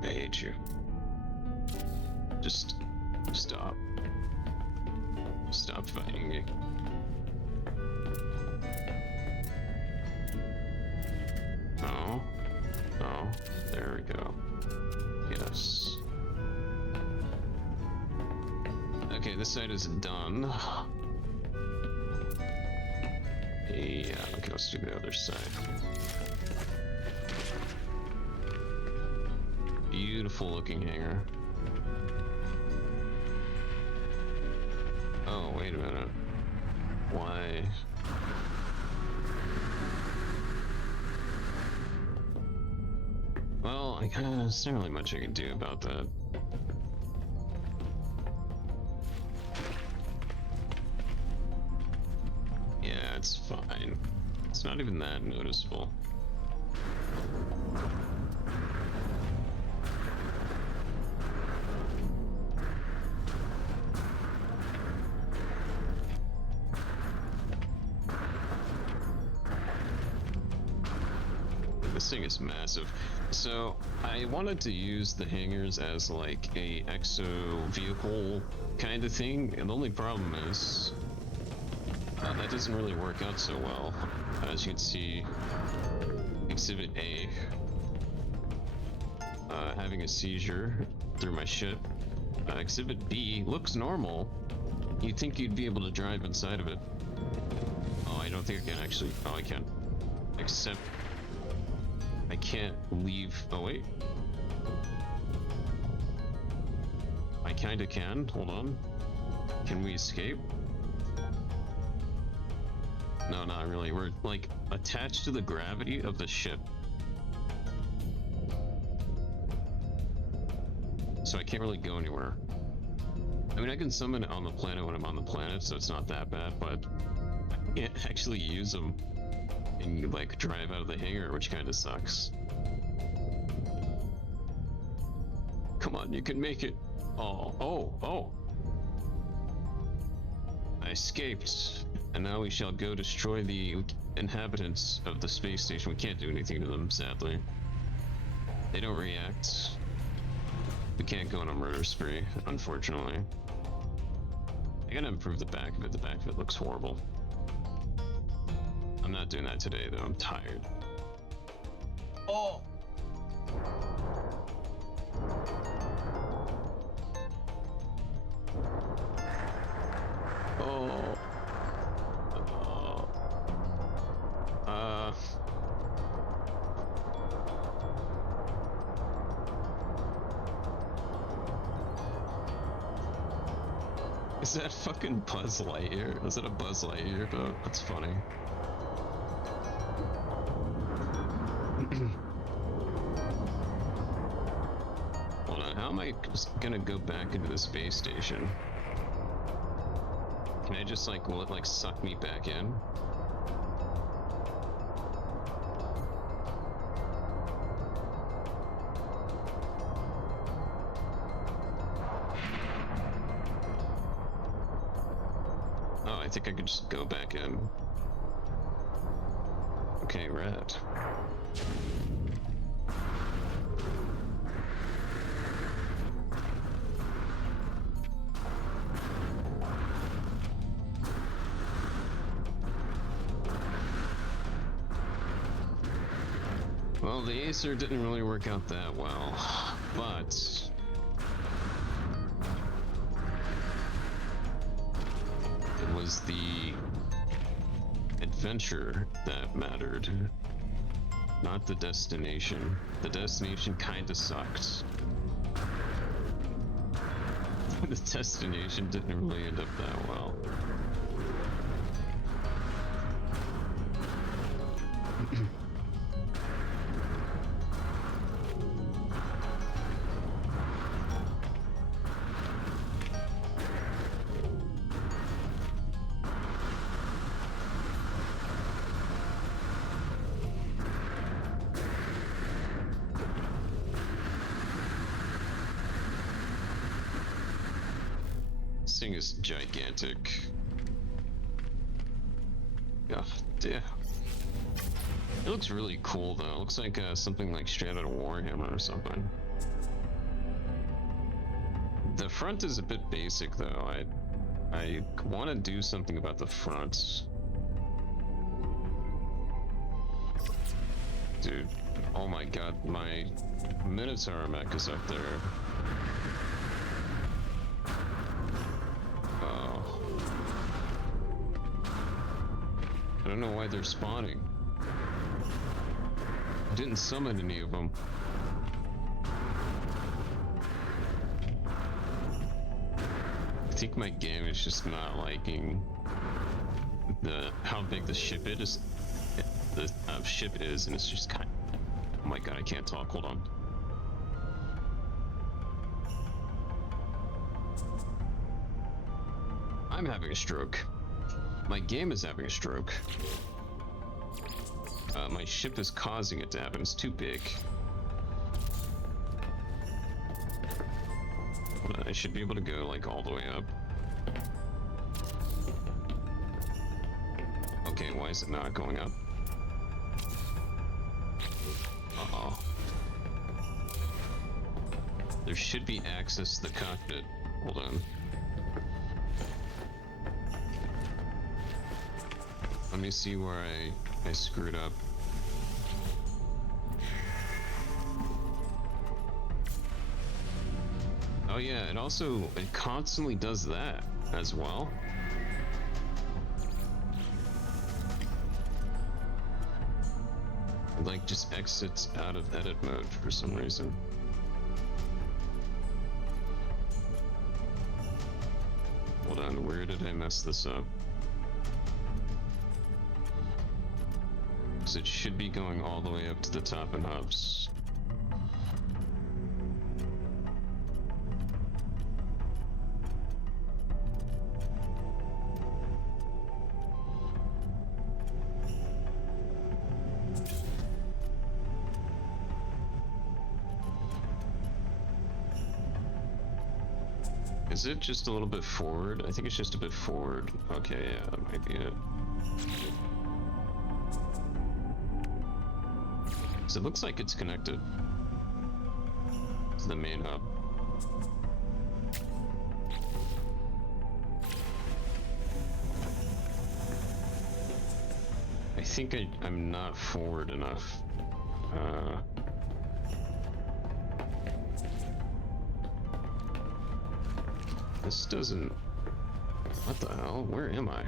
I hate you. Just stop. Stop fighting me. Oh. Oh. There we go. Yes. Okay, this side is done. Yeah, okay, let's do the other side. Beautiful looking hanger. Oh, wait a minute. Why? Well, there's not really much I can do about that. Yeah, it's fine. It's not even that noticeable. This thing is massive. So I wanted to use the hangars as like a exo vehicle kind of thing, and the only problem is That doesn't really work out so well. As you can see, Exhibit A, having a seizure through my ship. Exhibit B looks normal. You'd think you'd be able to drive inside of it. Oh, I don't think I can actually. Oh, I can. Except I can't leave. Oh, wait. I kinda can. Hold on. Can we escape? No, not really. We're like attached to the gravity of the ship. So I can't really go anywhere. I mean, I can summon it on the planet when I'm on the planet, so it's not that bad, but I can't actually use them and like drive out of the hangar, which kind of sucks. Come on, you can make it. Oh. I escaped, and now we shall go destroy the inhabitants of the space station. We can't do anything to them, sadly. They don't react. We can't go on a murder spree, unfortunately. I gotta improve the back of it. The back of it looks horrible. I'm not doing that today, though. I'm tired. Oh! Oh. Is that fucking Buzz Lightyear? Is it a Buzz Lightyear boat? That's funny. Hold on, how am I gonna go back into the space station? Can I just like, will it like suck me back in? Oh, I think I could just go back in. Okay, rad. Well, the Aesir didn't really work out that well, but it was the adventure that mattered, not the destination. The destination kinda sucked. The destination didn't really end up that well. This thing is gigantic. God damn. It looks really cool though. It looks like something like straight out of Warhammer or something. The front is a bit basic though. I want to do something about the front. Dude, oh my god, my Minotaur mech is up there. I don't know why they're spawning. I didn't summon any of them. I think my game is just not liking how big the ship is. The ship is, and it's just kind of. Oh my god, I can't talk. Hold on. I'm having a stroke. My game is having a stroke. My ship is causing it to happen. It's too big. I should be able to go like all the way up. Okay, why is it not going up? Uh-oh. There should be access to the cockpit. Hold on. me see where I screwed up. Oh yeah, it constantly does that as well. It like just exits out of edit mode for some reason. Hold on, where did I mess this up? Because it should be going all the way up to the top in hubs. Is it just a little bit forward? I think it's just a bit forward. Okay, yeah, that might be it. So it looks like it's connected to the main hub. I think I'm not forward enough. This doesn't... What the hell? Where am I?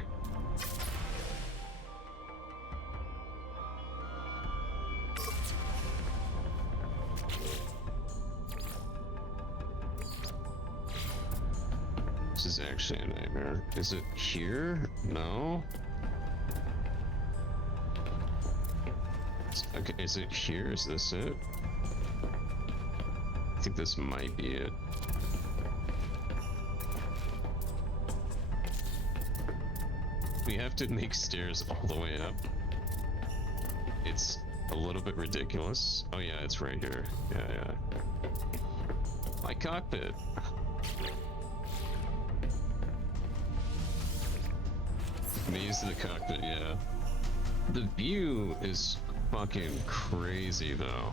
This is actually a nightmare. Is it here? No? Okay, is it here? Is this it? I think this might be it. We have to make stairs all the way up. It's a little bit ridiculous. Oh yeah, it's right here. Yeah. My cockpit. Maze to the cockpit, yeah. The view is fucking crazy though.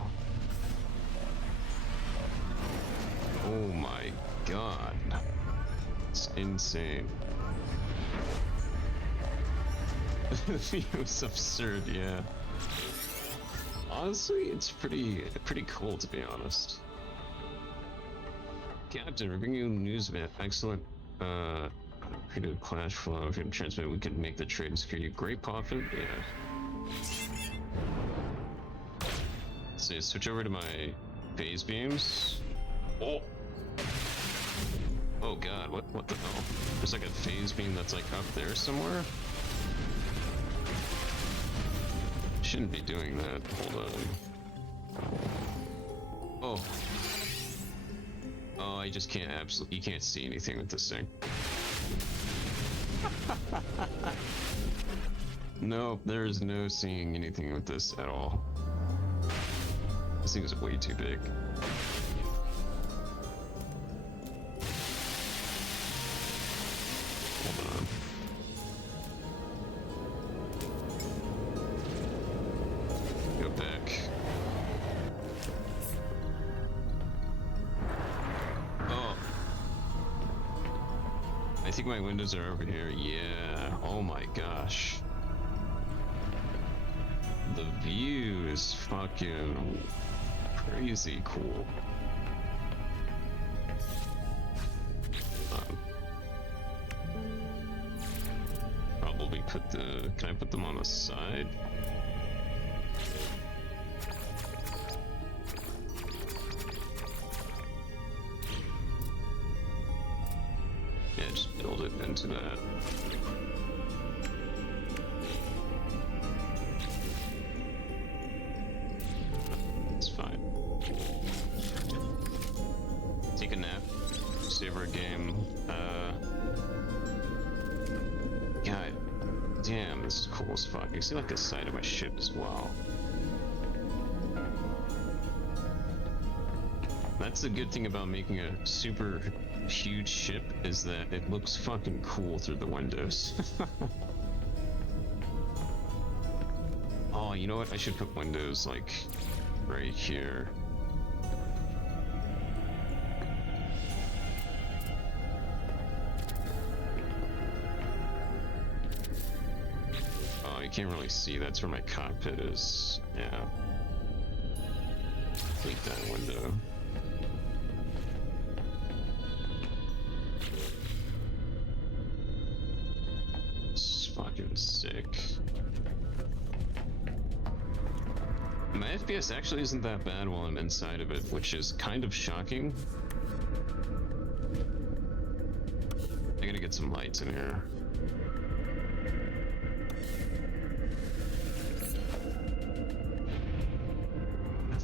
Oh my god. It's insane. The view is absurd, yeah. Honestly, it's pretty cool to be honest. Captain, we're bringing you news, man. Excellent. Creative clash flow. If you can transmit, we can make the trade and secure you. Great profit, yeah. So switch over to my phase beams. Oh. Oh god, what the hell? There's like a phase beam that's like up there somewhere. Shouldn't be doing that. Hold on. Oh. Oh, I just can't you can't see anything with this thing. Nope, there is no seeing anything with this at all. This thing is way too big. Hold on. Go back. Oh. I think my windows are over here. Yeah. Oh my gosh. The view is fucking crazy cool. Probably put can I put them on the side? Yeah, just build it into that. It's fine. Take a nap. Save our game. God damn, this is cool as fuck. You see like the side of my ship as well. That's the good thing about making a super huge ship, is that it looks fucking cool through the windows. Oh, you know what? I should put windows like right here. Oh, can't really see. That's where my cockpit is. Yeah. Delete that window. It's fucking sick. My FPS actually isn't that bad while I'm inside of it, which is kind of shocking. I gotta get some lights in here.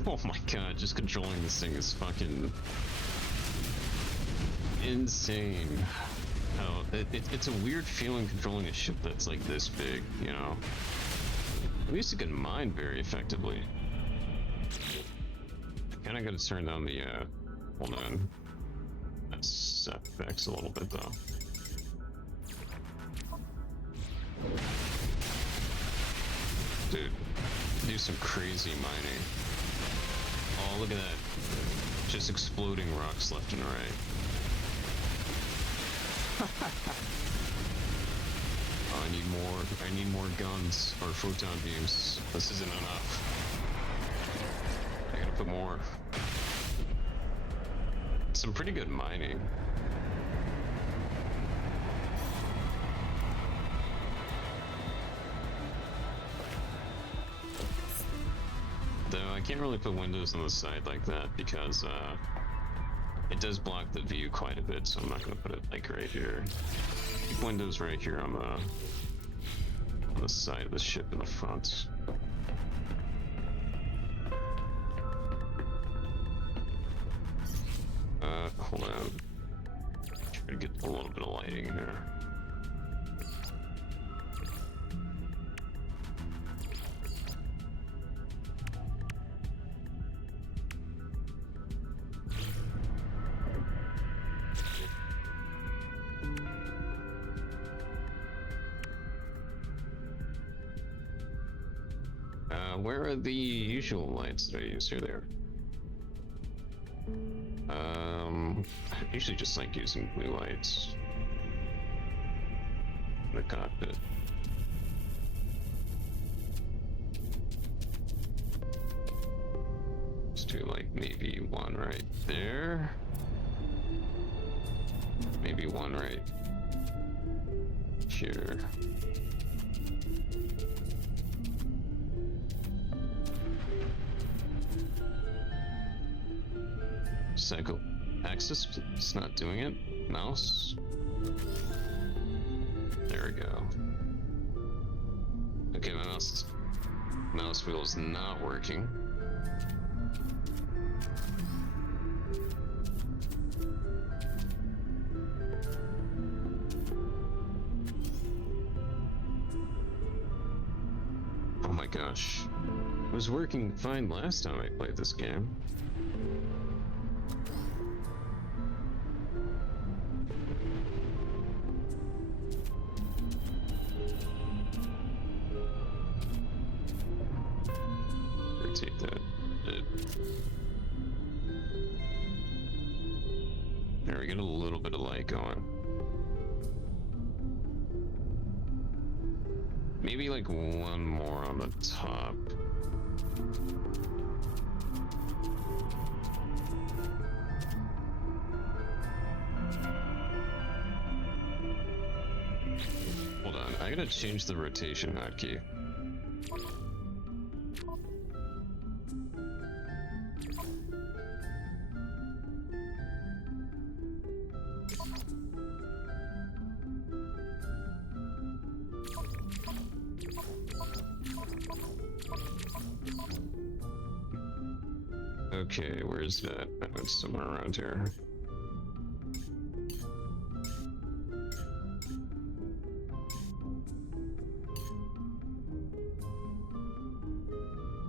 Oh my god, just controlling this thing is fucking insane. Oh, it's a weird feeling controlling a ship that's like this big, you know? At least it can mine very effectively. I kinda gotta turn down the, hold on. That's FX a little bit though. Dude, do some crazy mining. Oh, look at that. Just exploding rocks left and right. Oh, I need more guns or photon beams. This isn't enough. I gotta put more. Some pretty good mining. Though I can't really put windows on the side like that because it does block the view quite a bit, so I'm not gonna put it like right here. Keep windows right here on the side of the ship in the front. Hold on. Try to get a little bit of lighting here. Where are the usual lights that I use here? There. I usually just like using blue lights in the cockpit. Let's do like maybe one right there. Maybe one right here. Cycle axis, it's not doing it. Mouse. There we go. Okay, my mouse wheel is not working. Oh my gosh. It was working fine last time I played this game. Rotate that. There, we get a little bit of light going. Maybe like one more on the top. Hold on, I gotta change the rotation hotkey. Okay, where's that? It's somewhere around here.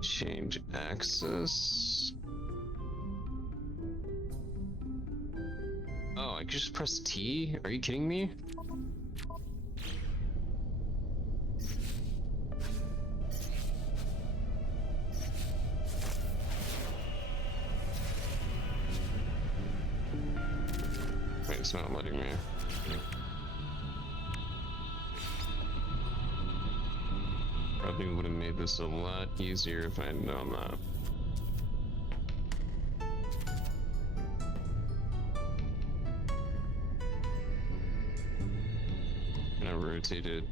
Change axis. Oh, I could just press T? Are you kidding me? Wait, it's not letting me. definitely would have made this a lot easier if I had known that. And I rotated.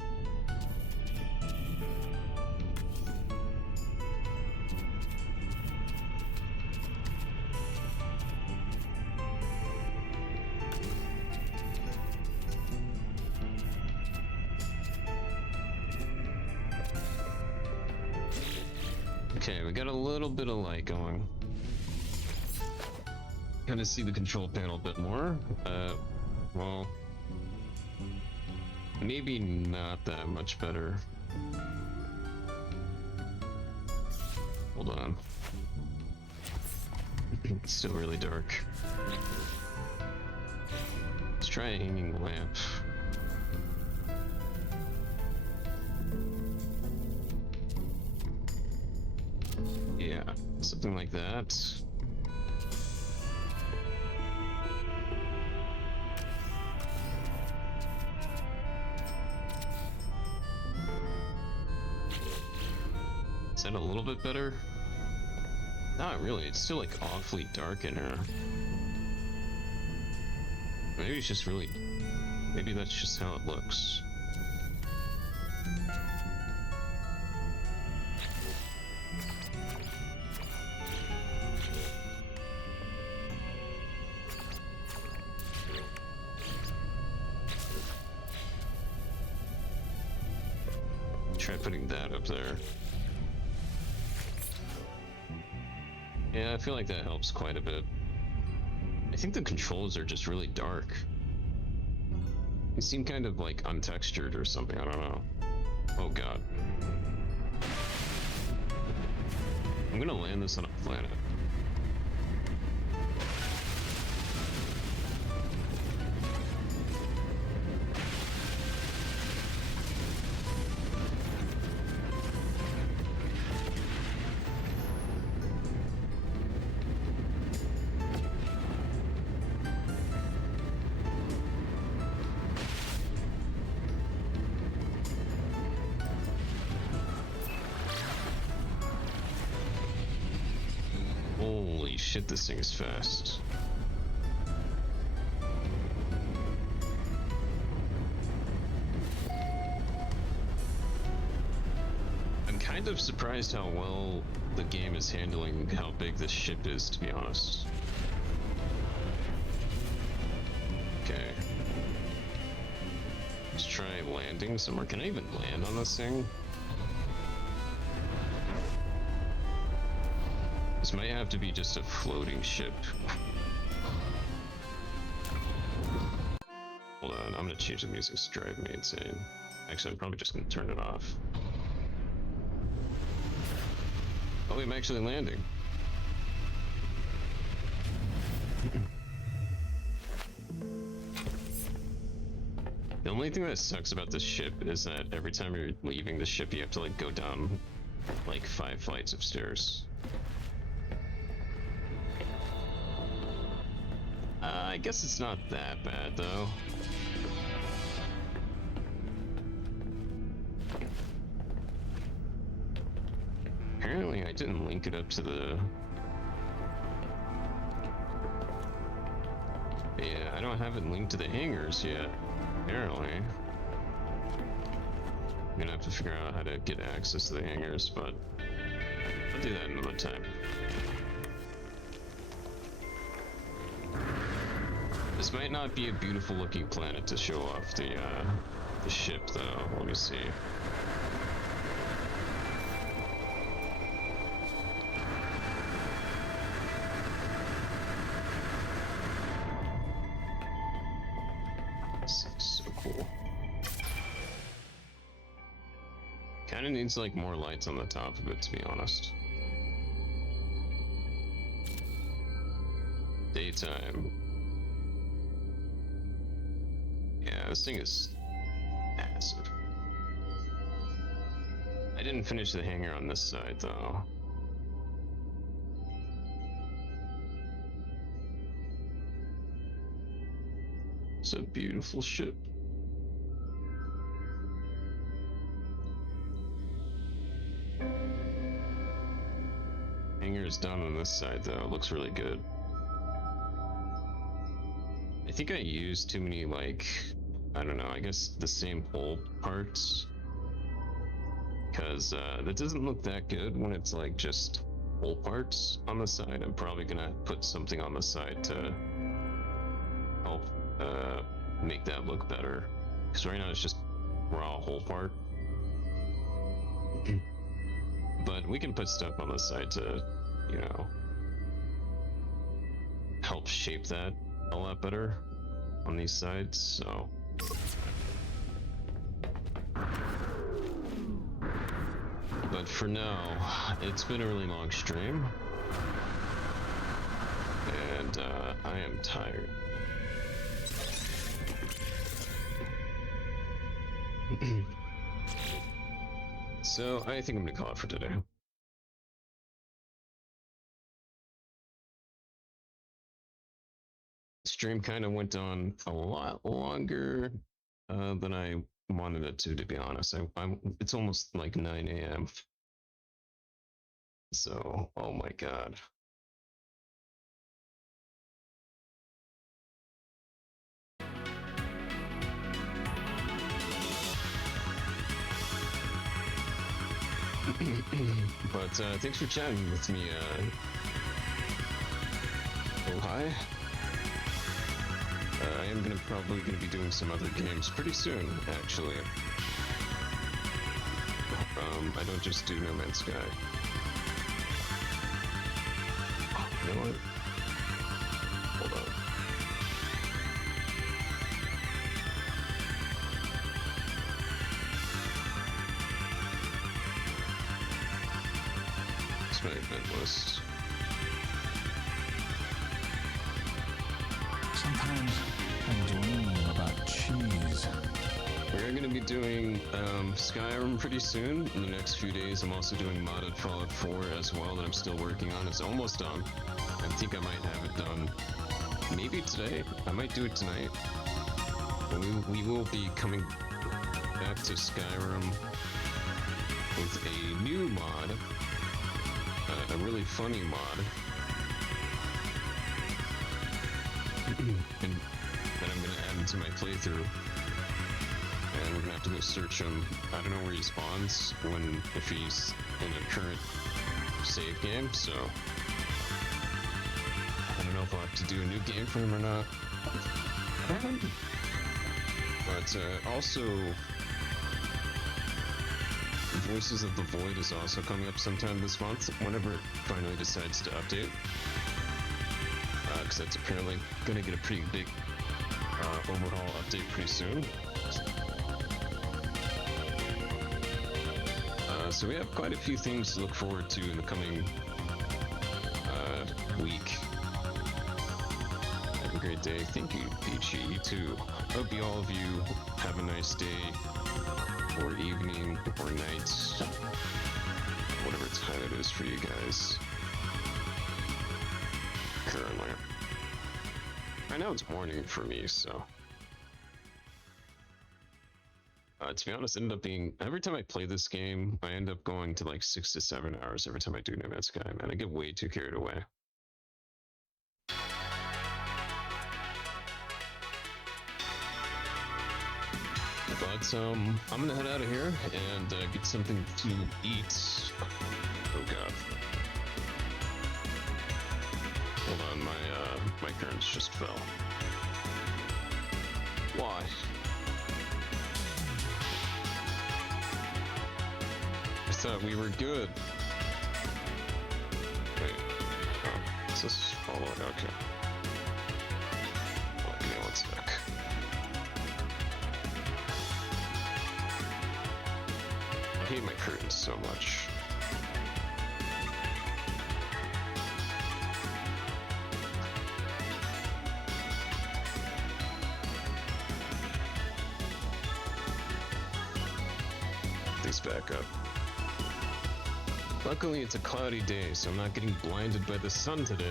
Okay, we got a little bit of light going. Kind of see the control panel a bit more. Well, maybe not that much better. Hold on. It's still really dark. Let's try a hanging lamp. Yeah, something like that. Is that a little bit better? Not really, it's still like awfully dark in here. Maybe it's just really... Maybe that's just how it looks. Try putting that up there. Yeah, I feel like that helps quite a bit. I think the controls are just really dark. They seem kind of like untextured or something, I don't know. Oh god. I'm gonna land this on a planet. Holy shit, this thing is fast. I'm kind of surprised how well the game is handling how big this ship is, to be honest. Okay. Let's try landing somewhere. Can I even land on this thing? This might have to be just a floating ship. Hold on, I'm gonna change the music to drive me insane. Actually, I'm probably just gonna turn it off. Oh, I'm actually landing. The only thing that sucks about this ship is that every time you're leaving the ship, you have to like go down like 5 flights of stairs. I guess it's not that bad though. Apparently I didn't link it up to the... Yeah, I don't have it linked to the hangars yet, apparently. I'm gonna have to figure out how to get access to the hangars, but I'll do that another time. This might not be a beautiful looking planet to show off the ship though. Let me see. This is so cool. Kinda needs like more lights on the top of it, to be honest. Daytime. Yeah, this thing is massive. I didn't finish the hangar on this side though. It's a beautiful ship. goes down on this side though. It looks really good. I think I used too many, like, I don't know, I guess the same hole parts. Because that doesn't look that good when it's like just hole parts on the side. I'm probably gonna put something on the side to help make that look better. Because right now it's just raw hole part. But we can put stuff on the side to, you know, help shape that a lot better on these sides, so. But for now, it's been a really long stream. And I am tired. So I think I'm gonna call it for today. Stream kind of went on a lot longer than I wanted it to be honest. It's almost like 9 a.m. So, oh my god. But thanks for chatting with me. Oh, hi. I am probably gonna be doing some other games pretty soon, actually. I don't just do No Man's Sky. You know what? Hold on. It's my event list. Sometimes I dream about cheese. We're going to be doing Skyrim pretty soon. In the next few days, I'm also doing modded Fallout 4 as well that I'm still working on. It's almost done. I think I might have it done maybe today. I might do it tonight. But we will be coming back to Skyrim with a new mod. A really funny mod. and that I'm gonna add into my playthrough. And we're gonna have to go search him. I don't know where he spawns if he's in a current save game, so I don't know if I'll have to do a new game for him or not. But also, Voices of the Void is also coming up sometime this month, whenever it finally decides to update. Because that's apparently going to get a pretty big overhaul update pretty soon. So we have quite a few things to look forward to in the coming week. Have a great day. Thank you, Peachy. You too. Hope all of you have a nice day, or evening, or night, whatever time it is for you guys. Currently. Right now it's morning for me, so. To be honest, ended up being, every time I play this game, I end up going to like 6 to 7 hours every time I do No Man's Sky, man. I get way too carried away. But I'm gonna head out of here and get something to eat. Oh god. Hold on, my currents just fell. Why? I thought we were good. Wait. Oh, is this following? Okay. Well, give me one sec. I hate my curtains so much. These back up. Luckily, it's a cloudy day, so I'm not getting blinded by the sun today.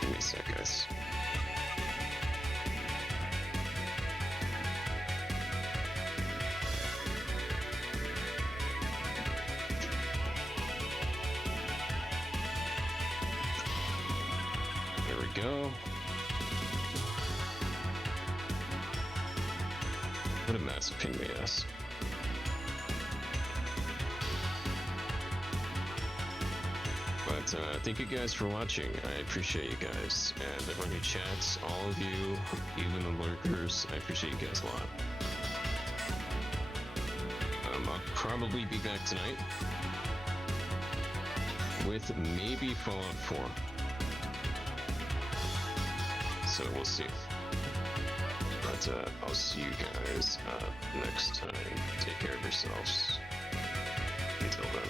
Give me a sec, guys. go. What a massive pain in the ass. But thank you guys for watching. I appreciate you guys. And everyone who chats, all of you, even the lurkers, I appreciate you guys a lot. I'll probably be back tonight with maybe Fallout 4. So we'll see. But I'll see you guys next time. Take care of yourselves. Until then.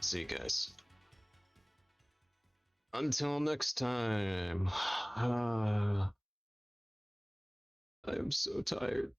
See you guys. Until next time. I am so tired.